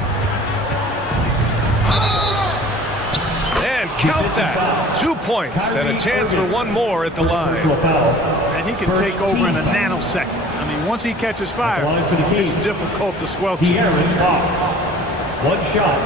And count that. 2 points and a chance for one more at the line. And he can take over in a nanosecond. I mean, once he catches fire, it's difficult to squelch him. One shot.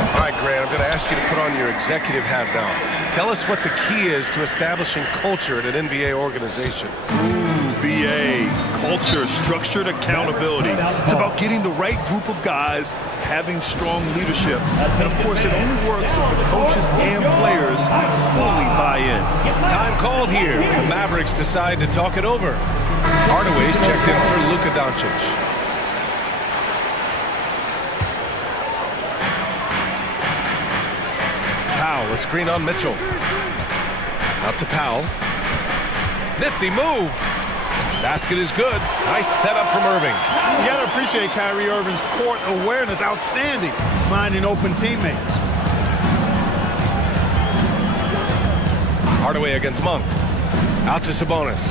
All right, Grant, I'm going to ask you to put on your executive hat now. Tell us what the key is to establishing culture at an NBA organization. Ooh, BA. Culture, structured accountability. It's about getting the right group of guys, having strong leadership. And, of course, it only works if the coaches and players fully buy in. Time called here. The Mavericks decide to talk it over. Hardaway's checked in for Luka Doncic. Powell, a screen on Mitchell. Out to Powell. Nifty move. Basket is good. Nice setup from Irving. You got to appreciate Kyrie Irving's court awareness. Outstanding. Finding open teammates. Hardaway against Monk. Out to Sabonis.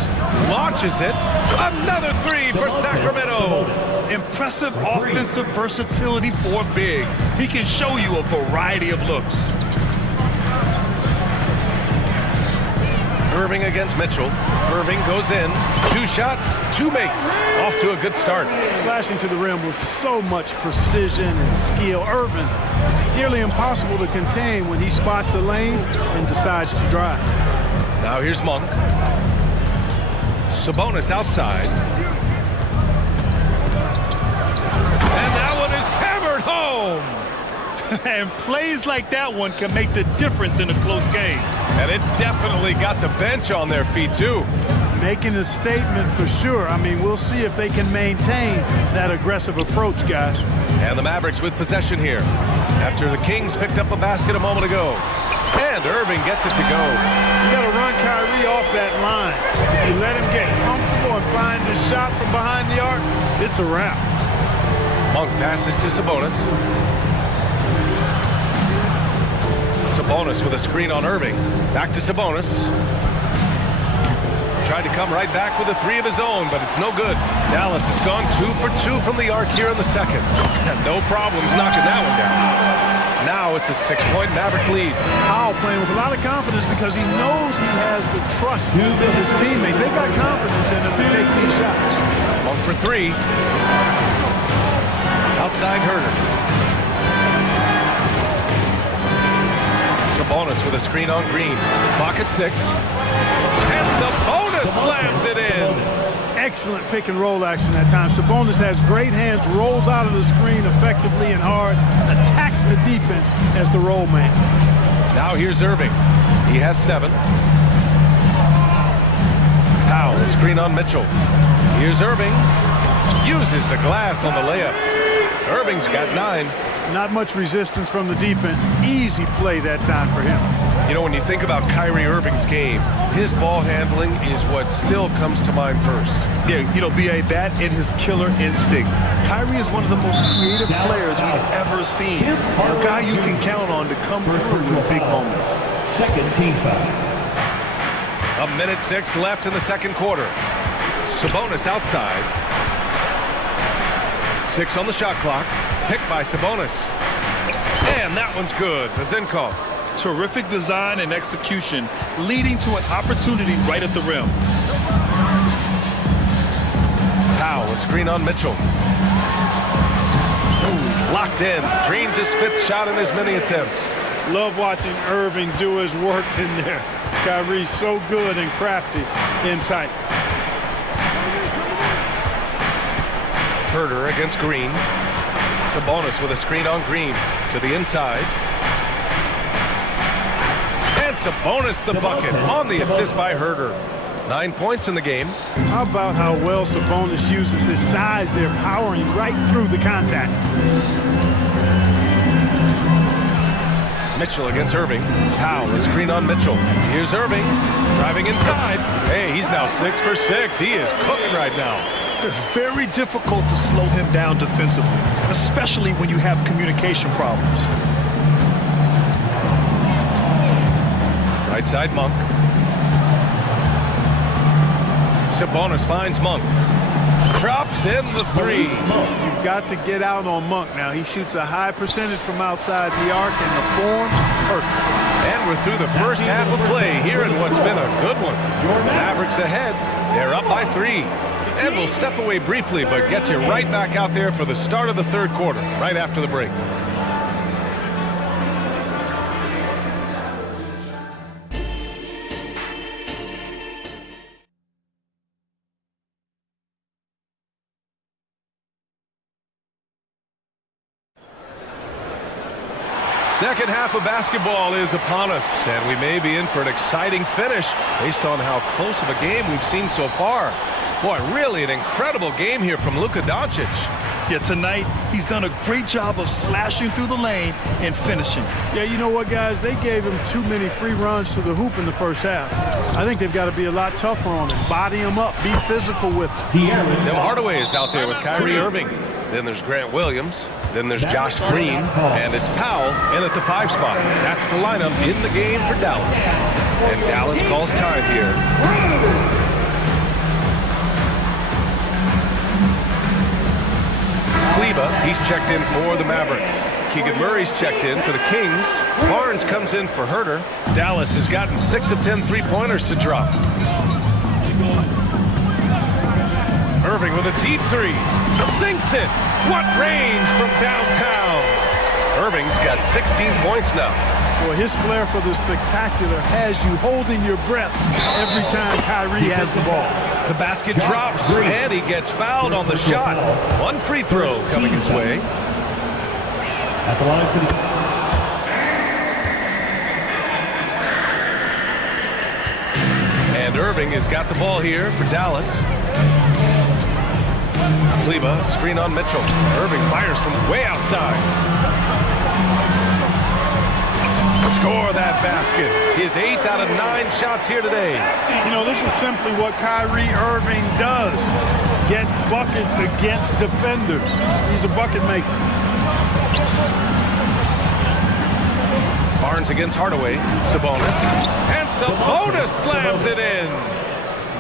Launches it. Another 3 for Sacramento. Impressive offensive versatility for big. He can show you a variety of looks. Irving against Mitchell. Irving goes in. 2 shots, 2 makes. Off to a good start. Slashing to the rim with so much precision and skill. Irving, nearly impossible to contain when he spots a lane and decides to drive. Now here's Monk. Sabonis outside. And that one is hammered home. And plays like that one can make the difference in a close game. And it definitely got the bench on their feet, too. Making a statement for sure. I mean, we'll see if they can maintain that aggressive approach, guys. And the Mavericks with possession here. After the Kings picked up a basket a moment ago. And Irving gets it to go. You got to run Kyrie off that line. If you let him get comfortable and find his shot from behind the arc, it's a wrap. Monk passes to Sabonis. Sabonis with a screen on Irving. Back to Sabonis. Tried to come right back with a 3 of his own, but it's no good. Dallas has gone 2 for 2 from the arc here in the second. No problems knocking that one down. Now it's a 6-point Maverick lead. Powell playing with a lot of confidence because he knows he has the trust of his teammates. They've got confidence in him to take these shots. 1 for 3. Outside Herder. Sabonis with a screen on Green. Clock at 6. And Sabonis slams it in. Excellent pick and roll action that time. Sabonis has great hands, rolls out of the screen effectively and hard, attacks the defense as the roll man. Now here's Irving. He has 7. Powell, screen on Mitchell. Here's Irving. Uses the glass on the layup. Irving's got 9. Not much resistance from the defense. Easy play that time for him. You know, when you think about Kyrie Irving's game, his ball handling is what still comes to mind first. Yeah, you know, B.A., that and his killer instinct. Kyrie is one of the most creative players we've ever seen. A guy you can count on to come through in big moments. Second team foul. 1:06 left in the second quarter. Sabonis outside. 6 on the shot clock. Picked by Sabonis. And that one's good. Vezenkov. Terrific design and execution, leading to an opportunity right at the rim. Powell, a screen on Mitchell. Ooh, locked in. Dreams his 5th shot in as many attempts. Love watching Irving do his work in there. Kyrie's so good and crafty in tight. Herder against Green. Sabonis with a screen on Green to the inside. And Sabonis the bucket on the assist by Herder. 9 points in the game. How about how well Sabonis uses his size there, powering right through the contact. Mitchell against Irving. Powell, a screen on Mitchell. Here's Irving, driving inside. Hey, he's now 6 for 6. He is cooking right now. It's very difficult to slow him down defensively, especially when you have communication problems. Right side, Monk. Sabonis finds Monk. Drops in the 3. You've got to get out on Monk now. He shoots a high percentage from outside the arc, and the form, perfect. And we're through the first half of play here in what's been a good one. Mavericks ahead. They're up by 3. And we'll step away briefly, but get you right back out there for the start of the third quarter, right after the break. Second half of basketball is upon us, and we may be in for an exciting finish based on how close of a game we've seen so far. Boy, really an incredible game here from Luka Doncic. Yeah, tonight he's done a great job of slashing through the lane and finishing. Yeah, you know what, guys? They gave him too many free runs to the hoop in the first half. I think they've got to be a lot tougher on him. Body him up. Be physical with him. Tim Hardaway is out there with Kyrie Irving. Then there's Grant Williams. Then there's Josh Green. And it's Powell in at the 5 spot. That's the lineup in the game for Dallas. And Dallas calls time here. He's checked in for the Mavericks. Keegan Murray's checked in for the Kings. Barnes comes in for Herder. Dallas has gotten 6 of 10 3-pointers to drop. Irving with a deep 3. Sinks it. What range from downtown. Irving's got 16 points now. Well, his flair for the spectacular has you holding your breath every time Kyrie has the ball. The basket drops, and he gets fouled on the shot. 1 free throw coming his way. At the line for the... And Irving has got the ball here for Dallas. Kleba, screen on Mitchell. Irving fires from way outside. Score that basket. His 8th out of 9 shots here today. You know, this is simply what Kyrie Irving does. Get buckets against defenders. He's a bucket maker. Barnes against Hardaway. Sabonis. And Sabonis slams it in.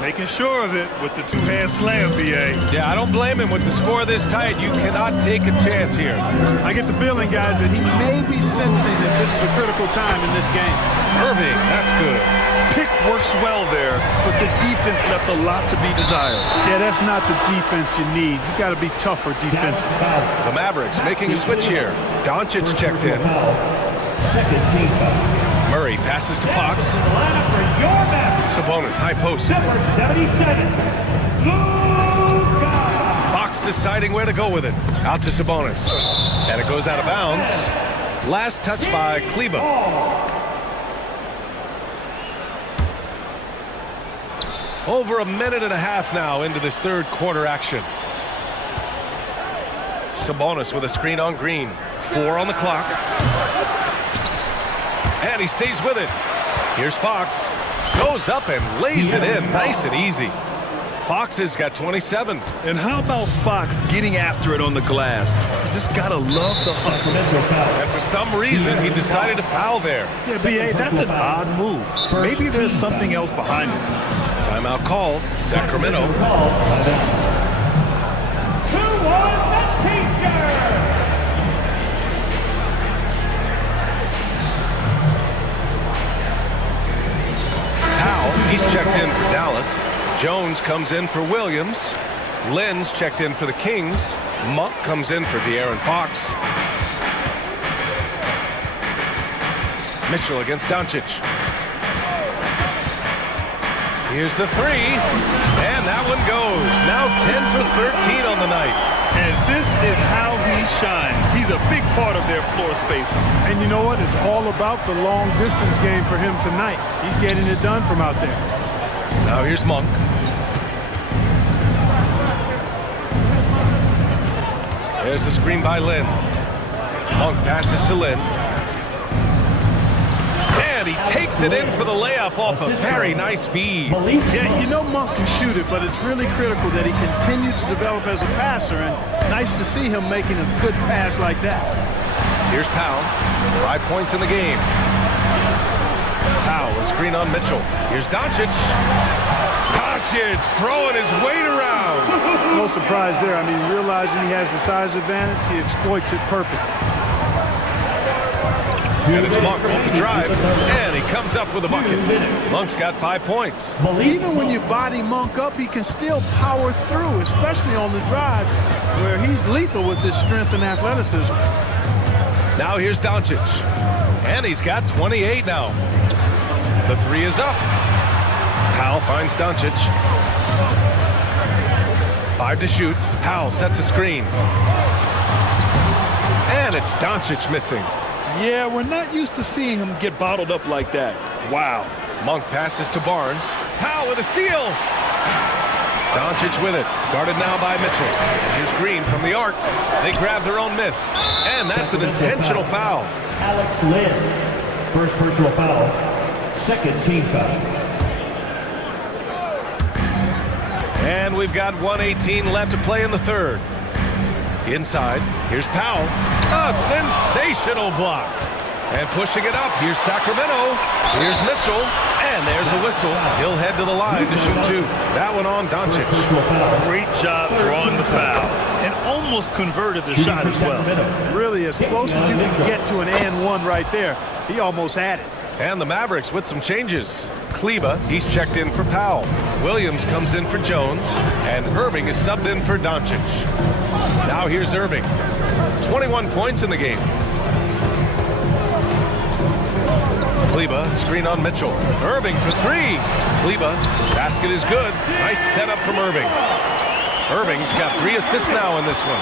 Making sure of it with the two-hand slam, BA. Yeah, I don't blame him with the score this tight. You cannot take a chance here. I get the feeling, guys, that he may be sensing that this is a critical time in this game. Irving, that's good. Pick works well there, but the defense left a lot to be desired. Yeah, that's not the defense you need. You got to be tougher defensive. The Mavericks making a switch here. Doncic checked in. Second team foul. Murray passes to Fox. Sabonis, high post. Number 77, Luka. Fox deciding where to go with it. Out to Sabonis. And it goes out of bounds. Last touch by Kleba. Over a minute and a half now into this third quarter action. Sabonis with a screen on Green. 4 on the clock. And he stays with it. Here's Fox. Goes up and lays it in. Nice and easy. Fox has got 27. And how about Fox getting after it on the glass? You just gotta love the hustle. And for some reason, he decided to foul there. Yeah, BA, that's an odd move. Maybe there's something else behind it. Timeout called. Sacramento. 2-1, the Pacers. Powell, he's checked in for Dallas. Jones comes in for Williams. Lynn's checked in for the Kings. Monk comes in for De'Aaron Fox. Mitchell against Doncic. Here's the three, and that one goes. Now 10 for 13 on the night. And this is how he shines. He's a big part of their floor spacing. And you know what? It's all about the long distance game for him tonight. He's getting it done from out there. Now here's Monk. There's a screen by Lynn. Monk passes to Lynn. And he takes it in for the layup off a very nice feed. Yeah, you know Monk can shoot it, but it's really critical that he continues to develop as a passer, and nice to see him making a good pass like that. Here's Powell. 5 points in the game. Powell, a screen on Mitchell. Here's Doncic. Doncic throwing his weight around. No surprise there. I mean, realizing he has the size advantage, he exploits it perfectly. And it's Monk off the drive, and he comes up with a bucket. Monk's got 5 points. Even when you body Monk up, he can still power through, especially on the drive, where he's lethal with his strength and athleticism. Now here's Doncic, and he's got 28 now. The three is up. Powell finds Doncic. 5 to shoot. Powell sets a screen. And it's Doncic missing. Yeah, we're not used to seeing him get bottled up like that. Wow. Monk passes to Barnes. Powell with a steal. Doncic with it. Guarded now by Mitchell. And here's Green from the arc. They grab their own miss. And that's an intentional foul. Alex Lynn. First personal foul. Second team foul. And we've got 1:18 left to play in the third. Inside, here's Powell. A sensational block. And pushing it up, here's Sacramento. Here's Mitchell. And there's a whistle. He'll head to the line to shoot 2. That one on Doncic. Great job drawing the foul. And almost converted the shot as well. Really, as close as you can get to an and one right there. He almost had it. And the Mavericks with some changes. Kleba, he's checked in for Powell. Williams comes in for Jones. And Irving is subbed in for Doncic. Now here's Irving. 21 points in the game. Kleba, screen on Mitchell. Irving for 3. Kleba, basket is good. Nice setup from Irving. Irving's got 3 assists now in this one.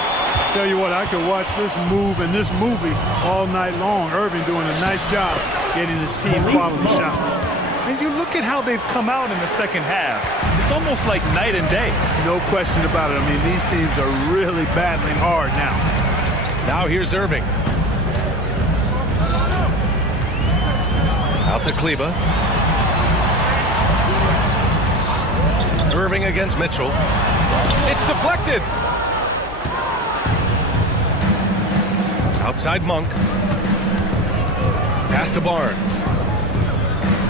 Tell you what, I could watch this move and this movie all night long. Irving doing a nice job getting his team quality shots. And you look at how they've come out in the second half. It's almost like night and day. No question about it. I mean, these teams are really battling hard now. Now here's Irving. Out to Kleba. Irving against Mitchell. It's deflected. Outside Monk. Pass to Barnes.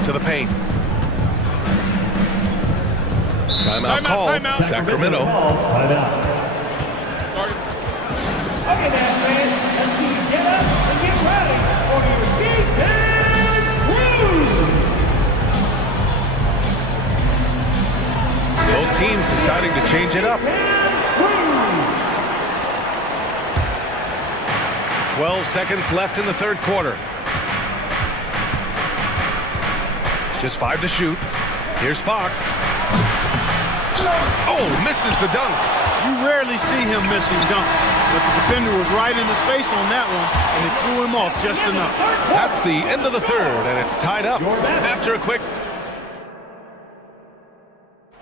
To the paint. Timeout call. Sacramento. Okay, now, fans, let's see you get up and get ready for your defense crew. Both teams deciding to change it up. 12 seconds left in the third quarter. Just 5 to shoot. Here's Fox. Oh, misses the dunk. You rarely see him missing dunk, but the defender was right in his face on that one, and it threw him off just enough. That's the end of the third, and it's tied up after a quick...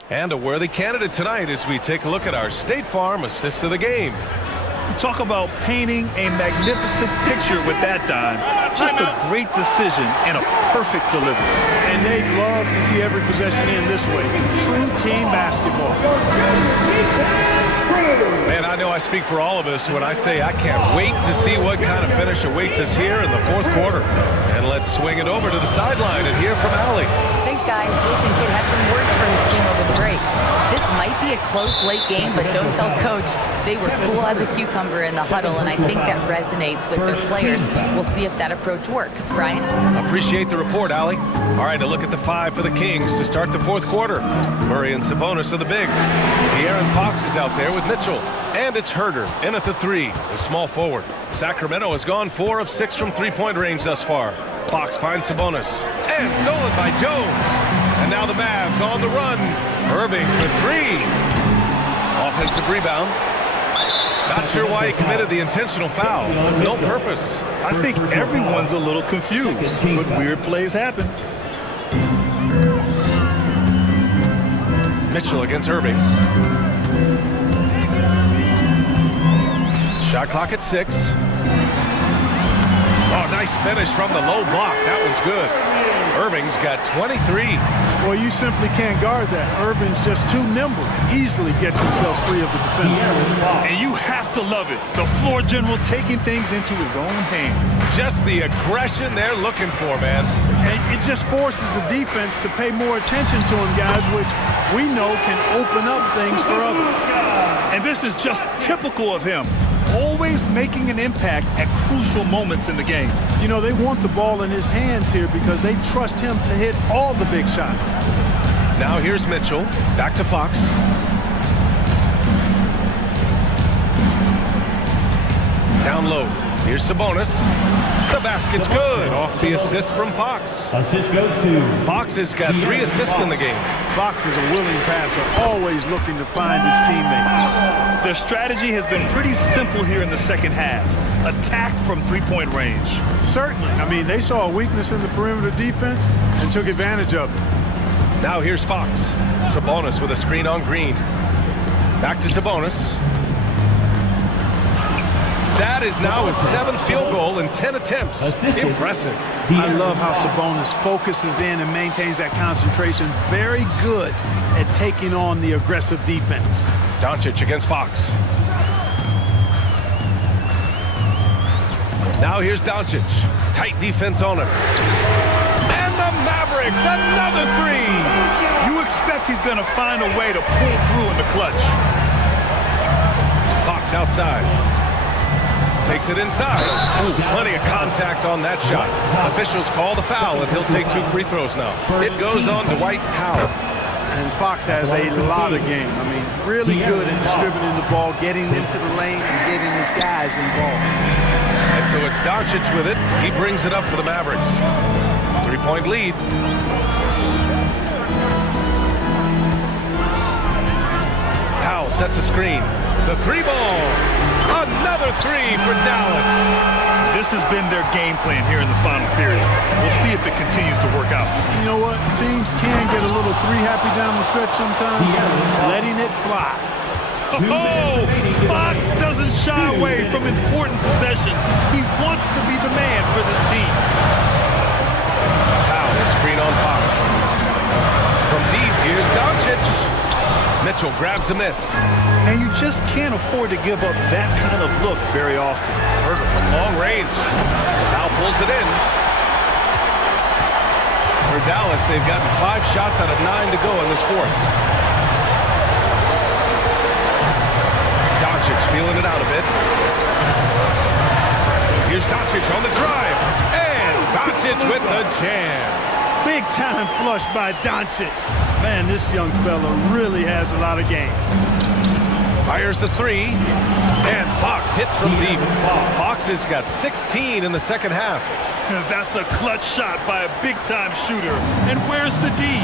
And a worthy candidate tonight as we take a look at our State Farm assist of the game. You talk about painting a magnificent picture with that dime. Just a great decision and a perfect delivery. And they'd love to see every possession in this way. True team basketball. Man, I know I speak for all of us when I say I can't wait to see what kind of finish awaits us here in the fourth quarter. And let's swing it over to the sideline and hear from Allie. Thanks, guys. Jason Kidd had some words for his team over the break. This might be a close late game, but don't tell Coach. They were cool as a cucumber in the huddle, and I think that resonates with their players. We'll see if that approach works. Brian? Appreciate the report, Allie. All right, a look at the 5 for the Kings to start the fourth quarter. Murray and Sabonis are the bigs. De'Aaron Fox is out there with Mitchell. And it's Herder in at the 3, the small forward. Sacramento has gone 4 of 6 from three-point range thus far. Fox finds Sabonis. And stolen by Jones. And now the Mavs on the run. Irving for 3. Offensive rebound. Not sure why he committed the intentional foul. No purpose. I think everyone's a little confused, but weird plays happen. Mitchell against Irving. Shot clock at 6. Oh, nice finish from the low block. That one's good. Irving's got 23. Well, you simply can't guard that. Irving's just too nimble. Easily gets himself free of the defender. And you have to love it. The floor general taking things into his own hands. Just the aggression they're looking for, man. And it just forces the defense to pay more attention to him, guys, which we know can open up things for others. And this is just typical of him. Always making an impact at crucial moments in the game. You know, they want the ball in his hands here because they trust him to hit all the big shots. Now here's Mitchell. Back to Fox. Down low. Here's Sabonis. The basket's good. Off the assist from Fox. Assist goes to Fox has got 3 assists in the game. Fox is a willing passer, always looking to find his teammates. Their strategy has been pretty simple here in the second half. Attack from three-point range. Certainly. I mean, they saw a weakness in the perimeter defense and took advantage of it. Now here's Fox. Sabonis with a screen on Green. Back to Sabonis. That is now his 7th field goal in 10 attempts. Impressive. I love how Sabonis focuses in and maintains that concentration. Very good at taking on the aggressive defense. Doncic against Fox. Now here's Doncic. Tight defense on him. And the Mavericks, another 3. You expect he's going to find a way to pull through in the clutch. Fox outside. Takes it inside. Ooh, plenty of contact on that shot. Officials call the foul, and he'll take 2 free throws now. It goes on Dwight Powell. And Fox has a lot of game. I mean, really good at distributing the ball, getting into the lane, and getting his guys involved. And so it's Doncic with it. He brings it up for the Mavericks. 3-point lead. Powell sets a screen. The 3-ball. Another 3 for Dallas. This has been their game plan here in the final period. We'll see if it continues to work out. You know what? Teams can get a little 3-happy down the stretch sometimes. Letting it fly. Oh, Fox doesn't shy away from important possessions. He wants to be the man for this team. Powell, screen on Fox. From deep, here's Doncic. Mitchell grabs a miss. And you just can't afford to give up that kind of look very often. Herder from long range. Now pulls it in. For Dallas, they've gotten 5 shots out of 9 to go in this fourth. Doncic feeling it out a bit. Here's Doncic on the drive. And Doncic with the jam. Big time flush by Doncic. Man, this young fella really has a lot of game. Fires the three. And Fox hits from deep. Fox has got 16 in the second half. That's a clutch shot by a big-time shooter. And where's the D?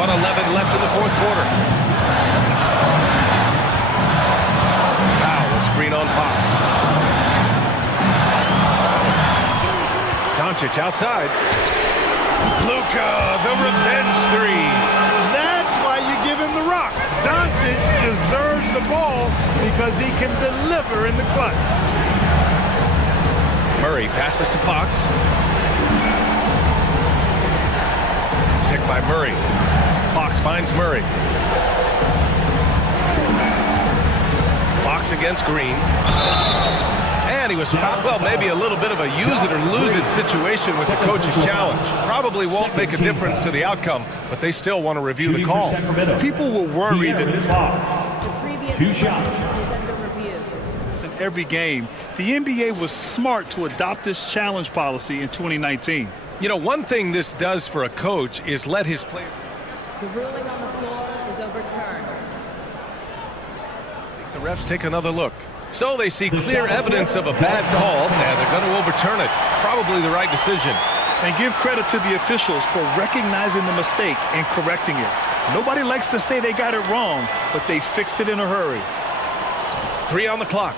1:11 left in the fourth quarter. Now a screen on Fox. Doncic outside. Luka, the revenge three. That's why you give him the rock. Doncic deserves the ball because he can deliver in the clutch. Murray passes to Fox. Picked by Murray. Fox finds Murray. Fox against Green. And he was fouled. Well, maybe a little bit of a use it or lose it situation with the coach's challenge. Probably won't make a difference to the outcome, but they still want to review the call. People were worried that this Two shots. Under review. in every game. The NBA was smart to adopt this challenge policy in 2019. You know, one thing this does for a coach is let his players. The ruling on the floor is overturned. The refs take another look. So they see clear evidence of a bad call, and they're going to overturn it. Probably the right decision. And give credit to the officials for recognizing the mistake and correcting it. Nobody likes to say they got it wrong, but they fixed it in a hurry. 3 on the clock.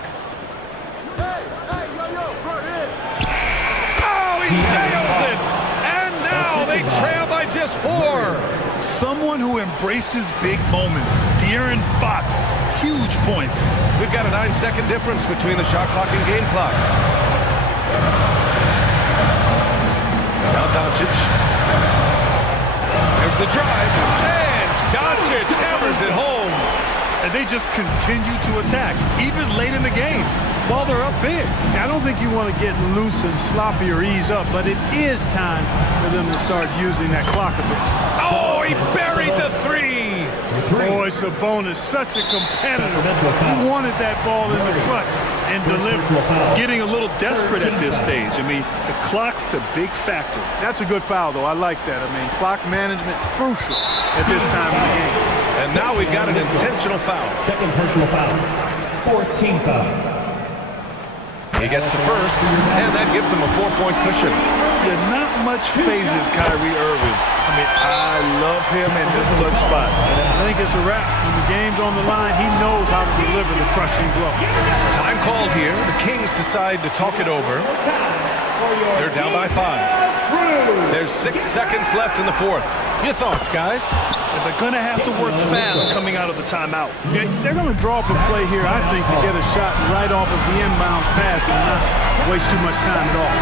Oh, he nails it! And now they trail by just 4. Someone who embraces big moments. De'Aaron Fox, huge points. We've got a 9-second difference between the shot clock and game clock. Now Doncic. There's the drive. And Doncic hammers it home. And they just continue to attack, even late in the game, while they're up big. I don't think you want to get loose and sloppy or ease up, but it is time for them to start using that clock a bit. Oh, he buried the 3. Boy, Sabonis, such a competitor. He wanted that ball in the clutch and delivered. Getting a little desperate at this stage. I mean, the clock's the big factor. That's a good foul, though. I like that. I mean, clock management crucial at this time of the game. And now we've got an intentional foul. Second personal foul. Fourth team foul. He gets the first, and that gives him a 4-point cushion. Yeah, not much phases Kyrie Irving. I mean, I love him in this clutch spot. I think it's a wrap. When the game's on the line, he knows how to deliver the crushing blow. Time called here. The Kings decide to talk it over. They're down by 5. There's 6 seconds left in the fourth. Your thoughts, guys? They're going to have to work fast coming out of the timeout. Yeah, they're going to draw up a play here, I think, to get a shot right off of the inbounds pass and not waste too much time at all.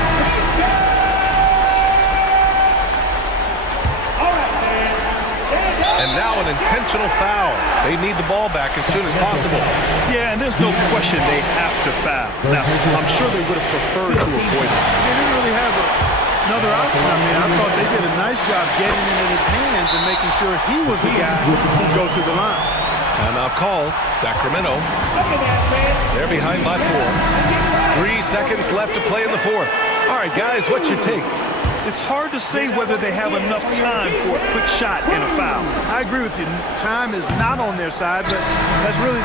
And now an intentional foul. They need the ball back as soon as possible. Yeah, and there's no question they have to foul. Now, I'm sure they would have preferred to avoid it. They didn't really have another option. I mean, I thought they did a nice job getting it in his hands and making sure he was the guy who would go to the line. Timeout call. Sacramento. They're behind by 4. 3 seconds left to play in the fourth. All right, guys, what's your take? It's hard to say whether they have enough time for a quick shot and a foul. I agree with you. Time is not on their side, but that's really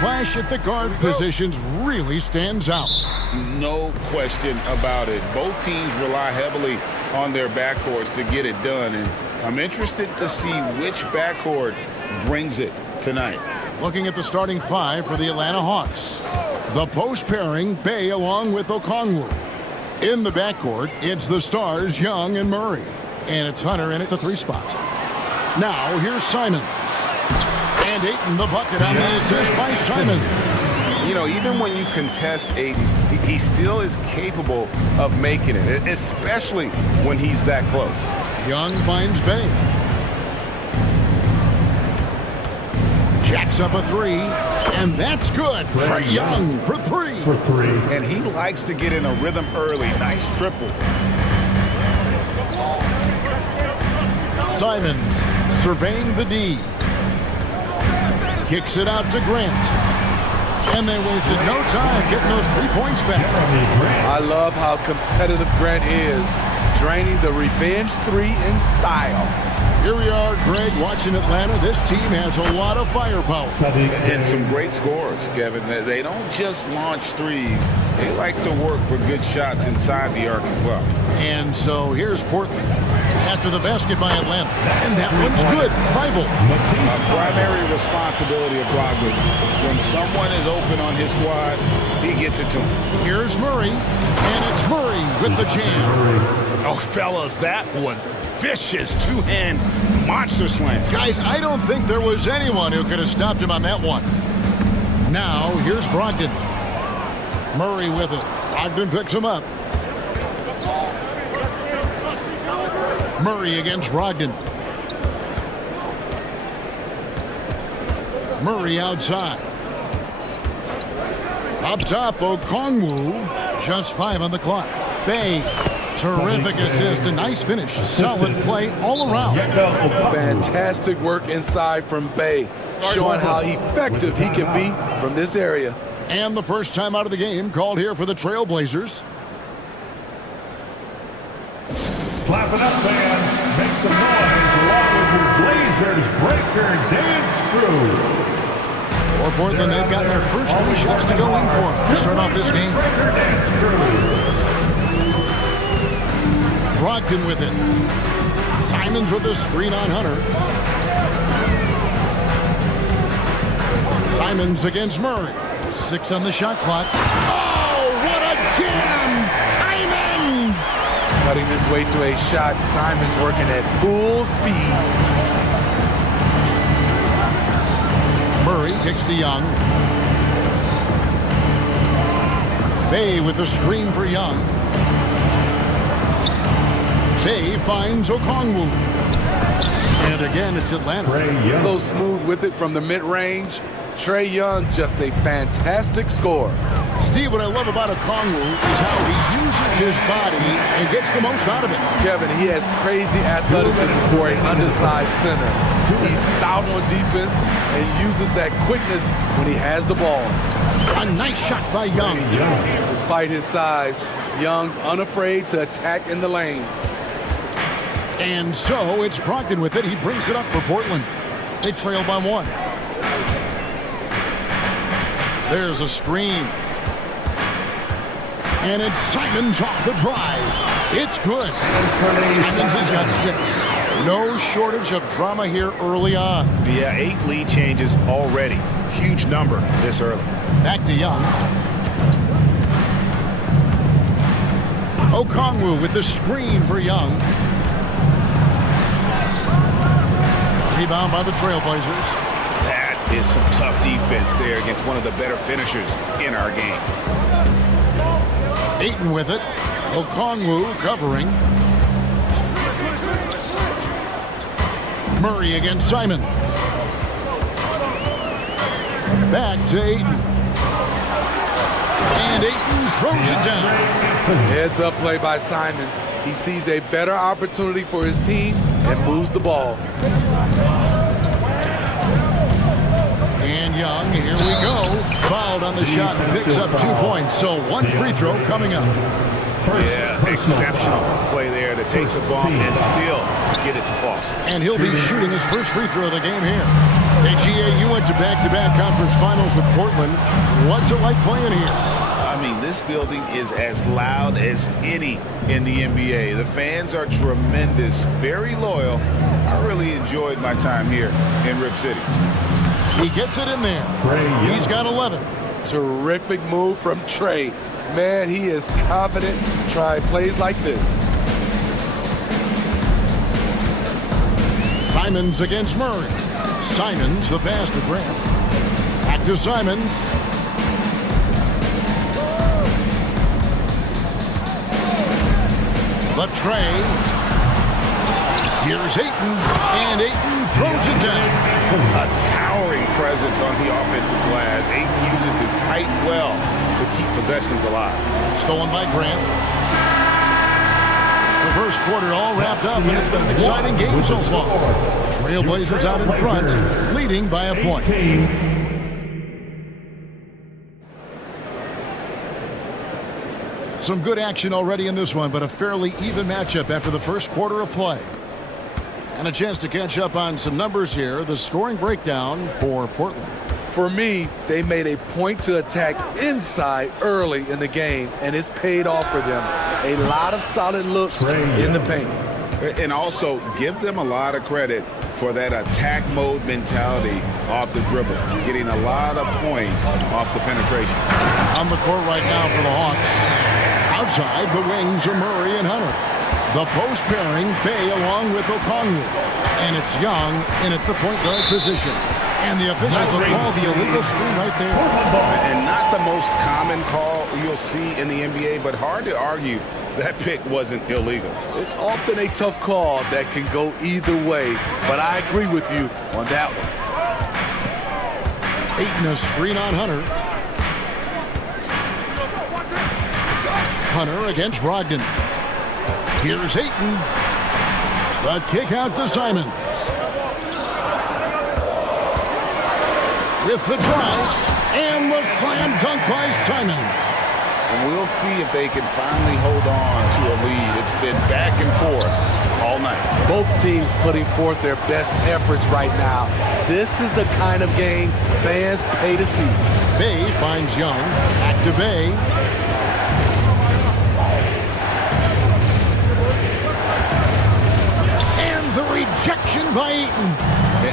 clash at the guard positions really stands out. No question about it. Both teams rely heavily on their backcourts to get it done, and I'm interested to see which backcourt brings it tonight. Looking at the starting five for the Atlanta Hawks. The post pairing, Bay along with Okongwu. In the backcourt, it's the stars, Young and Murray. And it's Hunter in at the 3 spot. Now, here's Simons. And Ayton the bucket on the assist by Simons. You know, even when you contest Ayton, he still is capable of making it, especially when he's that close. Young finds Bay. Jacks up a 3, and that's good. Trae Young for 3. And he likes to get in a rhythm early. Nice triple. Simons surveying the D. Kicks it out to Grant. And they wasted no time getting those 3 points back. I love how competitive Grant is, draining the revenge 3 in style. Here we are, Greg, watching Atlanta. This team has a lot of firepower. And some great scores, Kevin. They don't just launch threes. They like to work for good shots inside the arc as well. And so here's Portland after the basket by Atlanta. And that one's good. Feibel. A primary responsibility of Brogdon. When someone is open on his squad, he gets it to him. Here's Murray. And it's Murray with the jam. Oh, fellas, that was vicious two-hand monster slam. Guys, I don't think there was anyone who could have stopped him on that one. Now, here's Brogdon. Murray with it. Brogdon picks him up. Murray against Brogdon. Murray outside. Up top, Okongwu. Just 5 on the clock. Bay. Terrific assist, a nice finish. Solid play all around. Fantastic work inside from Bay, showing how effective he can be from this area. And the first time out of the game called here for the Trailblazers. Clap it up, fans. Make some noise along with your Blazers breaker dance crew. For Portland, they've got their first 3 shots to go in for to start off this game. Brogdon with it. Simons with the screen on Hunter. Simons against Murray. 6 on the shot clock. Oh, what a jam! Simons! Cutting his way to a shot. Simons working at full speed. Murray kicks to Young. Bay with the screen for Young. Bay finds Okongwu. And again, it's Atlanta. So smooth with it from the mid-range. Trae Young, just a fantastic score. Steve, what I love about Okongwu is how he uses his body and gets the most out of it. Kevin, he has crazy athleticism for an undersized center. He's stout on defense and uses that quickness when he has the ball. A nice shot by Young. Despite his size, Young's unafraid to attack in the lane. And so it's Brogdon with it. He brings it up for Portland. They trail by 1. There's a screen. And it's Simons off the drive. It's good. Simons has got 6. No shortage of drama here early on. Yeah, 8 lead changes already. Huge number this early. Back to Young. Okongwu with the screen for Young. Rebound by the Trailblazers. That is some tough defense there against one of the better finishers in our game. Ayton with it. Okongwu covering. Murray against Simon. Back to Ayton. And Ayton throws it down. Heads up play by Simons. He sees a better opportunity for his team and moves the ball. And Young, here we go. Fouled on the shot, picks up 2 points. So 1 free throw coming up. Yeah, exceptional play there to take the ball and still get it to fall. And he'll be shooting his first free throw of the game here. Hey, GA, you went to back-to-back conference finals with Portland. What's it like playing here? I mean, this building is as loud as any in the NBA. The fans are tremendous, very loyal. I really enjoyed my time here in Rip City. He gets it in there. He's got 11. Terrific move from Trey. Man, he is confident trying plays like this. Simons against Murray. Simons, the pass to Grant. Back to Simons. The Trey. Here's Ayton, and Ayton throws it down. A towering presence on the offensive glass. Ayton uses his height well to keep possessions alive. Stolen by Grant. The first quarter all wrapped up, and it's been an exciting game so far. Trailblazers out in front, leading by a point. Some good action already in this one, but a fairly even matchup after the first quarter of play. And a chance to catch up on some numbers here. The scoring breakdown for Portland. For me, they made a point to attack inside early in the game, and it's paid off for them. A lot of solid looks in the paint. And also, give them a lot of credit for that attack mode mentality off the dribble, getting a lot of points off the penetration. On the court right now for the Hawks. Outside, the wings are Murray and Hunter. The post pairing, Bay along with Okongwu. And it's Young in at the point guard position. And the officials will call the illegal screen right there. And not the most common call you'll see in the NBA, but hard to argue that pick wasn't illegal. It's often a tough call that can go either way, but I agree with you on that one. Ayton a screen on Hunter. Hunter against Brogdon. Here's Ayton. The kick out to Simons. With the drive and the slam dunk by Simons. And we'll see if they can finally hold on to a lead. It's been back and forth all night. Both teams putting forth their best efforts right now. This is the kind of game fans pay to see. Bay finds Young. Back to Bay. And the rejection by Ayton.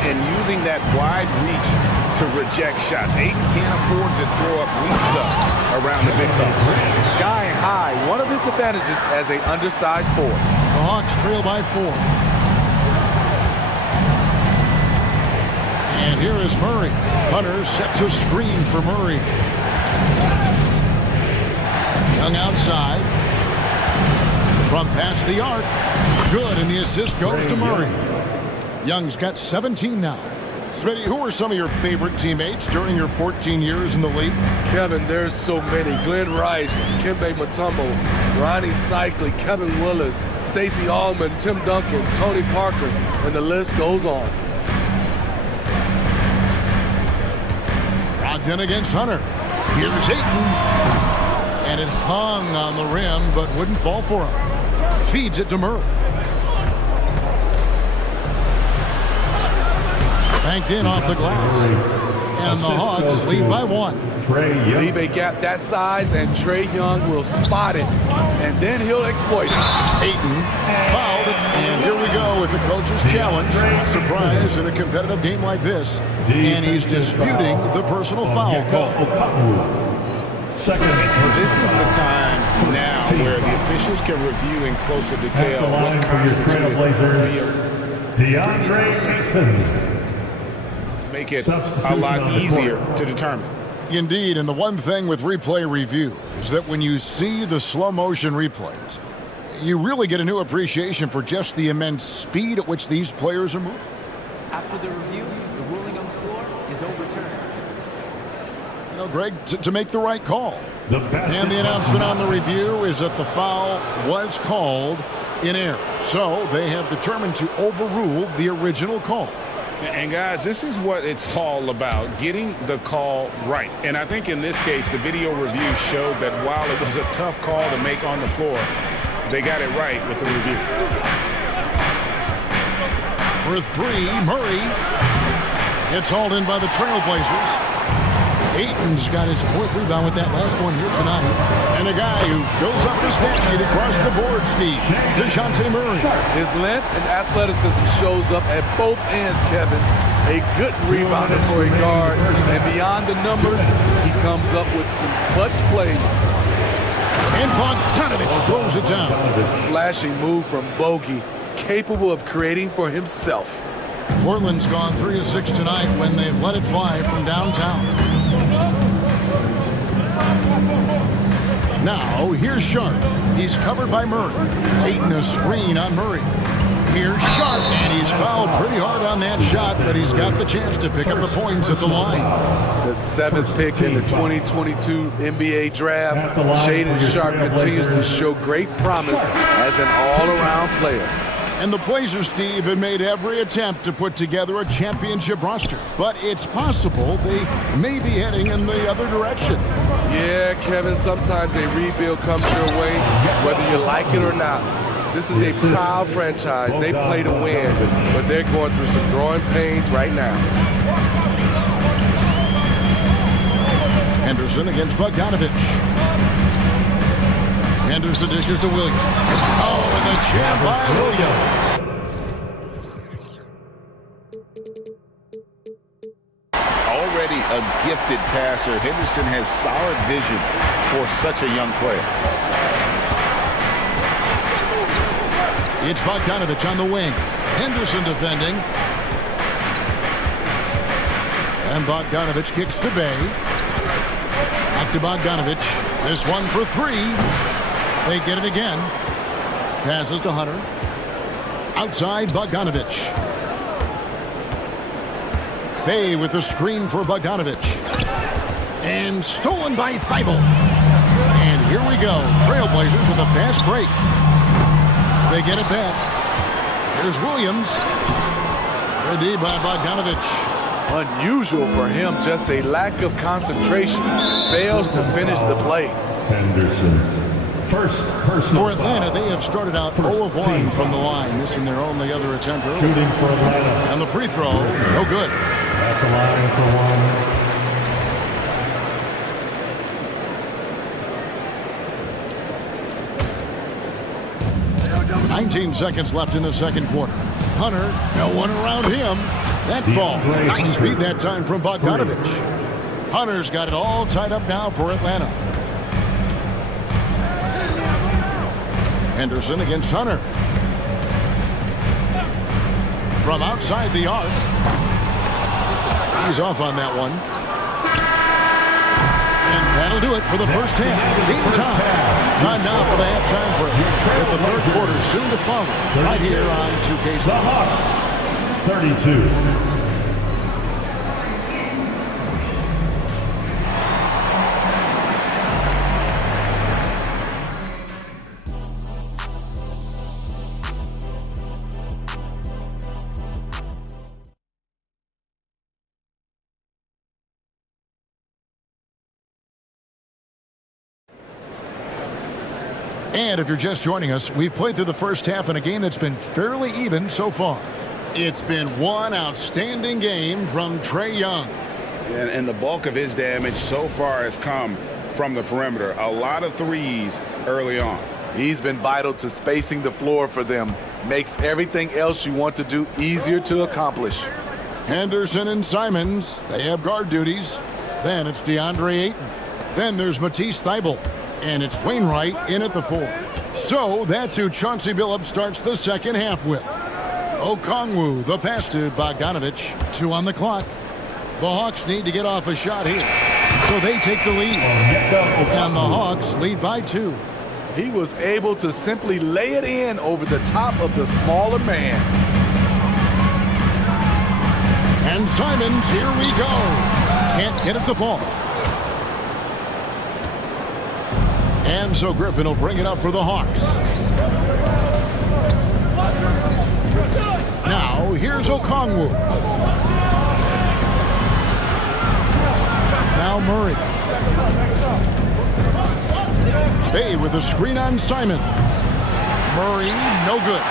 And using that wide reach to reject shots. Ayton can't afford to throw up weak stuff around the big fella. Sky high, one of his advantages as an undersized forward. The Hawks trail by 4. And here is Murray. Hunter sets a screen for Murray. Young outside. From past the arc. Good, and the assist goes to Murray. Young's got 17 now. Smitty, who are some of your favorite teammates during your 14 years in the league? Kevin, there's so many. Glenn Rice, Dikembe Mutombo, Ronnie Cycli, Kevin Willis, Stacey Allman, Tim Duncan, Tony Parker, and the list goes on. Brogdon against Hunter. Here's Ayton. And it hung on the rim, but wouldn't fall for him. Feeds it to Murray. Banked in off the glass. And the Hawks lead by 1. Leave a gap that size, and Trae Young will spot it, and then he'll exploit it. Ayton fouled it, and here we go with the coach's challenge. Surprise in a competitive game like this. And he's disputing the personal foul call. This is the time now where the officials can review in closer detail what constituted make it a lot easier to determine. Indeed, and the one thing with replay review is that when you see the slow motion replays, you really get a new appreciation for just the immense speed at which these players are moving. After the review, the ruling on the floor is overturned. You know, Greg, to make the right call. And the announcement on the review is that the foul was called in error. So they have determined to overrule the original call. And guys, this is what it's all about, getting the call right. And I think in this case, the video review showed that while it was a tough call to make on the floor, they got it right with the review. For 3, Murray. It's hauled in by the Trailblazers. Ayton's got his 4th rebound with that last one here tonight. And a guy who fills up the stat sheet across the board, Steve, DeJounte Murray. His length and athleticism shows up at both ends, Kevin. A good rebounder for a guard. And beyond the numbers, he comes up with some clutch plays. And Bogdanović throws it down. Flashing move from Bogey, capable of creating for himself. Portland's gone 3 of 6 tonight when they've let it fly from downtown. Now, here's Sharp. He's covered by Murray. Ayton a screen on Murray. Here's Sharp, and he's fouled pretty hard on that shot, but he's got the chance to pick up the points at the line. The 7th pick in the 2022 NBA draft, Shaedon Sharp continues to show great promise as an all-around player. And the Blazers, Steve, have made every attempt to put together a championship roster. But it's possible they may be heading in the other direction. Yeah, Kevin, sometimes a rebuild comes your way, whether you like it or not. This is a proud franchise. They play to win, but they're going through some growing pains right now. Henderson against Bogdanović. Henderson dishes to Williams. Oh, and the jam by Williams. Already a gifted passer, Henderson has solid vision for such a young player. It's Bogdanović on the wing. Henderson defending. And Bogdanović kicks to Bay. Back to Bogdanović. This one for 3. They get it again. Passes to Hunter. Outside Bogdanović. Bay with the screen for Bogdanović. And stolen by Thibault. And here we go. Trailblazers with a fast break. They get it back. Here's Williams. Good D by Bogdanović. Unusual for him, just a lack of concentration. Fails to finish the play. Henderson. First personal for Atlanta, they have started out 0 of 1 from the line, missing their only other attempt early. Shooting for Atlanta. And the free throw, no good. At the line for one. 19 seconds left in the second quarter. Hunter, no one around him. That ball, nice feed that time from Bogdanović. Hunter's got it all tied up now for Atlanta. Henderson against Hunter. From outside the arc. He's off on that one. And that'll do it for the first half. Game time. Time now for the halftime break. With the third quarter soon to follow. Right here on 2K Sports. 32. And if you're just joining us, we've played through the first half in a game that's been fairly even so far. It's been one outstanding game from Trae Young. And the bulk of his damage so far has come from the perimeter. A lot of threes early on. He's been vital to spacing the floor for them. Makes everything else you want to do easier to accomplish. Henderson and Simons, they have guard duties. Then it's DeAndre Ayton. Then there's Matisse Thybulle. And it's Wainwright in at the 4. So that's who Chauncey Billups starts the second half with. Okongwu, the pass to Bogdanović. 2 on the clock. The Hawks need to get off a shot here. So they take the lead. And the Hawks lead by 2. He was able to simply lay it in over the top of the smaller man. And Simons, here we go. Can't get it to fall. And so Griffin will bring it up for the Hawks. Now, here's Okongwu. Now Murray. Bay with a screen on Simons. Murray, no good.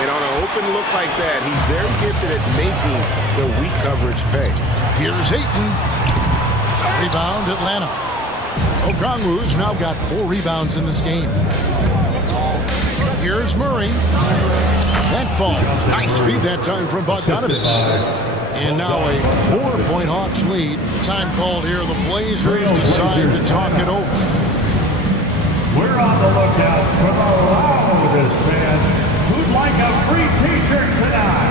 And on an open look like that, he's very gifted at making the weak coverage pay. Here's Ayton. Rebound, Atlanta. Okongwu's now got 4 rebounds in this game. Here's Murray. That ball. Nice feed that time from Bogdanovich. And now a 4-point Hawks lead. Time called here. The Blazers decide to talk it over. We're on the lookout for the loudest fan who'd like a free t-shirt tonight.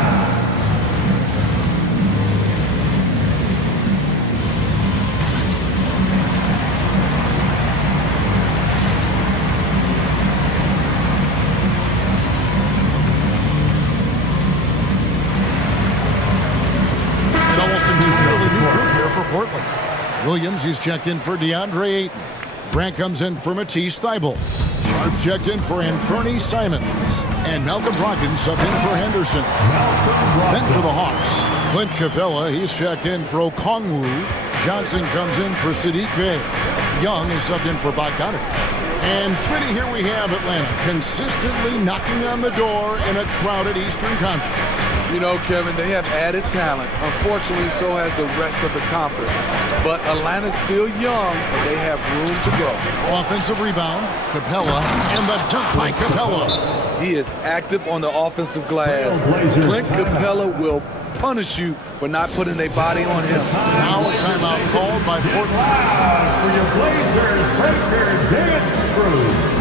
For Portland. Williams, he's checked in for DeAndre Ayton. Grant comes in for Matisse Thybulle. Sharp's checked in for Anthony Simons. And Malcolm Brogdon subbed in for Henderson. Then for the Hawks, Clint Capella, he's checked in for Okongwu. Johnson comes in for Sadiq Bey. Young is subbed in for Bogdanovich. And Smitty, here we have Atlanta consistently knocking on the door in a crowded Eastern Conference. You know, Kevin, they have added talent. Unfortunately, so has the rest of the conference. But Atlanta's still young, and they have room to grow. Offensive rebound, Capella, and the dunk by Capella. He is active on the offensive glass. Clint Capella will punish you for not putting a body on him. Now a timeout called by Portland. For your Blazers, breaker dance crew.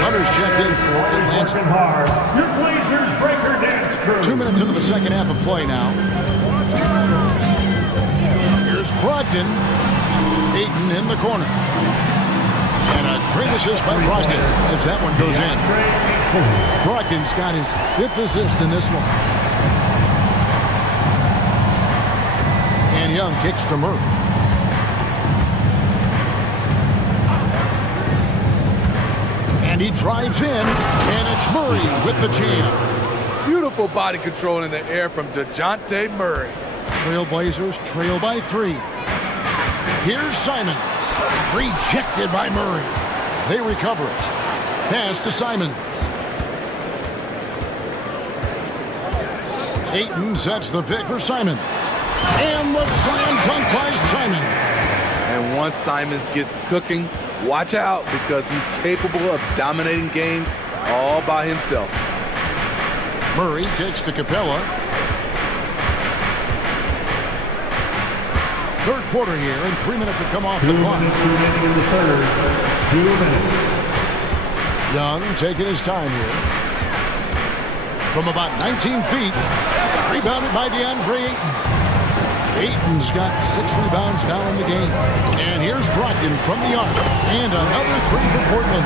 Runners checked in for Atlanta. Your Blazers breaker dance crew. 2 minutes into the second half of play now. Here's Brogdon. Ayton in the corner. And a great assist by Brogdon as that one goes in. Brogdon's got his 5th assist in this one. And Young kicks to Murray. And he drives in, and it's Murray with the jam. Beautiful body control in the air from DeJounte Murray. Trailblazers trail by 3. Here's Simons. Rejected by Murray. They recover it. Pass to Simons. Ayton sets the pick for Simons. And the slam dunk by Simons. And once Simons gets cooking, watch out because he's capable of dominating games all by himself. Murray kicks to Capella. Third quarter here, and 3 minutes have come off the clock. 2 minutes remaining in the third. 2 minutes. Young taking his time here. From about 19 feet, rebounded by DeAndre Ayton. Ayton's got 6 rebounds now in the game. And here's Brogdon from the arc. And another 3 for Portland.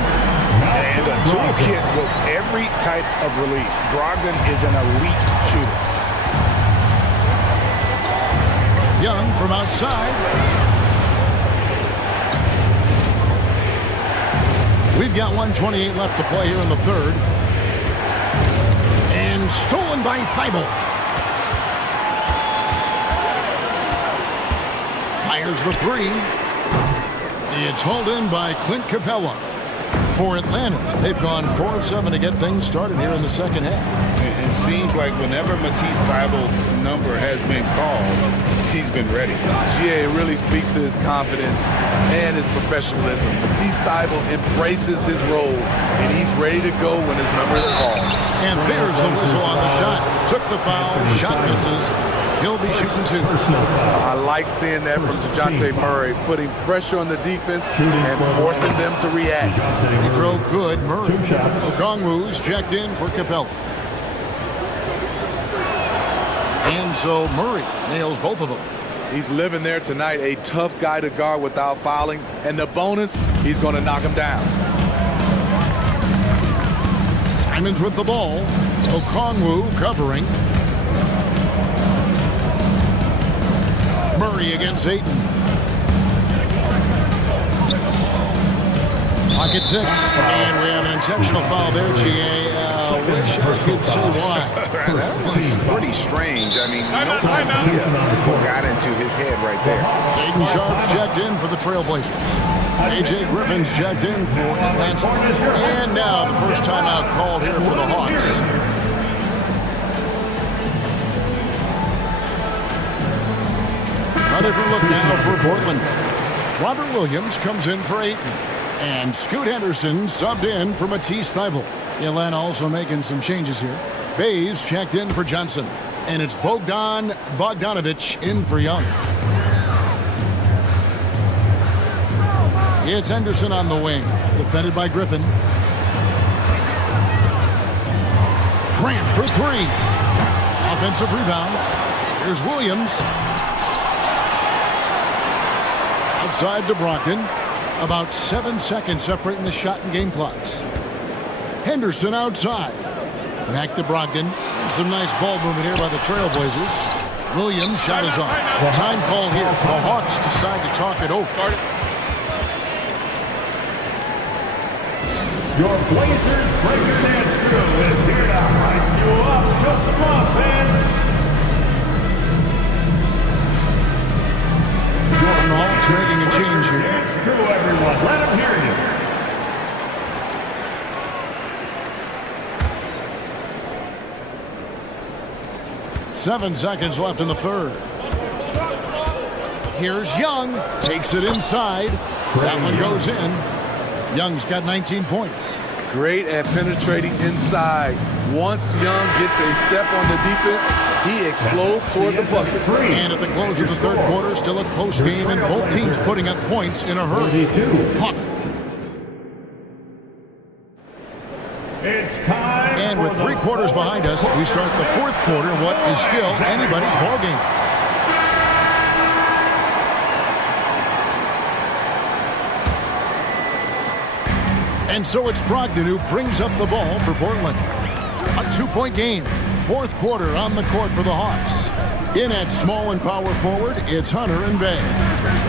And a toolkit with every type of release. Brogdon is an elite shooter. Young from outside. We've got 1:28 left to play here in the third. And stolen by Thybulle. Fires the 3. It's hauled in by Clint Capella. For Atlanta, they've gone 4 of 7 to get things started here in the second half. It seems like whenever Matisse Thybulle's number has been called, he's been ready. GA really speaks to his confidence and his professionalism. Matisse Thybulle embraces his role, and he's ready to go when his number is called. And there's the whistle on the shot. Took the foul, shot misses. He'll be shooting 2. I like seeing that from DeJounte Murray, putting pressure on the defense and forcing them to react. He throw good, Murray. Okongwu's checked in for Capella. And so Murray nails both of them. He's living there tonight, a tough guy to guard without fouling. And the bonus, he's going to knock him down. Simons with the ball. Okongwu covering. Murray against Ayton. make it 6. And we have an intentional foul there, GA. Wish I could say why. That was pretty strange. I mean, no idea what got into his head right there. Aiden Sharp's checked in for the Trailblazers. A.J. Griffin's checked in for Atlanta. And now the first timeout called here for the Hawks. A different look now for Portland. Robert Williams comes in for Ayton. And Scoot Henderson subbed in for Matisse Thybulle. Atlanta also making some changes here. Bays checked in for Johnson. And it's Bogdanovich in for Young. It's Henderson on the wing. Defended by Griffin. Grant for 3. Offensive rebound. Here's Williams. Outside to Brogdon. About 7 seconds separating the shot and game clocks. Henderson outside. Back to Brogdon. Some nice ball movement here by the Trailblazers. Williams shot is off. Time call here. The Hawks decide to talk it over. Your Blazers Breaker Dance crew is here to hype you up. Just some offense. And the Hawks making a change here. Dance crew, everyone. Let them hear you. Seven seconds left in the third. Here's Young. Takes it inside. That one goes in. Young's got 19 points. Great at penetrating inside. Once Young gets a step on the defense, he explodes toward the bucket. And at the close of the third quarter, still a close game, and both teams putting up points in a hurry. Hawk. It's time. And with 3 quarters behind us, we start the fourth quarter, what is still anybody's ball game. And so it's Brogdon who brings up the ball for Portland. A 2-point game. Fourth quarter on the court for the Hawks. In at small and power forward, it's Hunter and Bay.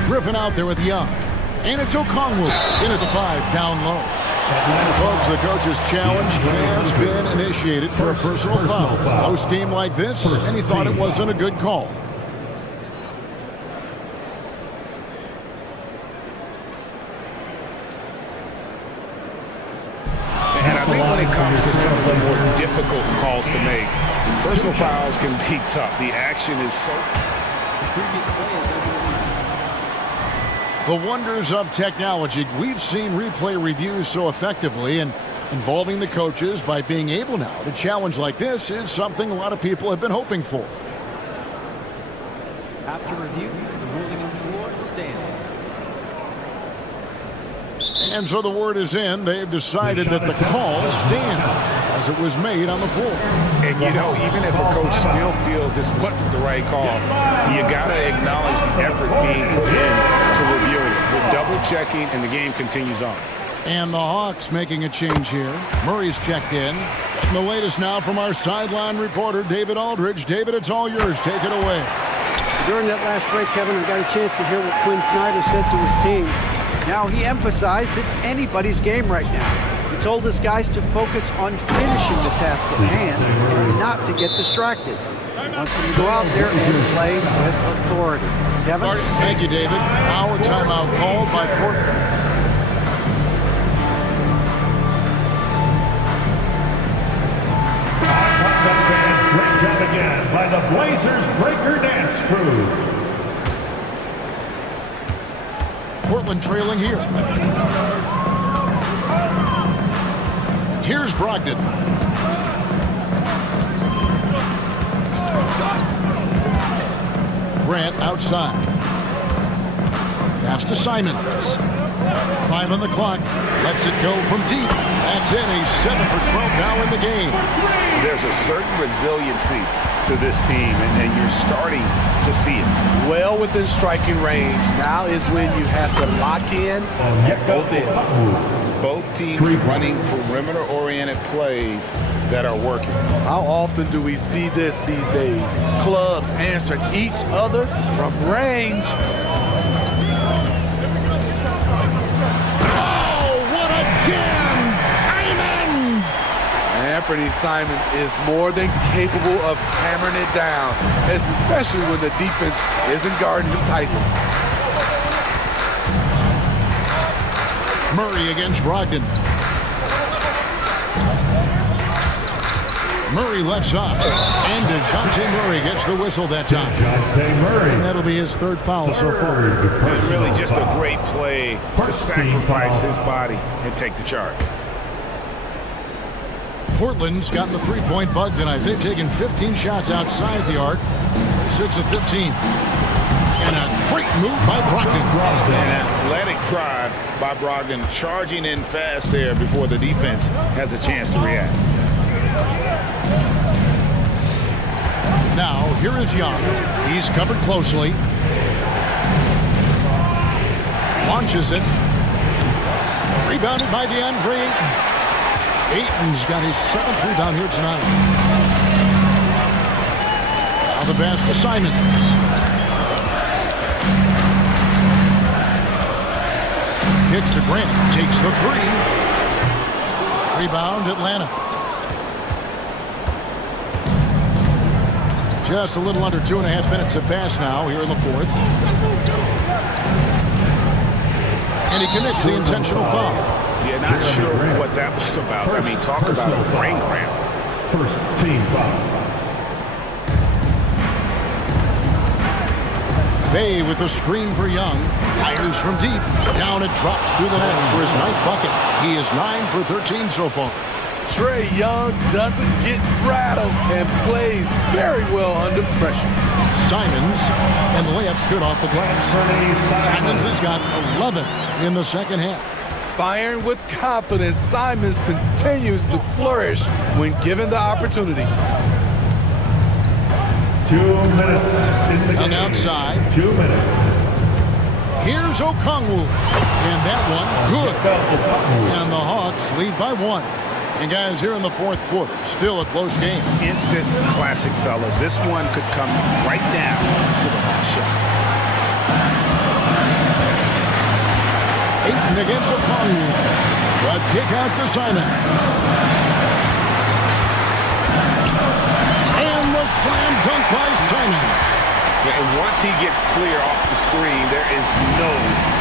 Griffin out there with Young. And it's Okongwu in at the 5, down low. Folks, the coach's challenge has been initiated for a personal foul. Close game like this, and he thought it wasn't a good call. And I think when it comes to some of the more difficult calls to make, personal fouls can be tough. The action is so... The wonders of technology. We've seen replay reviews so effectively, and involving the coaches by being able now to challenge like this is something a lot of people have been hoping for. After review, the ruling on the floor stands. And so the word is in. They've decided that the call stands as it was made on the floor. And, you know, even if a coach still feels this wasn't the right call, you got to acknowledge the effort being put in to reviewing it. The double-checking, and the game continues on. And the Hawks making a change here. Murray's checked in. And the latest now from our sideline reporter, David Aldridge. David, it's all yours. Take it away. During that last break, Kevin, I got a chance to hear what Quinn Snyder said to his team. Now, he emphasized it's anybody's game right now. He told his guys to focus on finishing the task at hand and not to get distracted. Wants them to go out there and play with authority. Kevin? Thank you, David. Our timeout called by Portland. Great job again by the Blazers Breaker Dance crew. Portland trailing here. Here's Brogdon. Grant outside. Pass to Simons. 5 on the clock. Lets it go from deep. That's it. He's 7 for 12 now in the game. There's a certain resiliency to this team, and you're starting to see it. Well within striking range. Now is when you have to lock in at both ends. Both teams running perimeter-oriented plays that are working. How often do we see this these days? Clubs answering each other from range. Oh, what a Anthony Simons is more than capable of hammering it down, especially when the defense isn't guarding him tightly. Murray against Brogdon. Murray left side. And DeJounte Murray gets the whistle that time. And that'll be his third foul so far. And really just a great play to sacrifice his body and take the charge. Portland's gotten the three-point bug tonight. They've taken 15 shots outside the arc. 6 of 15. And a great move by Brogdon. An athletic drive by Brogdon, charging in fast there before the defense has a chance to react. Now, here is Young. He's covered closely. Launches it. Rebounded by DeAndre Ayton. Ayton's got his 7th rebound here tonight. Now the pass to Simons. Kicks to Grant. Takes the 3. Rebound Atlanta. Just a little under 2.5 minutes have passed now here in the fourth. And he commits the intentional foul. Yeah, not sure what that was about. I mean, talk about a brain cramp. First team foul. Bay with the screen for Young. Fires from deep. Down it drops through the net for his 9th bucket. He is 9 for 13 so far. Trae Young doesn't get rattled and plays very well under pressure. Simons, and the layup's good off the glass. Simons has got 11 in the second half. Firing with confidence, Simons continues to flourish when given the opportunity. 2 minutes in the game. Outside. 2 minutes. Here's Okongwu. And that one, good. And the Hawks lead by 1. And guys, here in the fourth quarter, still a close game. Instant classic, fellas. This one could come right down to the last shot. Ayton against Okongwu. But kick out to Simon. And the slam dunk by Simon. And once he gets clear off the screen, there is no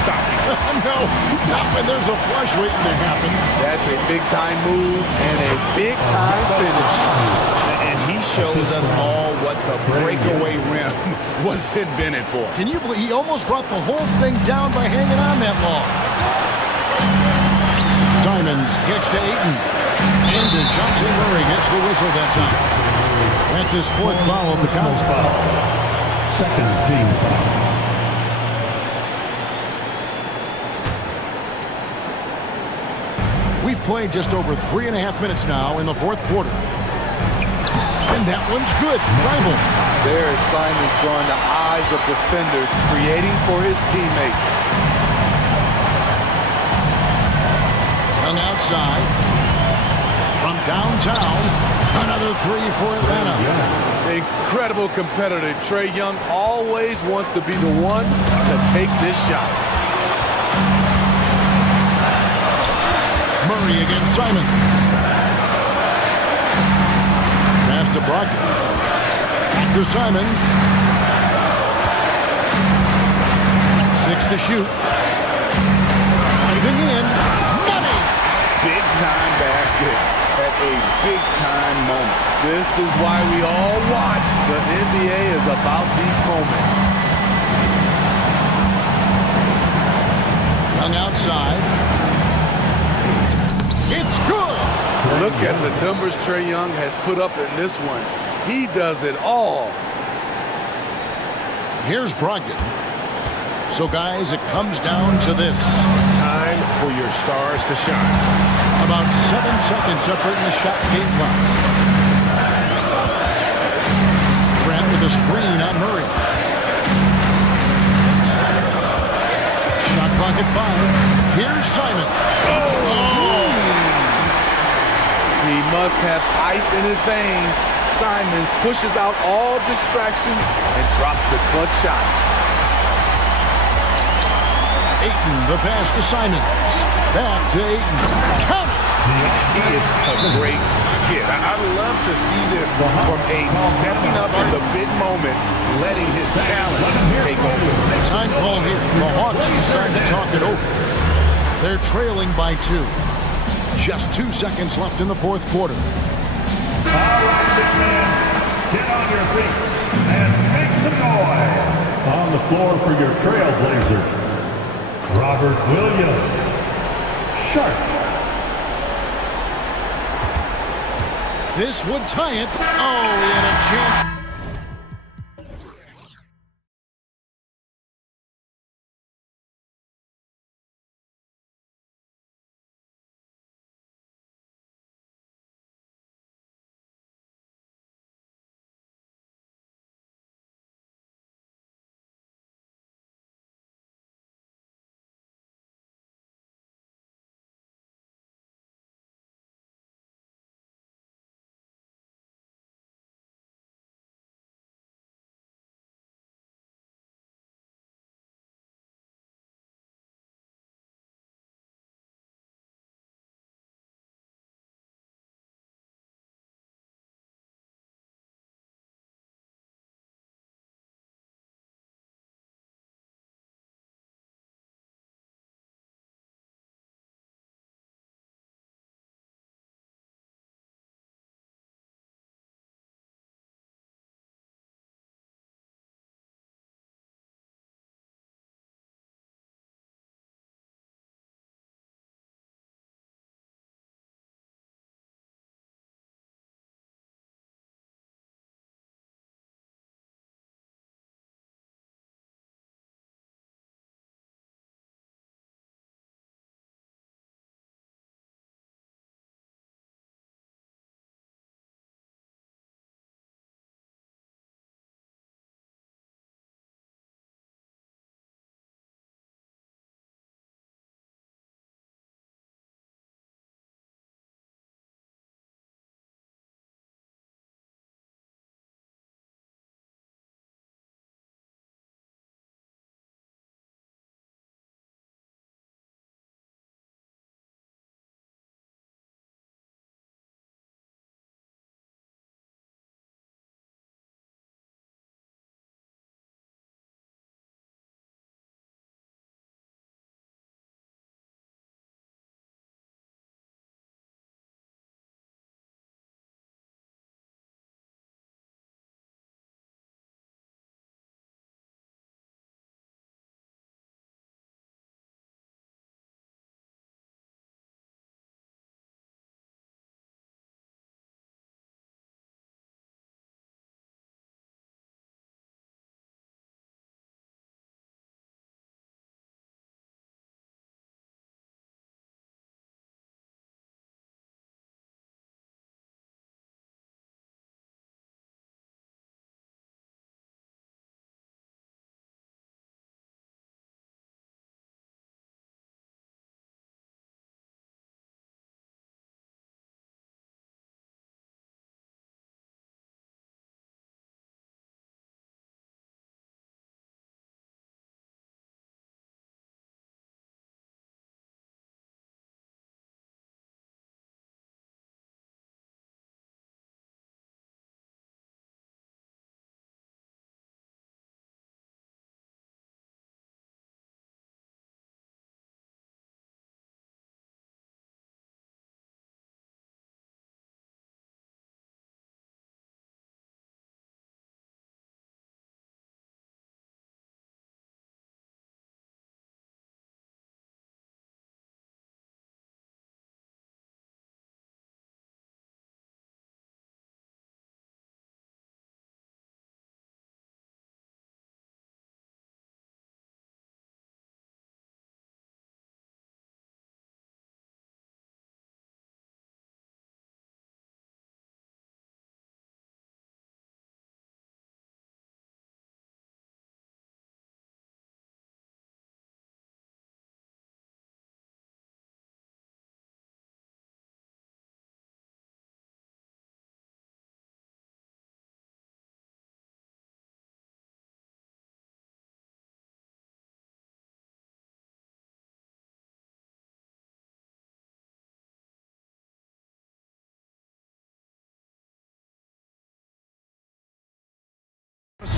stopping him. No, not when there's a flush waiting to happen. That's a big-time move and a big-time finish. And he shows us all what the breakaway rim was invented for. Can you believe he almost brought the whole thing down by hanging on that long? Simons kicks to Ayton. And DeJounte Murray gets the whistle that time. That's his 4th foul of the contest. Second team foul. We've played just over 3.5 minutes now in the fourth quarter. And that one's good. Rival. There is Simons drawing the eyes of defenders, creating for his teammate. Young outside. From downtown. Another 3 for Atlanta. Incredible competitor. Trae Young always wants to be the one to take this shot. Murray against Simon. Pass to Brogdon. Back to Simons. 6 to shoot. Diving in. Money! Big-time basket at a big-time moment. This is why we all watch. The NBA is about these moments. Young outside. It's good! Look at the numbers Trae Young has put up in this one. He does it all. Here's Brogdon. So, guys, it comes down to this. Time for your stars to shine. About 7 seconds separating the shot game clocks. Grant with a screen on Murray. Shot clock at 5. Here's Simon. He must have ice in his veins. Simons pushes out all distractions and drops the clutch shot. Ayton, the pass to Simons. Back to Ayton. Count it! He is a great kid. I love to see this from a stepping up in the big moment, letting his talent take over. Time call here. The Hawks decide to talk it over. They're trailing by 2. Just 2 seconds left in the fourth quarter. All right, big man, get on your feet and make some noise. On the floor for your Trailblazers, Robert Williams, Sharp. This would tie it. Oh, he had a chance.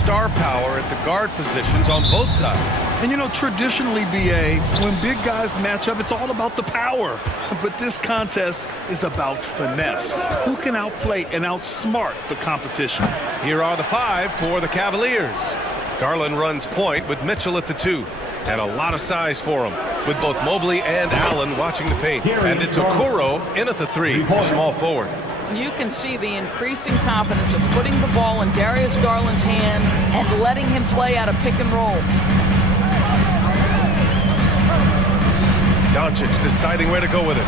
star power at the guard positions on both sides. And you know, traditionally, BA, when big guys match up, it's all about the power. But this contest is about finesse. Who can outplay and outsmart the competition? Here are the 5 for the Cavaliers. Garland runs point with Mitchell at the 2. And a lot of size for him, with both Mobley and Allen watching the paint. And it's Okoro in at the 3, small forward. You can see the increasing confidence of putting the ball in Darius Garland's hand and letting him play out of pick and roll. Doncic deciding where to go with it.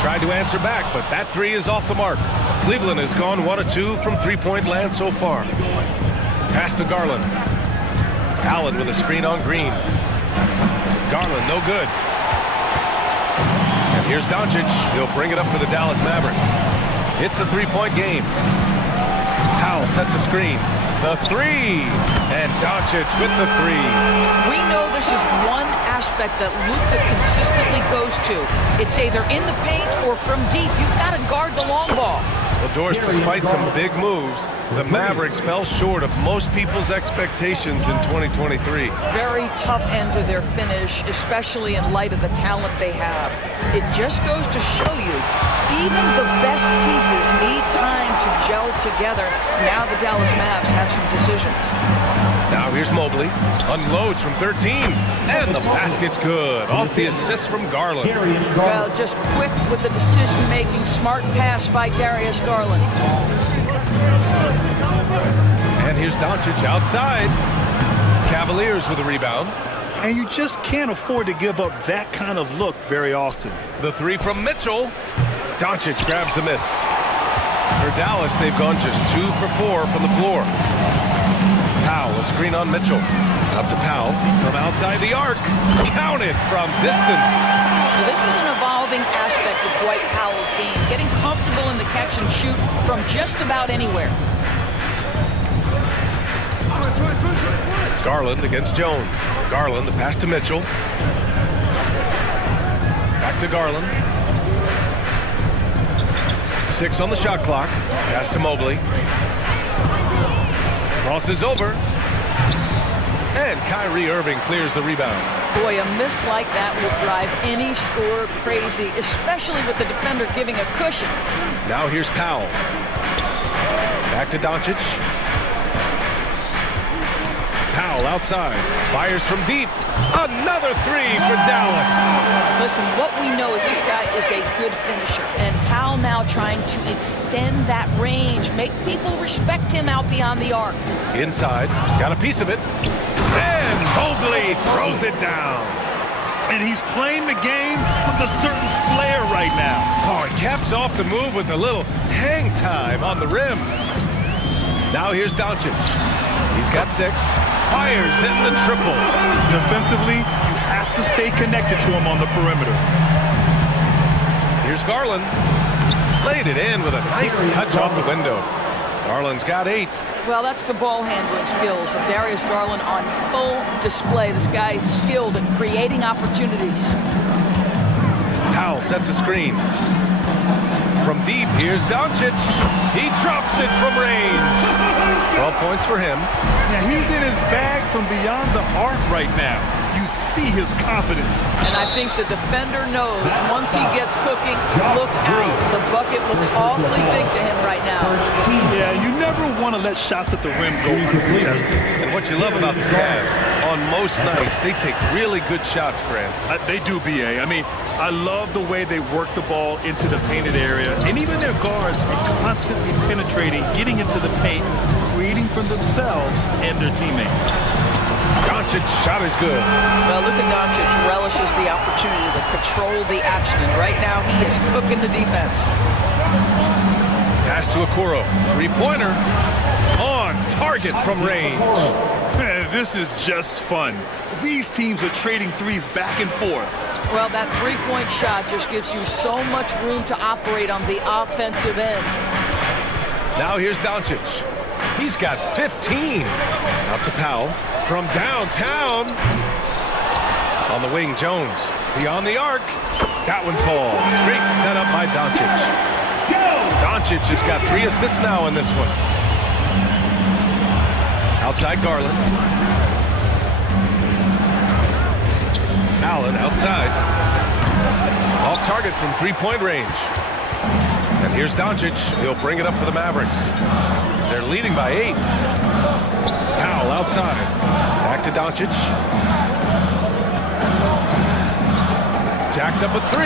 Tried to answer back, but that 3 is off the mark. Cleveland has gone 1 of 2 from three-point land so far. Pass to Garland. Allen with a screen on Green. Garland, no good. And here's Doncic. He'll bring it up for the Dallas Mavericks. It's a three-point game. Powell sets a screen. The 3. And Doncic with the 3. We know this is one aspect that Luka consistently goes to. It's either in the paint or from deep. You've got to guard the long ball. Well, Doris, despite some big moves, the Mavericks fell short of most people's expectations in 2023. Very tough end to their finish, especially in light of the talent they have. It just goes to show you, even the best pieces need time to gel together. Now the Dallas Mavs have some decisions. Now here's Mobley. Unloads from 13. And the basket's good. Off the assist from Garland. Well, just quick with the decision-making. Smart pass by Darius Garland. And here's Doncic outside. Cavaliers with a rebound. And you just can't afford to give up that kind of look very often. The 3 from Mitchell. Doncic grabs the miss. For Dallas, they've gone just 2 for 4 from the floor. Powell, a screen on Mitchell. Out to Powell from outside the arc. Counted from distance. This is an evolving aspect of Dwight Powell's game, getting comfortable in the catch and shoot from just about anywhere. Garland against Jones. Garland, the pass to Mitchell. Back to Garland. 6 on the shot clock. Pass to Mobley. Crosses over. And Kyrie Irving clears the rebound. Boy, a miss like that will drive any scorer crazy, especially with the defender giving a cushion. Now here's Powell. Back to Doncic. Powell outside. Fires from deep. Another 3 for Dallas. Listen, what we know is this guy is a good finisher. And Powell now trying to extend that range, make people respect him out beyond the arc. Inside. Got a piece of it. And Mobley throws it down. And he's playing the game with a certain flair right now. Oh, he caps off the move with a little hang time on the rim. Now here's Doncic. He's got 6. Fires in the triple. Defensively, you have to stay connected to him on the perimeter. Here's Garland. Laid it in with a nice touch off the window. Garland's got 8. Well, that's the ball handling skills of Darius Garland on full display. This guy is skilled at creating opportunities. Powell sets a screen. From deep, here's Doncic. He drops it from range. 12 points for him. Now he's in his bag from beyond the arc right now. You see his confidence. And I think the defender knows once he gets cooking, look out. The bucket looks awfully big to him right now. Yeah, you never want to let shots at the rim go uncontested. And what you love about the Cavs, on most nights, they take really good shots, Grant. They do, BA. I mean, I love the way they work the ball into the painted area. And even their guards are constantly penetrating, getting into the paint, creating for themselves and their teammates. Doncic shot is good. Well, Luka Doncic relishes the opportunity to control the action, and right now he is cooking the defense. Pass to Okoro. 3-pointer. On target from range. Man, this is just fun. These teams are trading threes back and forth. Well, that three-point shot just gives you so much room to operate on the offensive end. Now here's Doncic. He's got 15. Out to Powell. From downtown. On the wing, Jones. Beyond the arc. That one falls. Great setup by Doncic. Doncic has got 3 assists now in this one. Outside Garland. Allen outside. Off target from three-point range. And here's Doncic. He'll bring it up for the Mavericks. They're leading by 8. Powell outside. Back to Doncic. Jacks up a 3.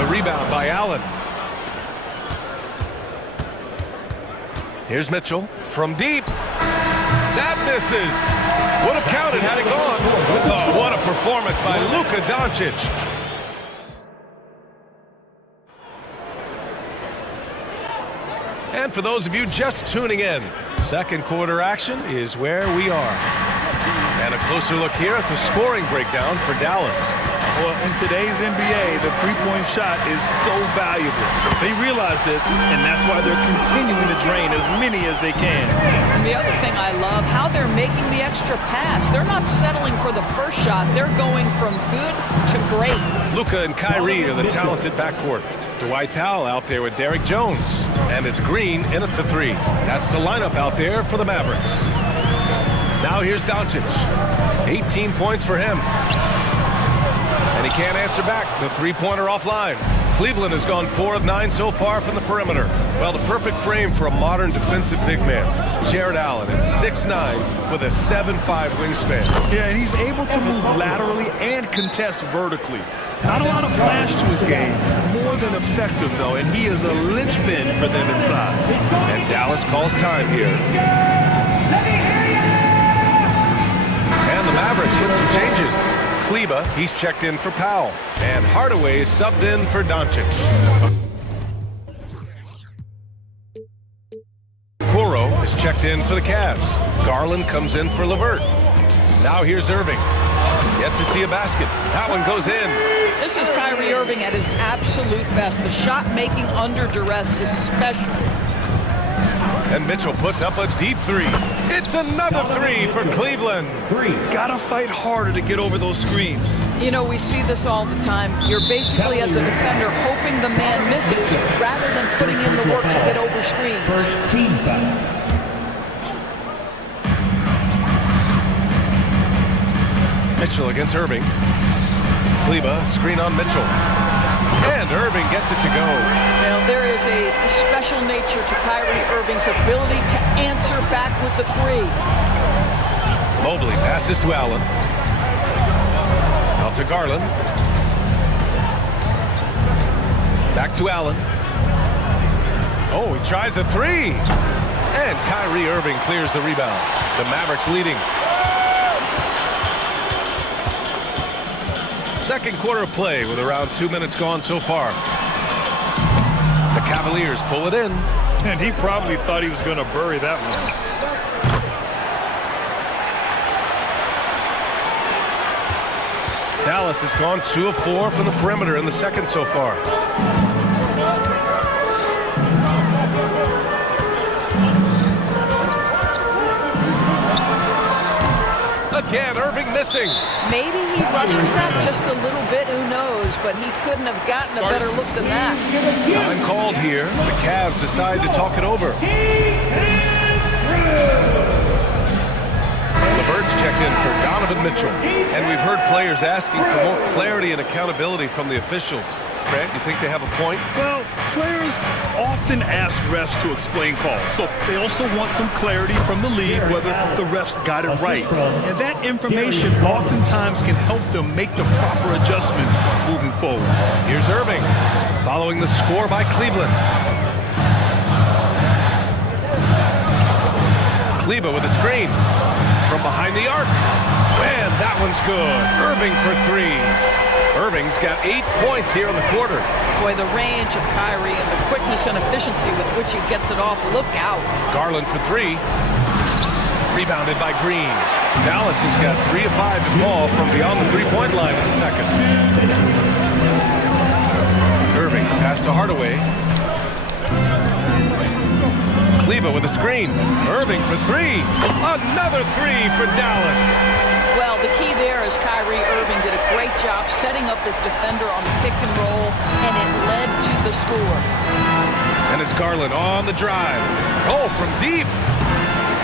The rebound by Allen. Here's Mitchell from deep. That misses. Would have counted had it gone. Oh, what a performance by Luka Doncic. And for those of you just tuning in, second quarter action is where we are. And a closer look here at the scoring breakdown for Dallas. Well, in today's NBA, the three-point shot is so valuable. They realize this, and that's why they're continuing to drain as many as they can. And the other thing I love, how they're making the extra pass. They're not settling for the first shot. They're going from good to great. Luka and Kyrie are the talented backcourt. Dwight Powell out there with Derek Jones. And it's Green in at the 3. That's the lineup out there for the Mavericks. Now here's Doncic. 18 points for him. And he can't answer back. The three-pointer offline. Cleveland has gone 4 of 9 so far from the perimeter. Well, the perfect frame for a modern defensive big man. Jared Allen at 6'9" with a 7'5" wingspan. Yeah, and he's able to move laterally and contest vertically. Not a lot of flash to his game. More than effective, though, and he is a linchpin for them inside. And Dallas calls time here. And the Mavericks with some changes. Kleba, he's checked in for Powell. And Hardaway is subbed in for Doncic. Kuro is checked in for the Cavs. Garland comes in for LeVert. Now here's Irving. Yet to see a basket. That one goes in. This is Kyrie Irving at his absolute best. The shot making under duress is special. And Mitchell puts up a deep 3. It's another 3 for Cleveland. Gotta fight harder to get over those screens. You know, we see this all the time. You're basically, as a defender, hoping the man misses rather than putting in the work to get over screens. First team foul. Mitchell against Irving. Kleba, screen on Mitchell. And Irving gets it to go. Well, there is a special nature to Kyrie Irving's ability to answer back with the 3. Mobley passes to Allen. Out to Garland. Back to Allen. Oh, he tries a 3. And Kyrie Irving clears the rebound. The Mavericks leading. Second quarter of play with around 2 minutes gone so far. The Cavaliers pull it in. And he probably thought he was going to bury that one. Dallas has gone 2 of 4 from the perimeter in the second so far. Again, Irving missing. Maybe he rushes that just a little bit, who knows, but he couldn't have gotten a better look than that. Time called here. The Cavs decide to talk it over. LeVert's checked in for Donovan Mitchell. And we've heard players asking for more clarity and accountability from the officials. Grant, you think they have a point? Well, players often ask refs to explain calls, so they also want some clarity from the league whether the refs got it right. And that information oftentimes can help them make the proper adjustments moving forward. Here's Irving, following the score by Cleveland. Kleba with a screen from behind the arc. And that one's good. Irving for 3. Irving's got 8 points here in the quarter. Boy, the range of Kyrie and the quickness and efficiency with which he gets it off. Look out. Garland for 3. Rebounded by Green. Dallas has got 3 of 5 to fall from beyond the three-point line in the second. Irving pass to Hardaway. Kleba with a screen. Irving for 3. Another 3 for Dallas. Well, the key there is Kyrie Irving did a great job setting up his defender on the pick and roll, and it led to the score. And it's Garland on the drive. Oh, from deep.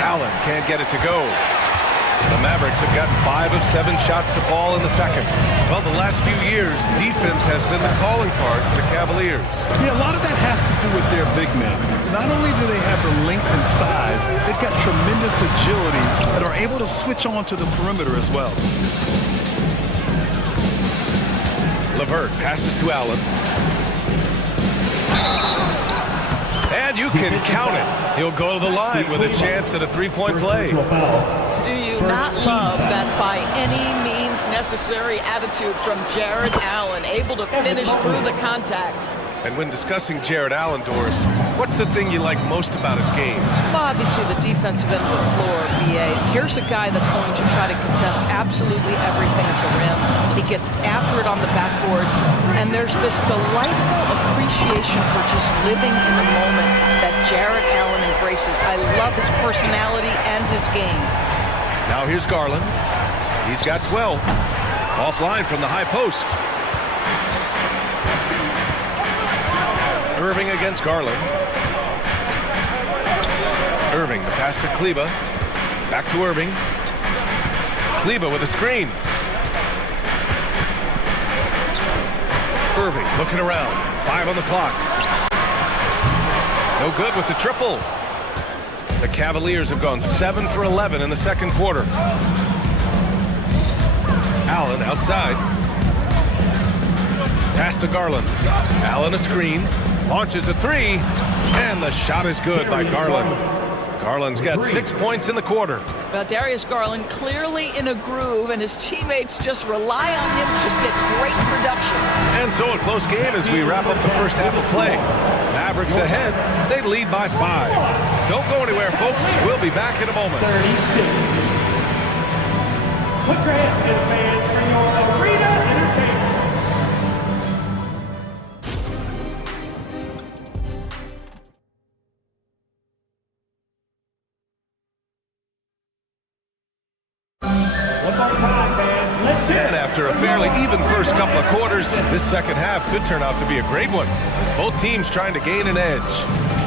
Allen can't get it to go. The Mavericks have gotten 5 of 7 shots to fall in the second. Well, the last few years, defense has been the calling card for the Cavaliers. Yeah, a lot of that has to do with their big men. Not only do they have the length and size, they've got tremendous agility that are able to switch on to the perimeter as well. LeVert passes to Allen. And you can count it. He'll go to the line with a chance at a three-point play. Do you not love that by any means necessary attitude from Jared Allen, able to finish through the contact? And when discussing Jared Allen, Doris, what's the thing you like most about his game? Well, obviously the defensive end of the floor, BA. Here's a guy that's going to try to contest absolutely everything at the rim. He gets after it on the backboards, and there's this delightful appreciation for just living in the moment that Jared Allen embraces. I love his personality and his game. Now here's Garland. He's got 12. Offline from the high post. Irving against Garland. Irving, the pass to Kleba. Back to Irving. Kleba with a screen. Irving looking around. 5 on the clock. No good with the triple. The Cavaliers have gone 7 for 11 in the second quarter. Allen outside. Pass to Garland. Allen a screen. Launches a three. And the shot is good by Garland. Garland's got 6 points in the quarter. Darius Garland clearly in a groove, and his teammates just rely on him to get great production. And so a close game as we wrap up the first half of play. Mavericks ahead. They lead by 5. Don't go anywhere, folks. We'll be back in a moment. 36. Put your hands together, fans, for your arena entertainment. And after a fairly even first couple of quarters, this second half could turn out to be a great one, as both teams trying to gain an edge.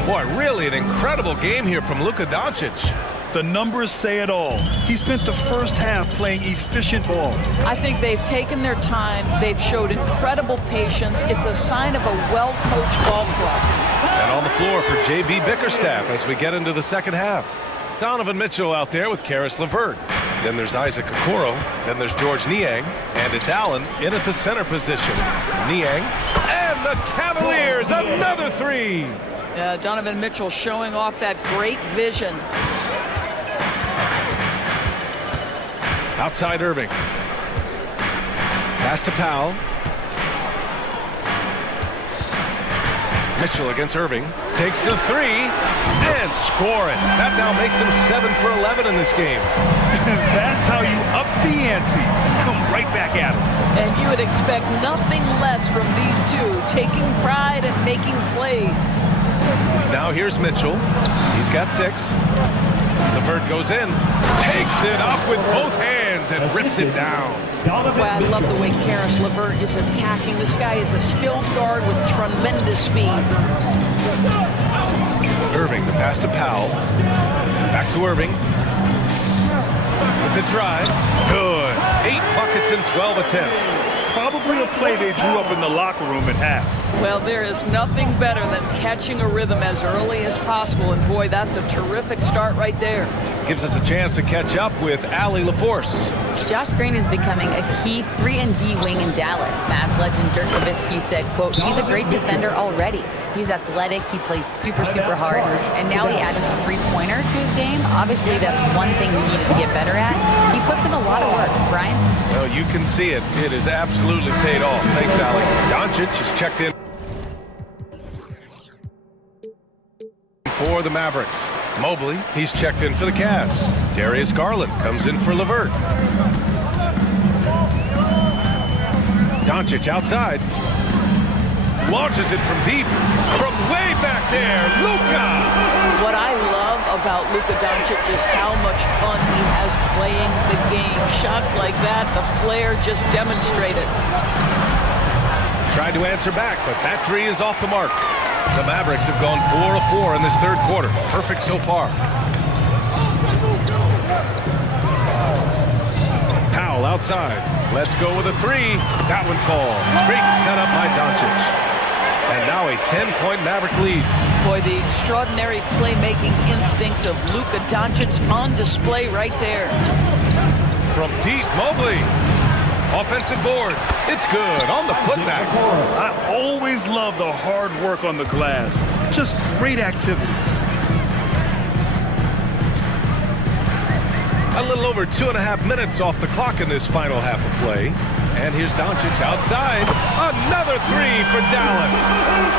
Boy, really an incredible game here from Luka Doncic. The numbers say it all. He spent the first half playing efficient ball. I think they've taken their time. They've showed incredible patience. It's a sign of a well-coached ball club. And on the floor for J.B. Bickerstaff as we get into the second half. Donovan Mitchell out there with Karis LeVert. Then there's Isaac Okoro. Then there's George Niang. And it's Allen in at the center position. Niang. And the Cavaliers, another three. Donovan Mitchell showing off that great vision. Outside Irving. Pass to Powell. Mitchell against Irving. Takes the three and scoring. That now makes him 7 for 11 in this game. That's how you up the ante. Come right back at him. And you would expect nothing less from these two, taking pride and making plays. Now here's Mitchell. He's got 6. LeVert goes in, takes it up with both hands and rips it down. Well, I love the way Karis LeVert is attacking. This guy is a skilled guard with tremendous speed. Irving, the pass to Powell. Back to Irving. With the drive. Good. 8 buckets in 12 attempts. Probably a play they drew up in the locker room at half. Well, there is nothing better than catching a rhythm as early as possible, and boy, that's a terrific start right there. Gives us a chance to catch up with Allie LaForce. Josh Green is becoming a key 3-and-D wing in Dallas. Mavs legend Dirk Nowitzki said, quote, he's a great defender already. He's athletic, he plays super hard, and now he added a three-pointer to his game. Obviously, that's one thing we need to get better at. He puts in a lot of work. Brian? Well, you can see it. It is absolutely paid off. Thanks, Allie. Doncic is checked in for the Mavericks. Mobley, he's checked in for the Cavs. Darius Garland comes in for LeVert. Doncic outside. Launches it from deep. From way back there, Luka! What I love about Luka Doncic is how much fun he has playing the game. Shots like that, the flair just demonstrated. Tried to answer back, but that three is off the mark. The Mavericks have gone 4 of 4 in this third quarter. Perfect so far. foul outside. Let's go with a three. That one falls. Great setup by Doncic. And now a 10-point Maverick lead. Boy, the extraordinary playmaking instincts of Luka Doncic on display right there. From deep, Mobley. Offensive board. It's good on the putback. I always love the hard work on the glass. Just great activity. A little over 2.5 minutes off the clock in this final half of play. And here's Doncic outside. Another three for Dallas.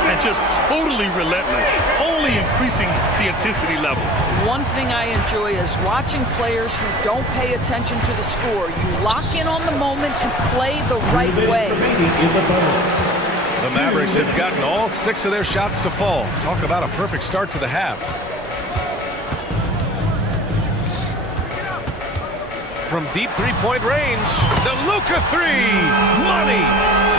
And just totally relentless, only increasing the intensity level. One thing I enjoy is watching players who don't pay attention to the score. You lock in on the moment and play the right way. The Mavericks have gotten all 6 of their shots to fall. Talk about a perfect start to the half. From deep three-point range, the Luka three, money.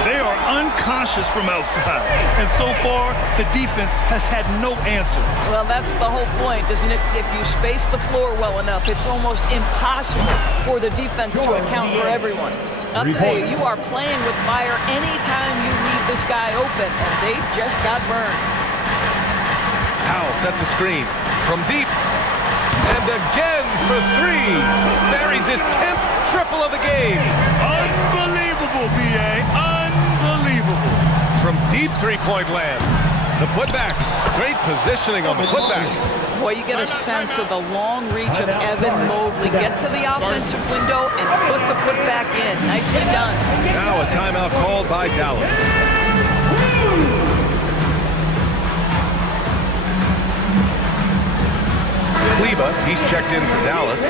They are unconscious from outside, and so far, the defense has had no answer. Well, that's the whole point, isn't it? If you space the floor well enough, it's almost impossible for the defense to account for everyone. I'll tell you, you are playing with fire anytime you leave this guy open, and they just got burned. Powell sets a screen from deep. And again for three. Buries his 10th triple of the game. Unbelievable, B.A. Unbelievable. From deep three-point land. The putback. Great positioning on the putback. Boy, you get a sense of the long reach of Evan Mobley. Get to the offensive window and put the putback in. Nicely done. Now a timeout called by Dallas. Kleba, he's checked in for Dallas.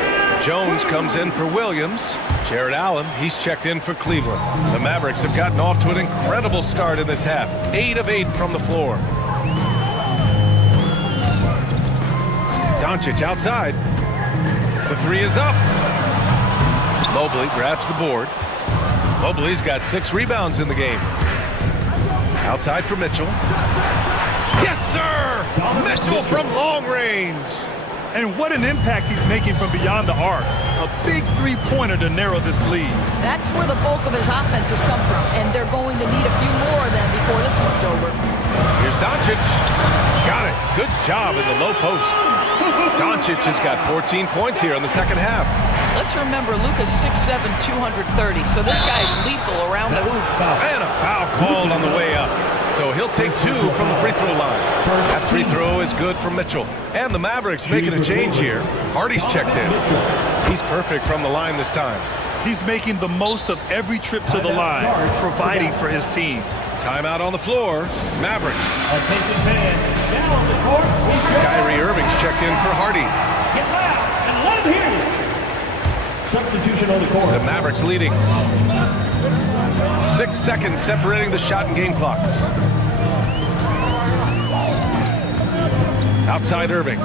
Jones comes in for Williams. Jared Allen, he's checked in for Cleveland. The Mavericks have gotten off to an incredible start in this half. 8 of 8 from the floor. Doncic outside. The three is up. Mobley grabs the board. Mobley's got 6 rebounds in the game. Outside for Mitchell. Yes, sir! Mitchell from long range. And what an impact he's making from beyond the arc. A big three-pointer to narrow this lead. That's where the bulk of his offense has come from, and they're going to need a few more of them before this one's over. Here's Doncic. Got it. Good job in the low post. Doncic has got 14 points here in the second half. Let's remember, Luka's 6'7", 230, so this guy's lethal around the hoop. And a foul called on the way up. So he'll take 2 from the free throw line. That free throw is good for Mitchell. And the Mavericks making a change here. Hardy's checked in. He's perfect from the line this time. He's making the most of every trip to the line, providing for his team. Timeout on the floor. Mavericks. Kyrie Irving's checked in for Hardy. Get loud and let him hear you. Substitution on the court. The Mavericks leading. 6 seconds separating the shot and game clocks. Outside Irving.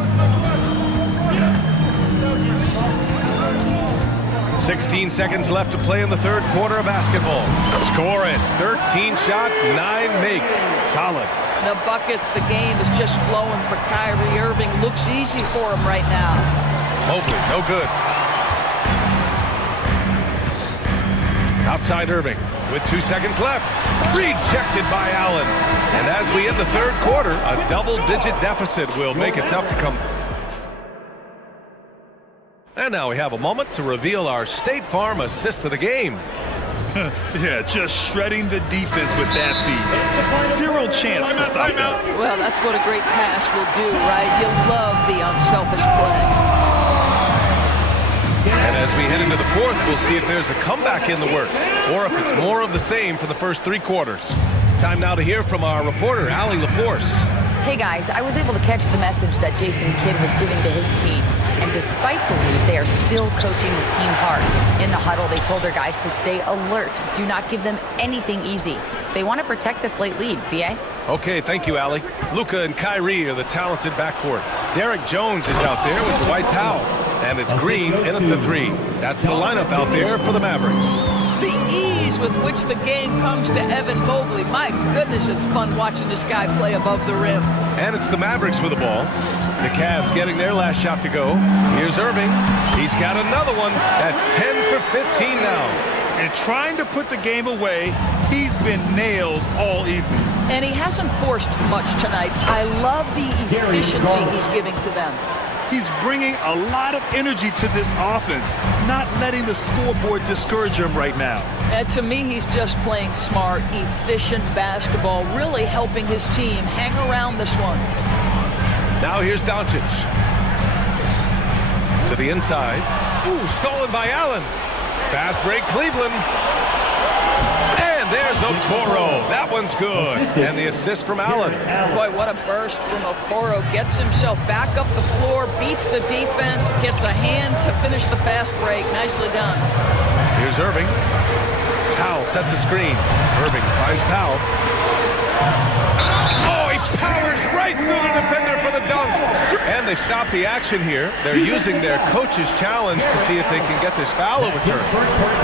16 seconds left to play in the third quarter of basketball. Score it. 13 shots, 9 makes. Solid. The buckets, the game is just flowing for Kyrie Irving. Looks easy for him right now. Mobley, no good. Outside Irving with 2 seconds left. Rejected by Allen. And as we end the third quarter, a double-digit deficit will make it tough to come. And now we have a moment to reveal our State Farm assist of the game. Yeah, just shredding the defense with that feed. Zero chance to stop that. Well, that's what a great pass will do, right? You love the unselfish play. And as we head into the fourth, we'll see if there's a comeback in the works, or if it's more of the same for the first 3 quarters. Time now to hear from our reporter, Allie LaForce. Hey guys, I was able to catch the message that Jason Kidd was giving to his team. And despite the lead, they are still coaching his team hard. In the huddle, they told their guys to stay alert. Do not give them anything easy. They want to protect this late lead, B.A. Okay, thank you, Allie. Luka and Kyrie are the talented backcourt. Derek Jones is out there with Dwight Powell. And it's Green in at the 3. That's the lineup out there for the Mavericks. The ease with which the game comes to Evan Mobley. My goodness, it's fun watching this guy play above the rim. And it's the Mavericks with the ball. The Cavs getting their last shot to go. Here's Irving. He's got another one. That's 10 for 15 now. And trying to put the game away, he's been nails all evening. And he hasn't forced much tonight. I love the efficiency he's giving to them. He's bringing a lot of energy to this offense, not letting the scoreboard discourage him right now. And to me, he's just playing smart, efficient basketball, really helping his team hang around this one. Now here's Doncic. To the inside. Ooh, stolen by Allen. Fast break, Cleveland. And there's Okoro. That one's good. And the assist from Allen. Boy, what a burst from Okoro. Gets himself back up the floor, beats the defense, gets a hand to finish the fast break. Nicely done. Here's Irving. Powell sets a screen. Irving finds Powell. Oh, he powers right through the defender for the dunk. And they stop the action here. They're using their coach's challenge to see if they can get this foul overturned.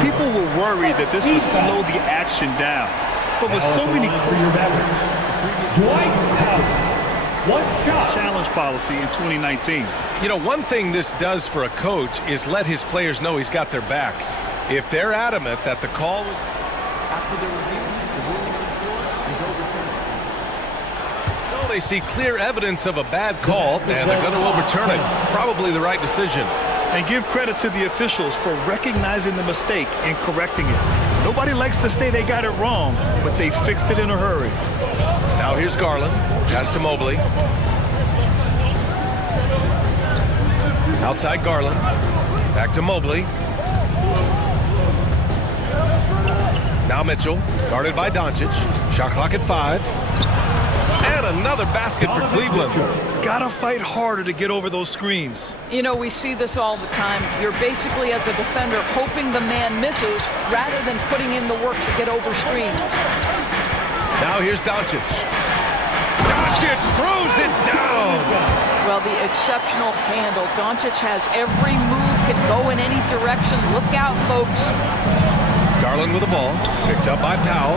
People were worried that this would slow the action down. But with so many one shot challenge policy in 2019. You know, one thing this does for a coach is let his players know he's got their back. If they're adamant that the call was after the review, the ruling on the floor is overturned. So they see clear evidence of a bad call, and they're going to overturn it. Probably the right decision. And give credit to the officials for recognizing the mistake and correcting it. Nobody likes to say they got it wrong, but they fixed it in a hurry. Now here's Garland. Pass to Mobley. Outside Garland. Back to Mobley. Now Mitchell, guarded by Doncic. Shot clock at 5. And another basket for Cleveland. Gotta fight harder to get over those screens. You know, we see this all the time. You're basically, as a defender, hoping the man misses rather than putting in the work to get over screens. Now here's Doncic. Doncic throws it down. Well, the exceptional handle. Doncic has every move, can go in any direction. Look out, folks. Garland with the ball, picked up by Powell.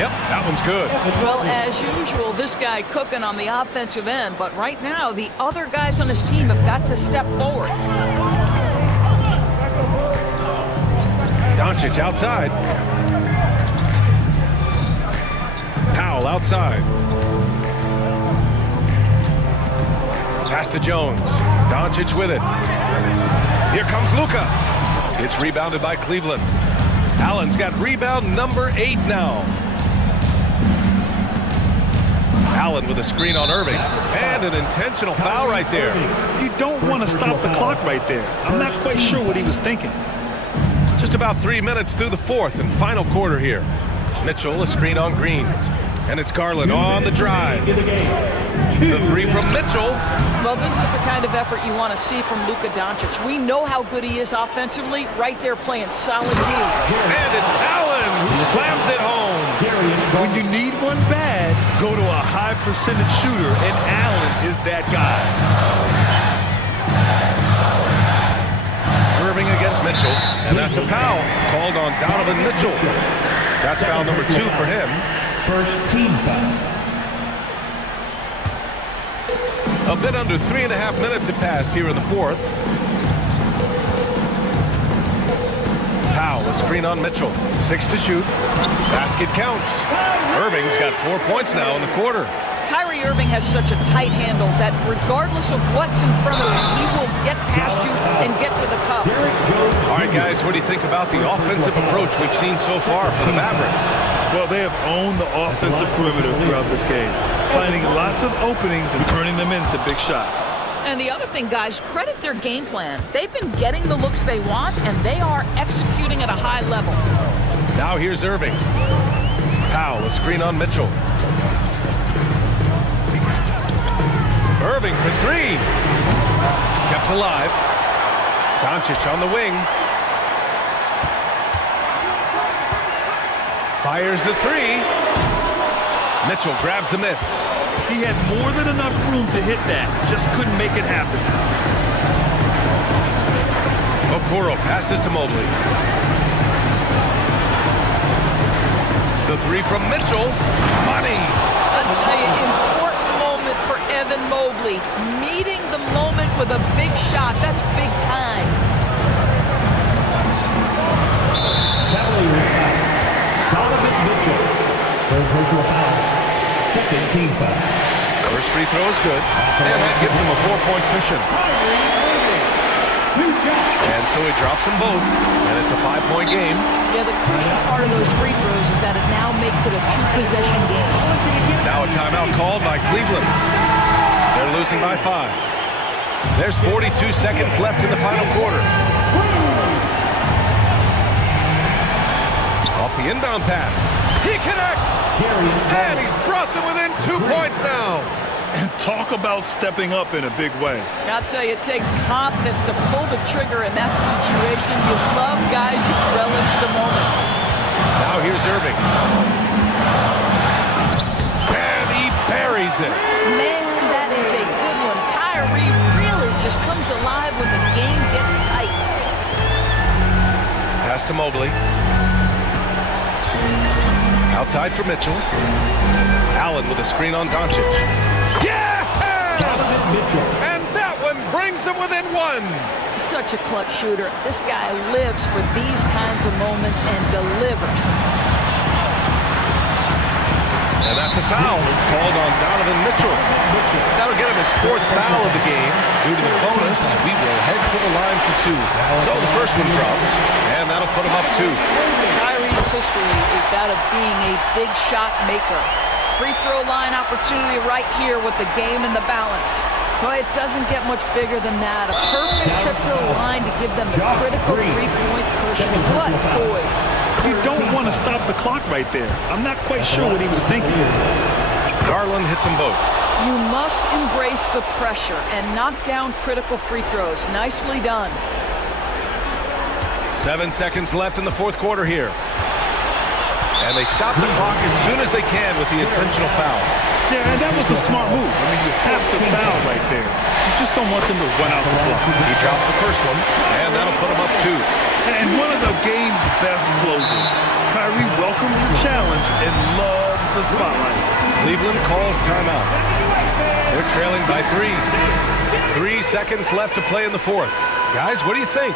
Yep, that one's good. Well, as usual, this guy cooking on the offensive end, but right now, the other guys on his team have got to step forward. Doncic outside. Powell outside. Pass to Jones. Doncic with it. Here comes Luka. It's rebounded by Cleveland. Allen's got rebound number 8 now. Allen with a screen on Irving. And an intentional foul right there. You don't want to stop the clock right there. I'm not quite sure what he was thinking. Just about 3 minutes through the fourth and final quarter here. Mitchell, a screen on Green. And it's Garland on the drive. The three from Mitchell. Well, this is the kind of effort you want to see from Luka Doncic. We know how good he is offensively, right there playing solid D. And it's Allen who slams it home. When you need one bad, go to a high percentage shooter, and Allen is that guy. Irving against Mitchell, and that's a foul called on Donovan Mitchell. That's foul number 2 for him. First team foul. A bit under 3.5 minutes have passed here in the fourth. Powell, a screen on Mitchell. 6 to shoot. Basket counts. Irving's got 4 points now in the quarter. Kyrie Irving has such a tight handle that regardless of what's in front of him, he will get past you and get to the cup. All right, guys, what do you think about the offensive approach we've seen so far for the Mavericks? Well, they have owned the offensive perimeter throughout this game, finding lots of openings and turning them into big shots. And the other thing, guys, credit their game plan. They've been getting the looks they want, and they are executing at a high level. Now here's Irving. Powell, a screen on Mitchell. Irving for 3. Kept alive. Doncic on the wing. Fires the 3. Mitchell grabs the miss. He had more than enough room to hit that. Just couldn't make it happen. Okoro passes to Mobley. The 3 from Mitchell. Money. I'll tell you, important moment for Evan Mobley. Meeting the block. That's big time. Cavaliers foul. Donovan Mitchell. Third personal foul. Second team foul. First free throw is good, and that gives him a 4-point cushion. And so he drops them both, and it's a 5-point game. Yeah, the crucial part of those free throws is that it now makes it a 2-possession game. Now a timeout called by Cleveland. They're losing by 5. There's 42 seconds left in the final quarter. Off the inbound pass. He connects! And he's brought them within 2 points now. And talk about stepping up in a big way. I'll tell you, it takes confidence to pull the trigger in that situation. You love guys who relish the moment. Now here's Irving. And he buries it. Man, that is a good one. Kyrie really just comes alive when the game gets tight. Pass to Mobley. Outside for Mitchell. Allen with a screen on Doncic. Yeah! And that one brings them within 1. Such a clutch shooter. This guy lives for these kinds of moments and delivers. And that's a foul called on Donovan Mitchell. That'll get him his 4th foul of the game. Due to the bonus, we will head to the line for 2. So the first one drops, and that'll put him up 2. Kyrie's history is that of being a big shot maker. Free throw line opportunity right here with the game in the balance. Boy, it doesn't get much bigger than that. A perfect trip to the line to give them the critical 3-point cushion. What poise. You don't want to stop the clock right there. I'm not quite sure what he was thinking. Garland hits them both. You must embrace the pressure and knock down critical free throws. Nicely done. 7 seconds left in the 4th quarter here. And they stop the clock as soon as they can with the intentional foul. Yeah, and that was a smart move. I mean, you have to foul right there. You just don't want them to run out the clock. He drops the first one, and that'll put him up 2. And one of the game's best closers. Kyrie welcomes the challenge and loves the spotlight. Cleveland calls timeout. They're trailing by 3. 3 seconds left to play in the 4th. Guys, what do you think?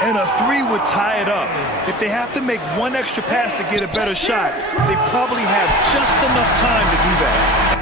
And a 3 would tie it up. If they have to make one extra pass to get a better shot, they probably have just enough time to do that.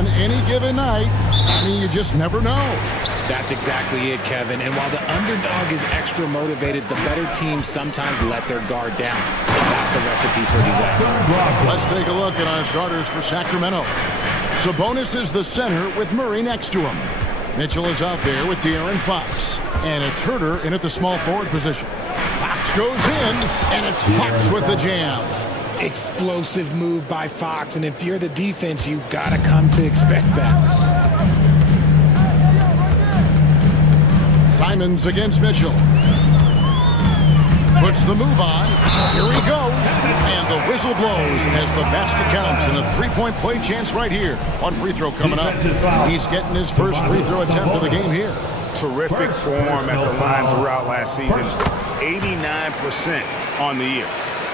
on any given night, I mean, you just never know. That's exactly it, Kevin. And while the underdog is extra motivated, the better teams sometimes let their guard down. That's a recipe for disaster. Let's take a look at our starters for Sacramento. Sabonis is the center with Murray next to him. Mitchell is out there with De'Aaron Fox. And it's Herter in at the small forward position. Fox goes in, and it's Fox with the jam. Explosive move by Fox, and if you're the defense, you've got to come to expect that. Simons against Mitchell. Puts the move on. Here he goes. And the whistle blows as the basket counts, and a three-point play chance right here. One free throw coming up. He's getting his first free throw attempt of the game here. Terrific form at the line throughout last season. 89% on the year.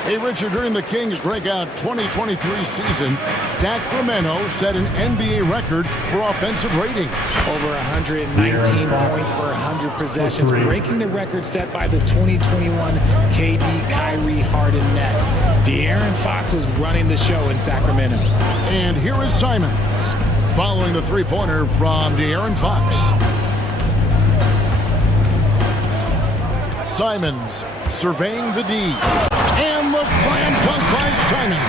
Hey, Richard, during the Kings' breakout 2023 season, Sacramento set an NBA record for offensive rating. Over 119 points per 100 possessions, breaking the record set by the 2021 KD Kyrie Harden Nets. De'Aaron Fox was running the show in Sacramento. And here is Simons, following the three-pointer from De'Aaron Fox. Simons surveying the D. And the slam dunk by Simons.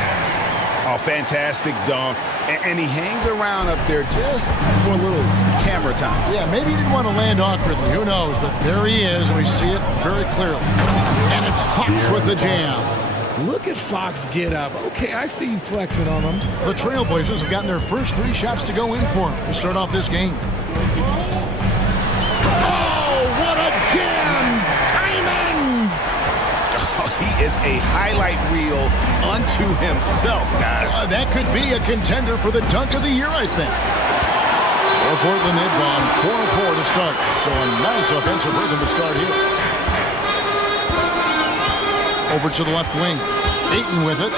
A fantastic dunk. And he hangs around up there just for a little camera time. Yeah, maybe he didn't want to land awkwardly. Who knows? But there he is, and we see it very clearly. And it's Fox with the jam. Look at Fox get up. Okay, I see you flexing on him. The Trailblazers have gotten their first 3 shots to go in for him to start off this game. Oh, what a jam! Simons! He is a highlight reel unto himself, guys. That could be a contender for the dunk of the year, I think. For Portland, they've gone 4-4 to start, so a nice offensive rhythm to start here. Over to the left wing. Ayton with it.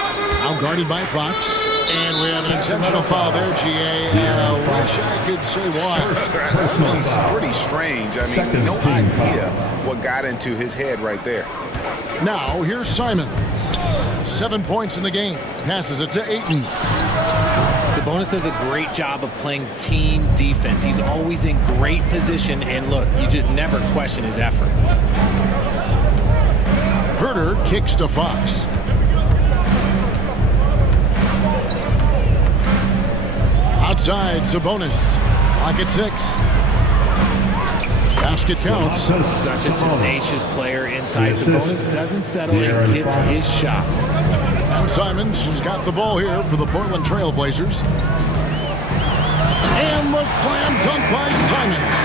Now guarded by Fox. And we have an intentional foul there, GA. Wish I could say why. It's pretty strange. I mean, no idea what got into his head right there. Now, here's Simons. 7 points in the game. Passes it to Ayton. Sabonis does a great job of playing team defense. He's always in great position, and look, you just never question his effort. Herter kicks to Fox. Outside, Sabonis. Lock at 6. Basket counts. Such a tenacious player inside. Sabonis doesn't settle and gets his shot. And Simons has got the ball here for the Portland Trailblazers. And the slam dunk by Simons.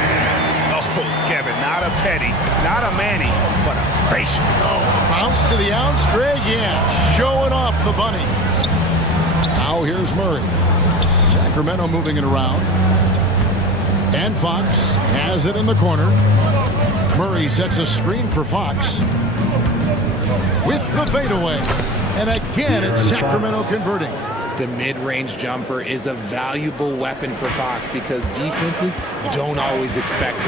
Oh, Kevin, not a petty, not a Manny, but a facial. Oh, bounce to the ounce, Greg. Yeah, showing off the bunnies. Now here's Murray. Sacramento moving it around. And Fox has it in the corner. Murray sets a screen for Fox. With the fadeaway. And again, it's Sacramento converting. The mid-range jumper is a valuable weapon for Fox because defenses don't always expect it.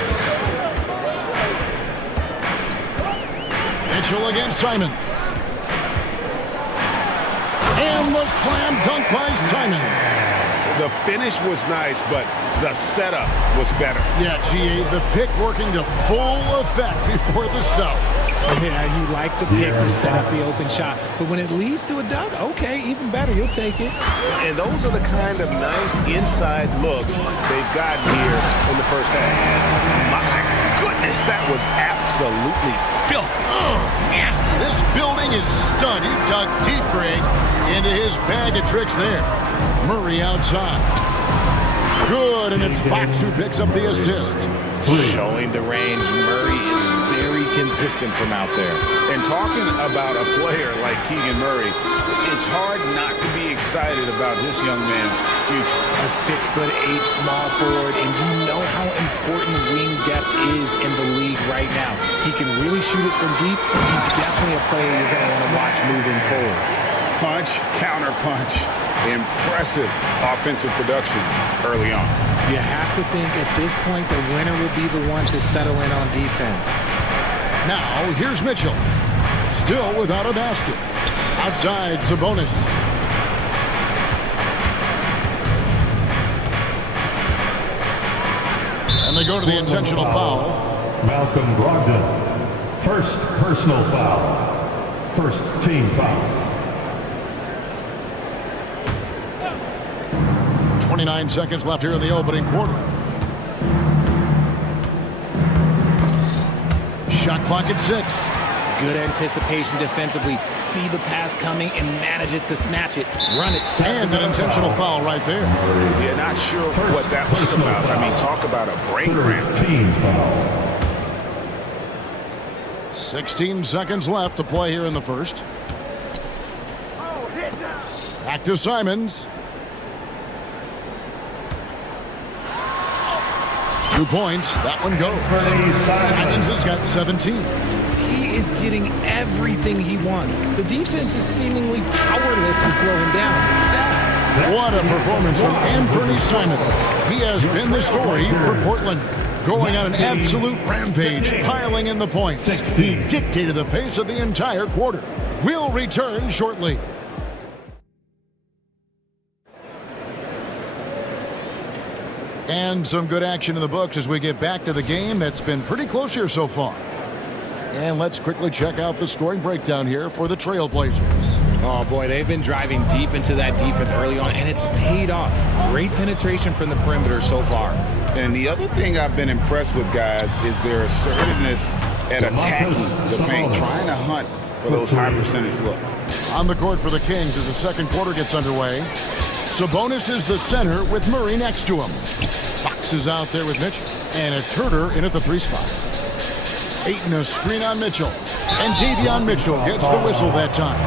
Mitchell against Simons. And the slam dunk by Simons. The finish was nice, but the setup was better. Yeah, GA, the pick working to full effect before the stuff. Yeah, you like the pick to set up the open shot, but when it leads to a dunk, okay, even better, you'll take it. And those are the kind of nice inside looks they've gotten here in the first half. My goodness, that was absolutely filthy. Oh, nasty. This building is stunned. He dug deep, Greg, into his bag of tricks there. Murray outside. Good, and it's Fox who picks up the assist. Showing the range, Murray is very consistent from out there. And talking about a player like Keegan Murray, it's hard not to be excited about this young man's future. A 6'8" small forward, and you know how important wing depth is in the league right now. He can really shoot it from deep. He's definitely a player you're going to want to watch moving forward. Punch, counter punch. Impressive offensive production early on. You have to think at this point the winner will be the one to settle in on defense. Now, here's Mitchell. Still without a basket. Outside, Sabonis. And they go to the intentional foul. Malcolm Brogdon. First personal foul. First team foul. 29 seconds left here in the opening quarter. Shot clock at 6. Good anticipation defensively. See the pass coming and manages to snatch it. Run it. And an intentional foul right there. Yeah, not sure what that was about. I mean, talk about a brain cramp. Team foul. 16 seconds left to play here in the first. Back to Simons. 2 points. That one goes. Simons has got 17. He is getting everything he wants. The defense is seemingly powerless to slow him down. It's sad. What a performance from Anthony Simons. He has been the story for Portland. Going on an absolute rampage, piling in the points. He dictated the pace of the entire quarter. We'll return shortly. And some good action in the books as we get back to the game that's been pretty close here so far. And let's quickly check out the scoring breakdown here for the Trailblazers. Oh boy, they've been driving deep into that defense early on, and it's paid off. Great penetration from the perimeter so far. And the other thing I've been impressed with, guys, is their assertiveness at attacking the paint, trying to hunt for those high percentage looks. On the court for the Kings as the second quarter gets underway. Sabonis is the center with Murray next to him. Fox is out there with Mitchell. And it's Herter in at the 3 spot. Ayton a screen on Mitchell. And Davion Mitchell gets the whistle that time.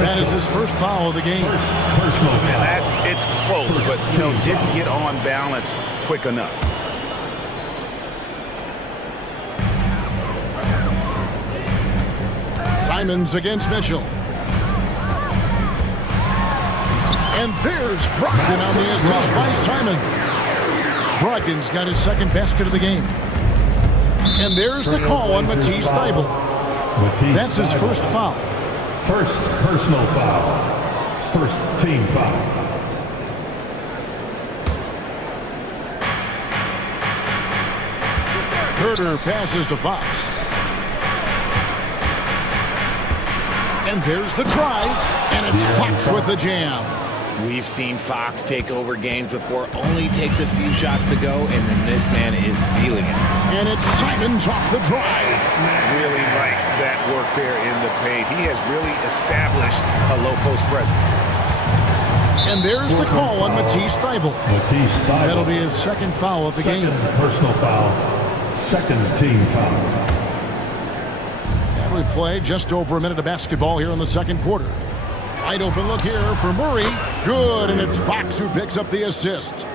That is his first foul of the game. And it's close, but didn't get on balance quick enough. Simons against Mitchell. And there's Brogdon on the assist by Simon. Brogdon's got his second basket of the game. And there's the call on Matisse Thybulle. That's his first foul. First personal foul. First team foul. Herter passes to Fox. And there's the drive. And it's Fox with the jam. We've seen Fox take over games before, only takes a few shots to go, and then this man is feeling it. And it's Simons off the drive. Really like that work there in the paint. He has really established a low post presence. And there's the call on Matisse Thybulle. That'll be his second foul of the game. Personal foul. Second team foul. And we play just over a minute of basketball here in the second quarter. Wide open look here for Murray. Good, and it's Fox who picks up the assist.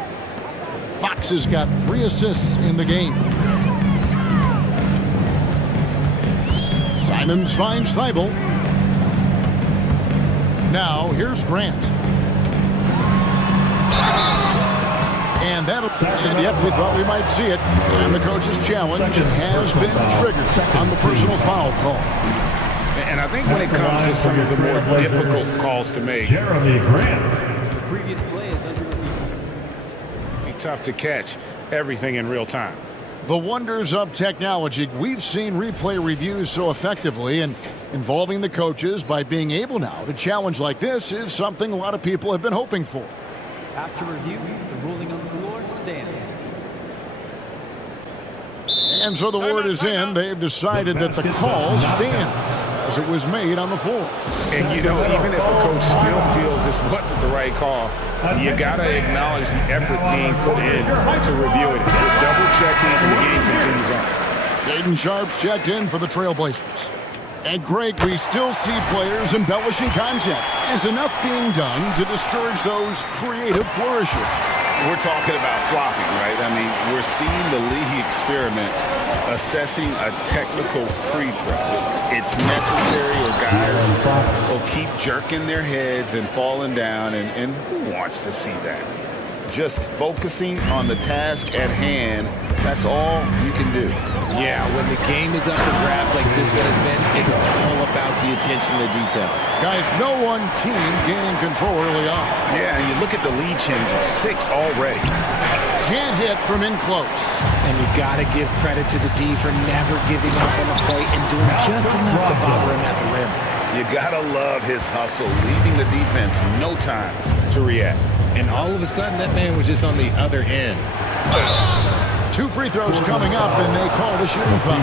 Fox has got 3 assists in the game. Simons finds Thybulle. Now, here's Grant. And yep, we thought we might see it. And the coach's challenge has been triggered on the personal foul call. And I think when it comes to some of the more difficult calls to make, Jeremy Grant. The previous play is under review. It's tough to catch everything in real time. The wonders of technology. We've seen replay reviews so effectively, and involving the coaches by being able now to challenge like this is something a lot of people have been hoping for. After review, the ruling on the floor stands. And so the word is in. They've decided that the call stands as it was made on the floor. And even if a coach still feels this wasn't the right call, you got to acknowledge the effort being put in to review it. We're double checking and the game continues on. Jaden Sharp's checked in for the Trailblazers. And Greg, we still see players embellishing content. Is enough being done to discourage those creative flourishes? We're talking about flopping, right? I mean, we're seeing the league experiment assessing a technical free throw. It's necessary or guys will keep jerking their heads and falling down, and who wants to see that? just focusing on the task at hand, that's all you can do. Yeah, when the game is up for grabs like this one has been, it's all about the attention to detail. Guys, no one team gaining control early on. Yeah, and you look at the lead change, it's 6 already. Can't hit from in close. And you got to give credit to the D for never giving up on the play and doing just enough to bother him at the rim. You got to love his hustle, leaving the defense no time to react. And all of a sudden, that man was just on the other end. 2 free throws coming up, and they call the shooting foul.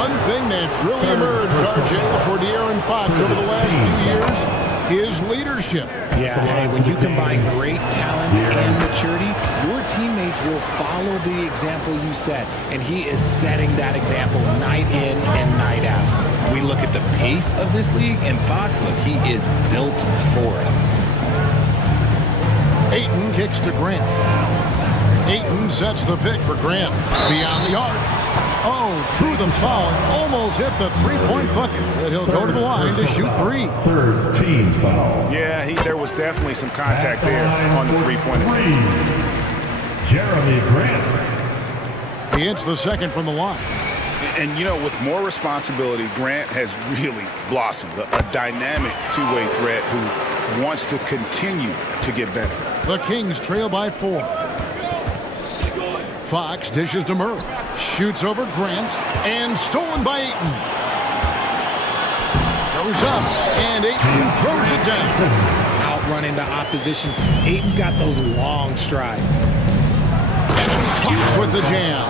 One thing that's really emerged, RJ, for De'Aaron Fox over the last few years is leadership. Yeah, hey, when you combine great talent and maturity, your teammates will follow the example you set, and he is setting that example night in and night out. We look at the pace of this league, and Fox, look, he is built for it. Ayton kicks to Grant. Ayton sets the pick for Grant. Beyond the arc. Oh, drew the foul and almost hit the three-point bucket. But he'll go to the line to shoot 3. Third team foul. Yeah, there was definitely some contact there on the three-point attempt. Jeremy Grant. He hits the second from the line. And, you know, with more responsibility, Grant has really blossomed. A dynamic two-way threat who wants to continue to get better. The Kings trail by 4. Fox dishes to Murray. Shoots over Grant. And stolen by Ayton. Goes up. And Ayton throws it down. Outrunning the opposition. Ayton's got those long strides. And Fox with the jam.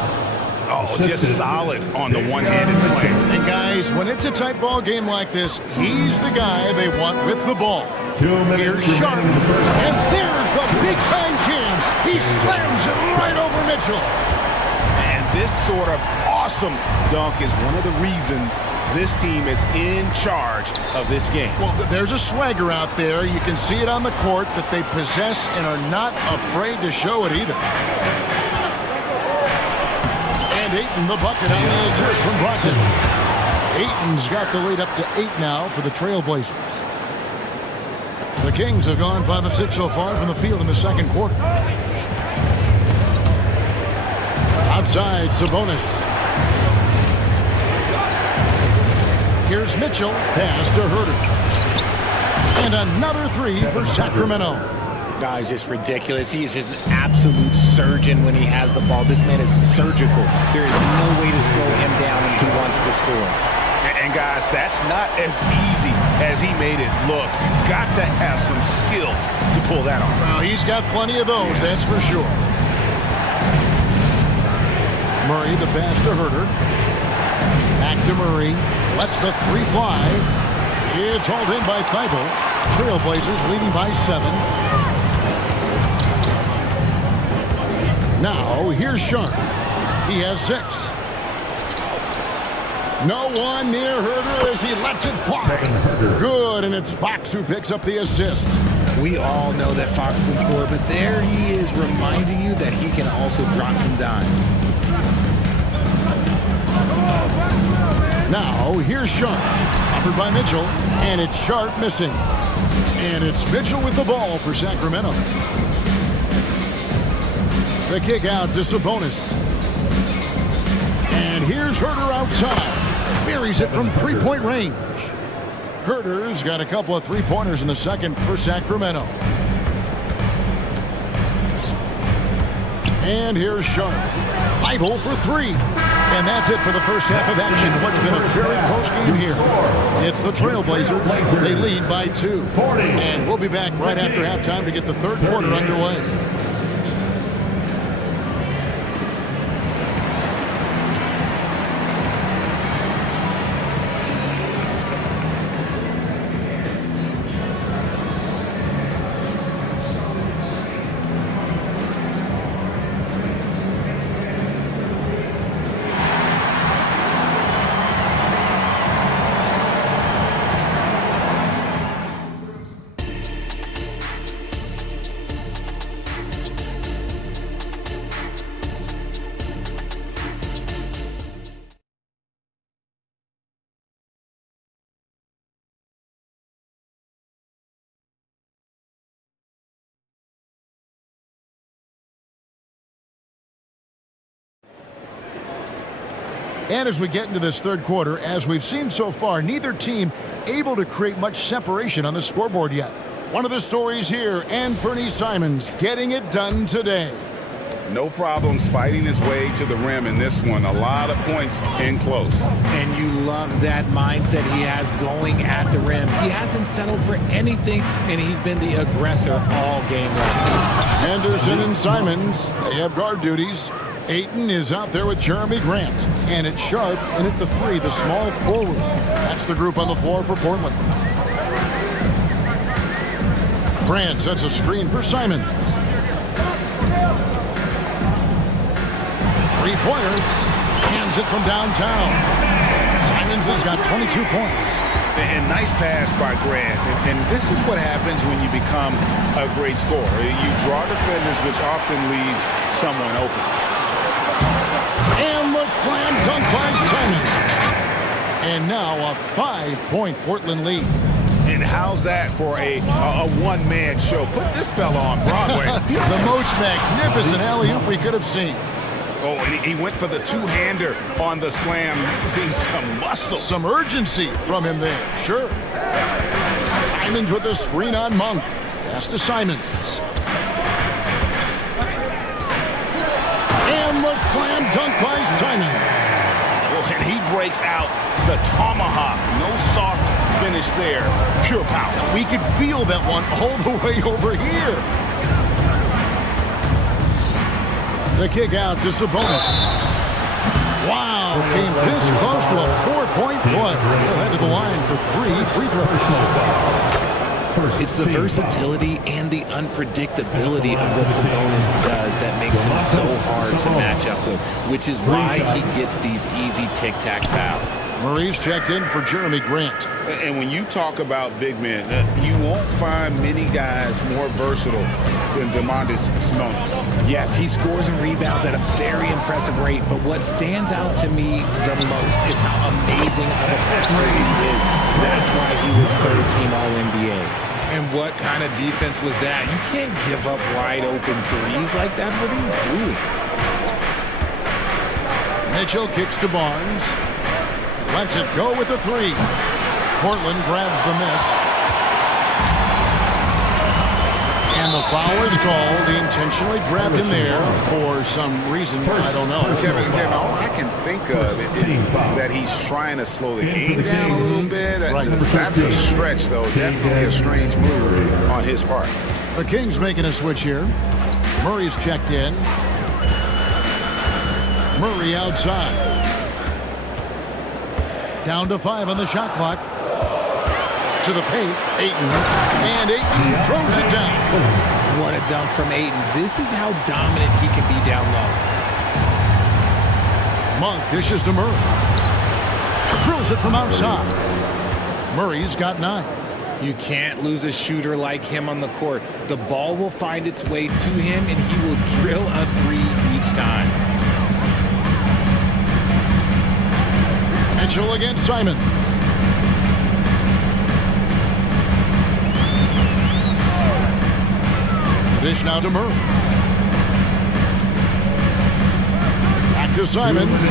Oh, just solid on the one-handed slam. And guys, when it's a tight ball game like this, he's the guy they want with the ball. 2 minutes Here's Sharp. remaining in the first half. And there's the big-time king. He slams it right over Mitchell. And this sort of awesome dunk is one of the reasons this team is in charge of this game. Well, there's a swagger out there. You can see it on the court that they possess and are not afraid to show it either. And Ayton the bucket on the assist from Brogdon. Ayton's got the lead up to 8 now for the Trailblazers. The Kings have gone 5 of 6 so far from the field in the second quarter. Outside, Sabonis. Here's Mitchell, pass to Herter. And another 3 for Sacramento. Guy's just ridiculous. He is just an absolute surgeon when he has the ball. This man is surgical. There is no way to slow him down when he wants to score. And guys, that's not as easy as he made it look. You've got to have some skills to pull that off. Well, he's got plenty of those, that's for sure. Murray, the pass to Herter. Back to Murray. Lets the 3 fly. It's hauled in by Thibault. Trailblazers leading by 7. Now, here's Sharp. He has 6. No one near Herter as he lets it fly. Good, and it's Fox who picks up the assist. We all know that Fox can score, but there he is reminding you that he can also drop some dimes. Now, here's Sharp. Covered by Mitchell, and it's Sharp missing. And it's Mitchell with the ball for Sacramento. The kick out to Sabonis. And here's Herter outside. Buries it from 3-point range. Herter's got a couple of 3-pointers in the second for Sacramento. And here's Sharp. Thibault for 3. And that's it for the first half of action. What's been a very close game here. It's the Trailblazers. They lead by 2. And we'll be back right after halftime to get the third quarter underway. And as we get into this third quarter, as we've seen so far, neither team able to create much separation on the scoreboard yet. One of the stories here, and Bernie Simons getting it done today. No problems fighting his way to the rim in this one. A lot of points in close. And you love that mindset he has going at the rim. He hasn't settled for anything, and he's been the aggressor all game long. Anderson and Simons, they have guard duties. Ayton is out there with Jeremy Grant. And it's Sharp in at the 3, the small forward. That's the group on the floor for Portland. Grant sets a screen for Simons. Three-pointer, hands it from downtown. Simons has got 22 points. And nice pass by Grant. And this is what happens when you become a great scorer. You draw defenders, which often leaves someone open. And the slam dunk by Simons. And now a 5-point Portland lead. And how's that for a one-man show? Put this fella on Broadway. The most magnificent alley-oop we could have seen. Oh, and he went for the two-hander on the slam. Seeing some muscle. Some urgency from him there, sure. Simons with the screen on Monk. Pass to Simons. And the slam dunk by Simons. Well, and he breaks out the tomahawk. No soft finish there. Pure power. We could feel that one all the way over here. The kick out to Sabonis. Wow, came this close to a 4-point play. He'll head to the line for 3 free throws. It's the versatility and the unpredictability of what Sabonis does that makes him so hard to match up with, which is why he gets these easy tic-tac fouls. Murray's checked in for Jeremy Grant. And when you talk about big men, you won't find many guys more versatile than Domantas Sabonis. Yes, he scores and rebounds at a very impressive rate, but what stands out to me the most is how amazing of a passer he is. That's why he was third-team All-NBA. And what kind of defense was that? You can't give up wide-open threes like that. What are you doing? Mitchell kicks to Barnes. Lets it go with the 3. Portland grabs the miss. And the foul is called. He intentionally grabbed him there for some reason. I don't know. Kevin, all I can think of is that he's trying to slow the game down a little bit. That's a stretch, though. Definitely a strange move on his part. The Kings making a switch here. Murray's checked in. Murray outside. Down to 5 on the shot clock. To the paint, Ayton. And Ayton throws it down. What a dunk from Ayton. This is how dominant he can be down low. Monk dishes to Murray. Drills it from outside. Murray's got 9. You can't lose a shooter like him on the court. The ball will find its way to him, and he will drill a 3 each time. Mitchell against Simon. Dish now to Murray. Back to Simons.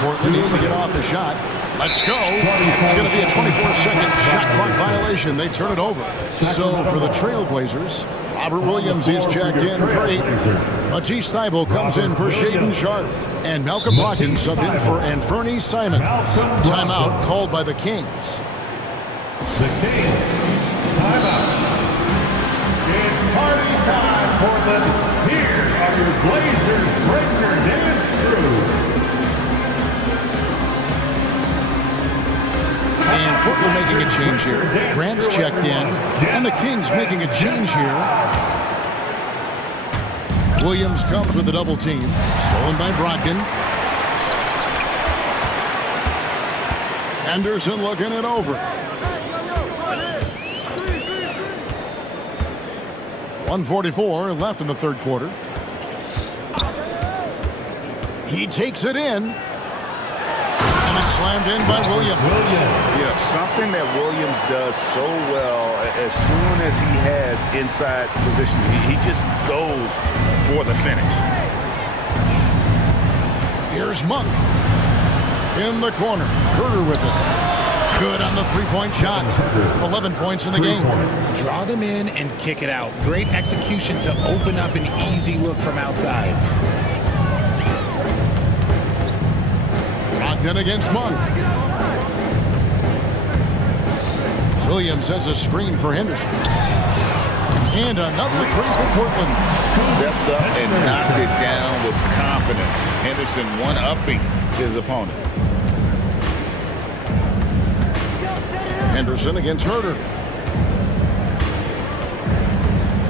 Portland needs to get off the shot. Let's go. It's going to be a 24-second shot clock violation. They turn it over. So for the Trailblazers, Robert Williams is checked in for 8. Matisse Thybulle comes in for Shaedon Sharpe. And Malcolm Brogdon subbed in for Anthony Simons. Timeout called by the Kings. The Kings. Timeout. It's party time, Portland. Here are your Blazers breaker dance crew. And Portland making a change here. Grant's checked in. And the Kings making a change here. Williams comes with a double team. Stolen by Brogdon. Anderson looking it over. 1:44 left in the third quarter. He takes it in. And it's slammed in by Williams. You know, something that Williams does so well, as soon as he has inside position, he just goes for the finish. Here's Monk. In the corner. Herder with it. Good on the three-point shot. 11 points in the game. Draw them in and kick it out. Great execution to open up an easy look from outside. Locked in against Monk. Williams sets a screen for Henderson. And another three for Portland. Stepped up and knocked it down with confidence. Henderson one-upping his opponent. Henderson against Herder.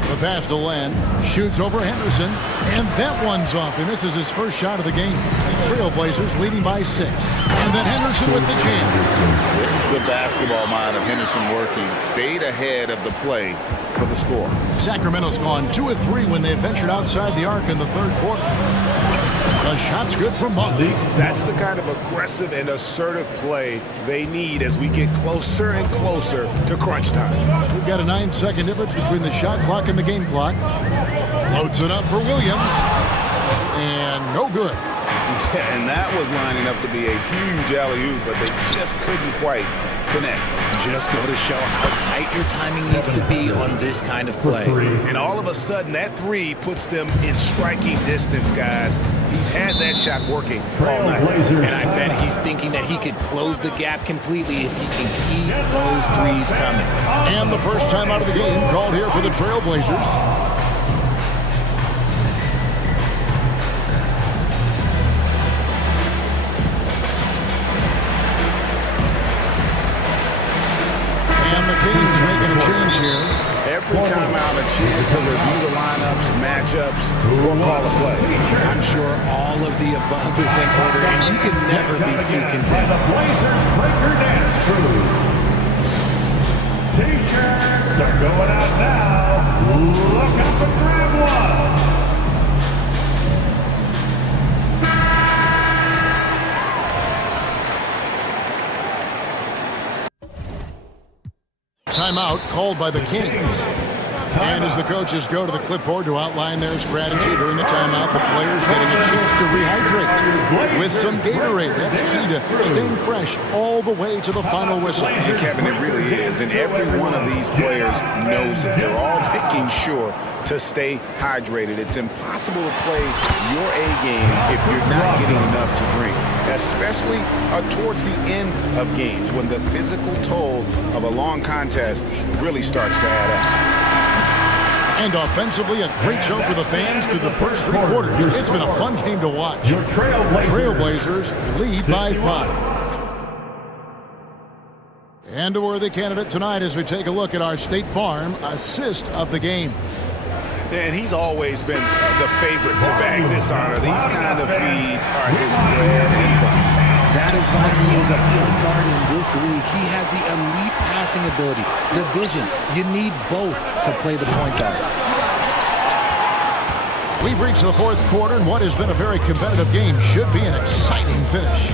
The pass to Len. Shoots over Henderson. And that one's off. And this is his first shot of the game. Trailblazers leading by 6. And then Henderson with the jam. There's the basketball mind of Henderson working. Stayed ahead of the play for the score. Sacramento's gone 2 of 3 when they ventured outside the arc in the third quarter. The shot's good from Monk. That's the kind of aggressive and assertive play they need as we get closer and closer to crunch time. We've got a 9-second difference between the shot clock and the game clock. Floats it up for Williams. And no good. Yeah, and that was lining up to be a huge alley-oop, but they just couldn't quite connect. Just go to show how tight your timing needs to be on this kind of play. And all of a sudden, that three puts them in striking distance, guys. He's had that shot working all night. And I bet he's thinking that he could close the gap completely if he can keep those threes coming. And the first time out of the game called here for the Trailblazers. Kings making a change here. Every time out, a chance to review the lineups, matchups, or call a play. I'm sure all of the above is in order, and you can never be too content. The Blazers break your dance crew. T-shirts are going out now. Look up and grab one. Timeout called by the Kings. And as the coaches go to the clipboard to outline their strategy during the timeout, the players getting a chance to rehydrate with some Gatorade. That's key to staying fresh all the way to the final whistle. And Kevin, it really is. And every one of these players knows it. They're all making sure to stay hydrated. It's impossible to play your A game if you're not getting enough to drink, especially towards the end of games when the physical toll of a long contest really starts to add up. And offensively, a great show for the fans through the first 3 quarters. It's been a fun game to watch. Trailblazers lead by 5. And a worthy candidate tonight as we take a look at our State Farm assist of the game. And he's always been the favorite to bag this honor. These kind of feeds are his bread and butter. That is why he is a point guard in this league. He has the elite passing ability, the vision. You need both to play the point guard. We've reached the fourth quarter, and what has been a very competitive game should be an exciting finish.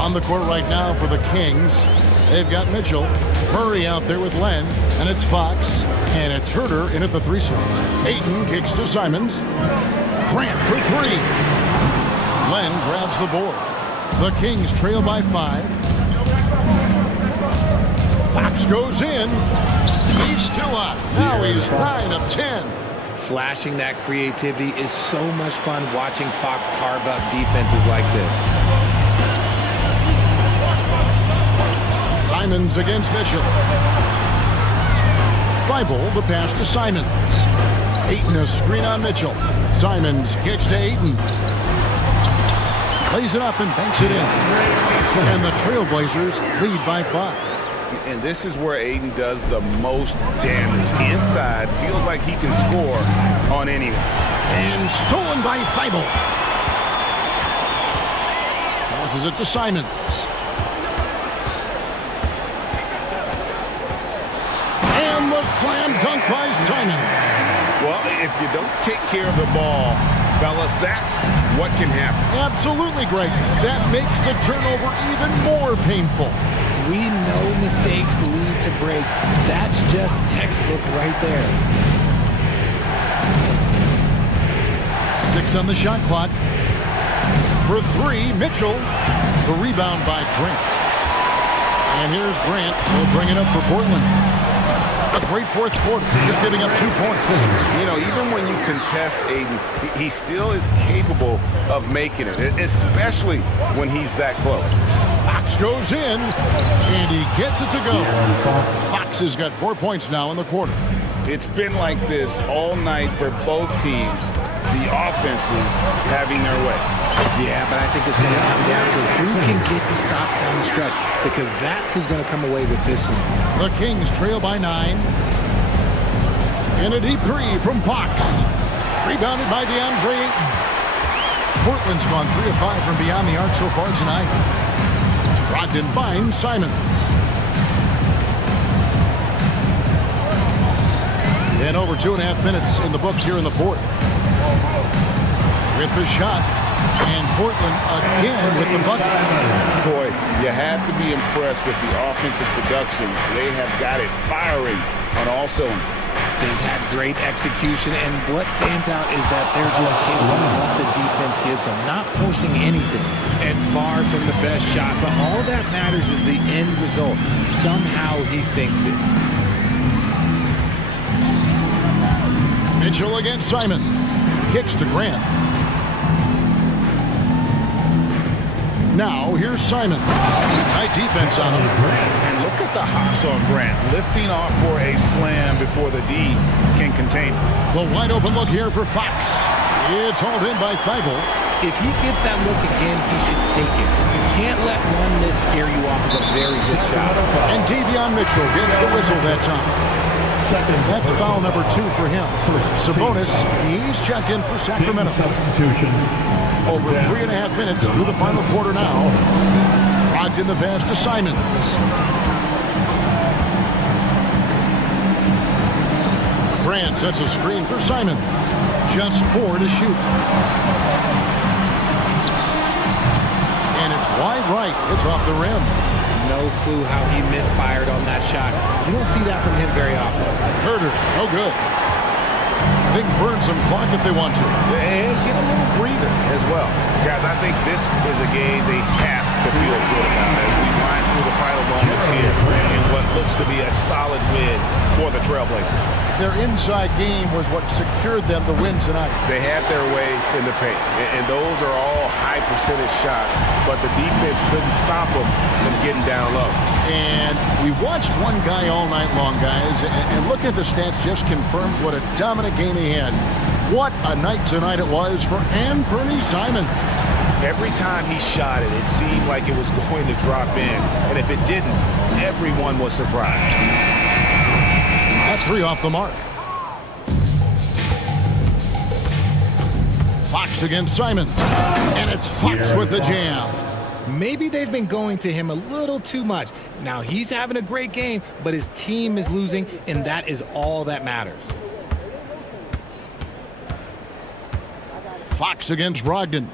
On the court right now for the Kings, they've got Mitchell, Murray out there with Len, and it's Fox, and it's Herder in at the 3 slot. Ayton kicks to Simons. Grant for 3. Len grabs the board. The Kings trail by 5. Fox goes in. He's still up. Now he's 9 of 10. Flashing that creativity is so much fun watching Fox carve up defenses like this. Simons against Mitchell. Thibault the pass to Simons. Ayton a screen on Mitchell. Simons kicks to Ayton. Plays it up and banks it in. And the Trailblazers lead by 5. And this is where Ayton does the most damage. Inside, feels like he can score on anyone. And stolen by Thibault. Passes it to Simons. And the slam dunk by Simons. Well, if you don't take care of the ball, fellas, that's what can happen. Absolutely, Greg. That makes the turnover even more painful. We know mistakes lead to breaks. That's just textbook right there. 6 on the shot clock. For three, Mitchell. The rebound by Grant. And here's Grant. He'll bring it up for Portland. A great fourth quarter, just giving up 2 points. You know, even when you contest Aiden, he still is capable of making it, especially when he's that close. Fox goes in, and he gets it to go. Fox has got 4 points now in the quarter. It's been like this all night for both teams. The offenses having their way. Yeah, but I think it's going to come down to who can get the stops down the stretch, because that's who's going to come away with this one. The Kings trail by 9. And a deep three from Fox. Rebounded by DeAndre Ayton. Portland's gone 3 of 5 from beyond the arc so far tonight. Brogdon finds Simon. And over 2.5 minutes in the books here in the fourth. With the shot. And Portland again with the bucket. Boy, you have to be impressed with the offensive production. They have got it firing on all cylinders. They've had great execution, and what stands out is that they're just taking what the defense gives them, not forcing anything. And far from the best shot, but all that matters is the end result. Somehow he sinks it. Mitchell against Simon. Kicks to Grant. Now, here's Simon. Tight defense on him. And look at the hops on Grant, lifting off for a slam before the D can contain it. The wide open look here for Fox. It's hauled in by Thibault. If he gets that look again, he should take it. You can't let one miss scare you off of a very good shot. And Davion Mitchell gets the whistle that time. That's foul number 2 for him. Sabonis, he's checked in for Sacramento. Over 3.5 minutes through the final quarter now. Brogdon the pass to Simons. Grant sets a screen for Simons. Just 4 to shoot. And it's wide right. It's off the rim. No clue how he misfired on that shot. You don't see that from him very often. Herder, no good. They can burn some clock if they want to. And get a little breather as well. Guys, I think this is a game they have to feel good about as we wind through the final moments here in what looks to be a solid win for the Trailblazers. Their inside game was what secured them the win tonight. They had their way in the paint, and those are all high percentage shots, but the defense couldn't stop them from getting down low. And we watched one guy all night long, guys, and looking at the stats just confirms what a dominant game he had. What a night tonight it was for Anthony Simon. Every time he shot it, it seemed like it was going to drop in, and if it didn't, everyone was surprised. That 3 off the mark. Fox against Simons, and it's Fox with the jam. Maybe they've been going to him a little too much. Now he's having a great game, but his team is losing, and that is all that matters. Fox against Brogdon.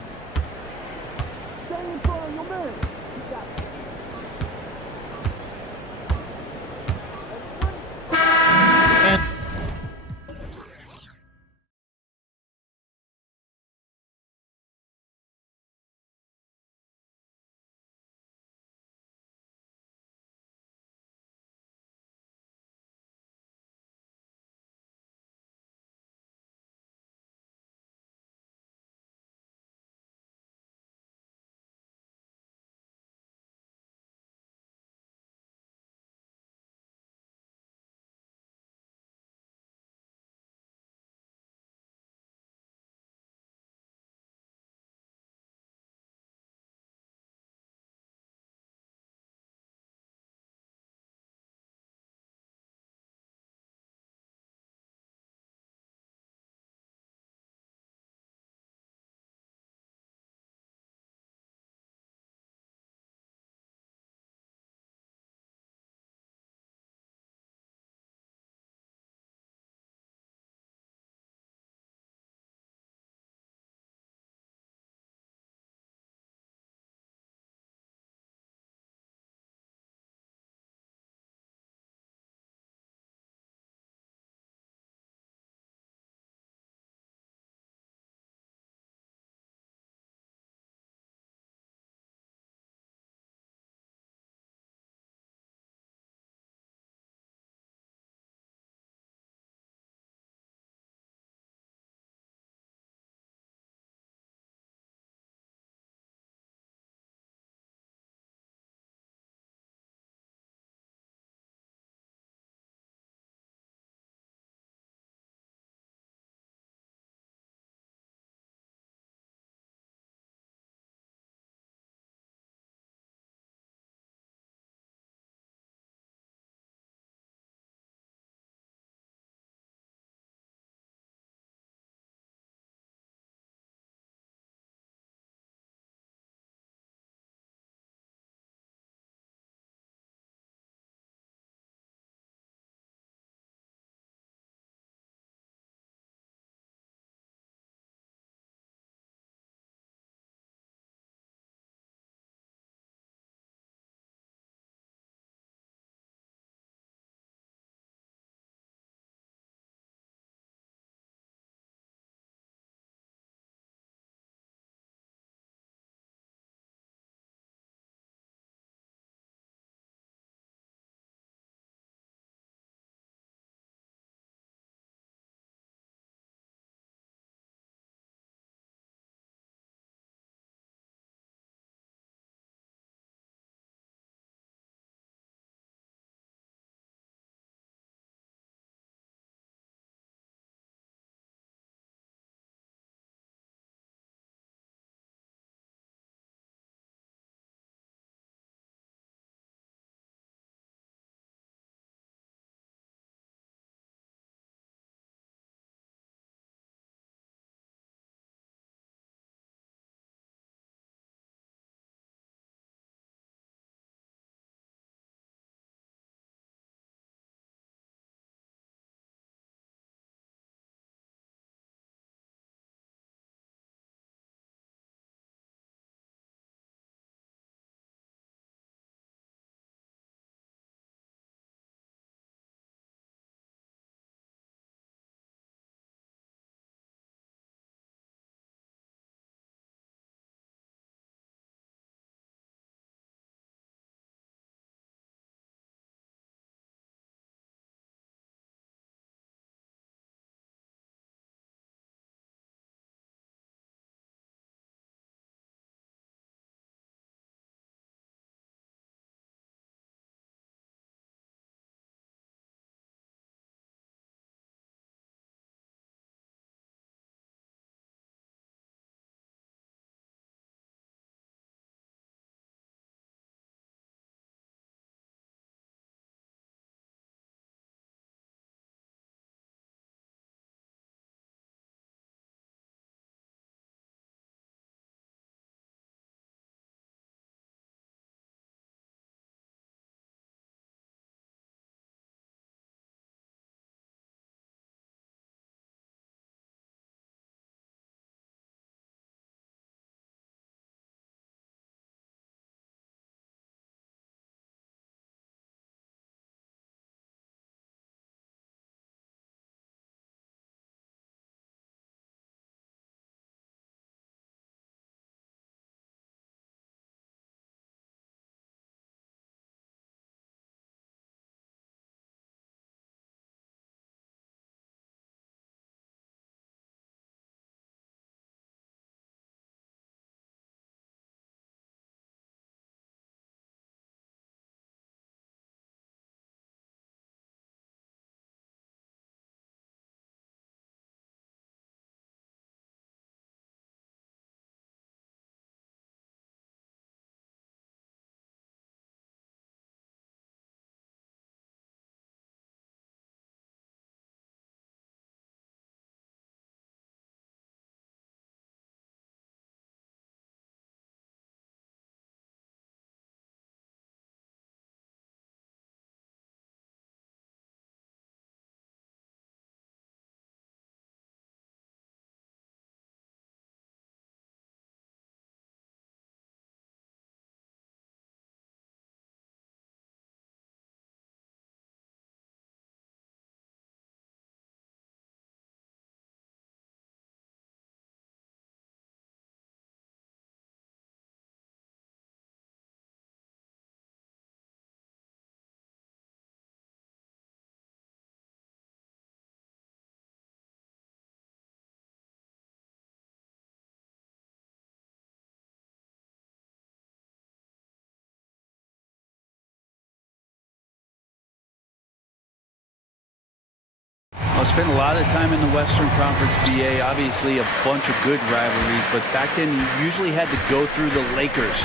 I spent a lot of time in the Western Conference, BA. Obviously, a bunch of good rivalries, but back then you usually had to go through the Lakers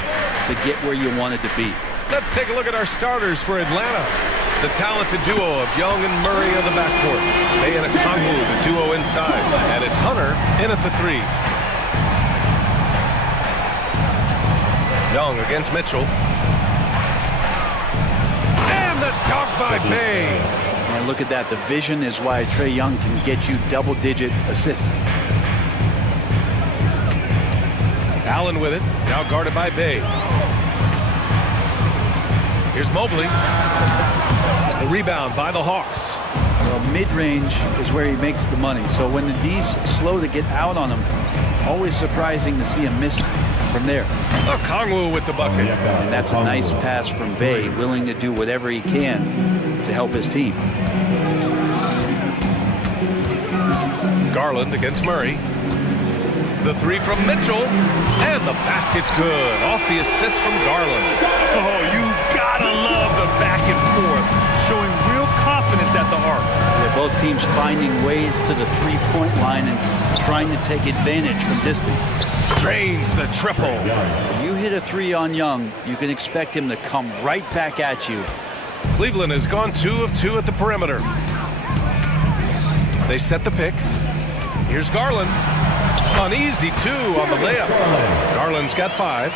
to get where you wanted to be. Let's take a look at our starters for Atlanta. The talented duo of Young and Murray on the backcourt. They and Okongwu, the duo inside. And it's Hunter in at the 3. Young against Mitchell. And the dunk by Bay. And look at that. The vision is why Trae Young can get you double-digit assists. Allen with it. Now guarded by Bay. Here's Mobley. The rebound by the Hawks. Well, mid-range is where he makes the money. So when the D's slow to get out on him, always surprising to see him miss from there. Okongwu with the bucket. And that's a nice pass from Bay, willing to do whatever he can to help his team. Garland against Murray. The 3 from Mitchell. And the basket's good. Off the assist from Garland. Oh, you gotta love the back and forth, showing real confidence at the arc. They're both teams finding ways to the three-point line and trying to take advantage from distance. Drains the triple. When you hit a 3 on Young, you can expect him to come right back at you. Cleveland has gone 2 of 2 at the perimeter. They set the pick. Here's Garland. An easy 2 on the layup. Garland's got 5.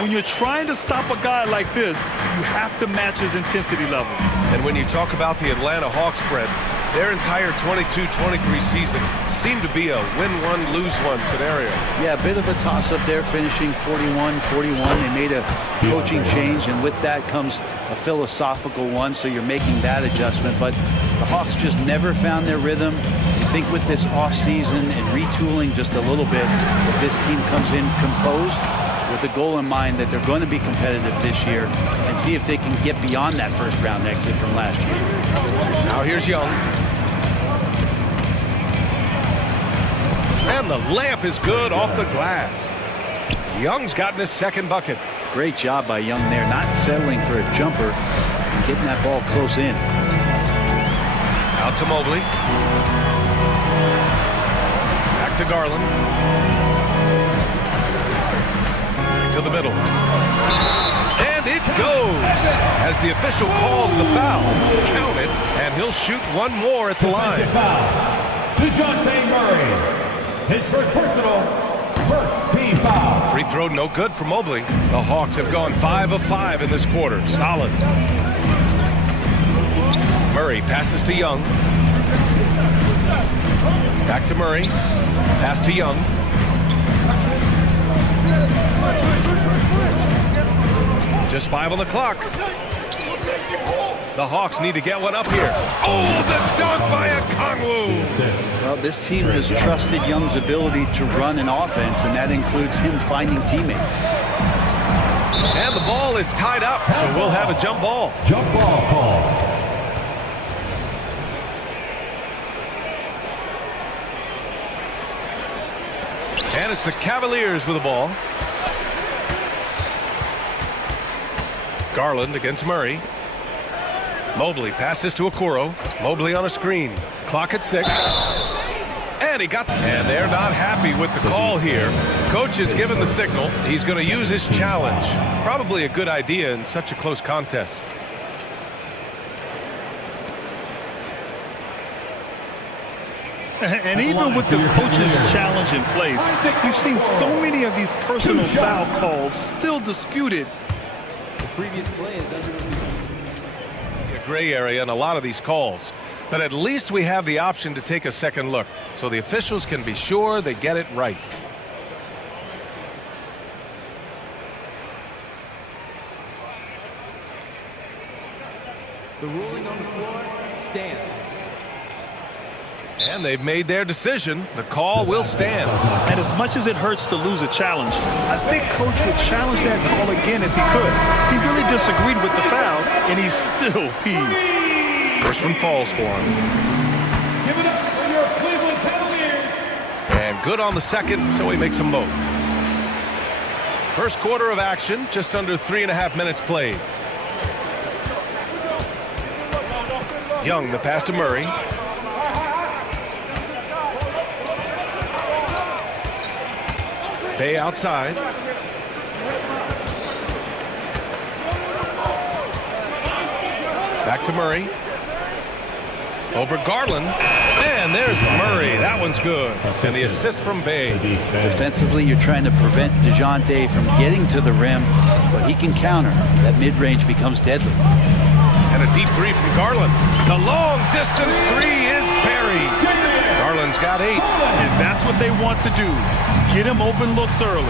When you're trying to stop a guy like this, you have to match his intensity level. And when you talk about the Atlanta Hawks spread, their entire 22-23 season seemed to be a win-one, lose-one scenario. Yeah, a bit of a toss-up there, finishing 41-41. They made a coaching change, and with that comes a philosophical one, so you're making that adjustment. But the Hawks just never found their rhythm. I think with this offseason and retooling just a little bit, that this team comes in composed with the goal in mind that they're going to be competitive this year and see if they can get beyond that first-round exit from last year. Now here's Young. And the layup is good off the glass. Young's gotten his second bucket. Great job by Young there, not settling for a jumper and getting that ball close in. Out to Mobley. Back to Garland. Back to the middle. And it goes as the official calls the foul. Count it, and he'll shoot one more at the line. DeJounte Murray. His first personal, first team foul. Free throw no good for Mobley. The Hawks have gone 5 of 5 in this quarter. Solid. Murray passes to Young. Back to Murray. Pass to Young. Just 5 on the clock. The Hawks need to get one up here. Oh, the dunk by Okongwu. Well, this team has trusted Young's ability to run an offense, and that includes him finding teammates. And the ball is tied up, so we'll have a jump ball. Jump ball call. And it's the Cavaliers with the ball. Garland against Murray. Mobley passes to Okoro. Mobley on a screen. Clock at 6. And he got... And they're not happy with the call here. Coach has given the signal. He's going to use his challenge. Probably a good idea in such a close contest. And even with the coach's challenge in place, we've seen so many of these personal foul calls still disputed. The previous play is under A gray area in a lot of these calls. But at least we have the option to take a second look, so the officials can be sure they get it right. The ruling on the floor stands. And they've made their decision. The call will stand. And as much as it hurts to lose a challenge, I think Coach would challenge that call again if he could. He really disagreed with the foul, and he's still peeved. First one falls for him. Give it up for your Cleveland Cavaliers. And good on the second, so he makes them both. First quarter of action, just under 3.5 minutes played. Young, the pass to Murray. Bay outside. Back to Murray. Over Garland. And there's Murray. That one's good. And the assist from Bay. Defensively, you're trying to prevent DeJounte from getting to the rim, but he can counter. That mid-range becomes deadly. And a deep three from Garland. The long distance three is buried. Garland's got 8. And that's what they want to do. Get him open looks early.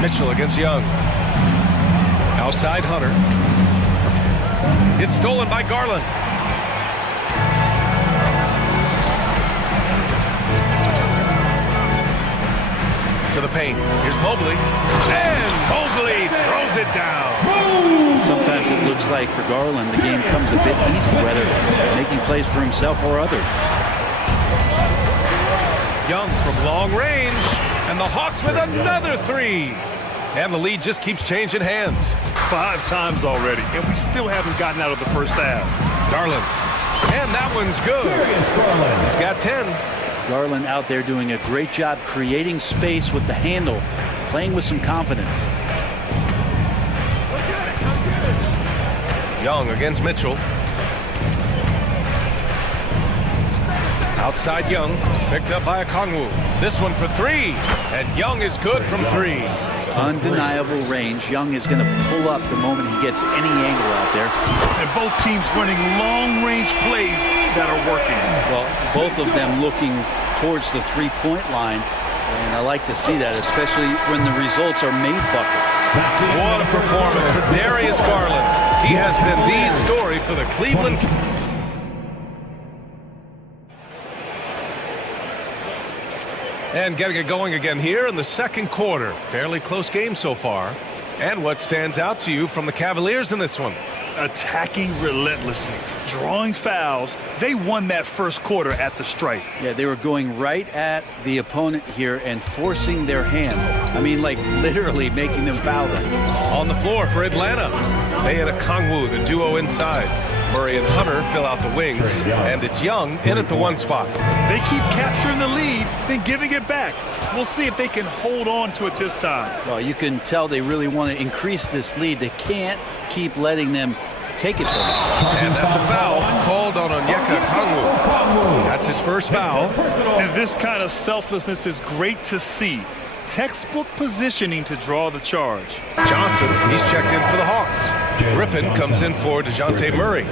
Mitchell against Young. Outside Hunter. It's stolen by Garland. To the paint. Here's Mobley. And Mobley throws it down. Sometimes it looks like for Garland, the game comes a bit easy, whether making plays for himself or others. Young from long range. And the Hawks with another 3. And the lead just keeps changing hands. 5 times already, and we still haven't gotten out of the first half. Garland. And that one's good. He's got 10. Garland out there doing a great job creating space with the handle, playing with some confidence. Young against Mitchell. Outside Young, picked up by Okongwu. This one for 3, and Young is good from 3. Undeniable range. Young is going to pull up the moment he gets any angle out there. And both teams running long-range plays that are working. Well, both of them looking towards the three-point line, and I like to see that, especially when the results are made buckets. What a performance for Darius Garland. He has been the story for the Cleveland. And getting it going again here in the second quarter. Fairly close game so far. And what stands out to you from the Cavaliers in this one? Attacking relentlessly, drawing fouls. They won that first quarter at the stripe. Yeah, they were going right at the opponent here and forcing their hand. I mean, like literally making them foul them. On the floor for Atlanta. They had Okongwu, the duo inside. Murray and Hunter fill out the wings, and it's Young in at the 1 spot. They keep capturing the lead, then giving it back. We'll see if they can hold on to it this time. Well, you can tell they really want to increase this lead. They can't keep letting them take it from them. And that's a foul called on Onyeka Okongwu. That's his first foul. And this kind of selflessness is great to see. Textbook positioning to draw the charge. Johnson, he's checked in for the Hawks. Griffin comes in for DeJounte Murray.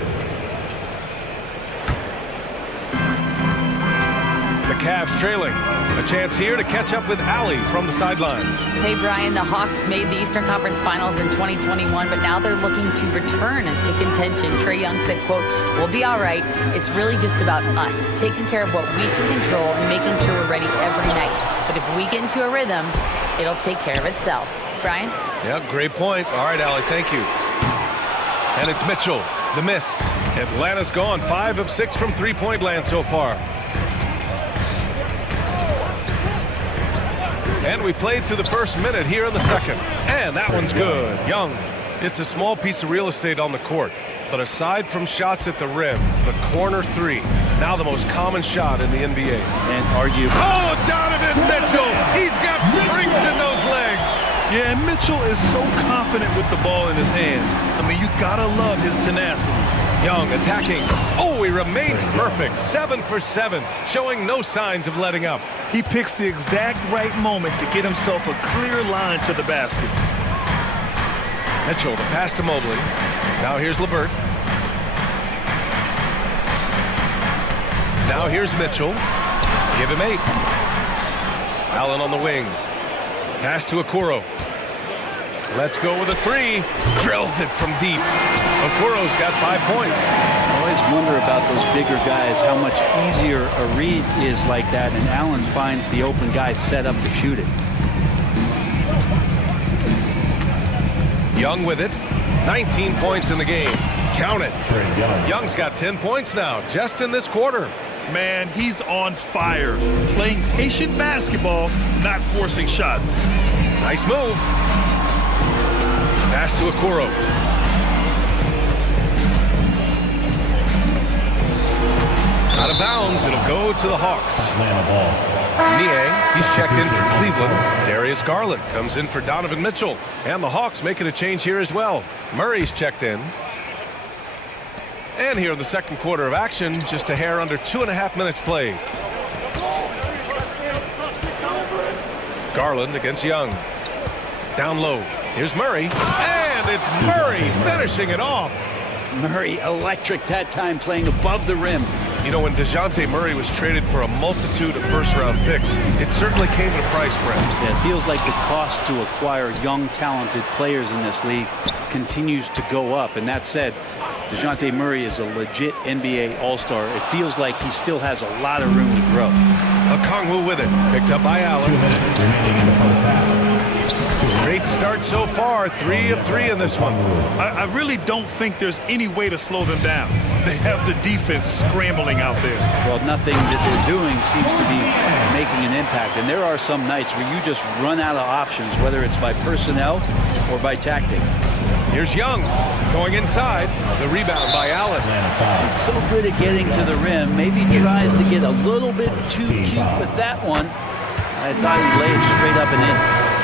The Cavs trailing. A chance here to catch up with Allie from the sideline. Hey, Brian, the Hawks made the Eastern Conference Finals in 2021, but now they're looking to return to contention. Trae Young said, quote, "We'll be all right. It's really just about us, taking care of what we can control and making sure we're ready every night. But if we get into a rhythm, it'll take care of itself." Brian? Yeah, great point. All right, Allie, thank you. And it's Mitchell, the miss. Atlanta's gone 5 of 6 from three-point land so far. And we played through the first minute here in the second. And that one's good. Young. It's a small piece of real estate on the court. But aside from shots at the rim, the corner 3, now the most common shot in the NBA. And argue. Oh, Donovan Mitchell! He's got springs in those legs! Yeah, and Mitchell is so confident with the ball in his hands. I mean, you gotta love his tenacity. Young attacking. Oh, he remains perfect. 7 for 7, showing no signs of letting up. He picks the exact right moment to get himself a clear line to the basket. Mitchell, the pass to Mobley. Now here's LeVert. Now here's Mitchell. Give him 8. Allen on the wing. Pass to Okoro. Let's go with a 3. Drills it from deep. Okoro's got 5 points. I always wonder about those bigger guys, how much easier a read is like that, and Allen finds the open guy set up to shoot it. Young with it. 19 points in the game. Count it. Young's got 10 points now, just in this quarter. Man, he's on fire. Playing patient basketball, not forcing shots. Nice move. Pass to Okoro. Out of bounds, it'll go to the Hawks. Niang, he's checked in for Cleveland. Darius Garland comes in for Donovan Mitchell. And the Hawks making a change here as well. Murray's checked in. And here in the second quarter of action, just a hair under 2.5 minutes played. Garland against Young. Down low. Here's Murray. And it's Murray finishing it off. Murray electric that time, playing above the rim. You know, when DeJounte Murray was traded for a multitude of first-round picks, it certainly came at a price, Brent. Yeah, it feels like the cost to acquire young, talented players in this league continues to go up. And that said, DeJounte Murray is a legit NBA All-Star. It feels like he still has a lot of room to grow. Okongwu with it, picked up by Allen. 2 minutes remaining in the first half. Great start so far, 3 of 3 in this one. I really don't think there's any way to slow them down. They have the defense scrambling out there. Well, nothing that they're doing seems to be making an impact. And there are some nights where you just run out of options, whether it's by personnel or by tactic. Here's Young going inside. The rebound by Allen. He's so good at getting to the rim. Maybe tries to get a little bit too cute with that one. I thought he'd lay it straight up and in.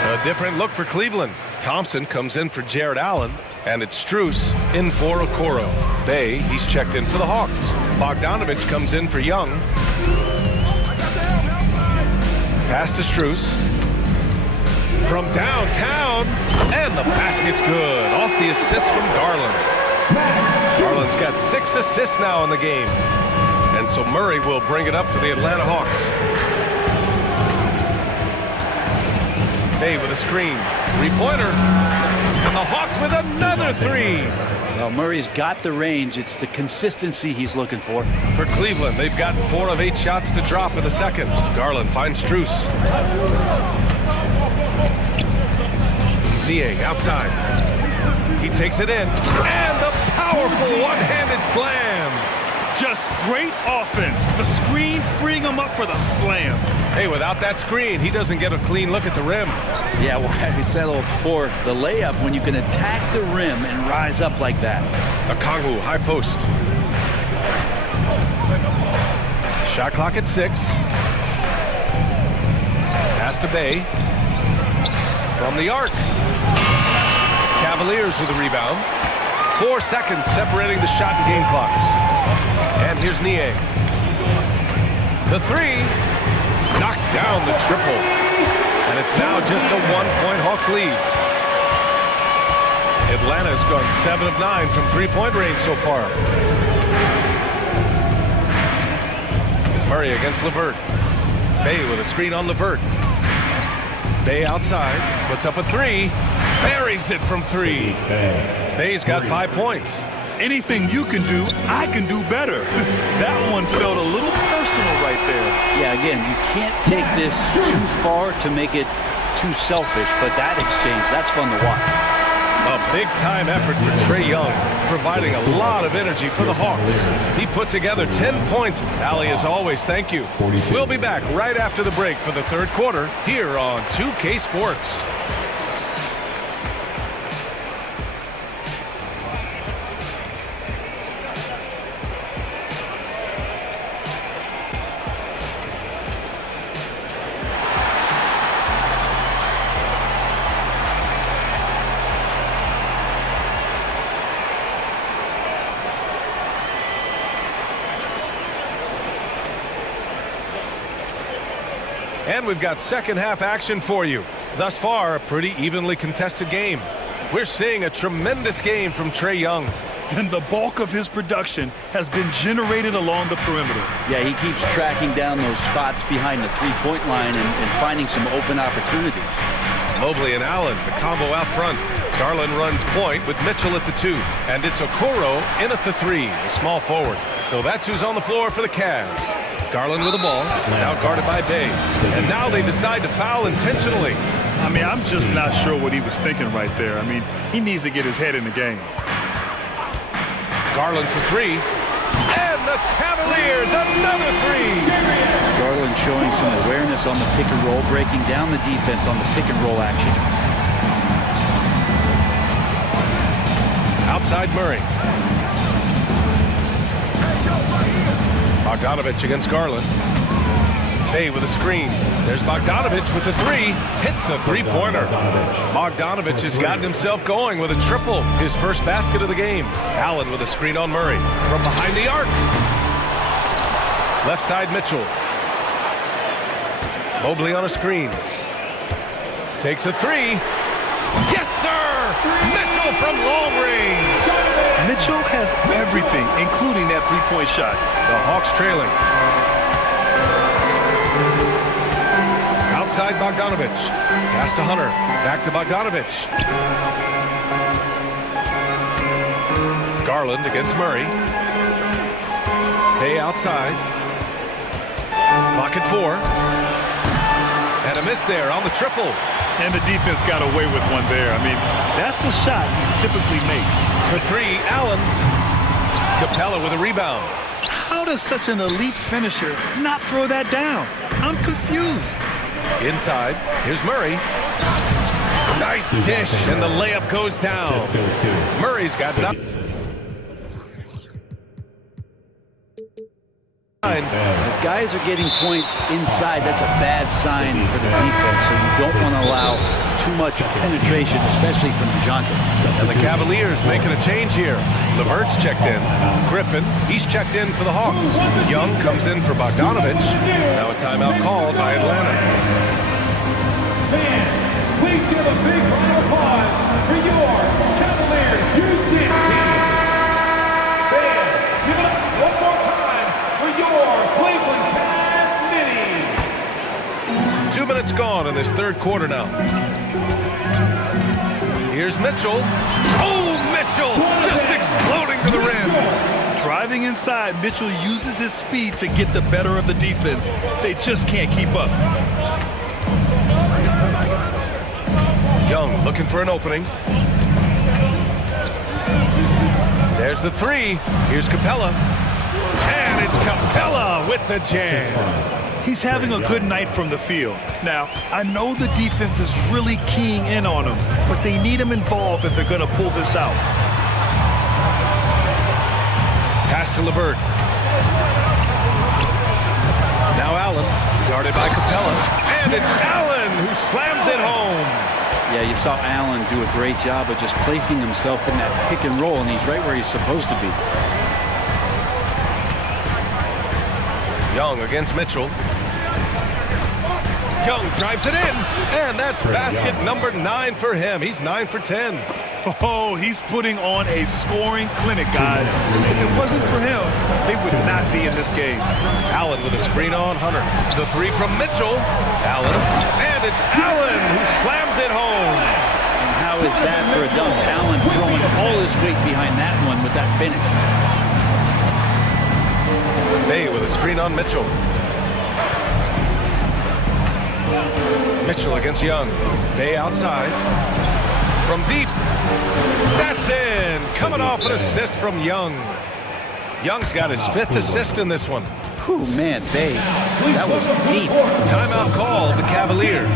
A different look for Cleveland. Thompson comes in for Jared Allen, and it's Strus in for Okoro. Bay, he's checked in for the Hawks. Bogdanovich comes in for Young. Pass to Strus. From downtown, and the basket's good. Off the assist from Garland. Garland's got 6 assists now in the game. And so Murray will bring it up for the Atlanta Hawks. Bay with a screen. 3-pointer. And the Hawks with another 3. Well, Murray's got the range. It's the consistency he's looking for. For Cleveland, they've gotten 4 of 8 shots to drop in the second. Garland finds Strus. Niang outside. He takes it in. And the powerful one-handed slam. Just great offense. The screen freeing him up for the slam. Hey, without that screen, he doesn't get a clean look at the rim. Yeah, well, I settled for the layup when you can attack the rim and rise up like that. Okongwu, high post. Shot clock at 6. Pass to Bay. From the arc. Cavaliers with the rebound. 4 seconds separating the shot and game clocks. And here's Niang. The 3 knocks down the triple. And it's now just a 1-point Hawks lead. Atlanta's gone 7 of 9 from 3-point range so far. Murray against LeVert. Bay with a screen on LeVert. Bay outside, puts up a 3, buries it from 3. Bay's got 5 points. Anything you can do, I can do better. That one felt a little personal right there. Yeah, again, you can't take this too far to make it too selfish, but that exchange, that's fun to watch. A big-time effort for Trae Young, providing a lot of energy for the Hawks. He put together 10 points. Allie, as always, thank you. We'll be back right after the break for the third quarter here on 2K Sports. And we've got second half action for you. Thus far, a pretty evenly contested game. We're seeing a tremendous game from Trae Young. And the bulk of his production has been generated along the perimeter. Yeah, he keeps tracking down those spots behind the three-point line and finding some open opportunities. Mobley and Allen, the combo out front. Garland runs point with Mitchell at the 2. And it's Okoro in at the 3, a small forward. So that's who's on the floor for the Cavs. Garland with the ball, now guarded by Bay. And now they decide to foul intentionally. I mean, I'm just not sure what he was thinking right there. I mean, he needs to get his head in the game. Garland for 3. And the Cavaliers, another 3. Garland showing some awareness on the pick and roll, breaking down the defense on the pick and roll action. Outside Murray. Bogdanovich against Garland. Bay with a screen. There's Bogdanovich with the three. Hits a three-pointer. Bogdanovich has gotten himself going with a triple. His first basket of the game. Allen with a screen on Murray. From behind the arc. Left side Mitchell. Mobley on a screen. Takes a three. Yes, sir! Mitchell from long range. Mitchell has everything, including that three-point shot. The Hawks trailing. Outside Bogdanovich. Pass to Hunter. Back to Bogdanovich. Garland against Murray. Bay outside. Clock at 4. And a miss there on the triple. And the defense got away with one there. I mean, that's a shot he typically makes. For 3, Allen. Capella with a rebound. How does such an elite finisher not throw that down? I'm confused. Inside, here's Murray. Nice dish, and the layup goes down. Murray's got nothing. If guys are getting points inside, that's a bad sign for the defense, so you don't want to allow too much penetration, especially from DeJounte. And the Cavaliers making a change here. LeVert's checked in. Griffin, he's checked in for the Hawks. Young comes in for Bogdanovich. Now a timeout called by Atlanta. Fans, please give a big round of applause for your Cavaliers Houston team. Fans, give it up one more time for your Cleveland Cavs mini. 2 minutes gone in this third quarter now. Here's Mitchell. Oh, Mitchell just exploding to the rim. Driving inside, Mitchell uses his speed to get the better of the defense. They just can't keep up. Young looking for an opening. There's the three. Here's Capella. And it's Capella with the jam. He's having a good night from the field. Now, I know the defense is really keying in on him, but they need him involved if they're going to pull this out. Pass to LeVert. Now Allen, guarded by Capella. And it's Allen who slams it home. Yeah, you saw Allen do a great job of just placing himself in that pick and roll, and he's right where he's supposed to be. Young against Mitchell. Young drives it in, and that's basket number 9 for him. He's 9 for 10. Oh, he's putting on a scoring clinic, guys. If it wasn't for him, they would not be in this game. Allen with a screen on Hunter. The three from Mitchell. Allen, and it's Allen who slams it home. And how is that for a dunk? Allen throwing all his weight behind that one with that finish. Bay with a screen on Mitchell. Mitchell against Young. Bay outside. From deep. That's in. Coming off an assist from Young. Young's got his 5th assist in this one. Whew, man, Bay. That was deep. Timeout called the Cavaliers.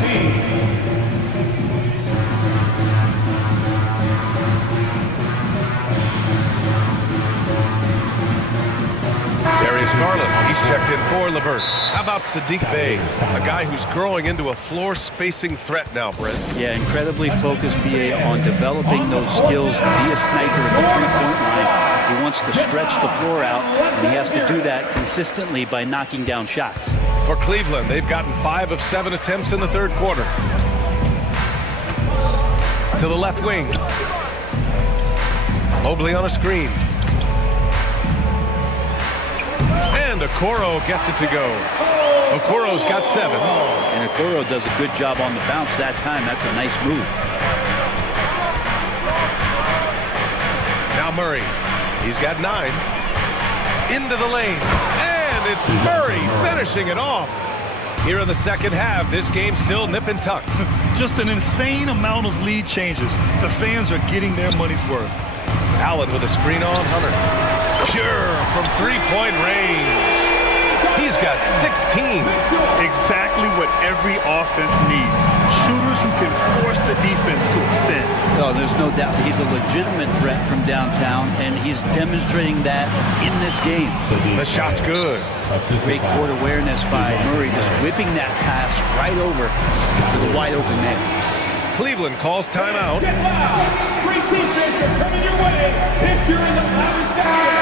Darius Garland, he's checked in for LeVert. How about Sadiq Bey, a guy who's growing into a floor-spacing threat now, Brent? Yeah, incredibly focused, BA, on developing those skills to be a sniper at the three-point line. He wants to stretch the floor out, and he has to do that consistently by knocking down shots. For Cleveland, they've gotten 5 of 7 attempts in the third quarter. To the left wing. Mobley on a screen. And Okoro gets it to go. Okoro's got 7. And Okoro does a good job on the bounce that time. That's a nice move. Now Murray. He's got 9. Into the lane. And it's Murray finishing it off. Here in the second half, this game's still nip and tuck. Just an insane amount of lead changes. The fans are getting their money's worth. Allen with a screen on Hunter. Pure from three-point range. He's got 16. Exactly what every offense needs. Shooters who can force the defense to extend. Oh, there's no doubt he's a legitimate threat from downtown, and he's demonstrating that in this game. The shot's good. Great court awareness by Murray, just whipping that pass right over to the wide open man. Cleveland calls timeout. Get loud! 3 defenses are coming your way. If you're in the loudest section,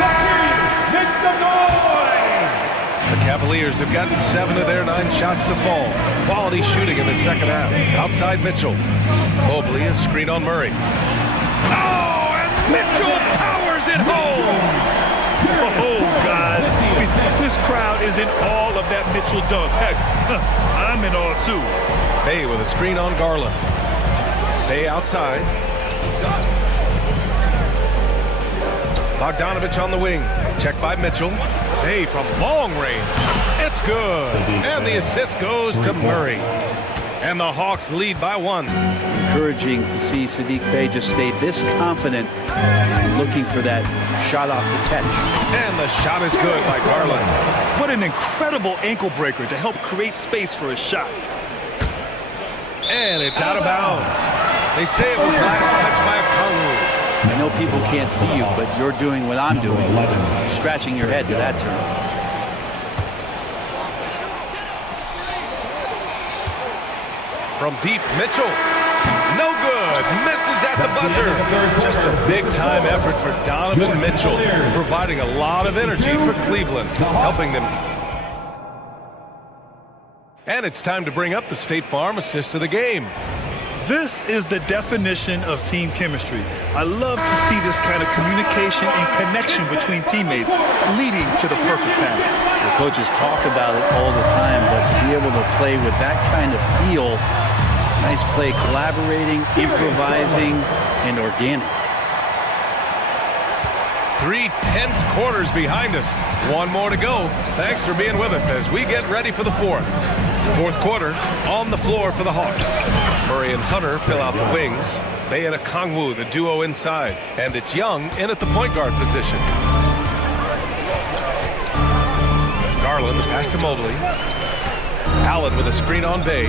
let's hear you. Make some noise! The Cavaliers have gotten 7 of their 9 shots to fall. Quality shooting in the second half. Outside Mitchell. Mobley, a screen on Murray. Oh, and Mitchell powers it home! Oh, guys. This crowd is in all of that Mitchell dunk. Heck, I'm in all too. Bay with a screen on Garland. Bay outside. Bogdanovich on the wing. Check by Mitchell. Bay from long range. It's good. And the assist goes to Murray. And the Hawks lead by 1. Encouraging to see Saddiq Bey just stay this confident, looking for that shot off the catch. And the shot is good by Garland. What an incredible ankle breaker to help create space for a shot. And it's out of bounds. They say it was last touched by a Kongu. I know people can't see you, but you're doing what I'm doing, scratching your head to that turn. From deep, Mitchell. No good. Misses at the buzzer. Just a big-time effort for Donovan Mitchell, providing a lot of energy for Cleveland, helping them. And it's time to bring up the State Farm assist of the game. This is the definition of team chemistry. I love to see this kind of communication and connection between teammates leading to the perfect pass. The coaches talk about it all the time, but to be able to play with that kind of feel, nice play, collaborating, improvising, and organic. 3 tense quarters behind us. 1 more to go. Thanks for being with us as we get ready for the 4th. 4th quarter on the floor for the Hawks. Murray and Hunter fill out the wings. Bay and Okongwu, the duo inside. And it's Young in at the point guard position. Garland, the pass to Mobley. Allen with a screen on Bay.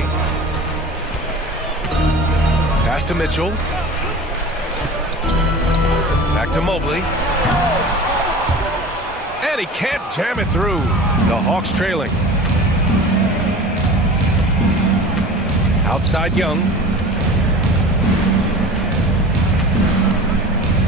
Pass to Mitchell. Back to Mobley. And he can't jam it through. The Hawks trailing. Outside Young.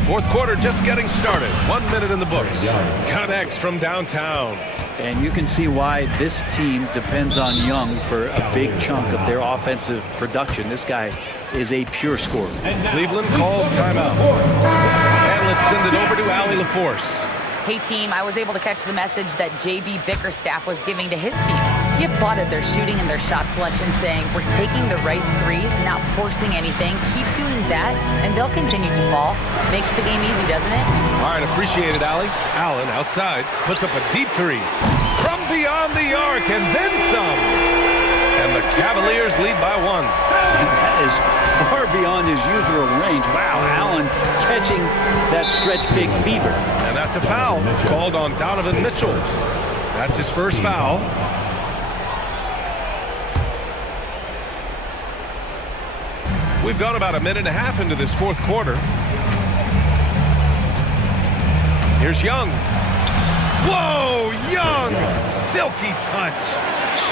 4th quarter just getting started. 1 minute in the books. Connects from downtown. And you can see why this team depends on Young for a big chunk of their offensive production. This guy is a pure scorer. Cleveland calls timeout. And let's send it over to Allie LaForce. Hey team, I was able to catch the message that JB Bickerstaff was giving to his team. He applauded their shooting and their shot selection, saying, "We're taking the right threes, not forcing anything. Keep doing that, and they'll continue to fall." Makes the game easy, doesn't it? All right, appreciate it, Allie. Allen outside, puts up a deep 3. From beyond the arc, and then some. And the Cavaliers lead by 1. That is far beyond his usual range. Wow, Allen catching that stretch big fever. And that's a foul called on Donovan Mitchell. That's his first foul. We've gone about a minute and a half into this 4th quarter. Here's Young. Whoa, Young! Silky touch.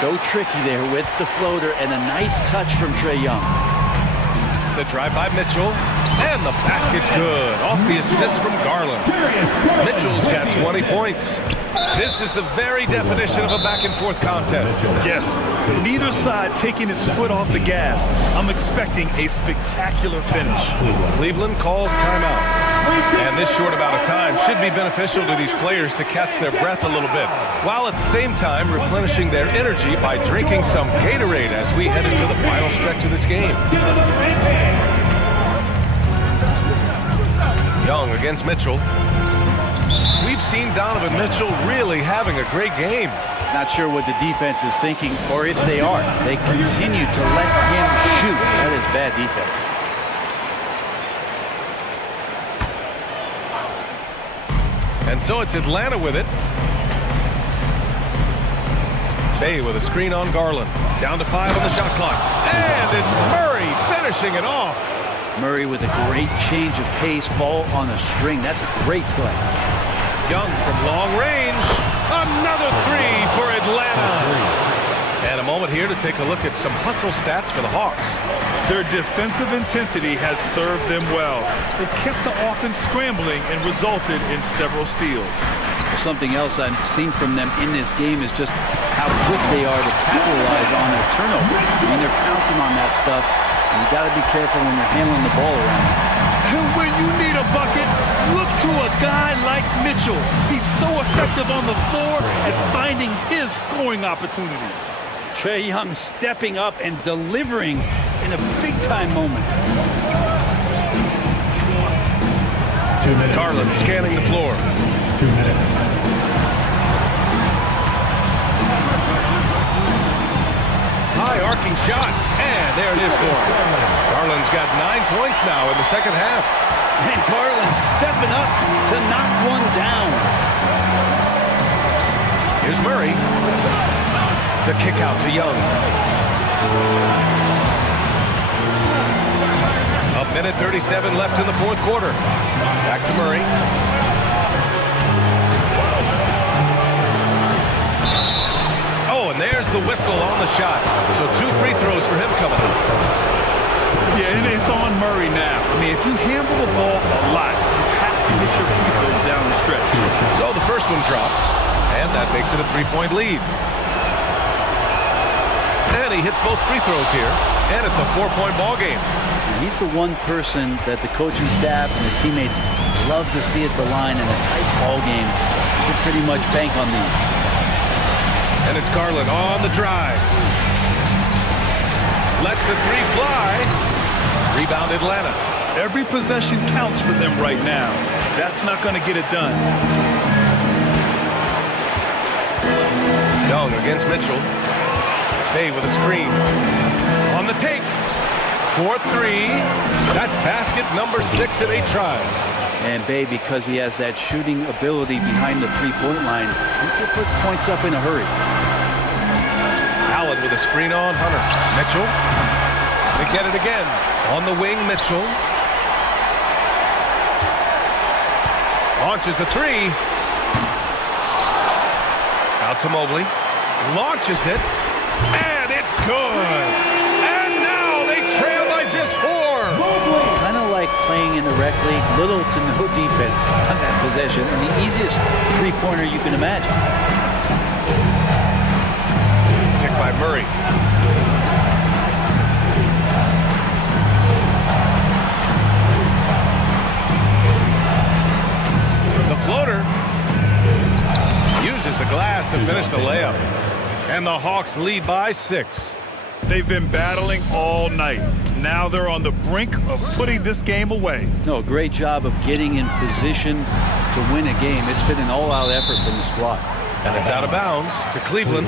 So tricky there with the floater, and a nice touch from Trae Young. The drive by Mitchell, and the basket's good. Off the assist from Garland. Mitchell's got 20 points. This is the very definition of a back-and-forth contest. Yes, neither side taking its foot off the gas. I'm expecting a spectacular finish. Cleveland calls timeout. And this short amount of time should be beneficial to these players to catch their breath a little bit, while at the same time replenishing their energy by drinking some Gatorade as we head into the final stretch of this game. Young against Mitchell. We've seen Donovan Mitchell really having a great game. Not sure what the defense is thinking, or if they are. They continue to let him shoot. That is bad defense. And so it's Atlanta with it. Bay with a screen on Garland. Down to 5 on the shot clock. And it's Murray finishing it off. Murray with a great change of pace, ball on a string. That's a great play. Young from long range. Another three for Atlanta. And a moment here to take a look at some hustle stats for the Hawks. Their defensive intensity has served them well. They kept the offense scrambling and resulted in several steals. Something else I've seen from them in this game is just how quick they are to capitalize on their turnover. I mean, they're pouncing on that stuff, and you got to be careful when you're handling the ball around. And when you need a bucket, look to a guy like Mitchell. He's so effective on the floor at finding his scoring opportunities. Trae Young stepping up and delivering in a big-time moment. Garland scanning the floor. 2 minutes. High arcing shot, and there it is for him. Garland's got 9 points now in the second half. And Garland stepping up to knock one down. Here's Murray. The kick out to Young. A minute 37 left in the fourth quarter. Back to Murray. Oh, and there's the whistle on the shot. So 2 free throws for him coming up. Yeah, and it's on Murray now. I mean, if you handle the ball a lot, you have to hit your free throws down the stretch. So the first one drops, and that makes it a 3-point lead. And he hits both free throws here, and it's a 4-point ball game. He's the one person that the coaching staff and the teammates love to see at the line in a tight ball game. You can pretty much bank on these. And it's Garland on the drive. Lets the three fly. Rebound Atlanta. Every possession counts for them right now. That's not going to get it done. Young against Mitchell. Bay with a screen. On the take. 4-3. That's basket number 6 in 8 tries. And Bay, because he has that shooting ability behind the three-point line, he can put points up in a hurry. Allen with a screen on Hunter. Mitchell. They get it again. On the wing, Mitchell. Launches a three. Out to Mobley. Launches it. And it's good. And now they trail by just 4. Kind of like playing in the rec league, little to no defense on that possession, and the easiest three-pointer you can imagine. Picked by Murray. The floater uses the glass to finish the layup. And the Hawks lead by 6. They've been battling all night. Now they're on the brink of putting this game away. No, great job of getting in position to win a game. It's been an all-out effort from the squad. And it's out of bounds to Cleveland.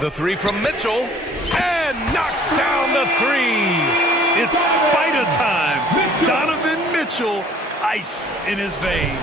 The three from Mitchell. And knocks down the three. It's spider time. Donovan Mitchell, ice in his veins.